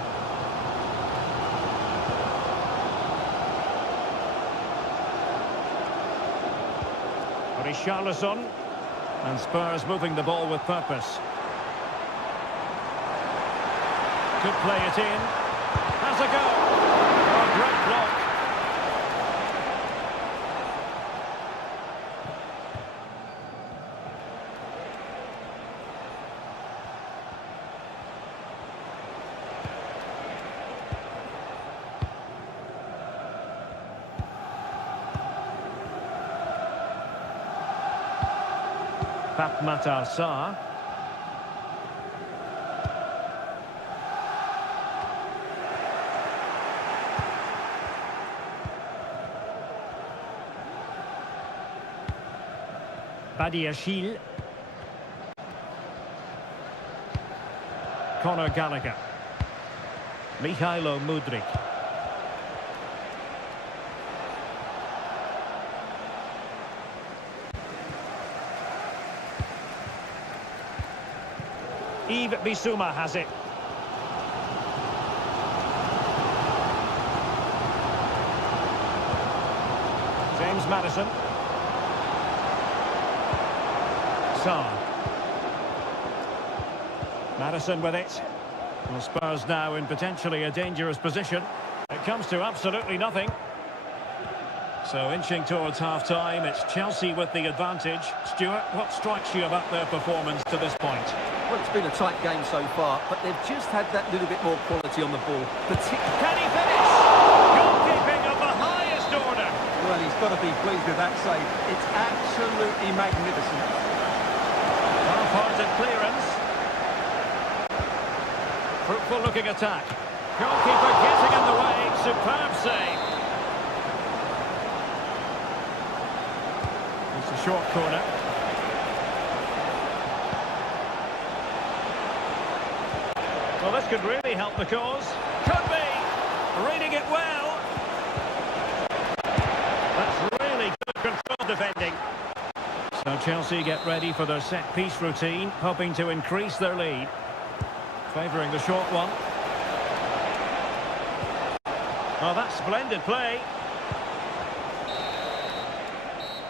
Richarlison. And Spurs moving the ball with purpose. Could play it in. Has a go. Oh, great block. Fatmata Sarr. Badiashile. Conor Gallagher. Mikhailo Mudryk. Yves Bissouma has it. James Maddison. Sarr. Maddison with it. Well, Spurs now in potentially a dangerous position. It comes to absolutely nothing. So inching towards half-time, it's Chelsea with the advantage. Stuart, what strikes you about their performance to this point? Well, it's been a tight game so far, but they've just had that little bit more quality on the ball. Can he finish? Goalkeeping of the highest order. Well, he's got to be pleased with that save. It's absolutely magnificent. Well-parted clearance. Fruitful looking attack. Goalkeeper getting in the way. Superb save. It's a short corner. Well, this could really help the cause. Could be. Reading it well. That's really good control defending. So Chelsea get ready for their set-piece routine, hoping to increase their lead. Favouring the short one. Oh, that's splendid play.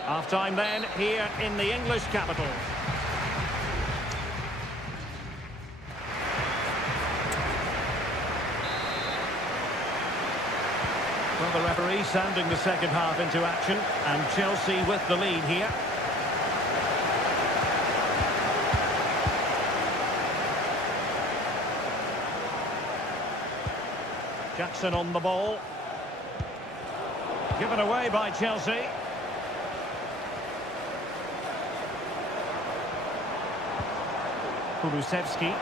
Half-time then, here in the English capital. Well, the referee sounding the second half into action, and Chelsea with the lead here. Jackson on the ball. Given away by Chelsea. Kulusevski.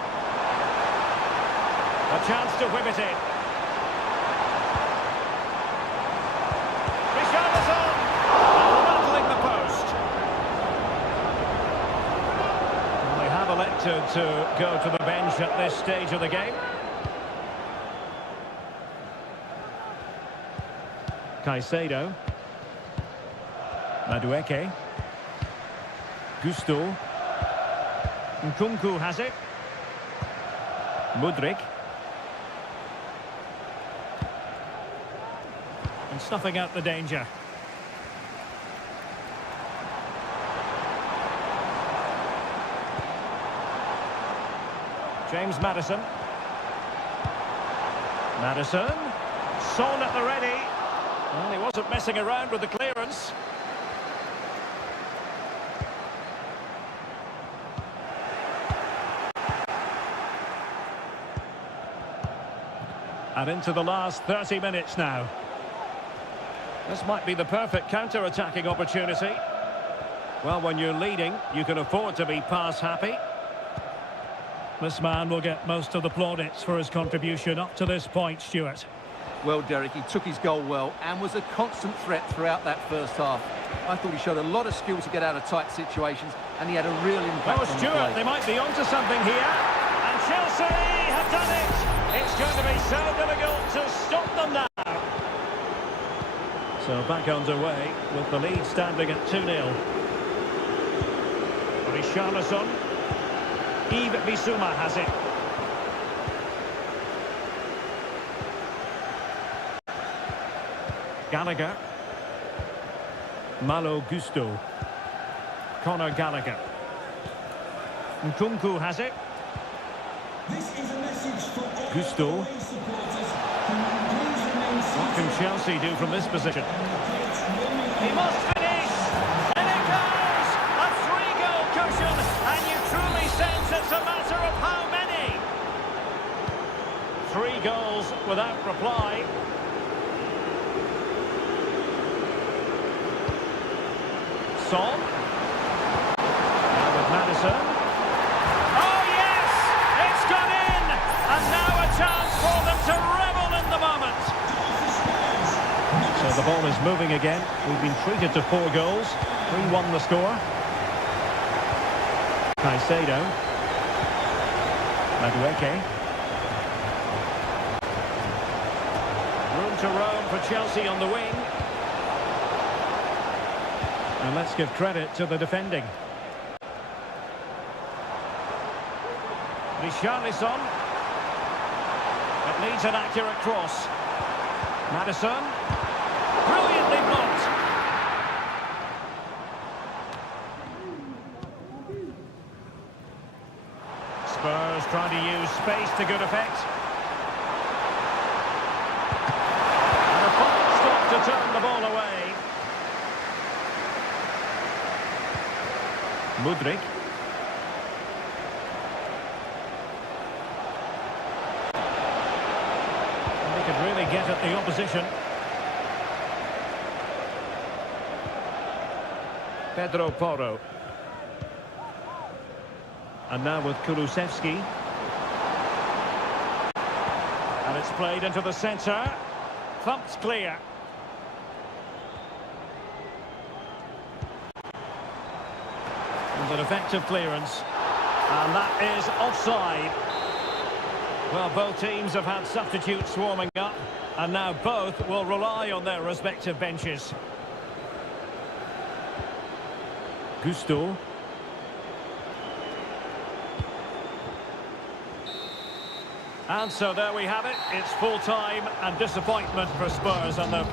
A chance to whip it in. Richarlison! Rattling the post. Well, they have elected to go to the bench at this stage of the game. Caicedo. Madueke. Gusto. Nkunku has it. Mudryk. And snuffing out the danger. James Maddison. Maddison. Son at the ready. Well, he wasn't messing around with the clearance. And into the last 30 minutes now. This might be the perfect counter-attacking opportunity. Well, when you're leading, you can afford to be pass happy. This man will get most of the plaudits for his contribution up to this point, Stuart. Well, Derek, he took his goal well and was a constant threat throughout that first half. I thought he showed a lot of skill to get out of tight situations, and he had a real impact on the Stuart, play. they might be onto something here. And Chelsea have done it. It's going to be so difficult to stop them now. So back underway with the lead standing at 2-0. Richarlison. Yves Bissouma has it. Gallagher. Malo Gusto. Conor Gallagher. Nkunku has it. This is a message for all Gusto. away supporters. Can you please remain What can seated? Chelsea do from this position? He He must finish! And it goes! A three-goal cushion! And you truly sense it's a matter of how many? 3 goals without reply. Son. Now with Maddison. Oh yes! It's gone in! And now a chance for them to revel in the moment. So the ball is moving again. We've been treated to 4 goals. 3-1 the score. Caicedo. Madueke. Room to roam for Chelsea on the wing. And let's give credit to the defending. Richarlison. It needs an accurate cross. Maddison. Brilliantly blocked. Spurs trying to use space to good effect. And a fine stop to turn the ball away. Mudryk. And they could really get at the opposition. Pedro Porro. And now with Kulusevski. And it's played into the centre. Thumped clear. An effective clearance, and that is offside. Well, both teams have had substitutes warming up, and now both will rely on their respective benches. Gusto. And so there we have it. It's full time and disappointment for Spurs on their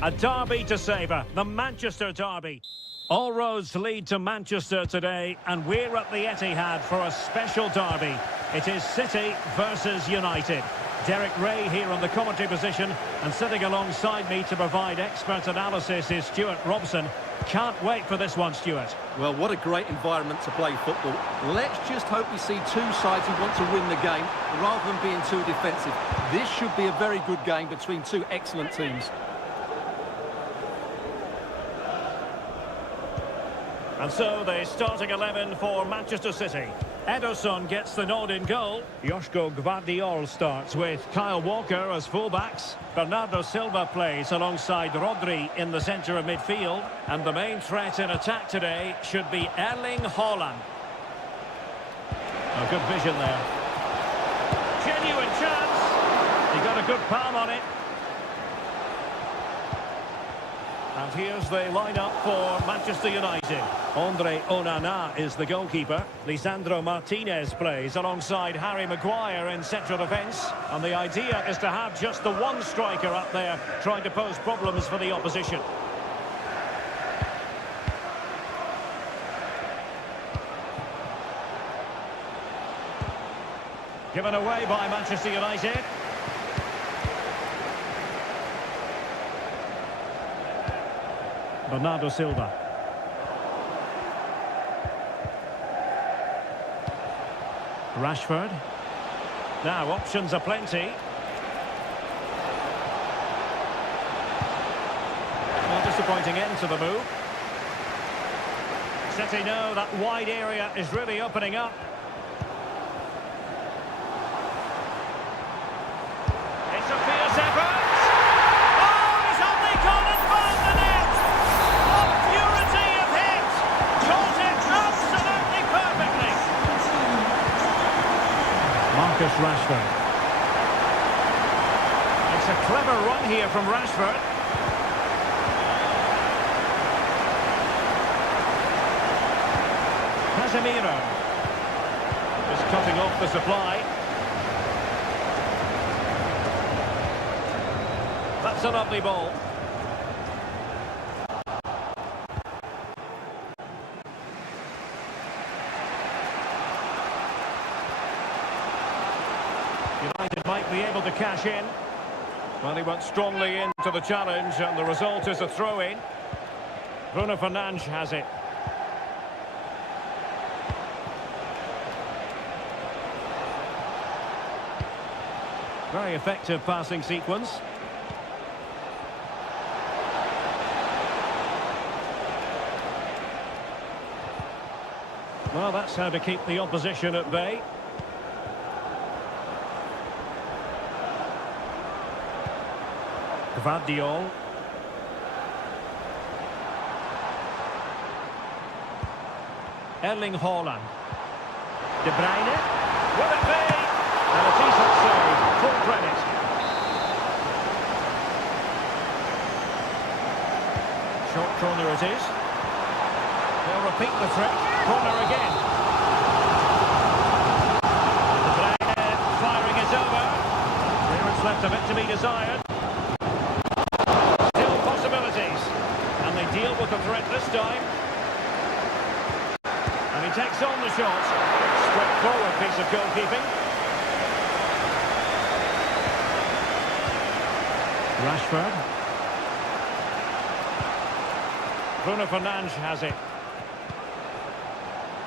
A derby to savour, the Manchester derby. All roads lead to Manchester today, and we're at the Etihad for a special derby. It is City versus United. Derek Ray here on the commentary position, and sitting alongside me to provide expert analysis is Stuart Robson. Can't wait for this one, Stuart. Well, what a great environment to play football. Let's just hope we see two sides who want to win the game rather than being too defensive. This should be a very good game between two excellent teams. And so the starting 11 for Manchester City. Ederson gets the nod in goal. Joško Gvardiol starts with Kyle Walker as fullbacks. Bernardo Silva plays alongside Rodri in the centre of midfield. And the main threat in attack today should be Erling Haaland. A good vision there. Genuine chance. He got a good palm on it. And here's the lineup for Manchester United. Andre Onana is the goalkeeper. Lisandro Martinez plays alongside Harry Maguire in central defence. And the idea is to have just the one striker up there trying to pose problems for the opposition. Given away by Manchester United. Bernardo Silva. Rashford. Now options are plenty. Well, disappointing end to the move. City know that wide area is really opening up. It's a fierce effort. Rashford. It's a clever run here from Rashford. Casemiro is cutting off the supply. That's a lovely ball. United might be able to cash in. Well, he went strongly into the challenge, and the result is a throw-in. Bruno Fernandes has it. Very effective passing sequence. Well, that's how to keep the opposition at bay. Gvardiol. Erling Haaland. De Bruyne. Will it be? And a decent save. Full credit. Short corner it is. They'll repeat the trick. Corner again. De Bruyne firing it over. Clearance left a bit to be desired. Deal with the threat this time. And he takes on the shot. Straightforward piece of goalkeeping. Rashford. Bruno Fernandes has it.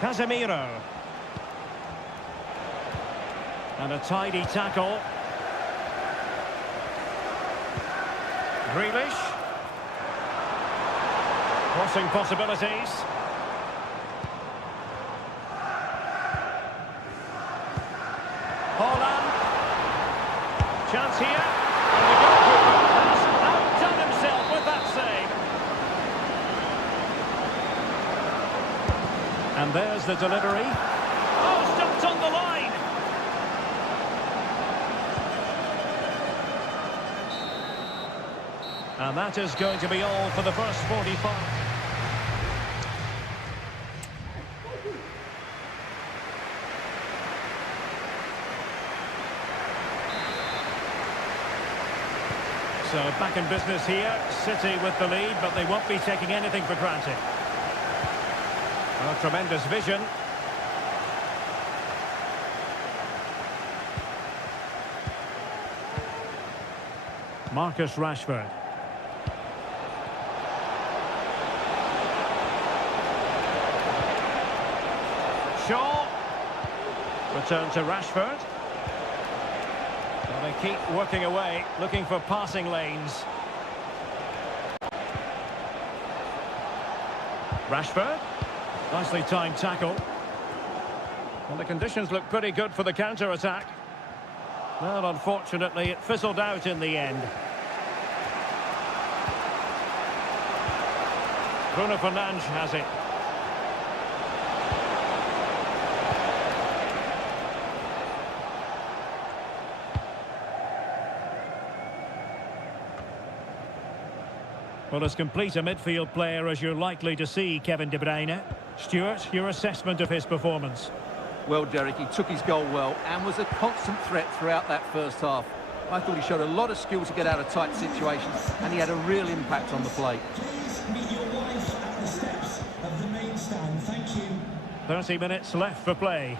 Casemiro. And a tidy tackle. Grealish. Crossing possibilities. Haaland. Chance here. And the goalkeeper has outdone himself with that save. And there's the delivery. Oh, stopped on the line. And that is going to be all for the first 45. So back in business here, City with the lead, but they won't be taking anything for granted. Oh, tremendous vision. Marcus Rashford. Shaw. Return to Rashford. Well, they keep working away, looking for passing lanes. Rashford. Nicely timed tackle. Well, the conditions look pretty good for the counter-attack. Well, unfortunately, it fizzled out in the end. Bruno Fernandes has it. Well, as complete a midfield player as you're likely to see, Kevin De Bruyne. Stuart, your assessment of his performance? Well, Derek, he took his goal well and was a constant threat throughout that first half. I thought he showed a lot of skill to get out of tight situations, and he had a real impact on the play. Please meet your wife at the steps of the main stand. Thank you. 30 minutes left for play.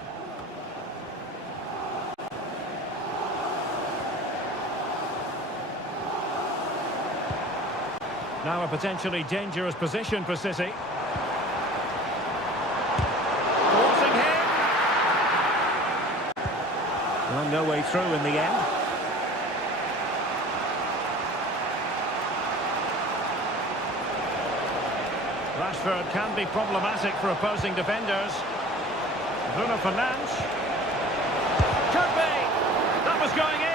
Now a potentially dangerous position for City. Forcing him. Well, no way through in the end. Rashford can be problematic for opposing defenders. Bruno Fernandes. Could be. That was going in.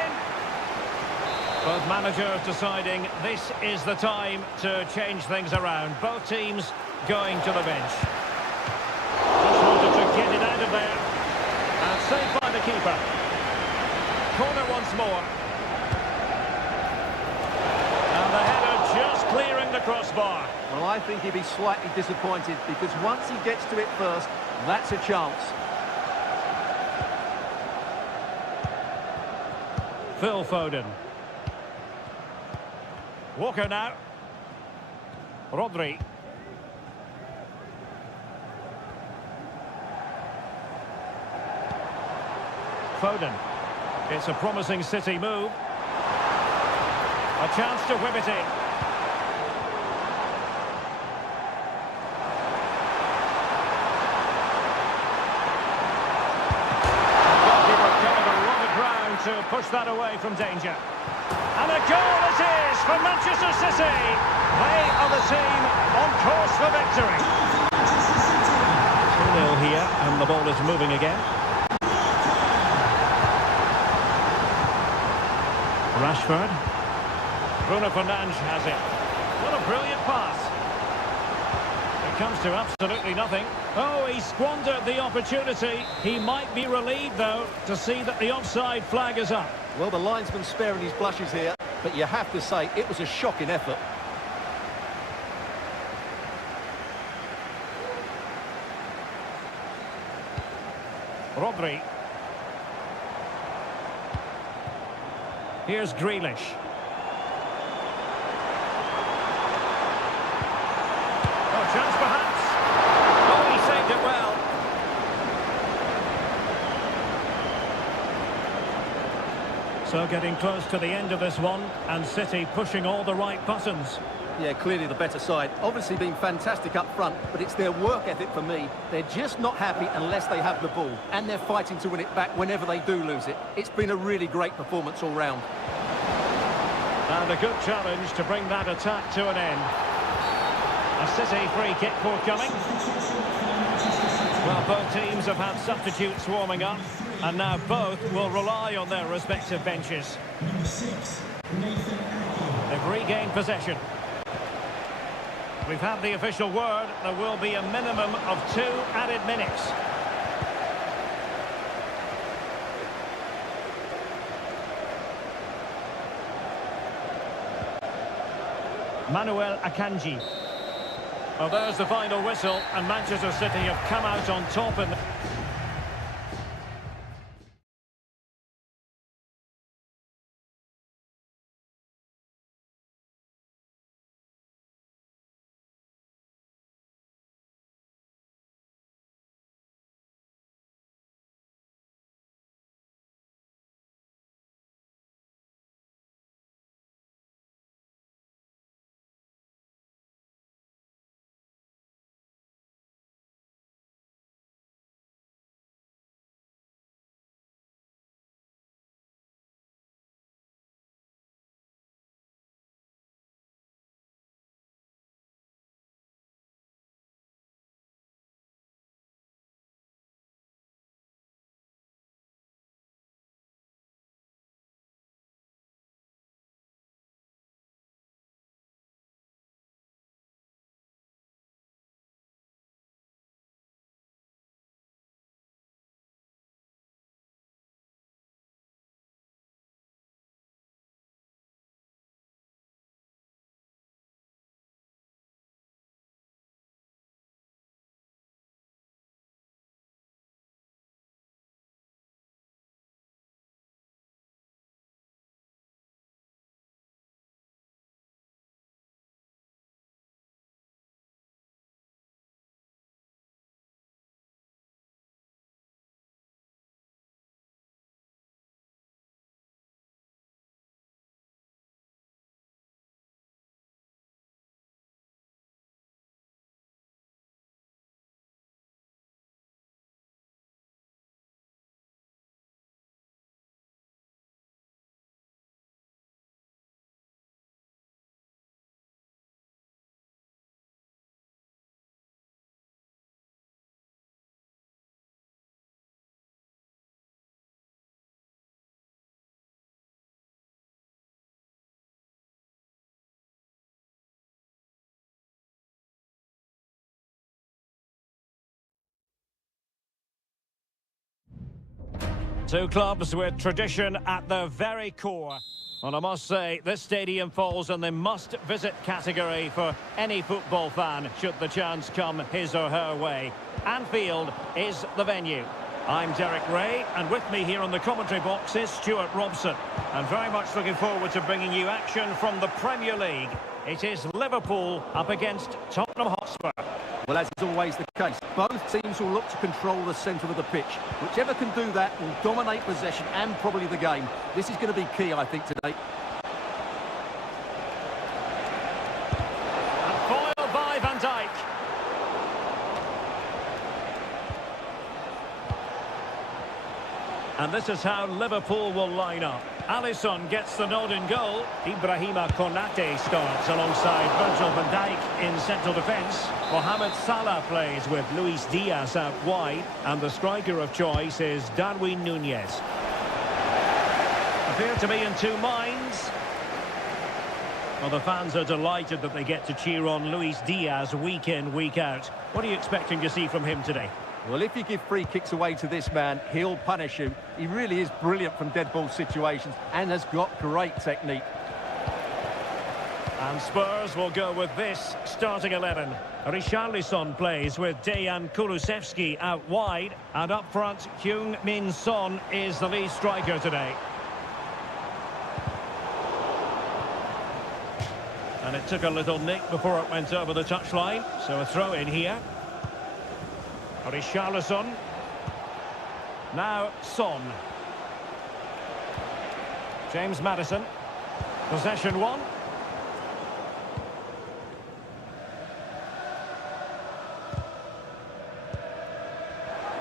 Both managers deciding this is the time to change things around. Both teams going to the bench. Just wanted to get it out of there. And saved by the keeper. Corner once more. And the header just clearing the crossbar. Well, I think he'd be slightly disappointed because once he gets to it first, that's a chance. Phil Foden. Walker now. Rodri. Foden. It's a promising City move. A chance to whip it in. Goalkeeper covered a lot of ground to push that away from danger. And a goal it is for Manchester City. They are the team on course for victory. 2-0 here, and the ball is moving again. Rashford. Bruno Fernandes has it. What a brilliant pass. It comes to absolutely nothing. Oh, he squandered the opportunity. He might be relieved, though, to see that the offside flag is up. Well, the linesman's sparing his blushes here, but you have to say it was a shocking effort. Rodri. Here's Grealish. Oh, chance perhaps. Oh, he saved it well. So getting close to the end of this one, and City pushing all the right buttons. Yeah, clearly the better side. Obviously been fantastic up front, but it's their work ethic for me. They're just not happy unless they have the ball, and they're fighting to win it back whenever they do lose it. It's been a really great performance all round. And a good challenge to bring that attack to an end. A City free kick forthcoming. Well, both teams have had substitutes warming up, and now both will rely on their respective benches. Number 6, Nathan Ake. They've regained possession. We've had the official word. There will be a minimum of 2 added minutes. Manuel Akanji. Well, there's the final whistle, and Manchester City have come out on top in the... Two clubs with tradition at their very core. And I must say, this stadium falls in the must-visit category for any football fan, should the chance come his or her way. Anfield is the venue. I'm Derek Ray, and with me here on the commentary box is Stuart Robson. And very much looking forward to bringing you action from the Premier League. It is Liverpool up against Tottenham Hotspur. Well, as is always the case, both teams will look to control the centre of the pitch. Whichever can do that will dominate possession and probably the game. This is going to be key, I think, today. And foiled by Van Dijk. And this is how Liverpool will line up. Alisson gets the nod in goal. Ibrahima Konate starts alongside Virgil van Dijk in central defence. Mohamed Salah plays with Luis Diaz out wide. And the striker of choice is Darwin Núñez. Appear to be in two minds. Well, the fans are delighted that they get to cheer on Luis Diaz week in, week out. What are you expecting to see from him today? Well, if you give free kicks away to this man, he'll punish you. He really is brilliant from dead ball situations and has got great technique. And Spurs will go with this starting 11. Richarlison plays with Dejan Kulusevski out wide. And up front, Heung-min Son is the lead striker today. And it took a little nick before it went over the touchline. So a throw in here. Richarlison. Now Son. James Maddison. Possession one.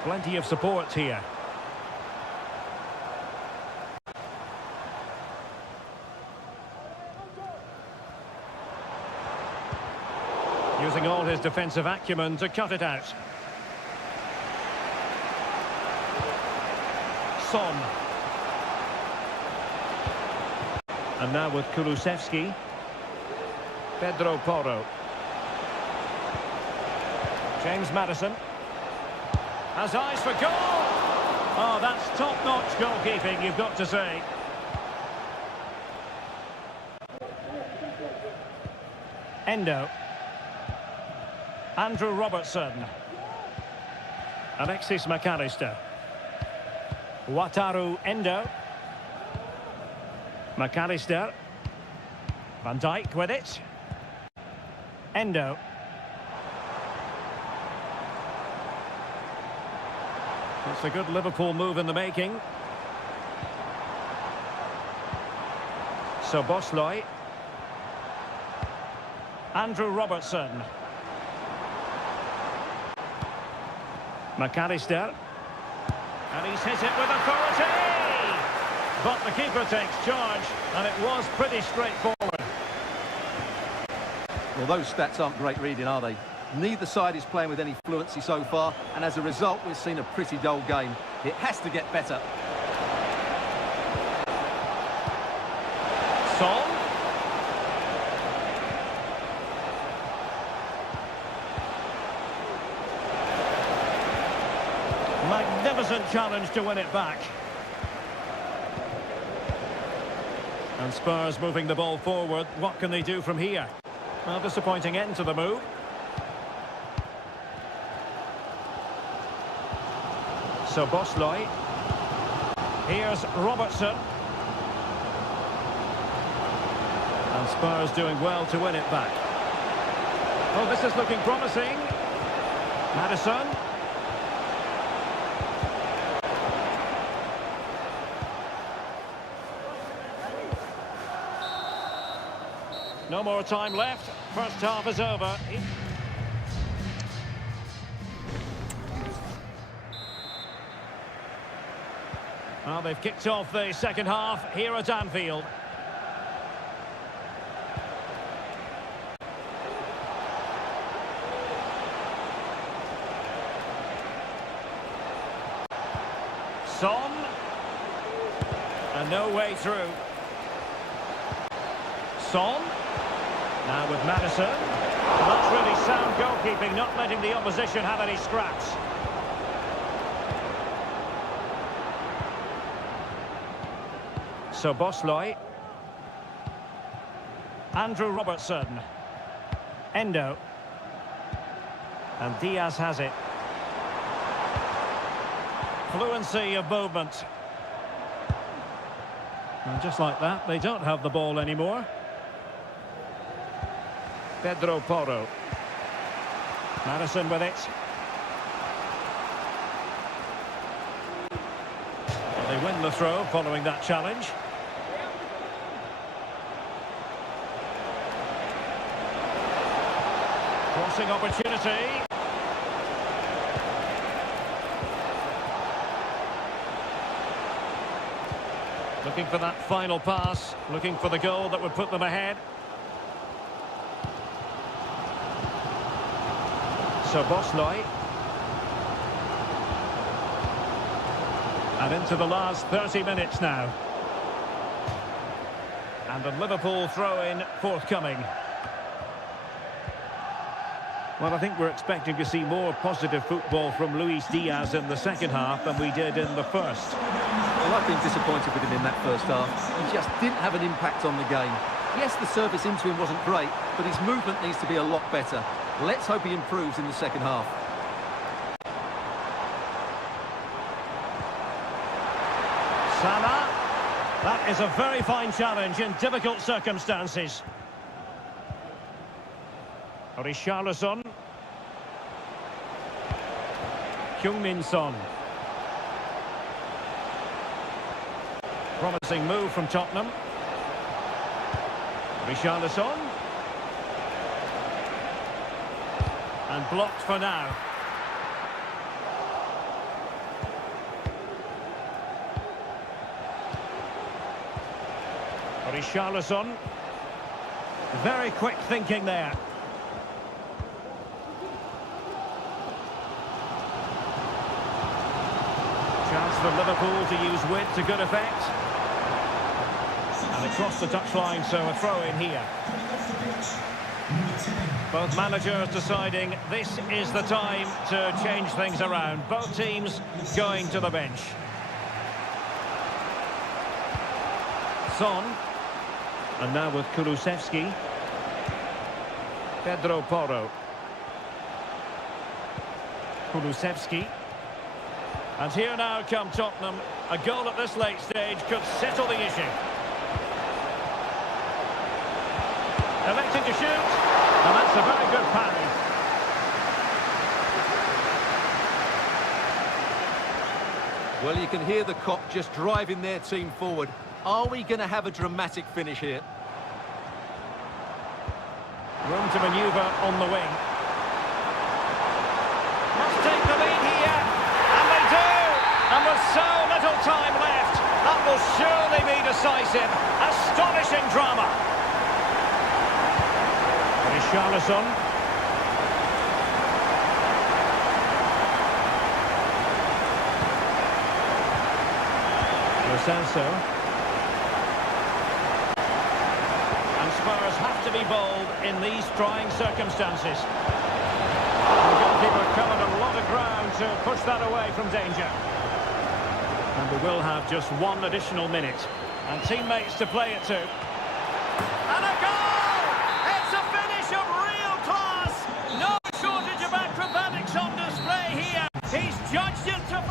Plenty of support here. Using all his defensive acumen to cut it out. Son. And now with Kulusevski. Pedro Porro. James Maddison. Has eyes for goal! Oh, that's top-notch goalkeeping, you've got to say. Endo. Andrew Robertson. Alexis McAllister. Wataru Endo. McAllister. Van Dijk with it. Endo. It's a good Liverpool move in the making. Szoboszlai. Andrew Robertson. McAllister. And he's hit it with authority! But the keeper takes charge, and it was pretty straightforward. Well, those stats aren't great reading, are they? Neither side is playing with any fluency so far, and as a result, we've seen a pretty dull game. It has to get better. Son. Magnificent challenge to win it back. And Spurs moving the ball forward. What can they do from here? Well, disappointing end to the move. Szoboszlai. Here's Robertson. And Spurs doing well to win it back. Oh, this is looking promising. Maddison. No more time left. First half is over. Well, they've kicked off the second half here at Anfield. Son. And no way through. Son. Now with Maddison. That's really sound goalkeeping, not letting the opposition have any scraps. So Bosley. Andrew Robertson. Endo. And Diaz has it. Fluency of movement. And just like that, they don't have the ball anymore. Pedro Porro. Madison with it. Well, they win the throw following that challenge. Crossing opportunity. Looking for that final pass, looking for the goal that would put them ahead. So Bosley. And into the last 30 minutes now. And the Liverpool throw-in forthcoming. Well, I think we're expecting to see more positive football from Luis Diaz in the second half than we did in the first. Well, I've been disappointed with him in that first half. He just didn't have an impact on the game. Yes, the service into him wasn't great, but his movement needs to be a lot better. Let's hope he improves in the second half. Sana. That is a very fine challenge in difficult circumstances. Richarlison. Heung-min Son. Promising move from Tottenham. Richarlison. And blocked for now. Richarlison. Very quick thinking there. Chance for Liverpool to use wit to good effect. And across the touchline, so a throw in here. Both managers deciding this is the time to change things around. Both teams going to the bench. Son. And now with Kulusevski. Pedro Porro. Kulusevski. And here now come Tottenham. A goal at this late stage could settle the issue. Electing to shoot. And that's a very good parry. Well, you can hear the Kop just driving their team forward. Are we going to have a dramatic finish here? Room to manoeuvre on the wing. Must take the lead here. And they do! And with so little time left, that will surely be decisive. Astonishing drama. Richarlison. Rosenso. Spurs have to be bold in these trying circumstances. The goalkeeper covered a lot of ground to push that away from danger. And we will have just one additional minute. And teammates to play it to. And a goal! It's a finish of real class! No shortage of acrobatics on display here. He's judged it to...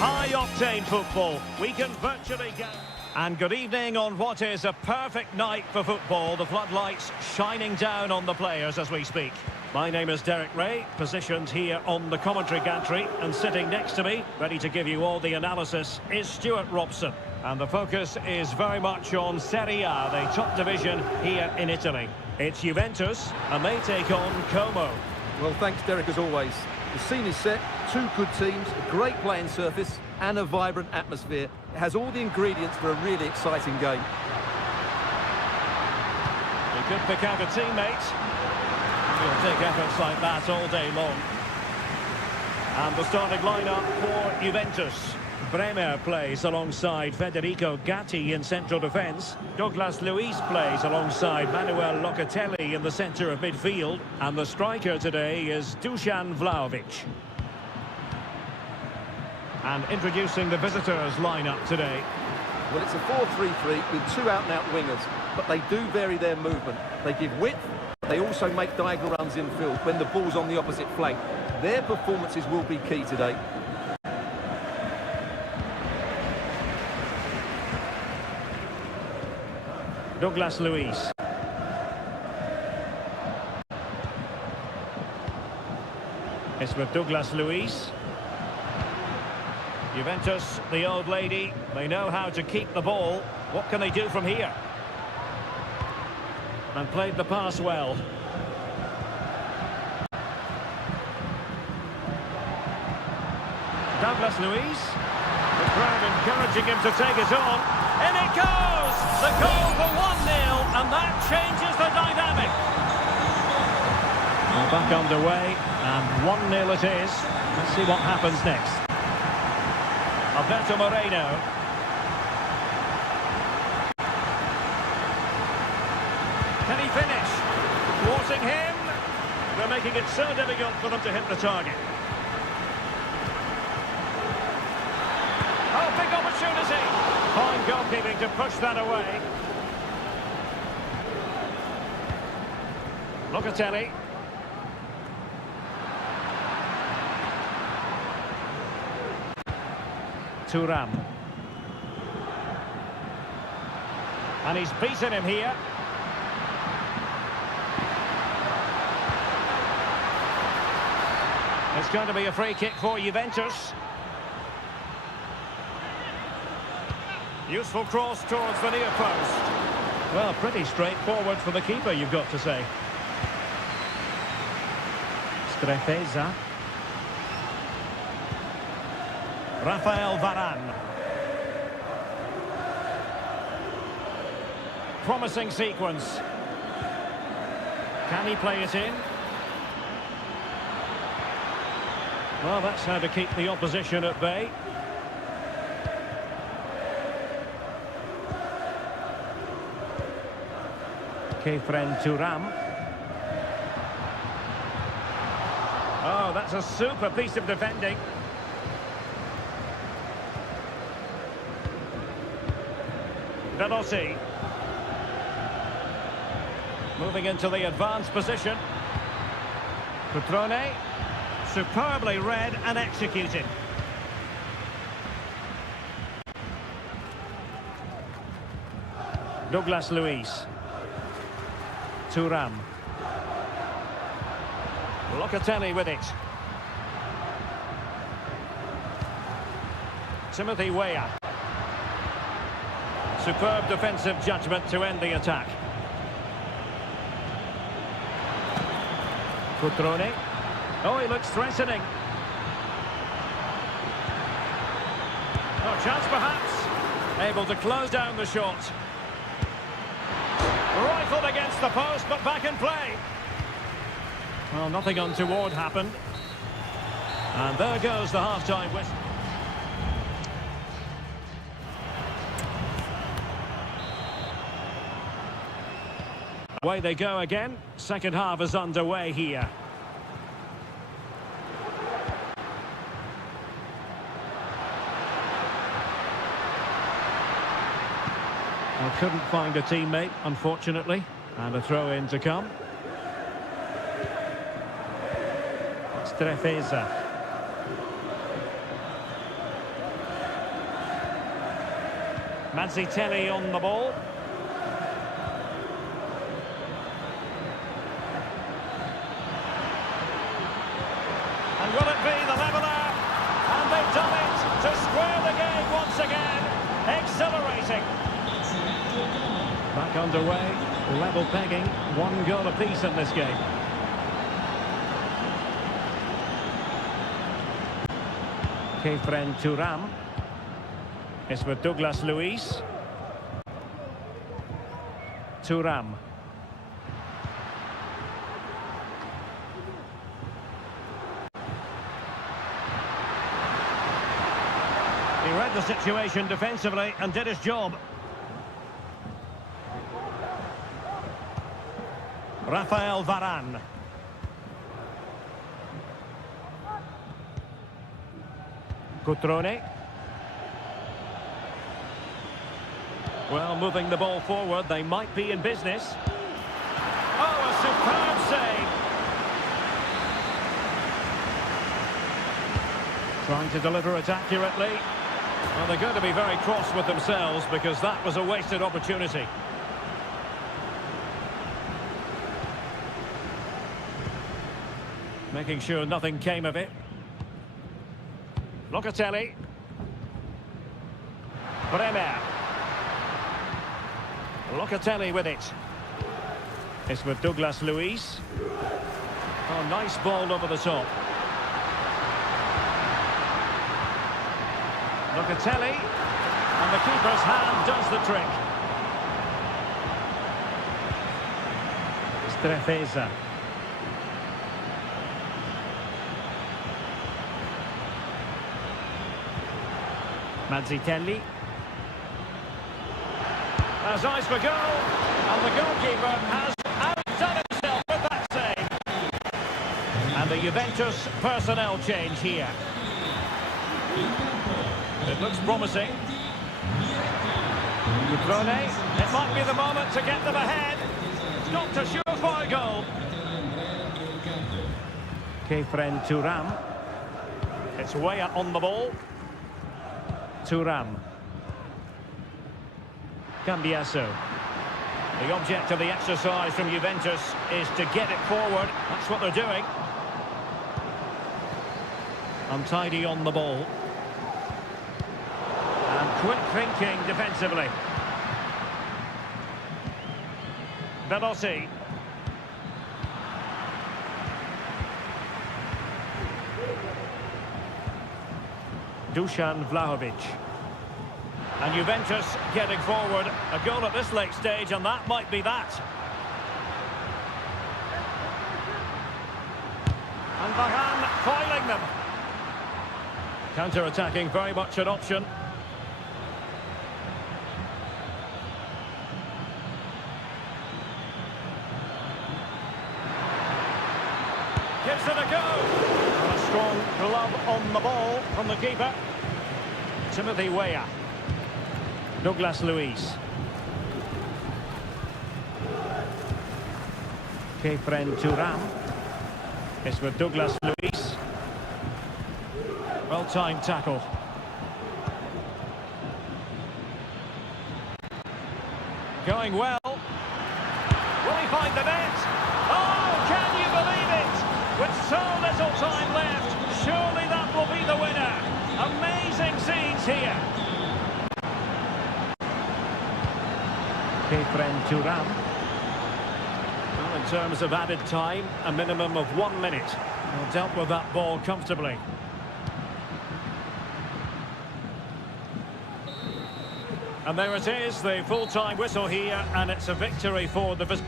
High-octane football. We can virtually get... And good evening on what is a perfect night for football. The floodlights shining down on the players as we speak. My name is Derek Ray, positioned here on the commentary gantry, and sitting next to me, ready to give you all the analysis, is Stuart Robson. And the focus is very much on Seria, the top division here in Italy. It's Juventus, and they take on Como. Well, thanks, Derek, as always. The scene is set, two good teams, a great playing surface, and a vibrant atmosphere. It has all the ingredients for a really exciting game. He could pick out a teammate. He'll take efforts like that all day long. And the starting lineup for Juventus. Bremer plays alongside Federico Gatti in central defence. Douglas Luiz plays alongside Manuel Locatelli in the centre of midfield. And the striker today is Dusan Vlahovic. And introducing the visitors' lineup today. Well, it's a 4-3-3 with two out-and-out wingers, but they do vary their movement. They give width, they also make diagonal runs infield when the ball's on the opposite flank. Their performances will be key today. Douglas Luiz. It's with Douglas Luiz. Juventus, the old lady, they know how to keep the ball. What can they do from here? And played the pass well. Douglas Luiz. The crowd encouraging him to take it on. In it goes! The goal for 1-0, and that changes the dynamic. Well, back underway, and 1-0 it is. Let's see what happens next. Alberto Moreno. Can he finish? Thwarting him. They're making it so difficult for them to hit the target. Oh, big opportunity. Fine goalkeeping to push that away. Locatelli. Thuram. And he's beaten him here. It's going to be a free kick for Juventus. Useful cross towards the near post. Well, pretty straightforward for the keeper, you've got to say. Strefeza. Rafael Varane. Promising sequence. Can he play it in? Well, that's how to keep the opposition at bay. Kefren Thuram. Oh, that's a super piece of defending. Veloci. Moving into the advanced position. Cutrone. Superbly read and executed. Douglas Luiz. Thuram. Locatelli with it. Timothy Weah. Superb defensive judgment to end the attack. Cutrone. Oh, he looks threatening. Oh, chance perhaps. Able to close down the shot. Rifled against the post, but back in play. Well, nothing untoward happened. And there goes the half-time whistle. Away they go again. Second half is underway here. Well, couldn't find a teammate, unfortunately. And a throw-in to come. Strefeza. Mazzitelli on the ball. And will it be the leveller? And they've done it to square the game once again. Exhilarating. Back underway, level pegging, 1 goal apiece in this game. Kefren Turam. It's with Douglas Luiz. Turam. He read the situation defensively and did his job. Rafael Varane. Cutrone. Well, moving the ball forward, they might be in business. Oh, a superb save. Trying to deliver it accurately. Well, they're going to be very cross with themselves because that was a wasted opportunity. Making sure nothing came of it. Locatelli. Bremer. Locatelli with it. It's with Douglas Luiz. Oh, nice ball over the top. Locatelli. And the keeper's hand does the trick. Strefeza. Mazzitelli. Has eyes for goal, and the goalkeeper has outdone himself with that save. And the Juventus personnel change here. It looks promising. Cutrone, it might be the moment to get them ahead. It's not a surefire goal. Kefren Turam. It's Weah on the ball. Turam. Cambiasso. The object of the exercise from Juventus is to get it forward. That's what they're doing. Untidy on the ball. And quick thinking defensively. Veloci. Dusan Vlahovic. And Juventus getting forward. A goal at this late stage, and that might be that. And Varane foiling them. Counter-attacking, very much an option. Gives it a go. And a strong glove on the ball from the keeper. Timothy Weah. Douglas Luiz. Kefren Turam. It's with Douglas Luiz. Well-timed tackle. Going well. Will he find the net? Oh, can you believe it? With so little time left, surely that will be the winner. Amazing scenes here. Kefren Turam. Well, in terms of added time, a minimum of 1 minute. Well, dealt with that ball comfortably. And there it is, the full-time whistle here, and it's a victory for the...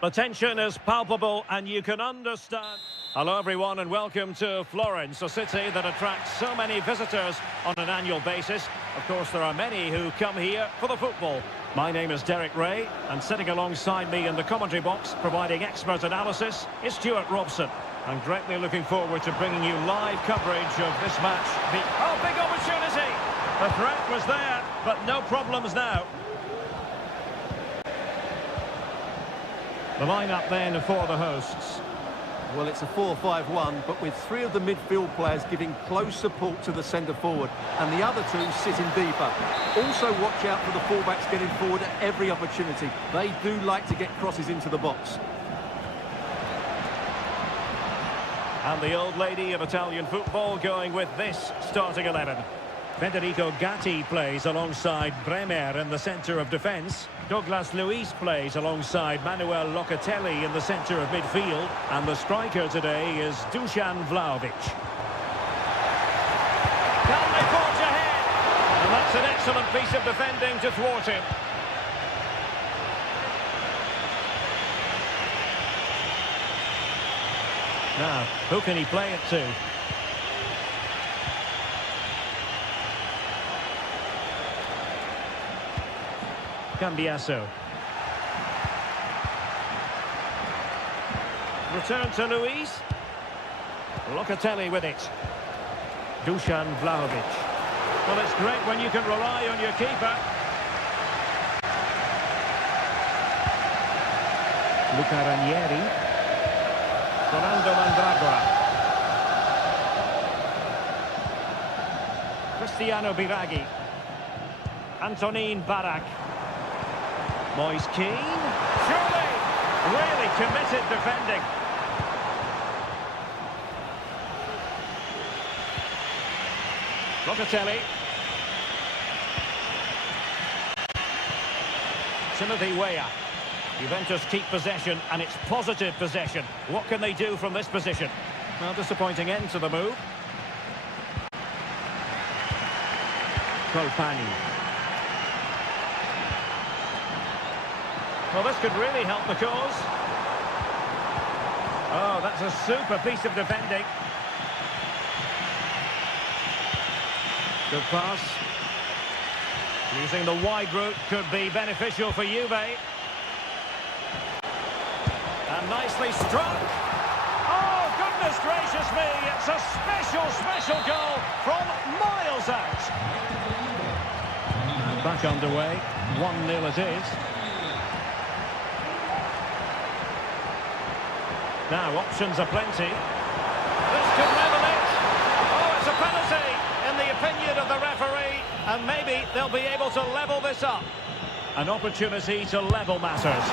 The tension is palpable and you can understand. Hello everyone and welcome to Florence, a city that attracts so many visitors on an annual basis. Of course there are many who come here for the football. My name is Derek Ray and sitting alongside me in the commentary box providing expert analysis is Stuart Robson. I'm greatly looking forward to bringing you live coverage of this match. Oh, big opportunity! The threat was there, but no problems now. The line-up then for the hosts. Well, it's a 4-5-1, but with three of the midfield players giving close support to the centre forward, and the other two sitting deeper. Also watch out for the fullbacks getting forward at every opportunity. They do like to get crosses into the box. And the old lady of Italian football going with this starting 11. Federico Gatti plays alongside Bremer in the centre of defence. Douglas Luiz plays alongside Manuel Locatelli in the centre of midfield. And the striker today is Dusan Vlahovic. Can they forge ahead? And that's an excellent piece of defending to thwart him. Now, who can he play it to? Cambiasso. Return to Luiz. Locatelli with it. Dusan Vlahovic. Well, it's great when you can rely on your keeper. Luca Ranieri. Fernando Mandragora. Cristiano Biraghi. Antonin Barak. Moise Keane. Surely! Really committed defending. Locatelli. Timothy Weah. Juventus keep possession, and it's positive possession. What can they do from this position? Well, disappointing end to the move. Colpani. Well, this could really help the cause. Oh, that's a super piece of defending. Good pass. Using the wide route could be beneficial for Juve. And nicely struck. Oh, goodness gracious me. It's a special goal from miles out. Back underway. 1-0 it is. Now, options are plenty. This could level it. Oh, it's a penalty, in the opinion of the referee. And maybe they'll be able to level this up. An opportunity to level matters.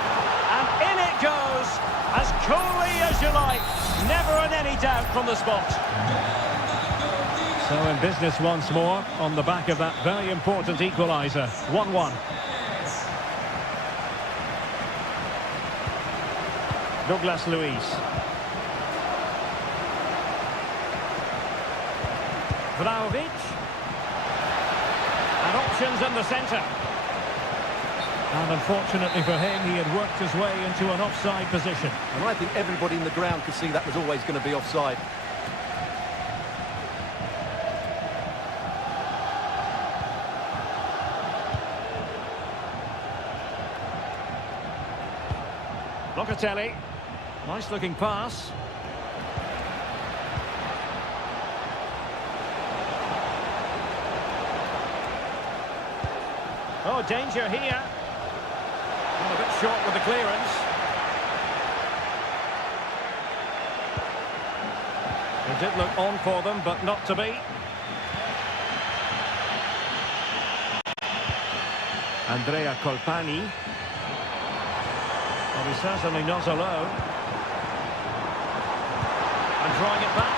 And in it goes, as coolly as you like. Never in any doubt from the spot. So in business once more, on the back of that very important equaliser. 1-1. Douglas Luiz. Vlahovic. And options in the centre. And unfortunately for him, he had worked his way into an offside position. And I think everybody in the ground could see that was always going to be offside. Locatelli. Nice looking pass. Oh, danger here. And a bit short with the clearance. It did look on for them, but not to be. Andrea Colpani. Well, he's certainly not alone. And drawing it back.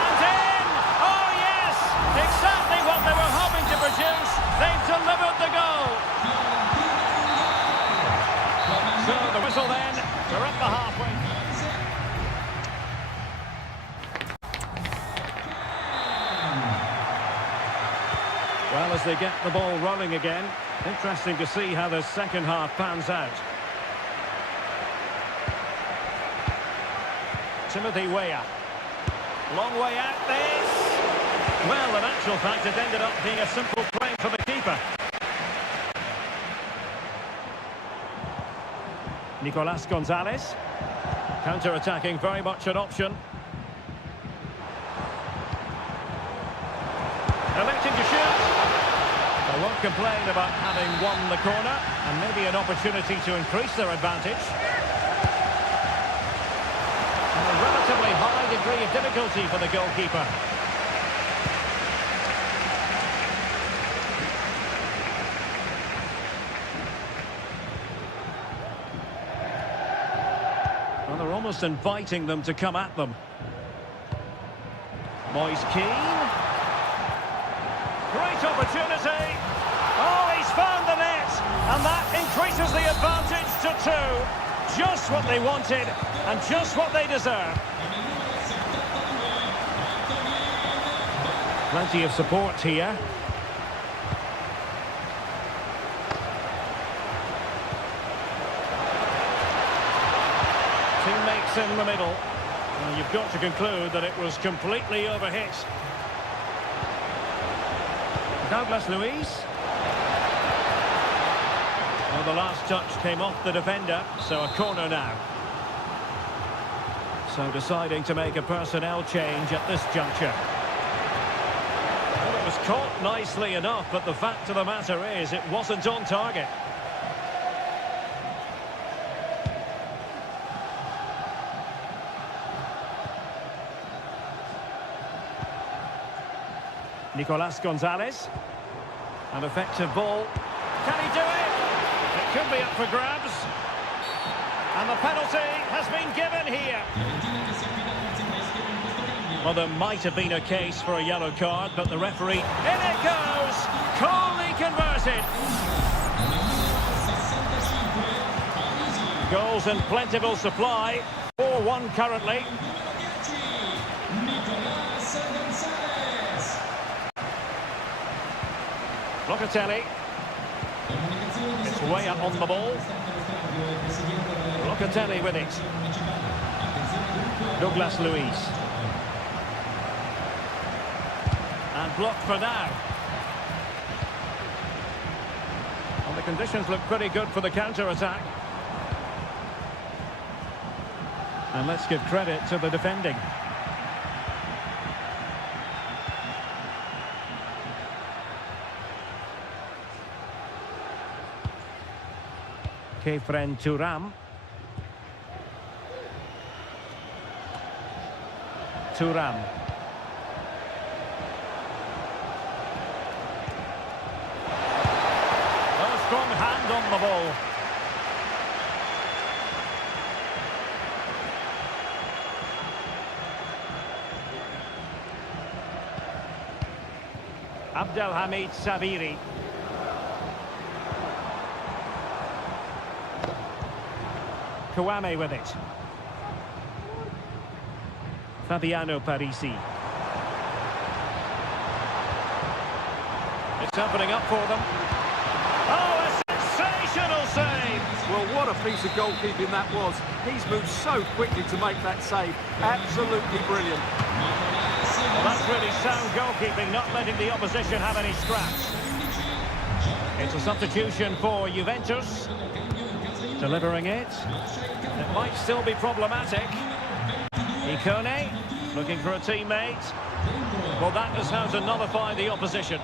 And in! Oh, yes! Exactly what they were hoping to produce. They've delivered the goal. So the whistle then. They're at the halfway. Well, as they get the ball rolling again, interesting to see how the second half pans out. Timothy Weah. Long way out this. Well, in actual fact, it ended up being a simple claim for the keeper. Nicolas Gonzalez. Counter-attacking, very much an option. Electing to shoot. They won't complain about having won the corner, and maybe an opportunity to increase their advantage. And a relatively high degree of difficulty for the goalkeeper. Well, they're almost inviting them to come at them. Moise Keane. Great opportunity. Oh, he's found the net. And that increases the advantage to 2. Just what they wanted and just what they deserve. Plenty of support here. Teammates in the middle. Well, you've got to conclude that it was completely overhit. Douglas Luiz. Well, the last touch came off the defender, so a corner now. So deciding to make a personnel change at this juncture. Well, it was caught nicely enough, but the fact of the matter is it wasn't on target. Nicolas Gonzalez. An effective ball. Can he do it? It could be up for grabs. And the penalty has been given here. Well, there might have been a case for a yellow card, but the referee... In it goes! Coolly converted. Goals in plentiful supply. 4-1 currently. Locatelli. It's way up on the ball. Locatelli with it. Douglas Luiz. And blocked for now. Well, the conditions look pretty good for the counter-attack. And let's give credit to the defending. Kefren Turam. Turam. A strong hand on the ball. Abdelhamid Sabiri. Kouame with it. Fabiano Parisi. It's opening up for them. Oh, a sensational save! Well, what a piece of goalkeeping that was. He's moved so quickly to make that save. Absolutely brilliant. Well, that's really sound goalkeeping, not letting the opposition have any scraps. It's a substitution for Juventus. Delivering it. It might still be problematic. Ikone, looking for a teammate. Well, that is how to nullify the opposition.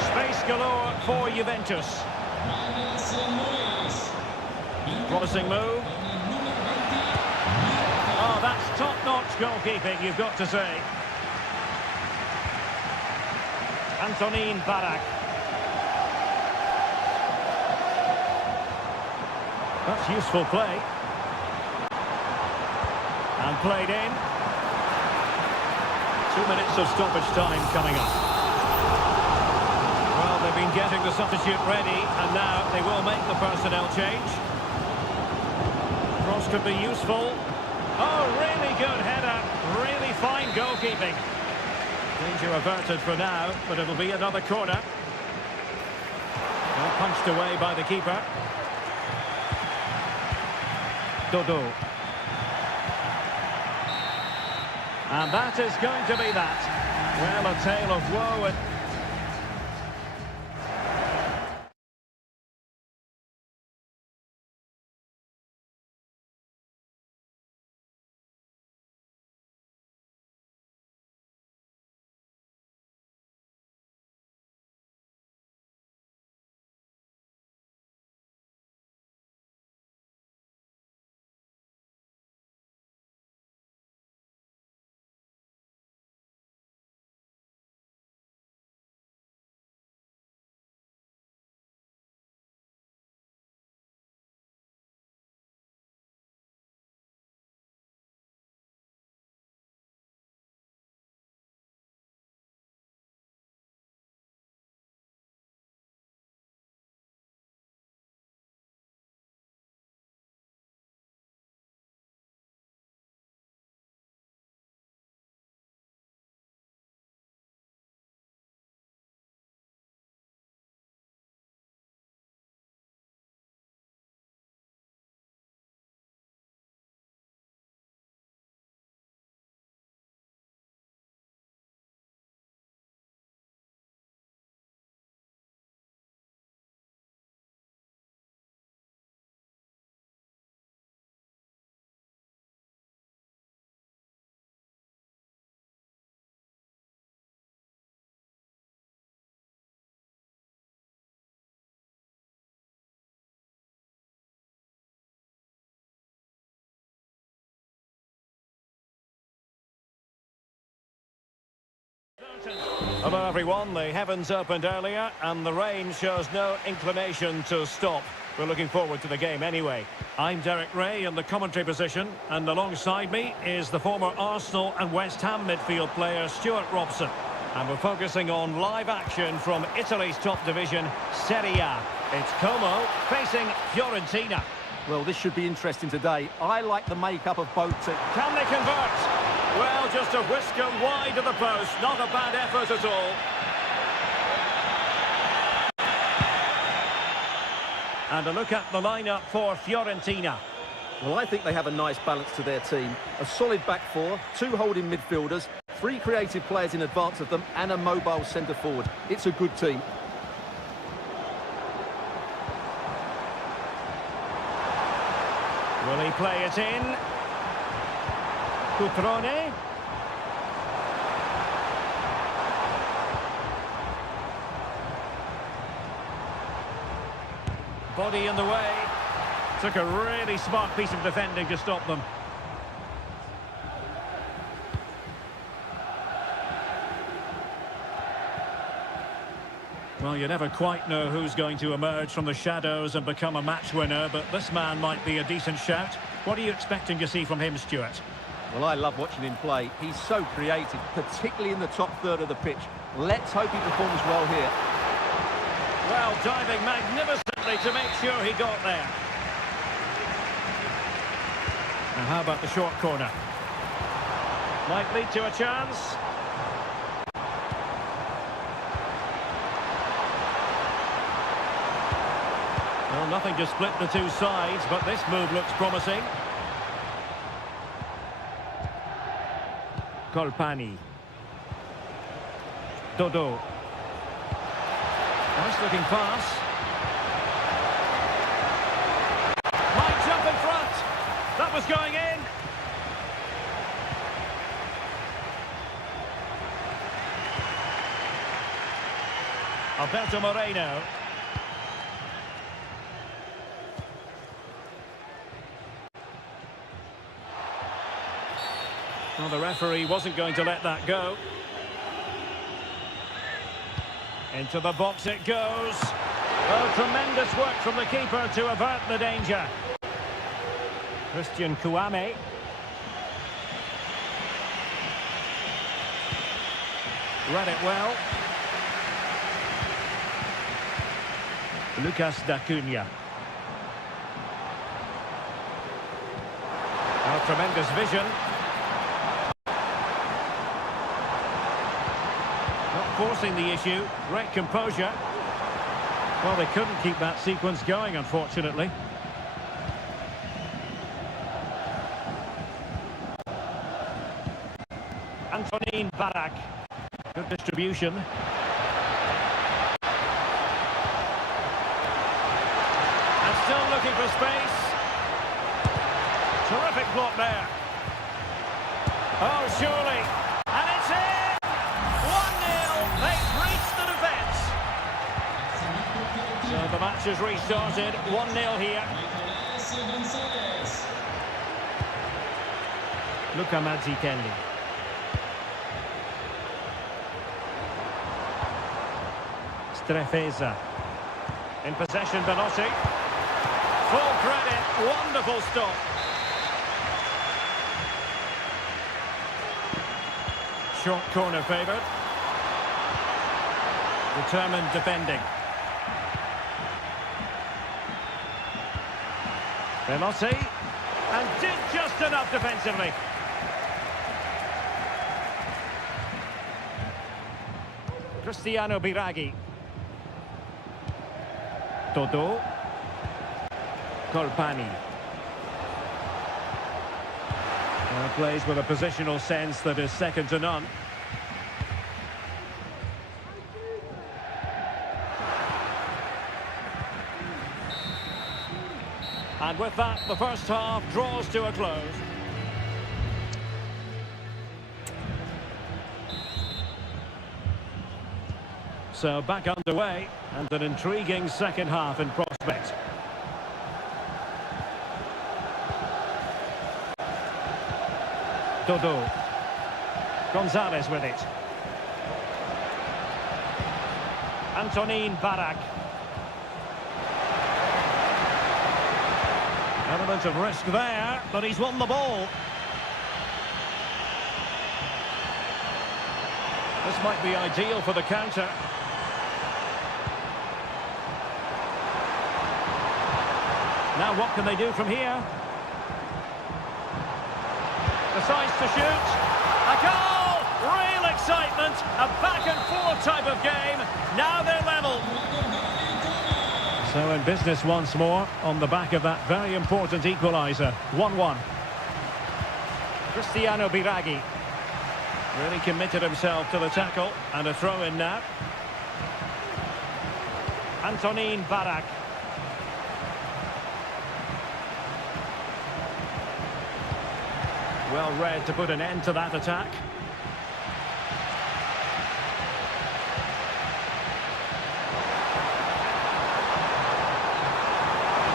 Space galore for Juventus. Promising move. Oh, that's top-notch goalkeeping, you've got to say. Antonin Barak. That's useful play. And played in. 2 minutes of stoppage time coming up. Well, they've been getting the substitute ready, and now they will make the personnel change. Cross could be useful. Oh, really good header. Really fine goalkeeping. Danger averted for now, but it'll be another corner. Well punched away by the keeper. Dodo. And that is going to be that. Well, a tale of woe and... Hello everyone, the heavens opened earlier and the rain shows no inclination to stop. We're looking forward to the game anyway. I'm Derek Ray in the commentary position, and alongside me is the former Arsenal and West Ham midfield player Stuart Robson. And we're focusing on live action from Italy's top division, Seria. It's Como facing Fiorentina. Well, this should be interesting today. I like the makeup of both teams. Can they convert? Well, just a whisker wide of the post. Not a bad effort at all. And a look at the lineup for Fiorentina. Well, I think they have a nice balance to their team. A solid back four, two holding midfielders, three creative players in advance of them, and a mobile centre forward. It's a good team. Will he play it in? Cutrone. Body in the way. Took a really smart piece of defending to stop them. Well, you never quite know who's going to emerge from the shadows and become a match winner, but this man might be a decent shout. What are you expecting to see from him, Stuart? Well, I love watching him play. He's so creative, particularly in the top third of the pitch. Let's hope he performs well here. Well, diving magnificently to make sure he got there. And how about the short corner? Might lead to a chance. Well, nothing to split the two sides, but this move looks promising. Colpani. Dodo. Nice looking pass. Might jump in front. That was going in. Alberto Moreno. Well, the referee wasn't going to let that go. Into the box it goes. Oh, tremendous work from the keeper to avert the danger. Christian Kouame. Read it well. Lucas D'Acunha. Oh, tremendous vision. Forcing the issue, great composure. Well, they couldn't keep that sequence going, unfortunately. Antonin Barak. Good distribution. And still looking for space. Terrific block there. Oh, surely. And it's in! 1-0. They've reached the defence. So the match has restarted. 1-0 here. Luka Mazzucchelli. Strefeza. In possession, Belotti. Full credit. Wonderful stop. Short corner favoured. Determined defending. Belotti. And did just enough defensively. Cristiano Biraghi. Toto. Colpani. Plays with a positional sense that is second to none. And with that, the first half draws to a close. So back underway, and an intriguing second half in prospect. Dodo. Gonzalez with it. Antonin Barak. Element of risk there, but he's won the ball. This might be ideal for the counter. Now what can they do from here? Decides to shoot. A goal! Real excitement. A back-and-forth type of game. Now they're level. So in business once more on the back of that very important equaliser. 1-1. Cristiano Biraghi. Really committed himself to the tackle. And a throw-in now. Antonin Barak. Well read to put an end to that attack.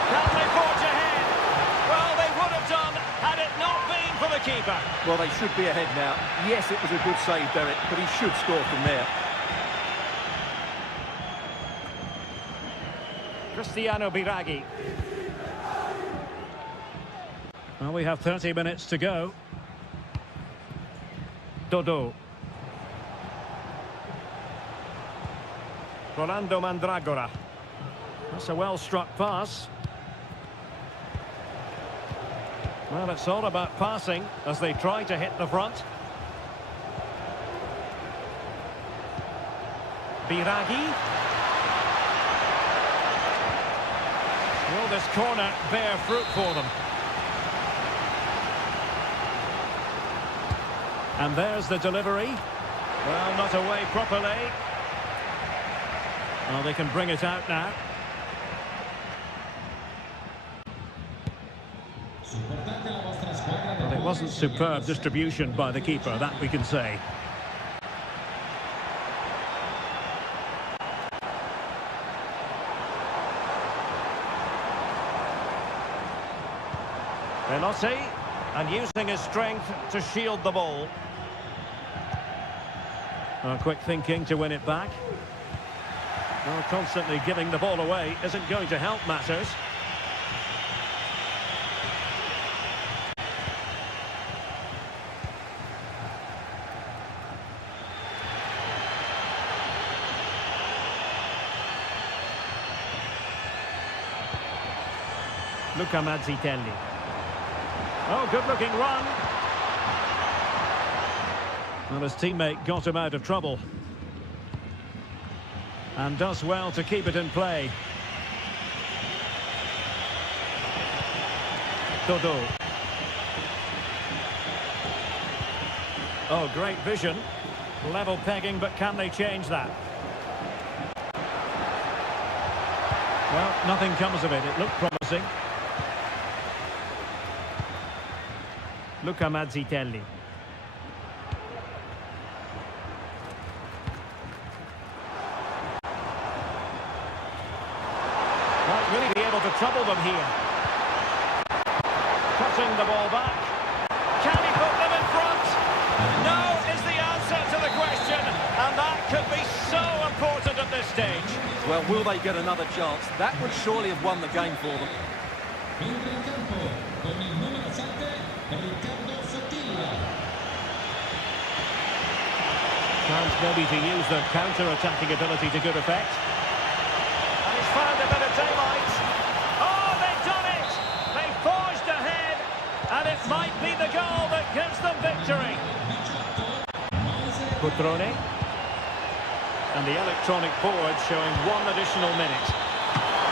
Can they forge ahead? Well, they would have done had it not been for the keeper. Well, they should be ahead now. Yes, it was a good save, Derek, but he should score from there. Cristiano Biraghi. Well, we have 30 minutes to go. Dodo. Rolando Mandragora. That's a well-struck pass. Well, it's all about passing as they try to hit the front. Biraghi. Will this corner bear fruit for them? And there's the delivery. Well, not away properly. Well, they can bring it out now. But it wasn't superb distribution by the keeper, that we can say. Belotti, and using his strength to shield the ball. Quick thinking to win it back. Well, constantly giving the ball away isn't going to help matters. Luka Mazzucchelli. Oh, good-looking run. Well, his teammate got him out of trouble. And does well to keep it in play. Dodo. Oh, great vision. Level pegging, but can they change that? Well, nothing comes of it. It looked promising. Luca Mazzitelli. Might really be able to trouble them here. Cutting the ball back. Can he put them in front? No is the answer to the question, and that could be so important at this stage. Well, will they get another chance? That would surely have won the game for them. Entra in campo con il numero 7, Riccardo Sottiglia. Chance maybe to use their counter-attacking ability to good effect. And he's found a bit of daylight. Oh, they've done it! They forged ahead, and it might be the goal that gives them victory. Cutrone. And the electronic board showing one additional minute.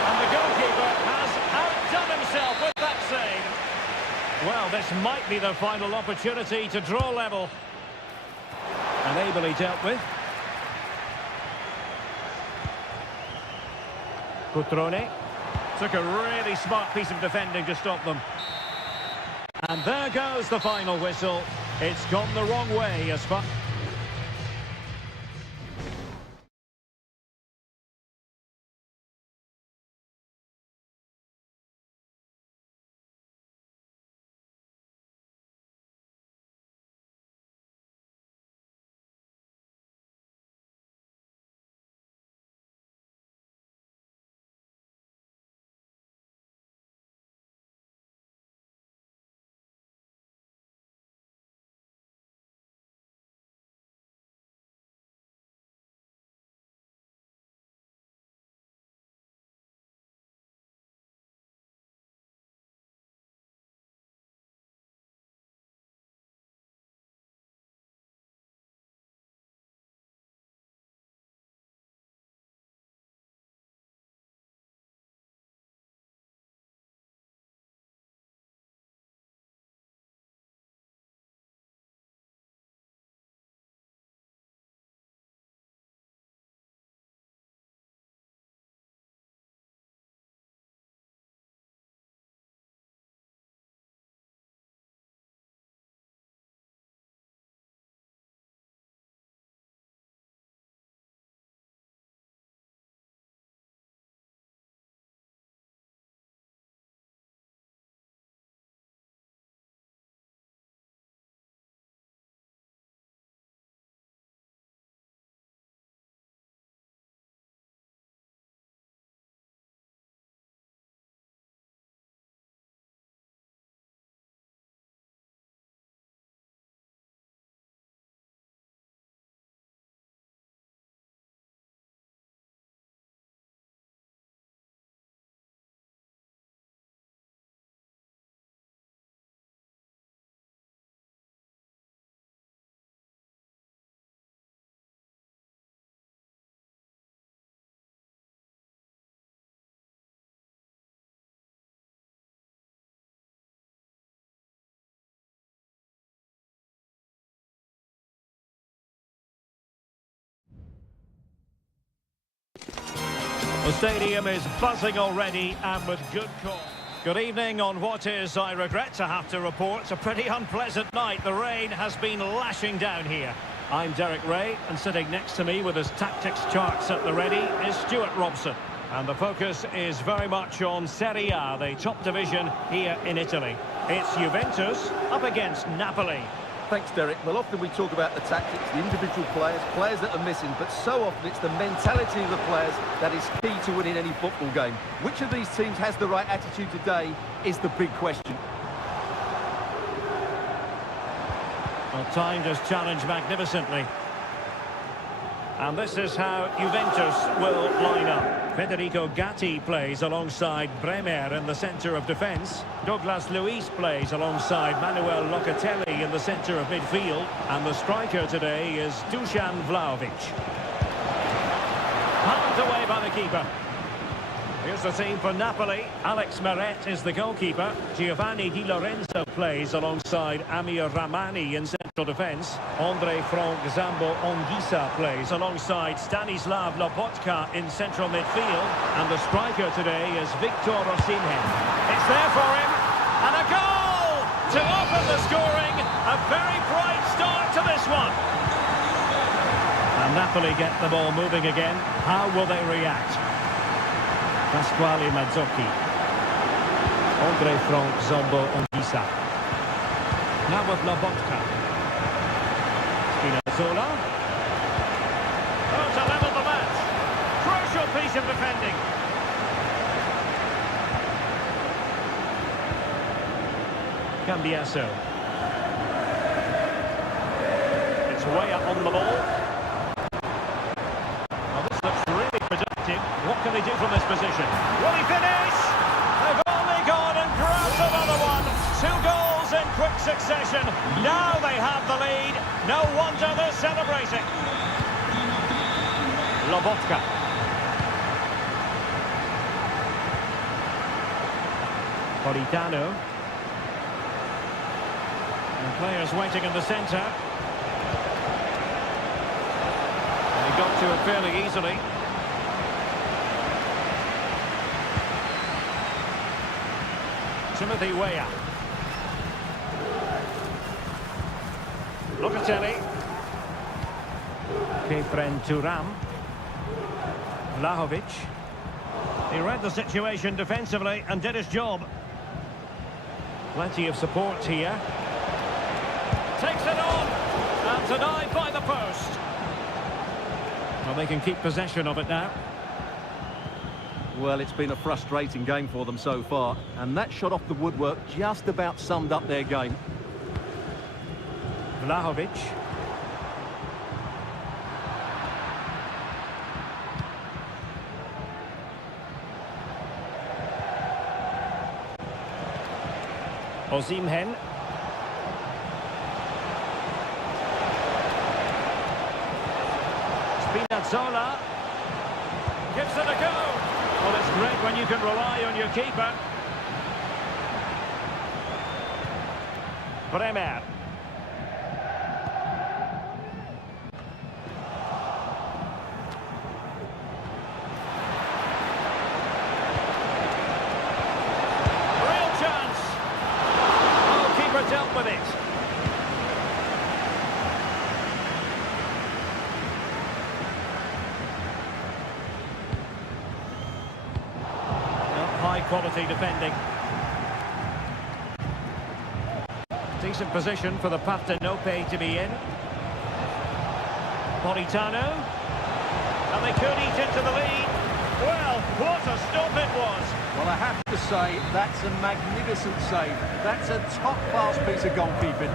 And the goalkeeper has outdone himself with that save. Well, this might be the final opportunity to draw level. And ably dealt with. Cutrone. Took a really smart piece of defending to stop them. And there goes the final whistle. It's gone the wrong way as far... The stadium is buzzing already, and with good cause. Good evening on what is, I regret to have to report, a pretty unpleasant night. The rain has been lashing down here. I'm Derek Ray, and sitting next to me with his tactics charts at the ready is Stuart Robson. And the focus is very much on Seria, the top division here in Italy. It's Juventus up against Napoli. Thanks, Derek. Well, often we talk about the tactics, the individual players, players that are missing, but so often it's the mentality of the players that is key to winning any football game. Which of these teams has the right attitude today is the big question. Well, timed his challenge magnificently. And this is how Juventus will line up. Federico Gatti plays alongside Bremer in the centre of defence. Douglas Luiz plays alongside Manuel Locatelli in the centre of midfield. And the striker today is Dusan Vlahovic. Palmed away by the keeper. Here's the team for Napoli. Alex Meret is the goalkeeper. Giovanni Di Lorenzo plays alongside Amir Rahmani in central defence. Andre Frank Zambo Ongisa plays alongside Stanislav Lobotka in central midfield. And the striker today is Victor Osimhen. It's there for him. And a goal to open the scoring. A very bright start to this one. And Napoli get the ball moving again. How will they react? Pasquale Mazzocchi. Andre Frank Zambo Ongisa. Now with Lobotka. Spinazzola. Oh, to level the match. Crucial piece of defending. Cambiasso. It's way up on the ball. Well, this looks really productive. What can they do from this position? Will he finish? They've only gone and grabbed another one. 2 goals in quick succession. Now they have the lead. No wonder they're celebrating. Lobotka. Politano. And players waiting in the centre. They got to it fairly easily. Timothy Weah. Locatelli. Kefren Turam. Vlahovic. He read the situation defensively and did his job. Plenty of support here. Takes it on. And denied by the post. Well, they can keep possession of it now. Well, it's been a frustrating game for them so far. And that shot off the woodwork just about summed up their game. Vlahovic. Osimhen. Spinazzola. Gives it a go. Well, it's great when you can rely on your keeper. Bremer. Real chance. Oh, keeper dealt with it. High quality defending. Decent position for the Partenope to be in. Politano. And they could eat into the lead. Well, what a stop it was. Well, I have to say, that's a magnificent save. That's a top-class piece of goalkeeping.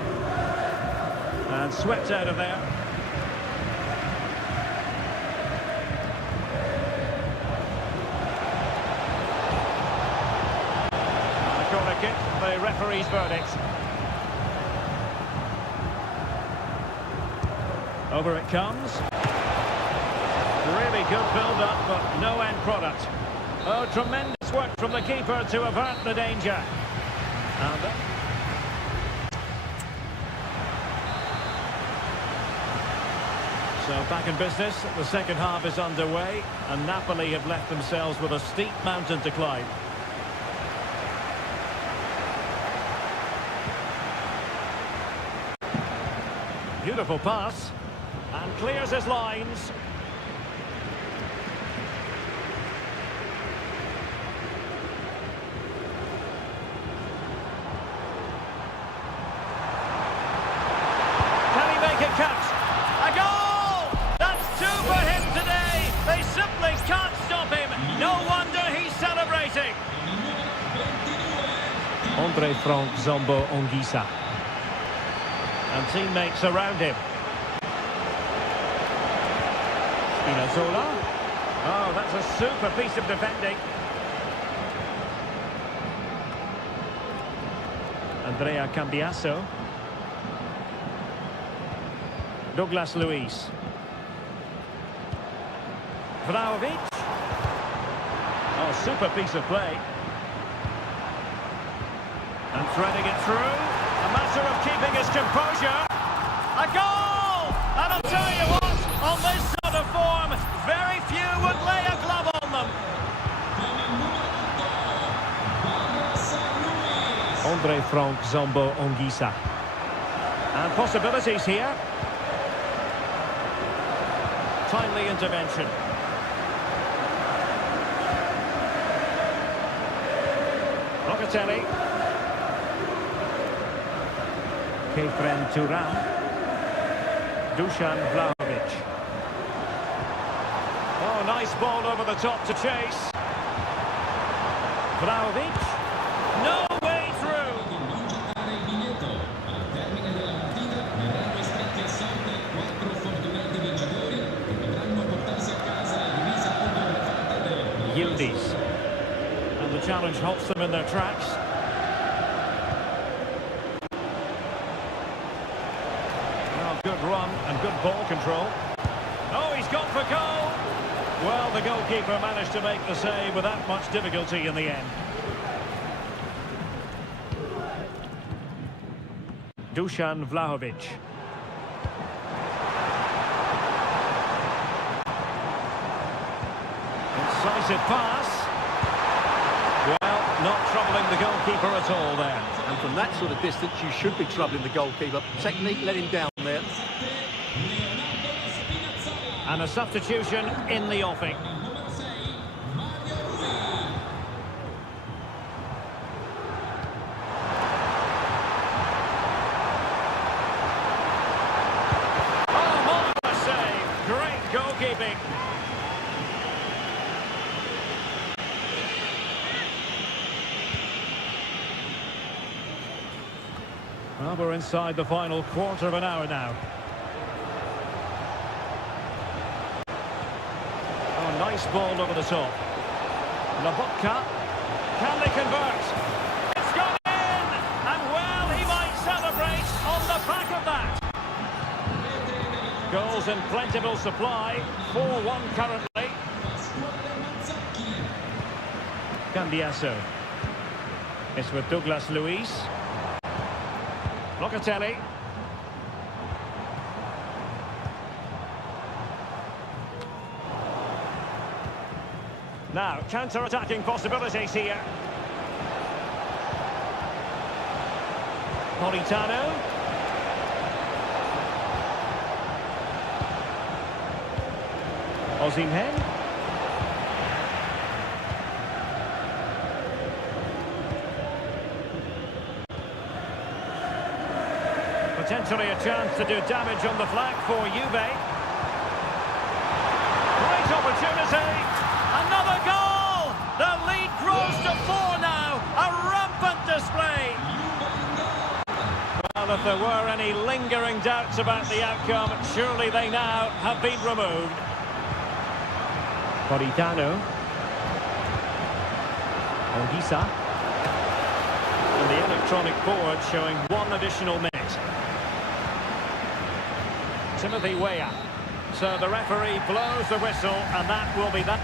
And swept out of there. Corner kick, the referee's verdict. Over it comes. Really good build-up, but no end product. Oh, tremendous work from the keeper to avert the danger. And so back in business, the second half is underway, and Napoli have left themselves with a steep mountain to climb. Beautiful pass, and clears his lines. Can he make it count? A goal! That's 2 for him today. They simply can't stop him. No wonder he's celebrating. Andre Frank Zambo Ongisa. And teammates around him. Spinazzola. Oh, that's a super piece of defending. Andrea Cambiasso. Douglas Luiz. Vlahovic. Oh, super piece of play. And threading it through. A matter of keeping his composure. A goal! And I'll tell you what, on this sort of form, very few would lay a glove on them. Andre Frank Zombo Ongisa. And possibilities here. Timely intervention. Locatelli. Kefren Turan. Dusan Vlahovic. Oh, nice ball over the top to chase. Vlahovic. No way through. Yildiz. And the challenge halts them in their tracks. Well, good run and good ball control. Oh, he's gone for goal. Well, the goalkeeper managed to make the save without much difficulty in the end. Dusan Vlahovic. Incisive pass. Well, not troubling the goalkeeper at all there. And from that sort of distance, you should be troubling the goalkeeper. Technique let him down there. And a substitution in the offing. Oh, marvellous save. Great goalkeeping. Well, we're inside the final quarter of an hour now. Oh, nice ball over the top. Lobotka. Can they convert? It's gone in! And well, he might celebrate on the back of that. Goals in plentiful supply. 4-1 currently. Cambiaso. It's with Douglas Luiz. Locatelli. Now, counter-attacking possibilities here. Politano. Osimhen. Potentially a chance to do damage on the flank for Juve. Great opportunity. Another goal. The lead grows to 4 now. A rampant display. Well, if there were any lingering doubts about the outcome, surely they now have been removed. Politano. Ongisa. And the electronic board showing 1 additional minute. Timothy Weah. So the referee blows the whistle, and that will be that.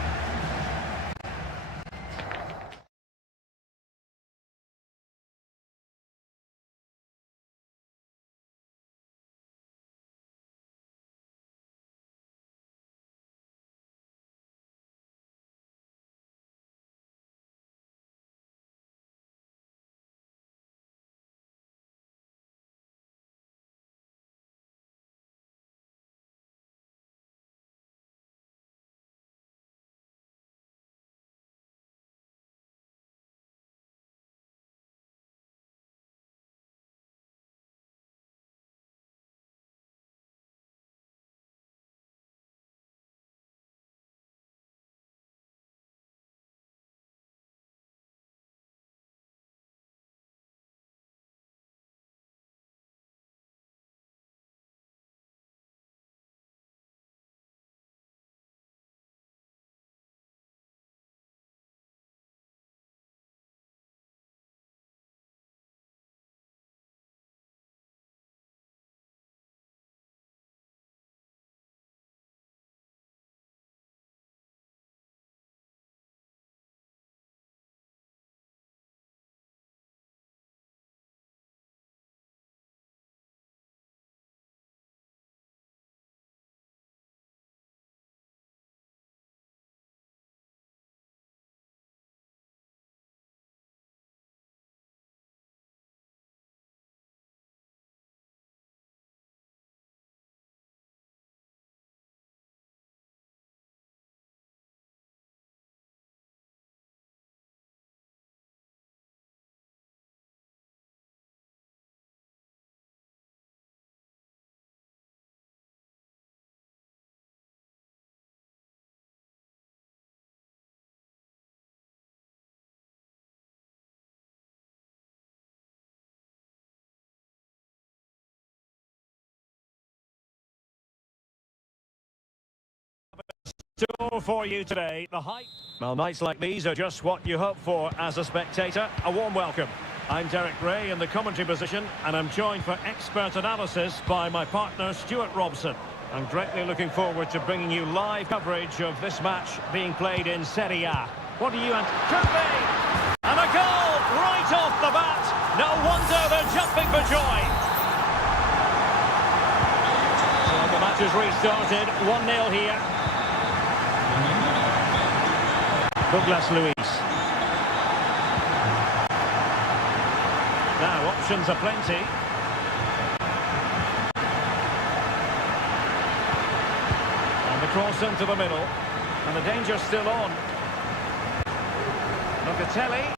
store for you today. The hype. Well, nights like these are just what you hope for as a spectator. A warm welcome. I'm Derek Ray in the commentary position, and I'm joined for expert analysis by my partner Stuart Robson. I'm greatly looking forward to bringing you live coverage of this match being played in Seria. What do you could be? And a goal right off the bat. No wonder they're jumping for joy. So the match is restarted. 1-0 here. Douglas Luiz. Now options are plenty. And the cross into the middle. And the danger's still on. Locatelli.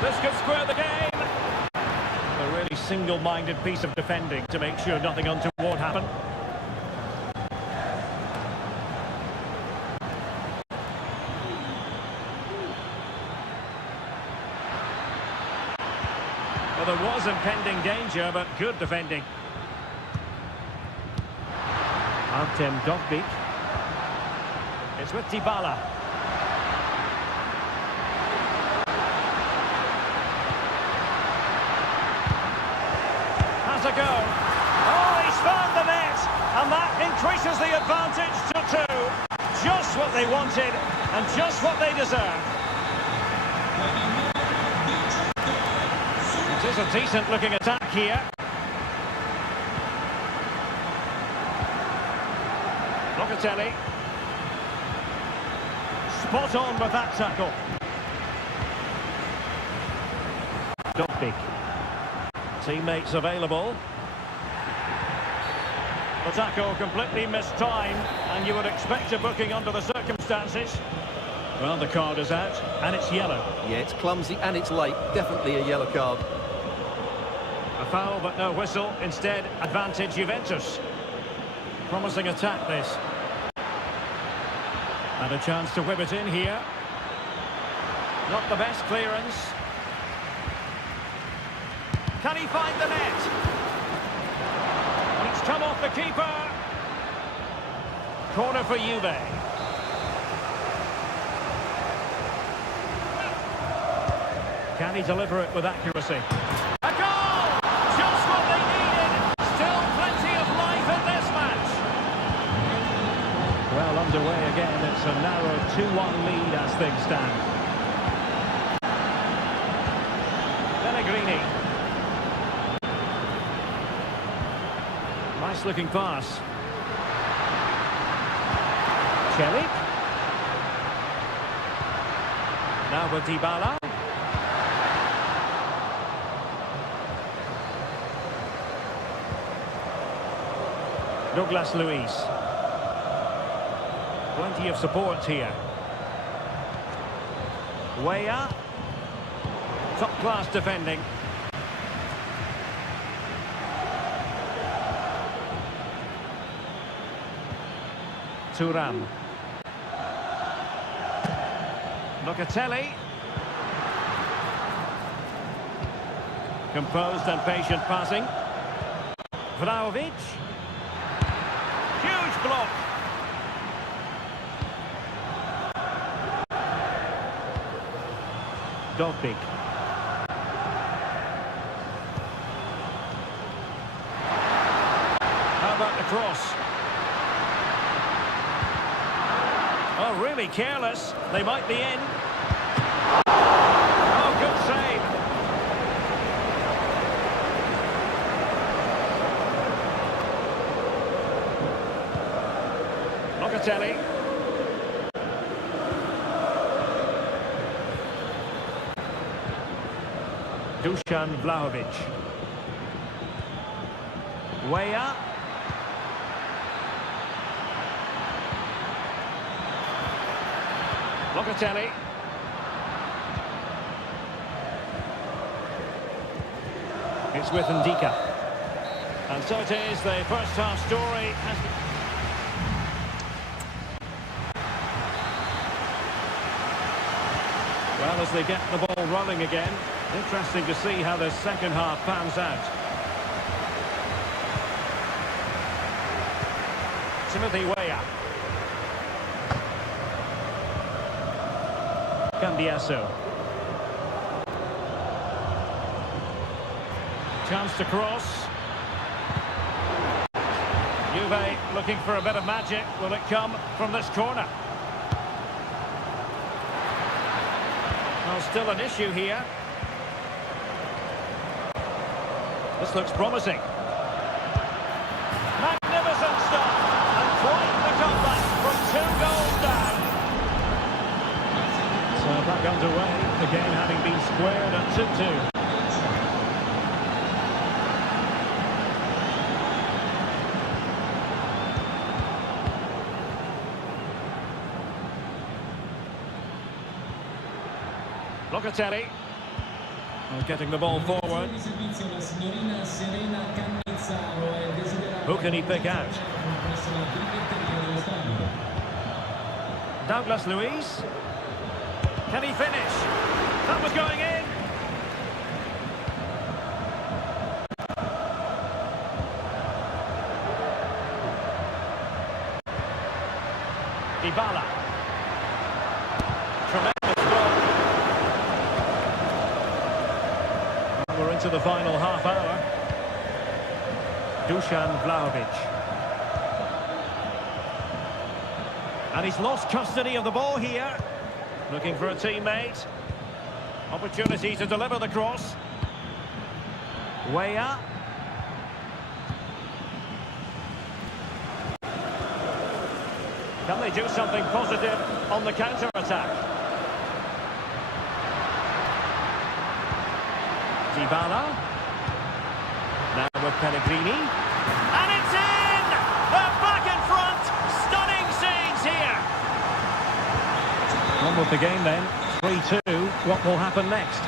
This could square the game. A really single-minded piece of defending to make sure nothing untoward happened. Well, there was impending danger, but good defending. Artem Dovbyk. It's with Dybala. Has a go. Oh, he's found the net, and that increases the advantage to 2. Just what they wanted, and just what they deserved. It is a decent-looking attack here. Locatelli. Spot on with that tackle. Dovbyk. Teammates available. The tackle completely mistimed, and you would expect a booking under the circumstances. Well, the card is out, and it's yellow. Yeah, it's clumsy and it's late. Definitely a yellow card. A foul, but no whistle. Instead, advantage Juventus. Promising attack, this. And a chance to whip it in here. Not the best clearance. Can he find the net? It's come off the keeper. Corner for Juve. Can he deliver it with accuracy? A goal! Just what they needed. Still plenty of life in this match. Well, underway again. It's a narrow 2-1 lead as things stand. Pellegrini. Nice looking pass. Chelik. Now with Dybala. Douglas Luiz. Plenty of support here. Weah. Top-class defending. Thuram. Locatelli. Composed and patient passing. Vlahovic. Huge block. Dovbyk. How about the cross? Oh, really careless. They might be in. Oh, good save. Locatelli. Dusan Vlahovic. Weah. Locatelli. It's with Ndika. And so it is, the first half story has... Well, as they get the ball rolling again, interesting to see how the second half pans out. Timothy Weah. Cambiasso. Chance to cross. Juve looking for a bit of magic. Will it come from this corner? Well, still an issue here. This looks promising. Magnificent stuff. And quite the comeback from 2 goals down. So back underway. The game having been squared at 2-2. Locatelli. Getting the ball forward. Who can he pick out? Douglas Luiz. Can he finish? That was going in. Dybala. Tremendous goal. We're into the final half hour. Dusan Vlahovic. And he's lost custody of the ball here. Looking for a teammate. Opportunity to deliver the cross. Weah. Can they do something positive on the counter-attack? Dybala. Now with Pellegrini. And it's in! They're back in front! Stunning scenes here! On with the game then. 3-2. What will happen next?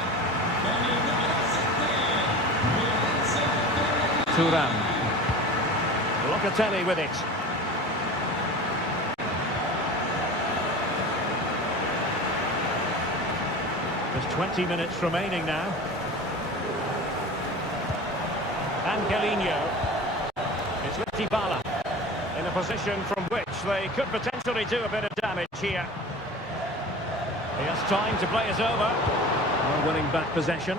Thuram. Locatelli with it. There's 20 minutes remaining now. Angelino. It's with Dybala. In a position from which they could potentially do a bit of damage here. He has time to play us over. Well, winning back possession.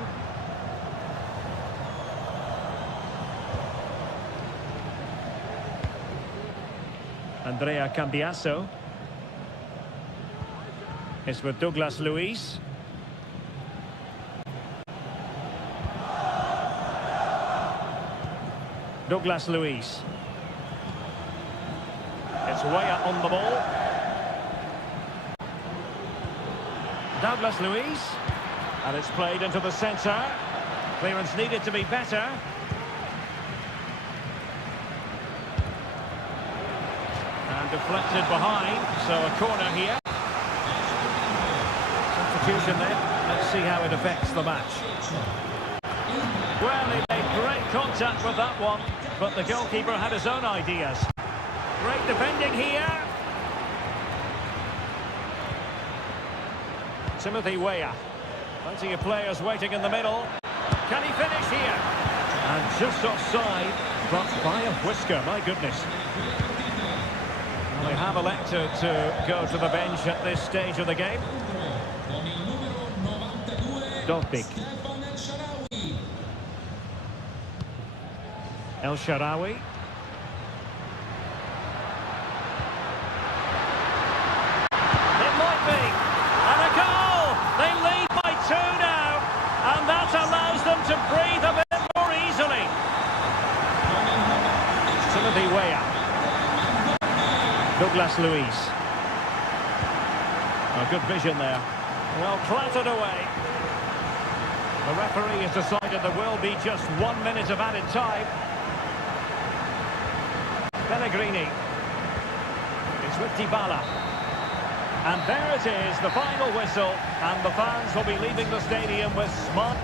Andrea Cambiasso. It's with Douglas Luiz. Douglas Luiz. It's Weah on the ball. Douglas Luiz. And it's played into the centre. Clearance needed to be better. And deflected behind, so a corner here. Substitution then. Let's see how it affects the match. Well, he made great contact with that one, but the goalkeeper had his own ideas. Great defending here. Timothy Weah. Plenty of players waiting in the middle. Can he finish here? And just offside, but by a whisker, my goodness. Well, they have elected to go to the bench at this stage of the game. Dovbik. El Shaarawy. It might be. And a goal! They lead by 2 now. And that allows them to breathe a bit more easily. Timothy Weah. Douglas Luiz. A good vision there. Well, clattered away. The referee has decided there will be just 1 minute of added time. Pellegrini. It's with Dybala. And there it is, the final whistle. And the fans will be leaving the stadium with smart...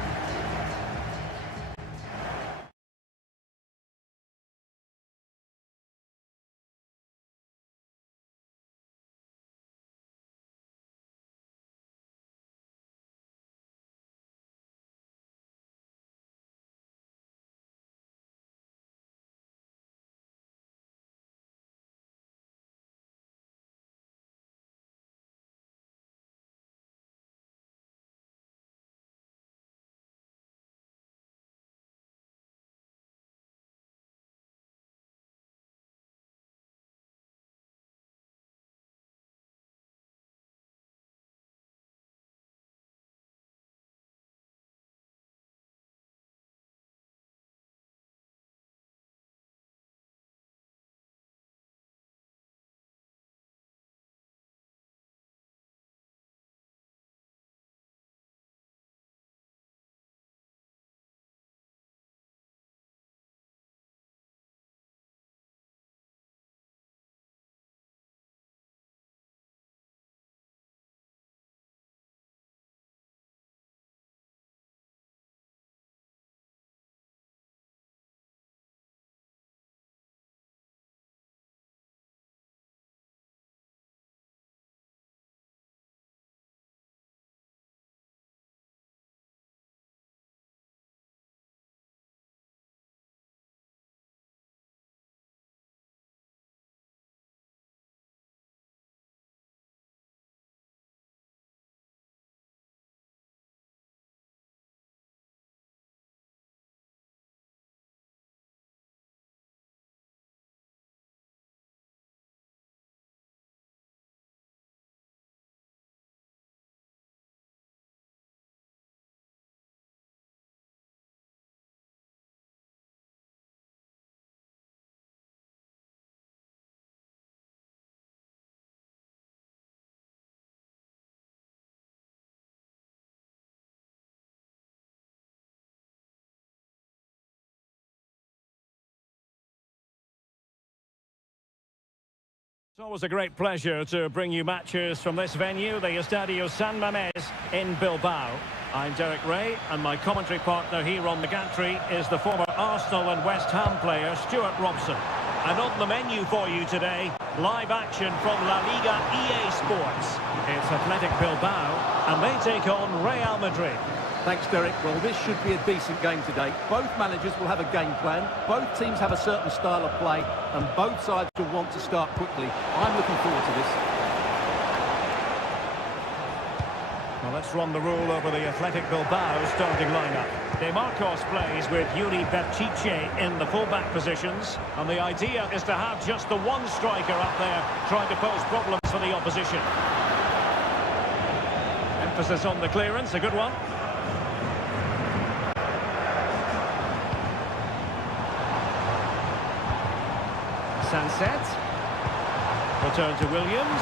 It's always a great pleasure to bring you matches from this venue, the Estadio San Mamés in Bilbao. I'm Derek Ray, and my commentary partner here on the gantry is the former Arsenal and West Ham player Stuart Robson. And on the menu for you today, live action from La Liga EA Sports. It's Athletic Bilbao, and they take on Real Madrid. Thanks, Derek. Well, this should be a decent game today. Both managers will have a game plan. Both teams have a certain style of play, and both sides will want to start quickly. I'm looking forward to this. Well, let's run the rule over the Athletic Bilbao starting lineup. De Marcos plays with Yuri Berchiche in the fullback positions, and the idea is to have just the one striker up there trying to pose problems for the opposition. Emphasis on the clearance, a good one. Sunset. Return to Williams.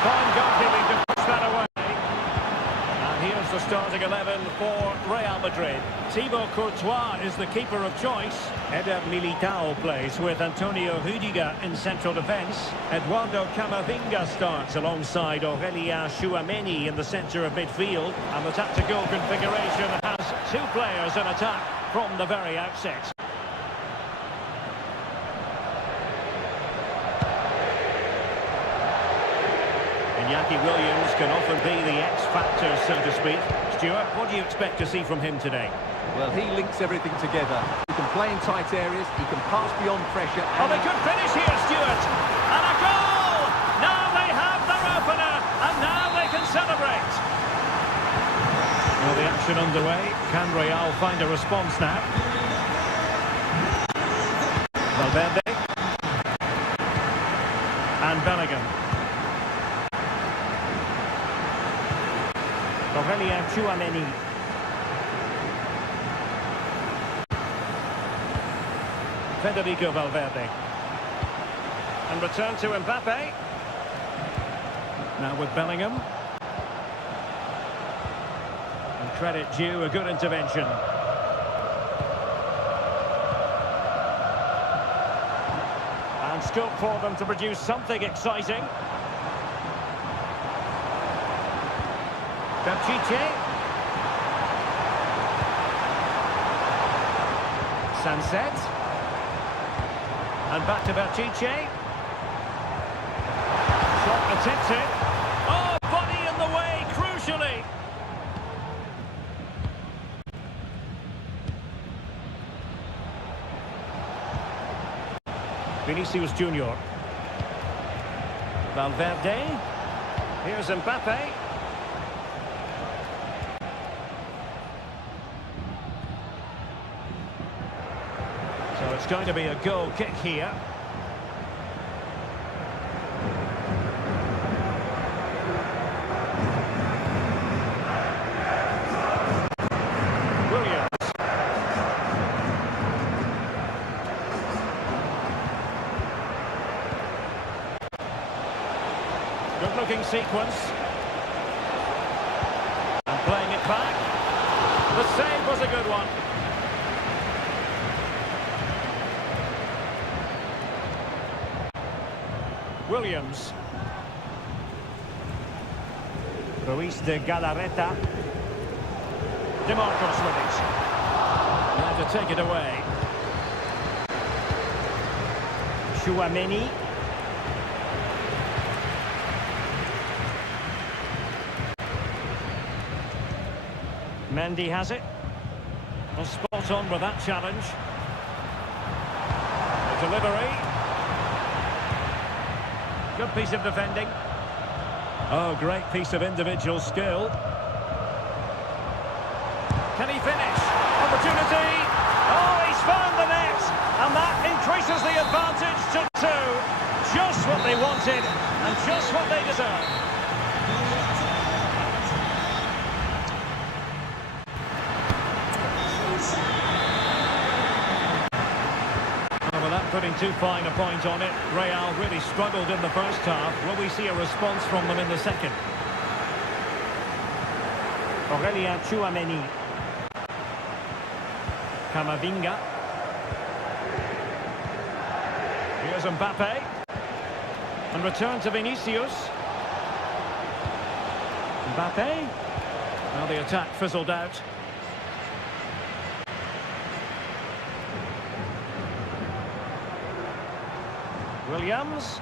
Fine goalkeeping to push that away. And here's the starting 11 for Real Madrid. Thibaut Courtois is the keeper of choice. Eder Militao plays with Antonio Rüdiger in central defence. Eduardo Camavinga starts alongside Aurelien Tchouameni in the centre of midfield. And the tactical configuration has two players in attack from the very outset. Iñaki Williams can often be the X-factor, so to speak. Stuart, what do you expect to see from him today? Well, he links everything together. He can play in tight areas, he can pass beyond pressure. Oh, they could finish here, Stuart! And a goal! Now they have their opener, and now they can celebrate. Well, the action underway. Can Real find a response now? Valverde. And Bellingham. Aurelien Tchouameni. Federico Valverde. And return to Mbappe. Now with Bellingham. And credit due, a good intervention. And scope for them to produce something exciting. Berchiche. Sunset. And back to Berchiche. Shot attempted. Oh, body in the way, crucially. Vinicius Junior. Valverde. Here's Mbappe. So it's going to be a goal kick here. Williams. Good-looking sequence. And playing it back. The save was a good one. Williams. Ruiz de Galarreta. De Marcos with it. Now to take it away. Tchouameni. Mendy has it. Well, spot on with that challenge. The delivery. Good piece of defending. Oh, great piece of individual skill. Can he finish? Opportunity. Oh, he's found the net. And that increases the advantage to 2. Just what they wanted and just what they deserve. Putting too fine a point on it. Real really struggled in the first half. Will we see a response from them in the second? Aurelien Tchouameni. Camavinga. Here's Mbappe. And return to Vinicius. Mbappe. Well, the attack fizzled out. Williams.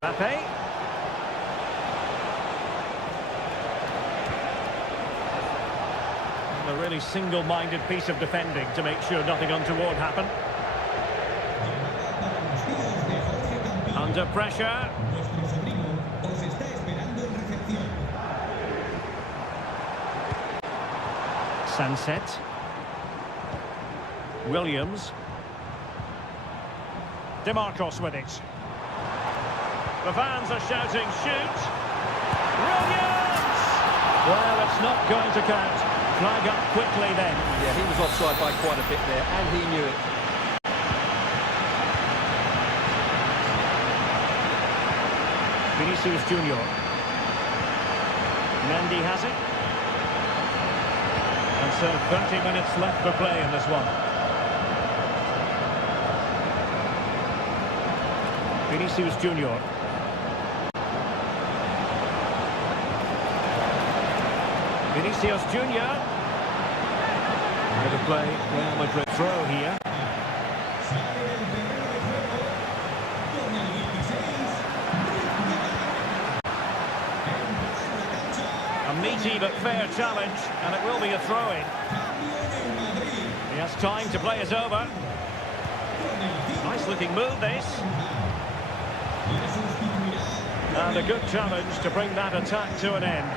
Mbappe. A really single-minded piece of defending to make sure nothing untoward happened. Under pressure. Vuestro sobrino os está esperando en recepción. Sunset. Williams. DeMarcos with it. The fans are shouting, shoot! Williams! Well, it's not going to count. Flag up quickly then. Yeah, he was offside by quite a bit there, and he knew it. Vinicius Junior. Mendy has it. And so 30 minutes left for play in this one. Vinicius Junior. Vinicius Junior. Bit of play, Real Madrid throw here. A meaty but fair challenge, and it will be a throw-in. He has time to play it over. Nice looking move this. And a good challenge to bring that attack to an end.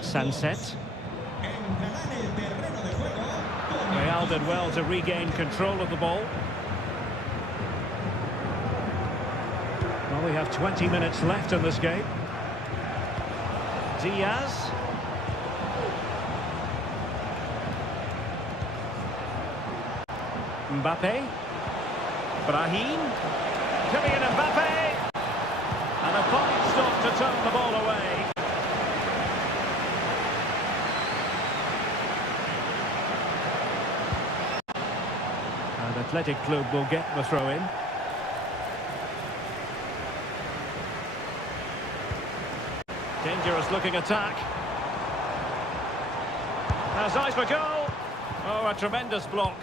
Sunset. Real did well to regain control of the ball. Well, we have 20 minutes left in this game. Diaz. Mbappe. Brahim. Kylian Mbappe. And a fine stop to turn the ball away. And Athletic Club will get the throw-in. Dangerous looking attack. Has eyes for goal. Oh, a tremendous block.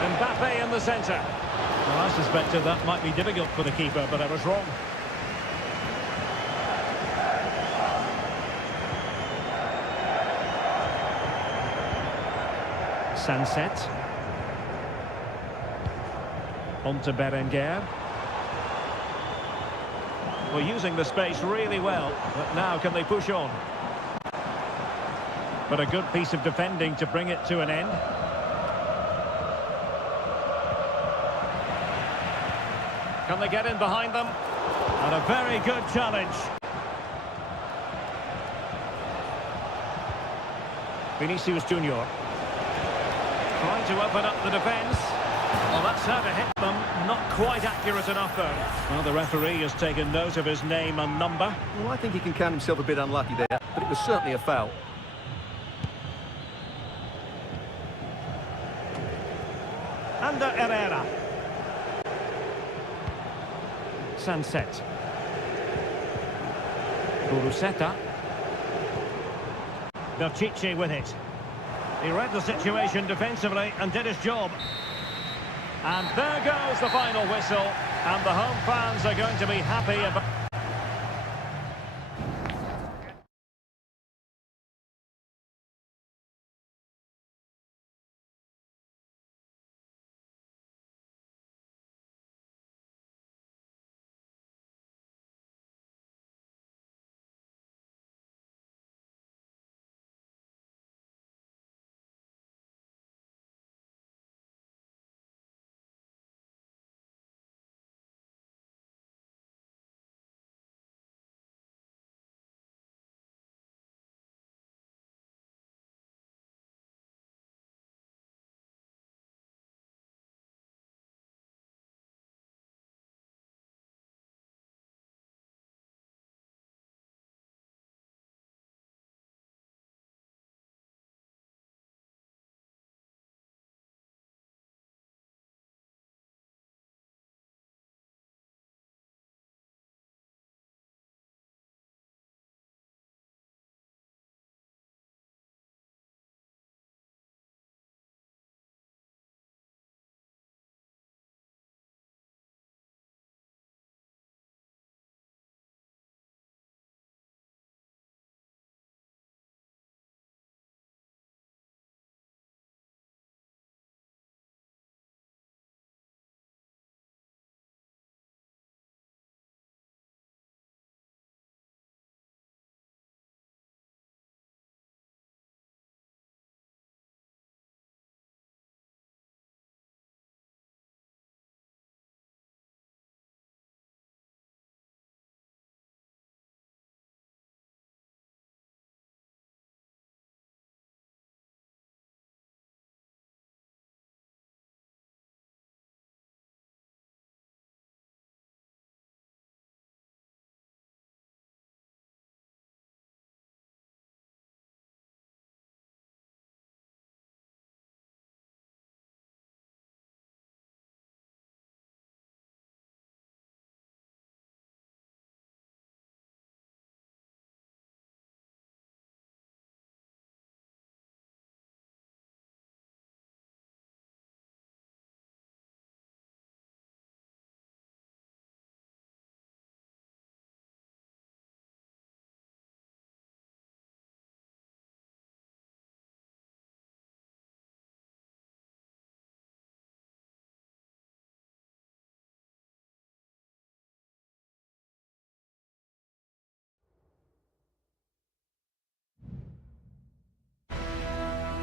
Mbappe in the centre. Well, I suspected that might be difficult for the keeper, but I was wrong. Sunset. On to Berenguer. Well, using the space really well, but now can they push on? But a good piece of defending to bring it to an end. Can they get in behind them? And a very good challenge. Vinicius Junior. Trying to open up the defence. Well, that's how to hit them. Not quite accurate enough, though. Well, the referee has taken note of his name and number. Well, I think he can count himself a bit unlucky there, but it was certainly a foul. Under Herrera. Sunset. Kuruseta. Belchiche with it. He read the situation defensively and did his job. And there goes the final whistle. And the home fans are going to be happy about...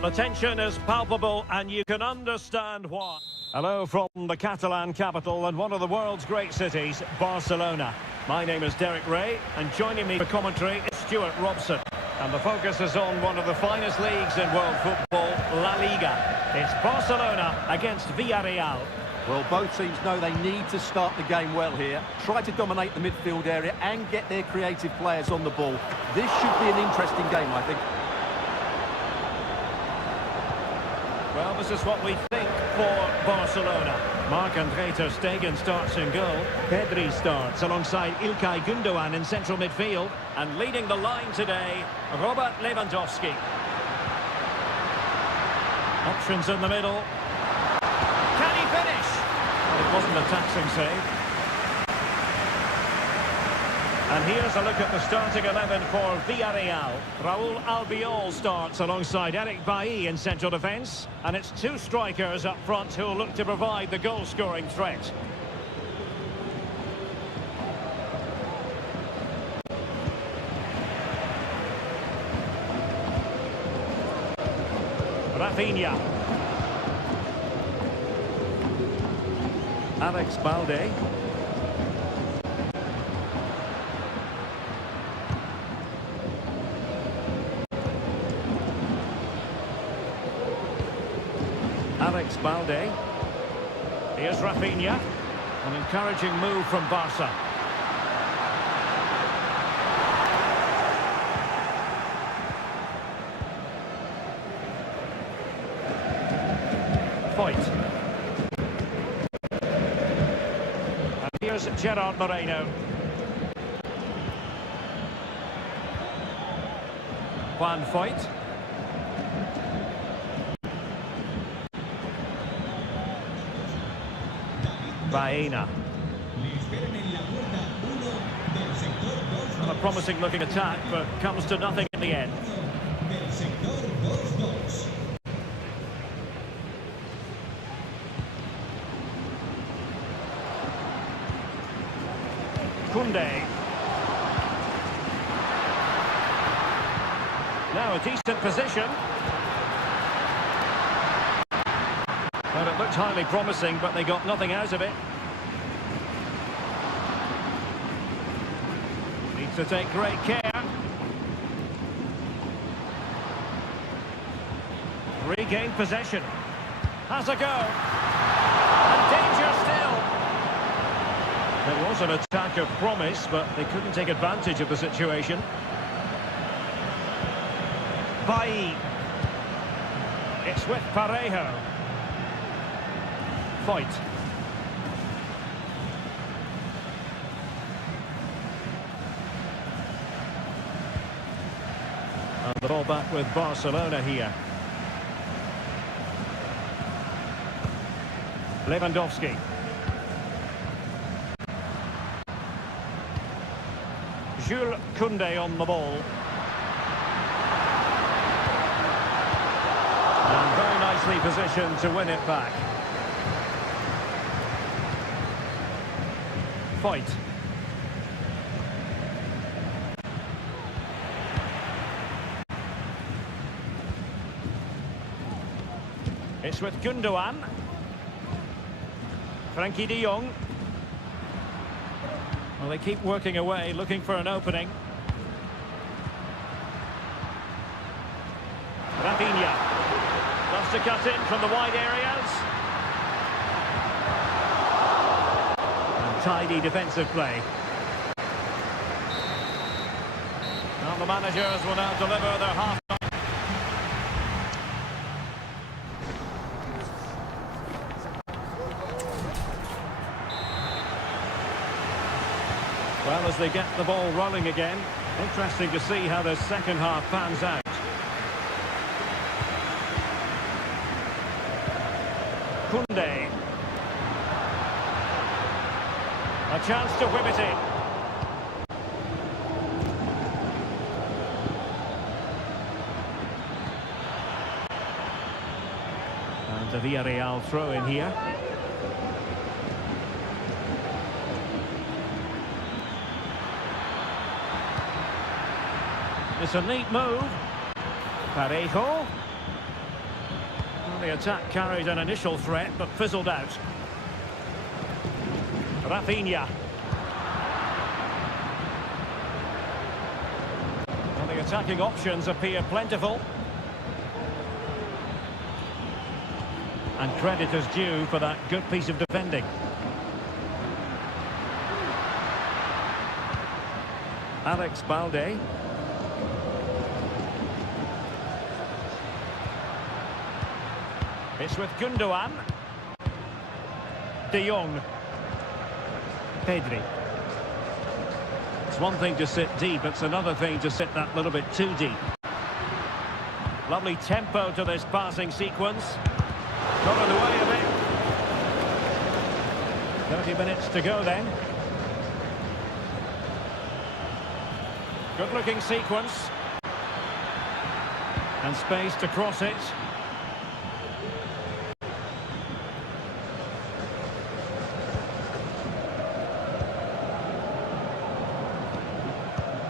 The tension is palpable and you can understand why. Hello from the Catalan capital and one of the world's great cities, Barcelona. My name is Derek Ray and joining me for commentary is Stuart Robson. And the focus is on one of the finest leagues in world football, La Liga. It's Barcelona against Villarreal. Well, both teams know they need to start the game well here. Try to dominate the midfield area and get their creative players on the ball. This should be an interesting game, I think. Well, this is what we think for Barcelona. Marc-André ter Stegen starts in goal. Pedri starts alongside İlkay Gündoğan in central midfield. And leading the line today, Robert Lewandowski. Options in the middle. Can he finish? Well, it wasn't a taxing save. And here's a look at the starting 11 for Villarreal. Raúl Albiol starts alongside Eric Bailly in central defence. And it's two strikers up front who will look to provide the goal-scoring threat. Rafinha. Alex Balde. Alex Balde. Here's Rafinha. An encouraging move from Barca. Foyt. And here's Gerard Moreno. Juan Foyt. Baena. Well, a promising looking attack, but comes to nothing in the end. Koundé. Now a decent position. Well, it looked highly promising, but they got nothing out of it. Needs to take great care. Regained possession. Has a go. And danger still. There was an attack of promise, but they couldn't take advantage of the situation. Bailly. It's with Parejo. Foyt. And the ball back with Barcelona here. Lewandowski. Jules Koundé on the ball. And very nicely positioned to win it back. Foyt. It's with Gündoğan. Frankie de Jong. Well, they keep working away, looking for an opening. Rafinha. Loves to cut in from the wide areas. Tidy defensive play. Now the managers will now deliver their half-time. Well, as they get the ball rolling again, interesting to see how the second half pans out. Koundé. A chance to whip it in. And the Villarreal throw in here. It's a neat move. Parejo. the attack carried an initial threat, but fizzled out. Rafinha. Well, the attacking options appear plentiful. And credit is due for that good piece of defending. Alex Balde. It's with Gundogan. De Jong. Pedri. It's one thing to sit deep, it's another thing to sit that little bit too deep. Lovely tempo to this passing sequence. Got in the way of it. 30 minutes to go then. Good looking sequence. And space to cross it.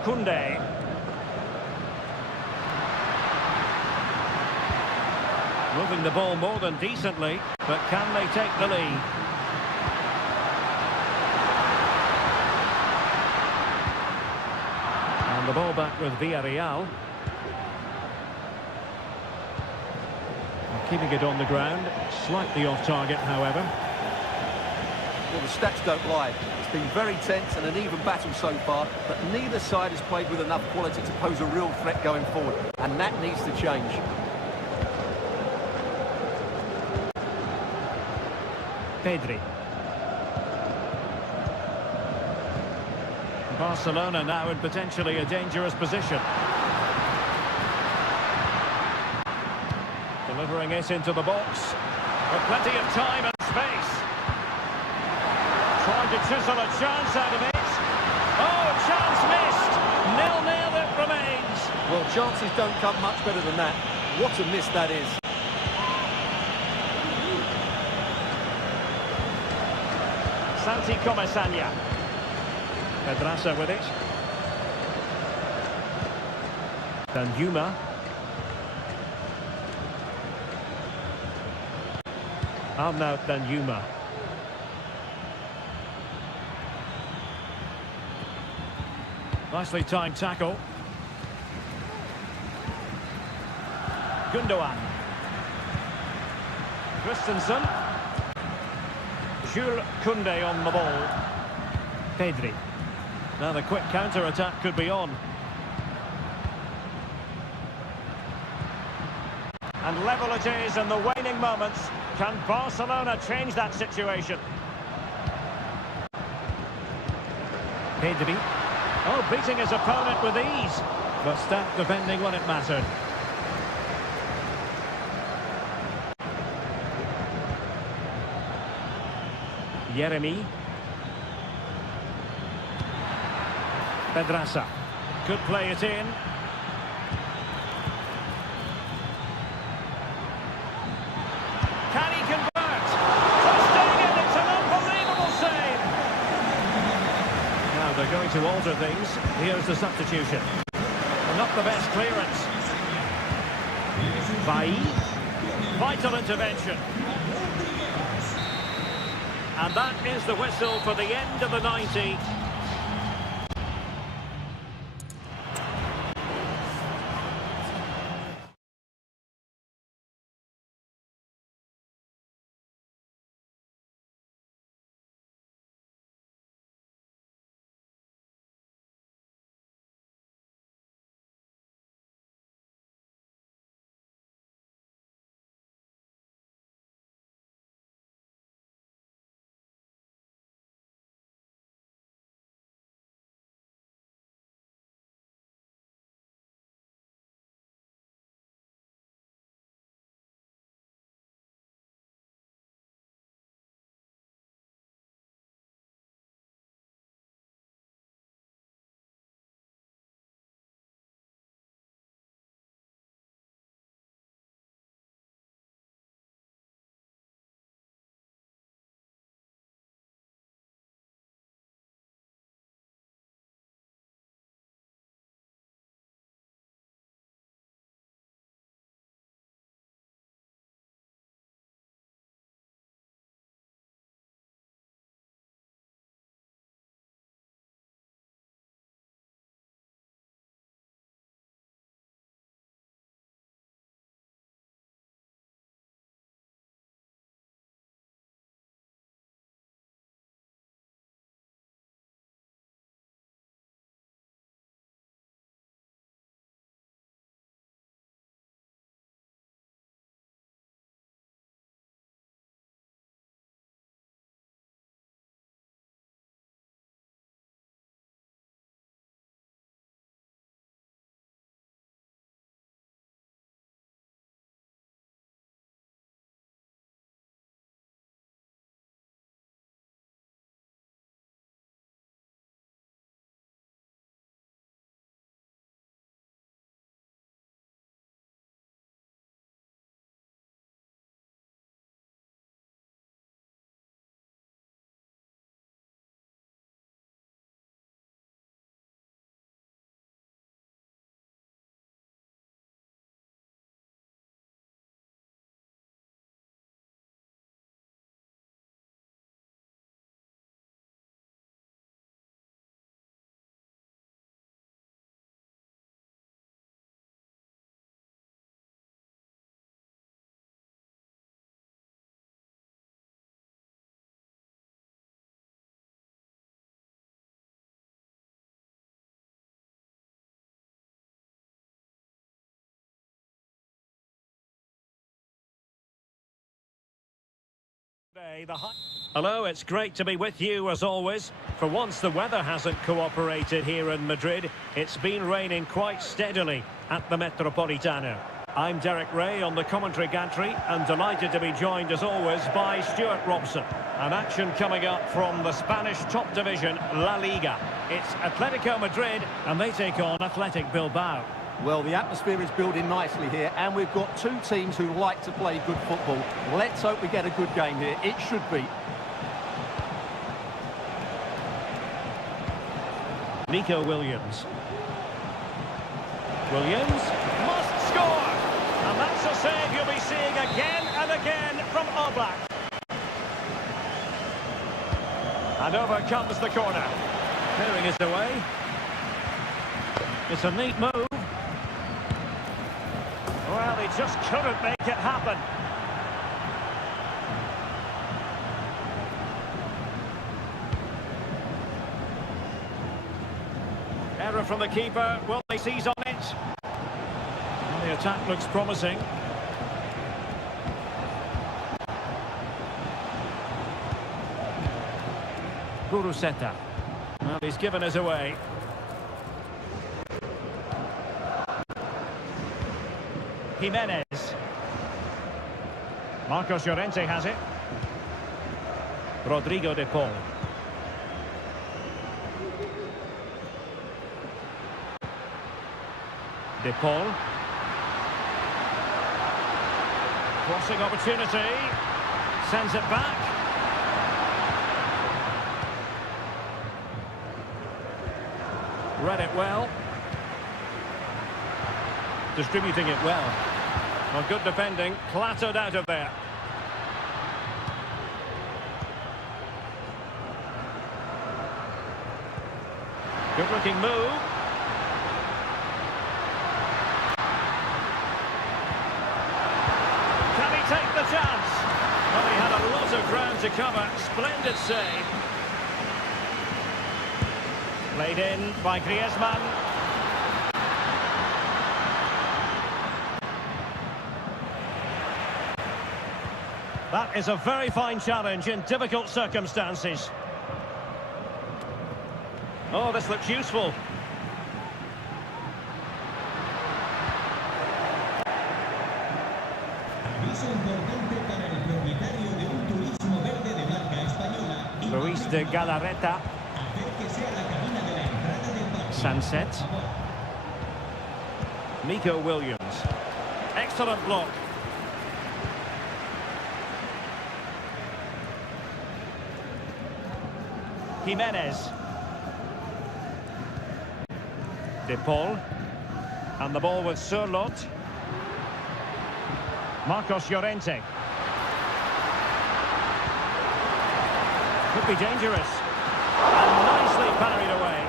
Kunde. Moving the ball more than decently, but can they take the lead? And the ball back with Villarreal. Keeping it on the ground, slightly off target, however. Well, the stats don't lie. It's been very tense and an even battle so far, but neither side has played with enough quality to pose a real threat going forward, and that needs to change. Pedri. Barcelona now in potentially a dangerous position. Delivering it into the box. With plenty of time and space. Trying to chisel a chance out of it. Oh, chance missed. 0-0 it remains. Well, chances don't come much better than that. What a miss that is. Santi Comesaña. Pedraza with it. Danjuma. Arnaut Danjuma. Nicely timed tackle. Gundogan. Christensen. Jules Koundé on the ball. Pedri. Now the quick counter-attack could be on. And level it is in the waning moments. Can Barcelona change that situation? Pedri. Oh, beating his opponent with ease. But stat defending when it mattered. Yeremy. Pedraza. Could play it in. Can he convert? Trusting it, it's an unbelievable save. Now they're going to alter things. Here's the substitution. Not the best clearance. Vital intervention. And that is the whistle for the end of the 90. Hello, it's great to be with you as always. For once the weather hasn't cooperated here in Madrid. It's been raining quite steadily at the Metropolitano. I'm Derek Ray on the commentary gantry and delighted to be joined as always by Stuart Robson. An action coming up from the Spanish top division, La Liga. It's Atletico Madrid and they take on Athletic Bilbao. Well, the atmosphere is building nicely here, and we've got two teams who like to play good football. Let's hope we get a good game here. It should be. Nico Williams. Williams must score! And that's a save you'll be seeing again and again from Oblak. And over comes the corner. Clearing is away. It's a neat move. Well, he just couldn't make it happen. Error from the keeper. Well, he sees on it. Well, the attack looks promising. Guruseta. Well, he's given us away. Jimenez. Marcos Llorente has it. Rodrigo de Paul. De Paul. Crossing opportunity. Sends it back. Read it well. Distributing it well. Well, good defending, clattered out of there. Good-looking move. Can he take the chance? Well, he had a lot of ground to cover. Splendid save. Played in by Griezmann. That is a very fine challenge in difficult circumstances. Oh, this looks useful. Aviso importante para el propietario de un turismo verde de marca española. Luis de Galarreta. Acérquese a la cabina de la entrada del parque. Sunset. Nico Williams. Excellent block. Jimenez. De Paul. And the ball with Surlot. Marcos Llorente. Could be dangerous. And nicely parried away.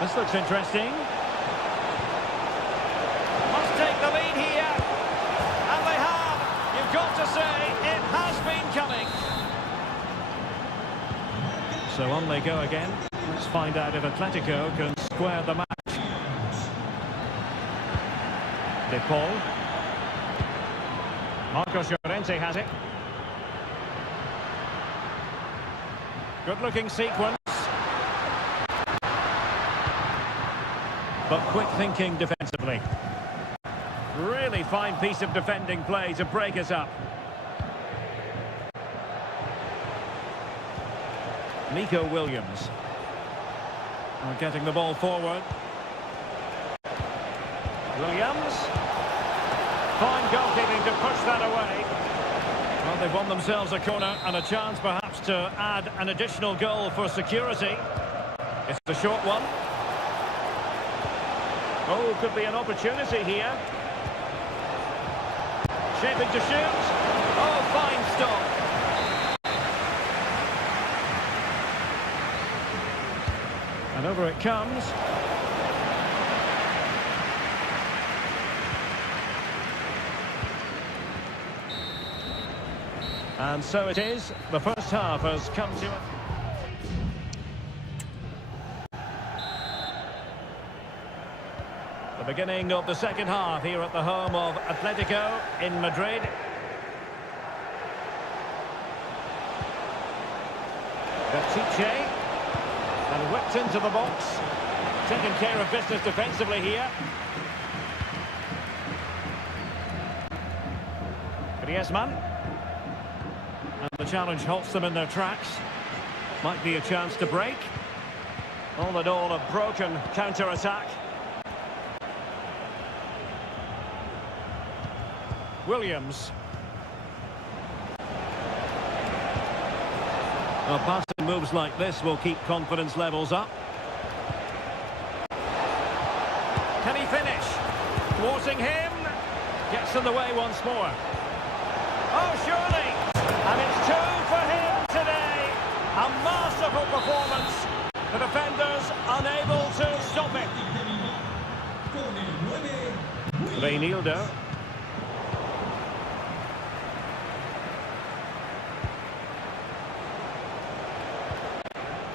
This looks interesting. Take the lead here, and they have. You've got to say, it has been coming. So on they go again. Let's find out if Atletico can square the match. De Paul. Marcos Llorente has it. Good-looking sequence. But quick thinking defensively. Really fine piece of defending play to break us up. Nico Williams. Getting the ball forward. Williams. Fine goalkeeping to push that away. Well, they've won themselves a corner and a chance perhaps to add an additional goal for security. It's a short one. Oh, could be an opportunity here. Shaping to shoot. Oh, fine stop. And over it comes. And so it is. The first half has come to it. beginning of the second half here at the home of Atletico in Madrid. Pishit and whipped into the box. Taking care of business defensively here. Griezmann. And the challenge halts them in their tracks. Might be a chance to break. All in all, a broken counter-attack. Williams. Well, passing moves like this will keep confidence levels up. Can he finish? Thwarting him. Gets in the way once more. Oh, surely! And it's two for him today. A masterful performance. The defenders unable to stop it. Reinildo.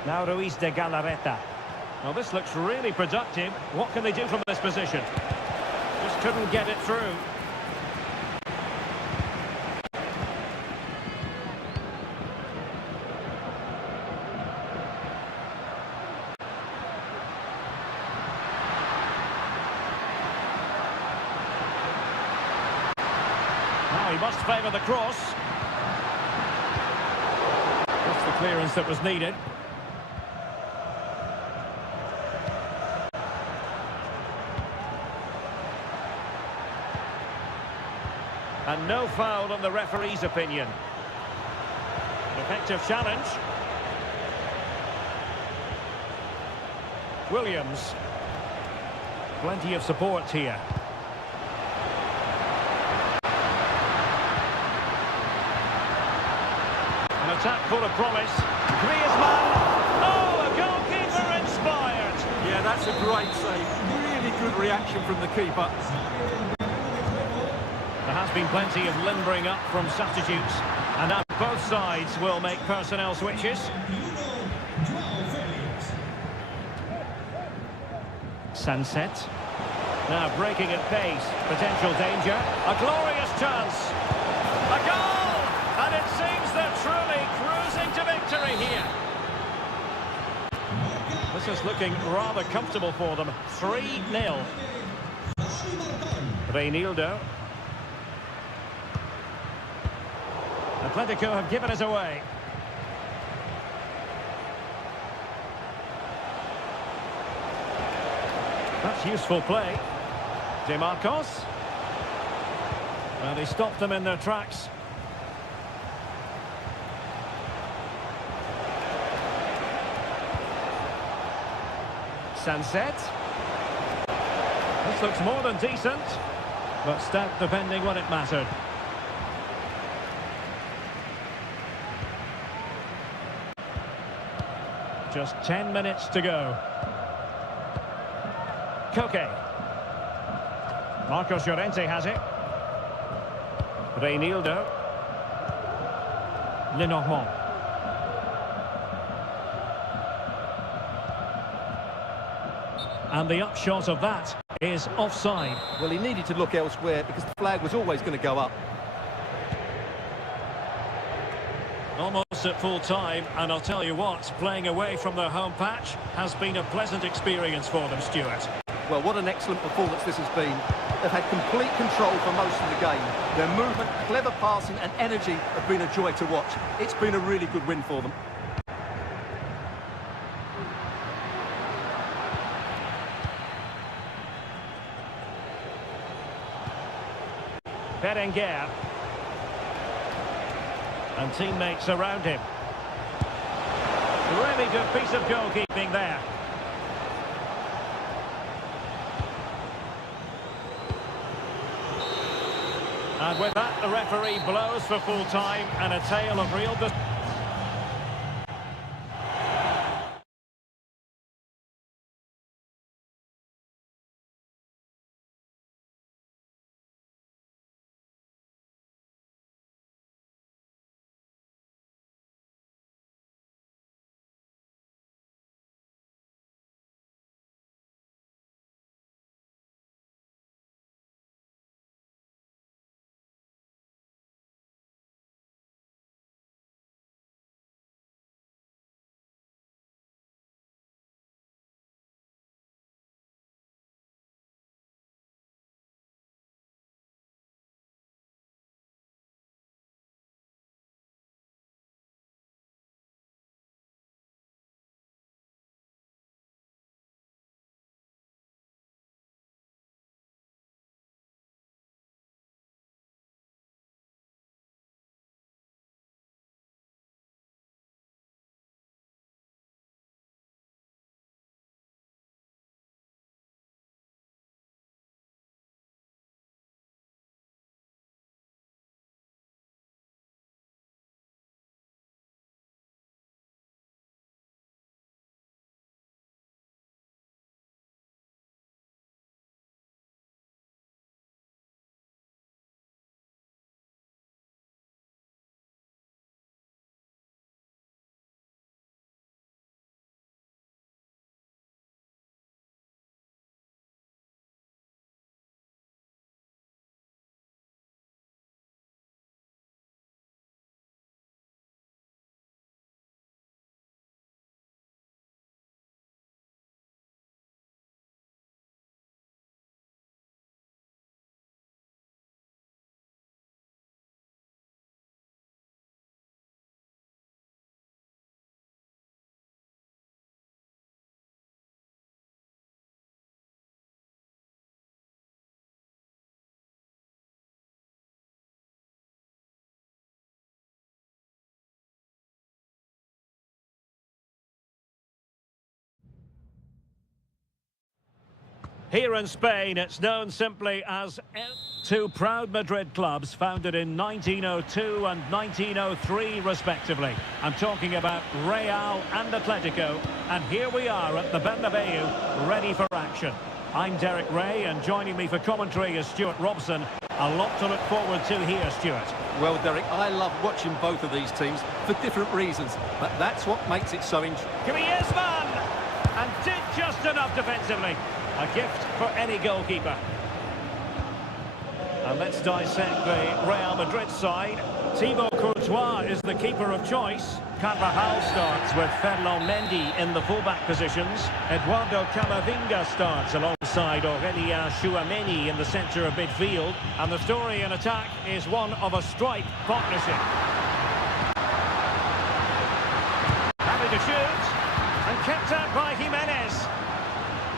Now Ruiz de Galarreta. Well, this looks really productive. What can they do from this position? Just couldn't get it through. Now he must favour the cross. That's the clearance that was needed. And no foul on the referee's opinion. An effective challenge. Williams. Plenty of support here. An attack full of promise. Griezmann. Oh, a goalkeeper inspired. Yeah, that's a great save. Really good reaction from the keeper. There has been plenty of limbering up from substitutes, and now both sides will make personnel switches. Sunset. Now breaking at pace. Potential danger. A glorious chance. A goal! And it seems they're truly cruising to victory here. This is looking rather comfortable for them. 3-0. Reinildo. Atletico have given us away. That's useful play. De Marcos. Well, he stopped them in their tracks. Sunset. This looks more than decent, but stout defending when it mattered. Just 10 minutes to go. Koke. Marcos Llorente has it. Reinildo. Lenormand. And the upshot of that is offside. Well, he needed to look elsewhere because the flag was always going to go up. Almost at full time, and I'll tell you what, playing away from their home patch has been a pleasant experience for them, Stuart. Well, what an excellent performance this has been. They've had complete control for most of the game. Their movement, clever passing and energy have been a joy to watch. It's been a really good win for them. Berenguer. And teammates around him. Really good piece of goalkeeping there. And with that, the referee blows for full time and a tale of real... Here in Spain, it's known simply as two proud Madrid clubs founded in 1902 and 1903, respectively. I'm talking about Real and Atletico, and here we are at the Bernabeu, ready for action. I'm Derek Ray, and joining me for commentary is Stuart Robson. A lot to look forward to here, Stuart. Well, Derek, I love watching both of these teams for different reasons, but that's what makes it so interesting. Griezmann! And did just enough defensively. A gift for any goalkeeper. And let's dissect the Real Madrid side. Thibaut Courtois is the keeper of choice. Carvajal starts with Ferland Mendy in the fullback positions. Eduardo Camavinga starts alongside Aurélien Tchouameni in the centre of midfield. And the story in attack is one of a strike partnership. Happy to shoot. And kept out by Jimenez.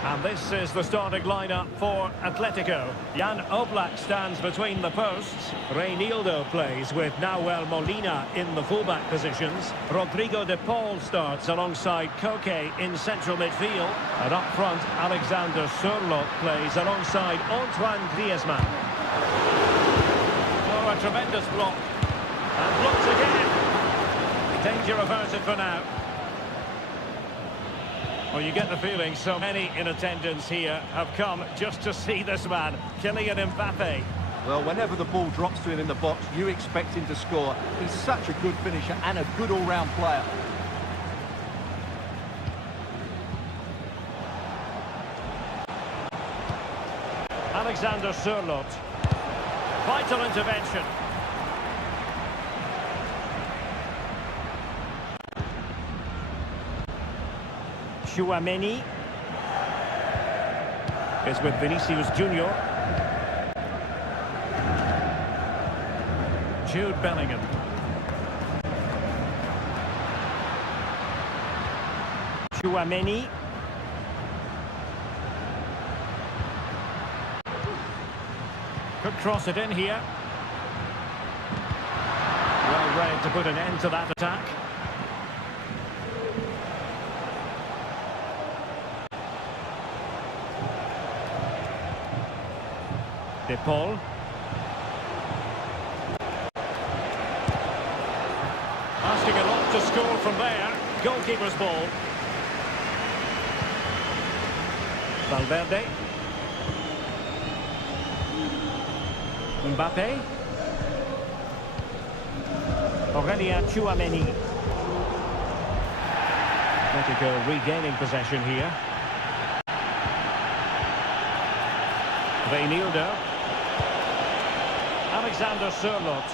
And this is the starting lineup for Atletico. Jan Oblak stands between the posts. Reinildo plays with Nahuel Molina in the fullback positions. Rodrigo de Paul starts alongside Koke in central midfield. And up front, Alexander Sørloth plays alongside Antoine Griezmann. Oh, a tremendous block. And blocked again. Danger averted for now. Well, you get the feeling so many in attendance here have come just to see this man, Kylian Mbappe. Well, whenever the ball drops to him in the box, you expect him to score. He's such a good finisher and a good all-round player. Alexander Sørloth. Vital intervention. Tchouameni is with Vinicius Junior. Jude Bellingham. Tchouameni. Could cross it in here. Well read to put an end to that attack. De Paul. Asking a lot to score from there. Goalkeeper's ball. Valverde. Mbappe. Aurélien Tchouameni. Atletico regaining possession here. Reinildo. Alexander Sørloth.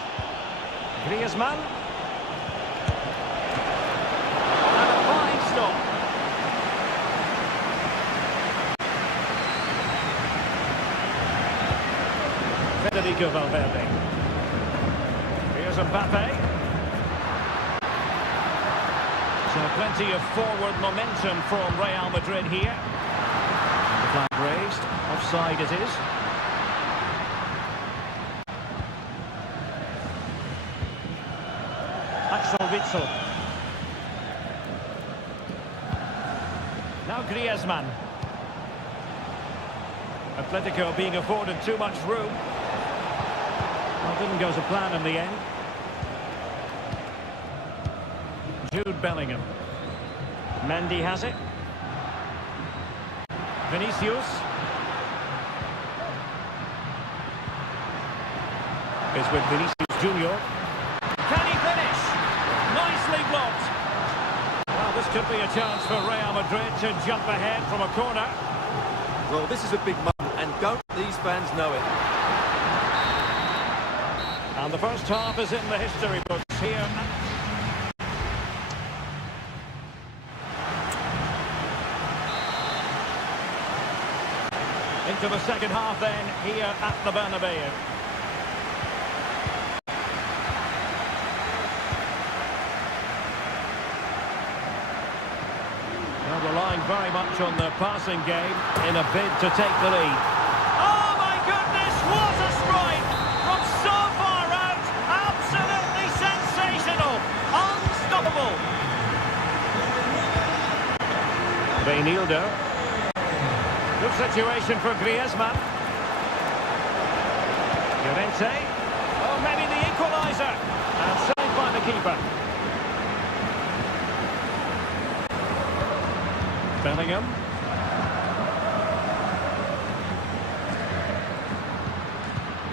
Griezmann. And a fine stop. Federico Valverde. Here's Mbappe. So plenty of forward momentum from Real Madrid here. The flag raised. Offside it is. Axel Witsel. Now Griezmann. Atletico being afforded too much room. Well, didn't go to plan in the end. Jude Bellingham. Mendy has it. Vinicius. Is with Vinicius Junior. Can he finish? Nicely blocked. Well, this could be a chance for Real Madrid to jump ahead from a corner. Well, this is a big moment, and don't these fans know it? And the first half is in the history books here. Into the second half then, here at the Bernabeu. Well, relying very much on the passing game in a bid to take the lead. Oh my goodness, what a strike! From so far out, absolutely sensational! Unstoppable! Reinildo. Good Good situation for Griezmann. Llorente. Oh, maybe the equaliser. And saved by the keeper. Bellingham.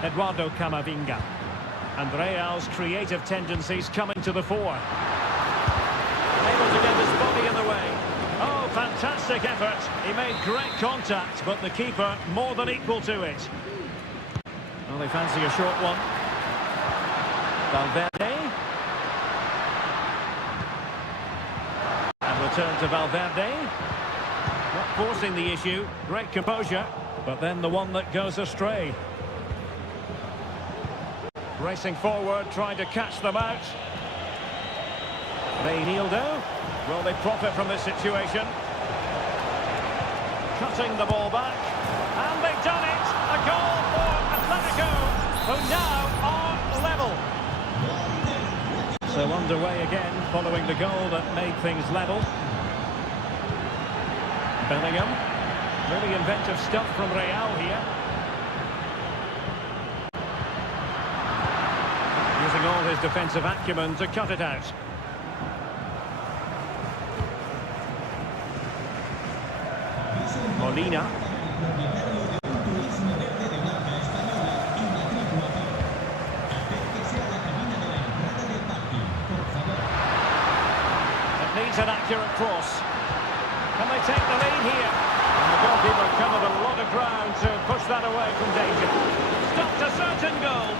Eduardo Camavinga. And Real's creative tendencies coming to the fore. Able to get his body in the way. Oh, fantastic effort. He made great contact, but the keeper more than equal to it. Well, they fancy a short one. Valverde. And return to Valverde. Not forcing the issue. Great composure. But then the one that goes astray. Racing forward, trying to catch them out. Reinildo. Will they profit from this situation? Cutting the ball back. And they've done it! A goal for Atletico, who now are level. So underway again, following the goal that made things level. Bellingham. Really inventive stuff from Real here. Using all his defensive acumen to cut it out. Molina. It needs an accurate cross. Can they take the lead here? And the goalkeeper covered a lot of ground to push that away from danger. Stopped a certain goal.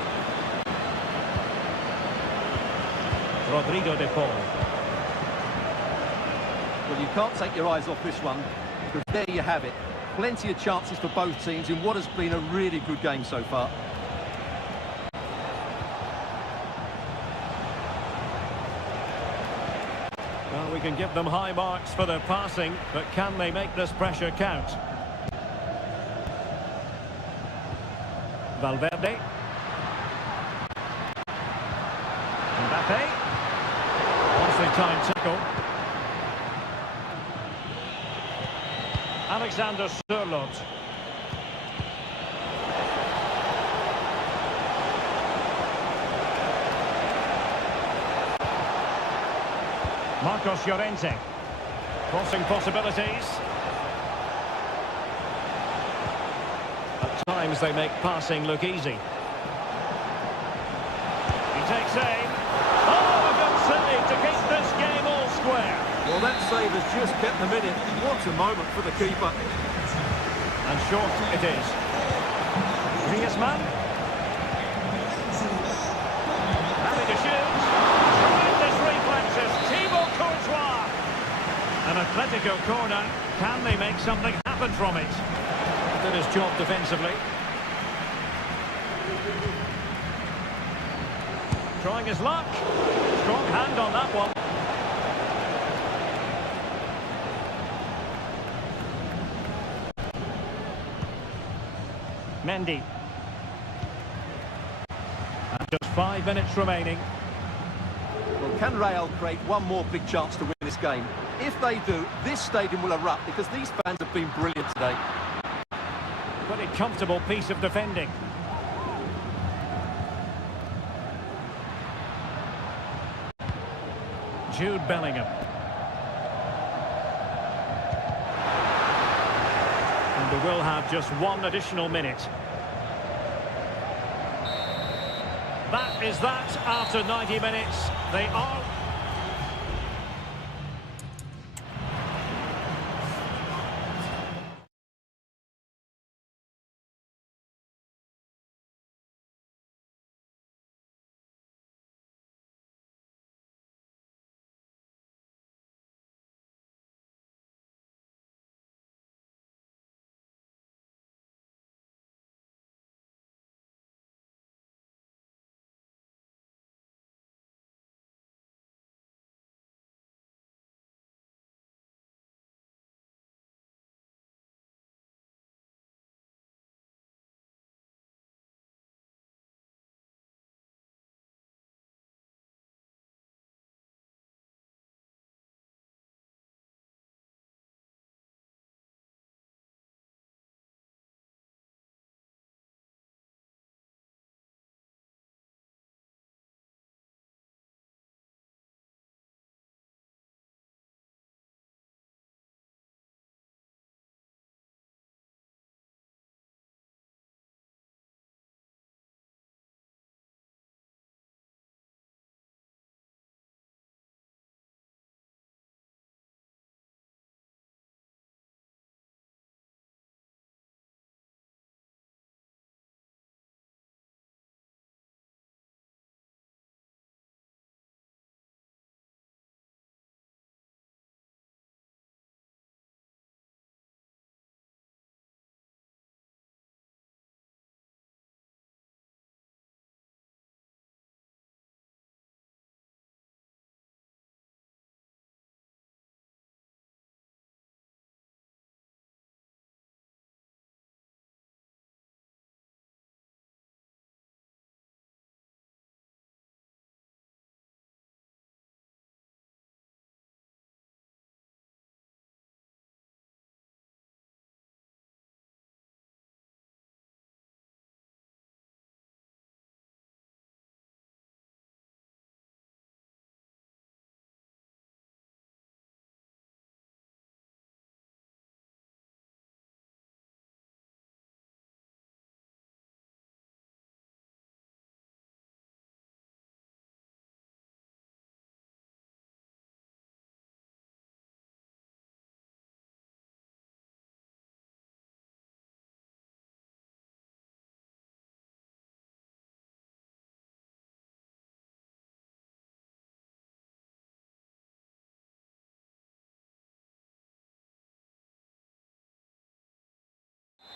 Rodrigo de Paul. Well, you can't take your eyes off this one, because there you have it. Plenty of chances for both teams in what has been a really good game so far. Well, we can give them high marks for their passing, but can they make this pressure count? Valverde. Mbappe. Time tackle. Alexander Sørloth. Marcos Llorente. Crossing possibilities. At times they make passing look easy. He takes aim. To keep this game all square. Well, that save has just kept them in it. What a moment for the keeper. And short it is. Griezmann. Happy to shoot. Tremendous reflexes. Thibaut Courtois. An Atletico corner. Can they make something happen from it? Did his job defensively. Trying his luck. Strong hand on that one. Mendy. And just 5 minutes remaining. Well, can Real create one more big chance to win this game? If they do, this stadium will erupt because these fans have been brilliant today. Pretty comfortable piece of defending. Jude Bellingham. And we will have just one additional minute. That is that after 90 minutes. They are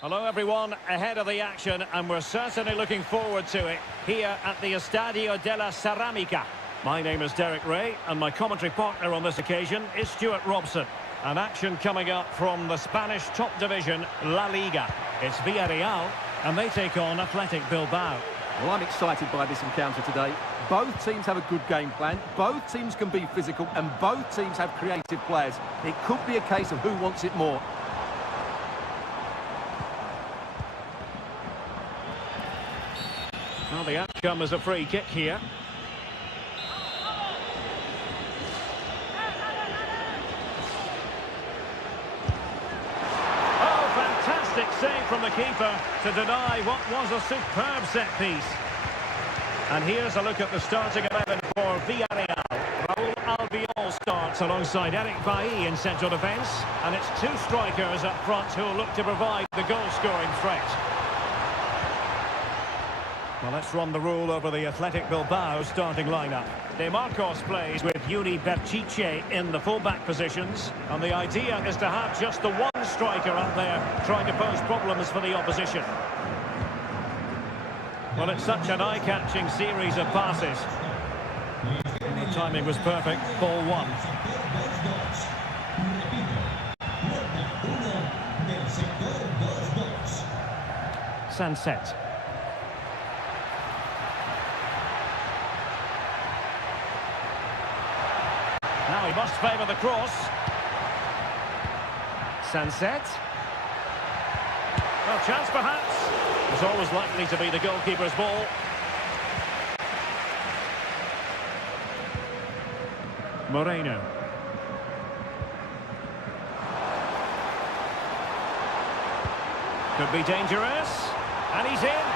Hello everyone, ahead of the action, and we're certainly looking forward to it here at the Estadio de la Ceramica. My name is Derek Ray, and my commentary partner on this occasion is Stuart Robson. An action coming up from the Spanish top division, La Liga. It's Villarreal, and they take on Athletic Bilbao. Well, I'm excited by this encounter today. Both teams have a good game plan, both teams can be physical, and both teams have creative players. It could be a case of who wants it more. Well, the outcome is a free kick here. Oh, fantastic save from the keeper to deny what was a superb set piece. And here's a look at the starting 11 for Villarreal. Raúl Albiol starts alongside Eric Bailly in central defence. And it's two strikers up front who will look to provide the goal-scoring threat. Well, let's run the rule over the Athletic Bilbao starting lineup. De Marcos plays with Yuri Berchiche in the full-back positions. And the idea is to have just the one striker up there trying to pose problems for the opposition. Well, it's such an eye-catching series of passes. The timing was perfect. Ball one. Sunset. Now he must favour the cross. Sunset. Well, chance perhaps. It's always likely to be the goalkeeper's ball. Moreno. Could be dangerous. And he's in.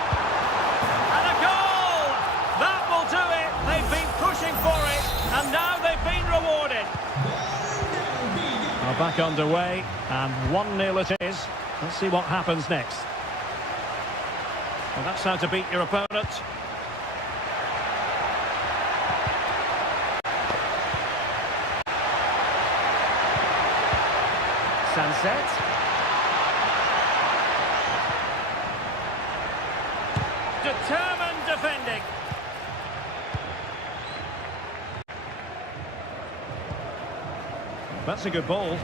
And a goal! That will do it. They've been pushing for it. And now they've been rewarded. Well, back underway. And 1-0 it is. Let's see what happens next. Well, that's how to beat your opponent. Sunset. Determined defending. That's a good ball.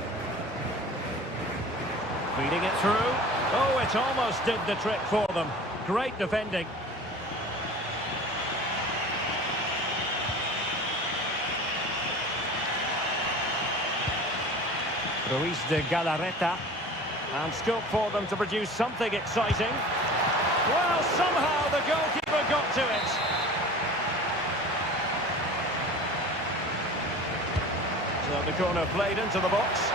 Feeding it through. Oh, it almost did the trick for them. Great defending. Ruiz de Galarreta. And scope for them to produce something exciting. Well, somehow the goalkeeper got to it. So the corner played into the box.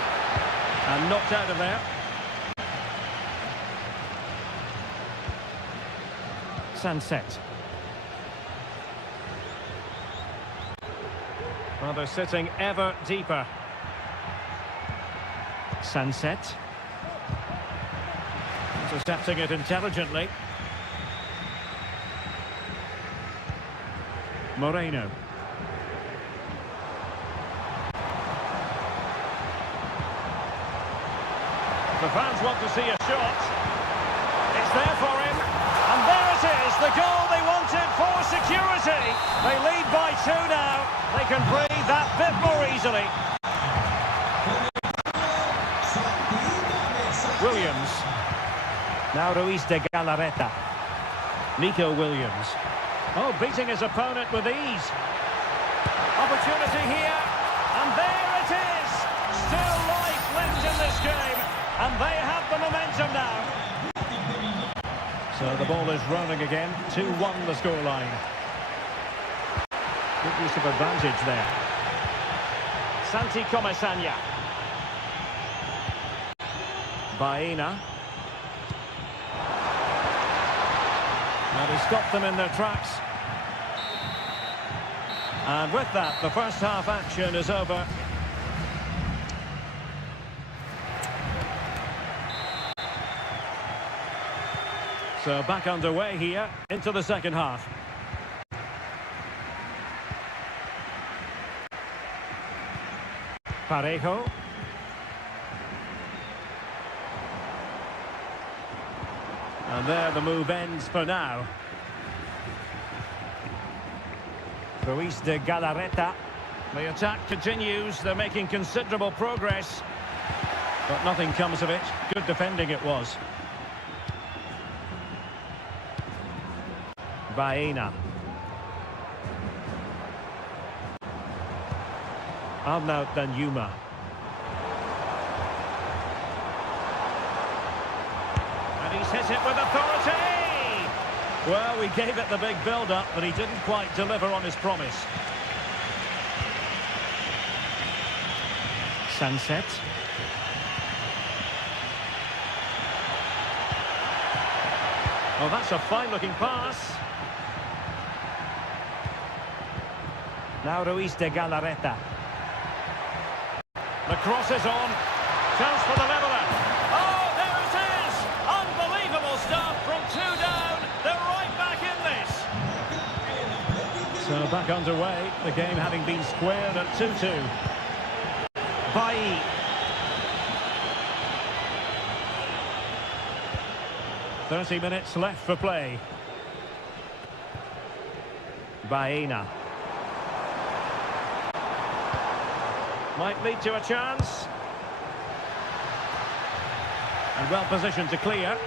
And knocked out of there. Sunset. Well, they're sitting ever deeper. Sunset. Intercepting it intelligently. Moreno. The fans want to see a shot. It's there for him. And there it is, the goal they wanted for security. They lead by 2 now. They can breathe that bit more easily. Williams. Now Ruiz de Galarreta. Nico Williams. Oh, beating his opponent with ease. Opportunity here. And there it is. Still life left in this game. And they have the momentum now. So the ball is rolling again. 2-1 the scoreline. Good use of advantage there. Santi Comesaña. Baena. And he stopped them in their tracks. And with that, the first half action is over. So back underway here into the second half. Parejo. And there the move ends for now. Ruiz de Galarreta. The attack continues. They're making considerable progress. But nothing comes of it. Good defending it was. Baena. Arnaut Danjuma. And he's hit it with authority! Well, we gave it the big build-up, but he didn't quite deliver on his promise. Sunset. Oh, that's a fine-looking pass. Now Ruiz de Galarreta. The cross is on. Chance for the leveller. Oh, there it is! Unbelievable stuff from two down. They're right back in this. So back underway. The game having been squared at 2-2. Bailly. "30 minutes left for play." Baena. Might lead to a chance. And well positioned to clear.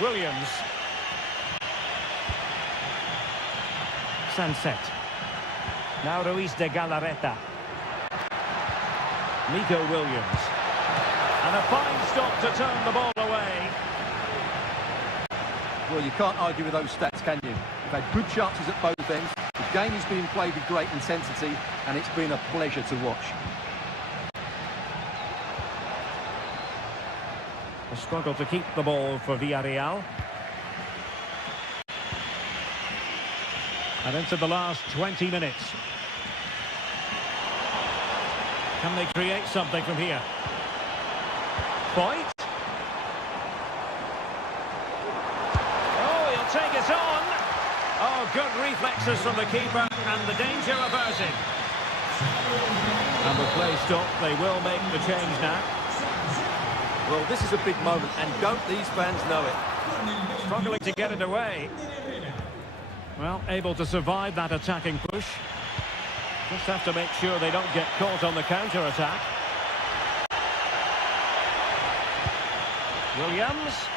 Williams. Sunset. Now Ruiz de Galarreta. Nico Williams. And a fine stop to turn the ball away. Well, you can't argue with those stats, can you? They've had good chances at both ends. The game is being played with great intensity, and it's been a pleasure to watch. A struggle to keep the ball for Villarreal. And into the last 20 minutes. Can they create something from here? Point. Oh, he'll take it on. Oh, good reflexes from the keeper, and the danger averted. And with play stopped, they will make the change now. Well, this is a big moment, and don't these fans know it? Struggling to get it away. Well, able to survive that attacking push. Just have to make sure they don't get caught on the counter-attack. Williams.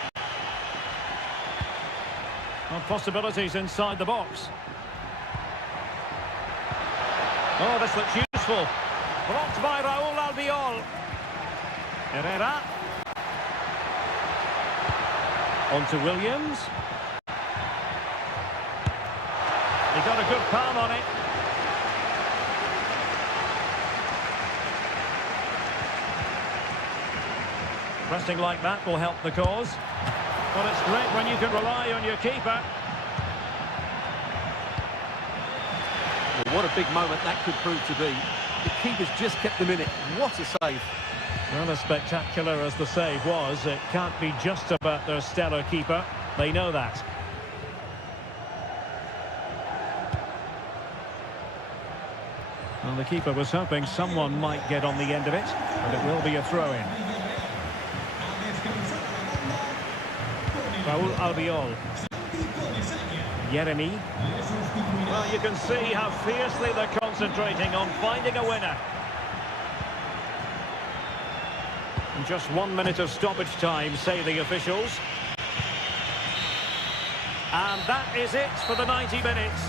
Well, possibilities inside the box. Oh, this looks useful. Blocked by Raúl Albiol. Herrera. On to Williams. He got a good palm on it. Pressing like that will help the cause. Well, it's great when you can rely on your keeper. Well, what a big moment that could prove to be. The keeper's just kept them in it. What a save. Well, as spectacular as the save was, it can't be just about their stellar keeper. They know that. Well, the keeper was hoping someone might get on the end of it, but it will be a throw-in. Raúl Albiol. Jeremy. Well, you can see how fiercely they're concentrating on finding a winner. And just 1 minute of stoppage time, say the officials. And that is it for the 90 minutes.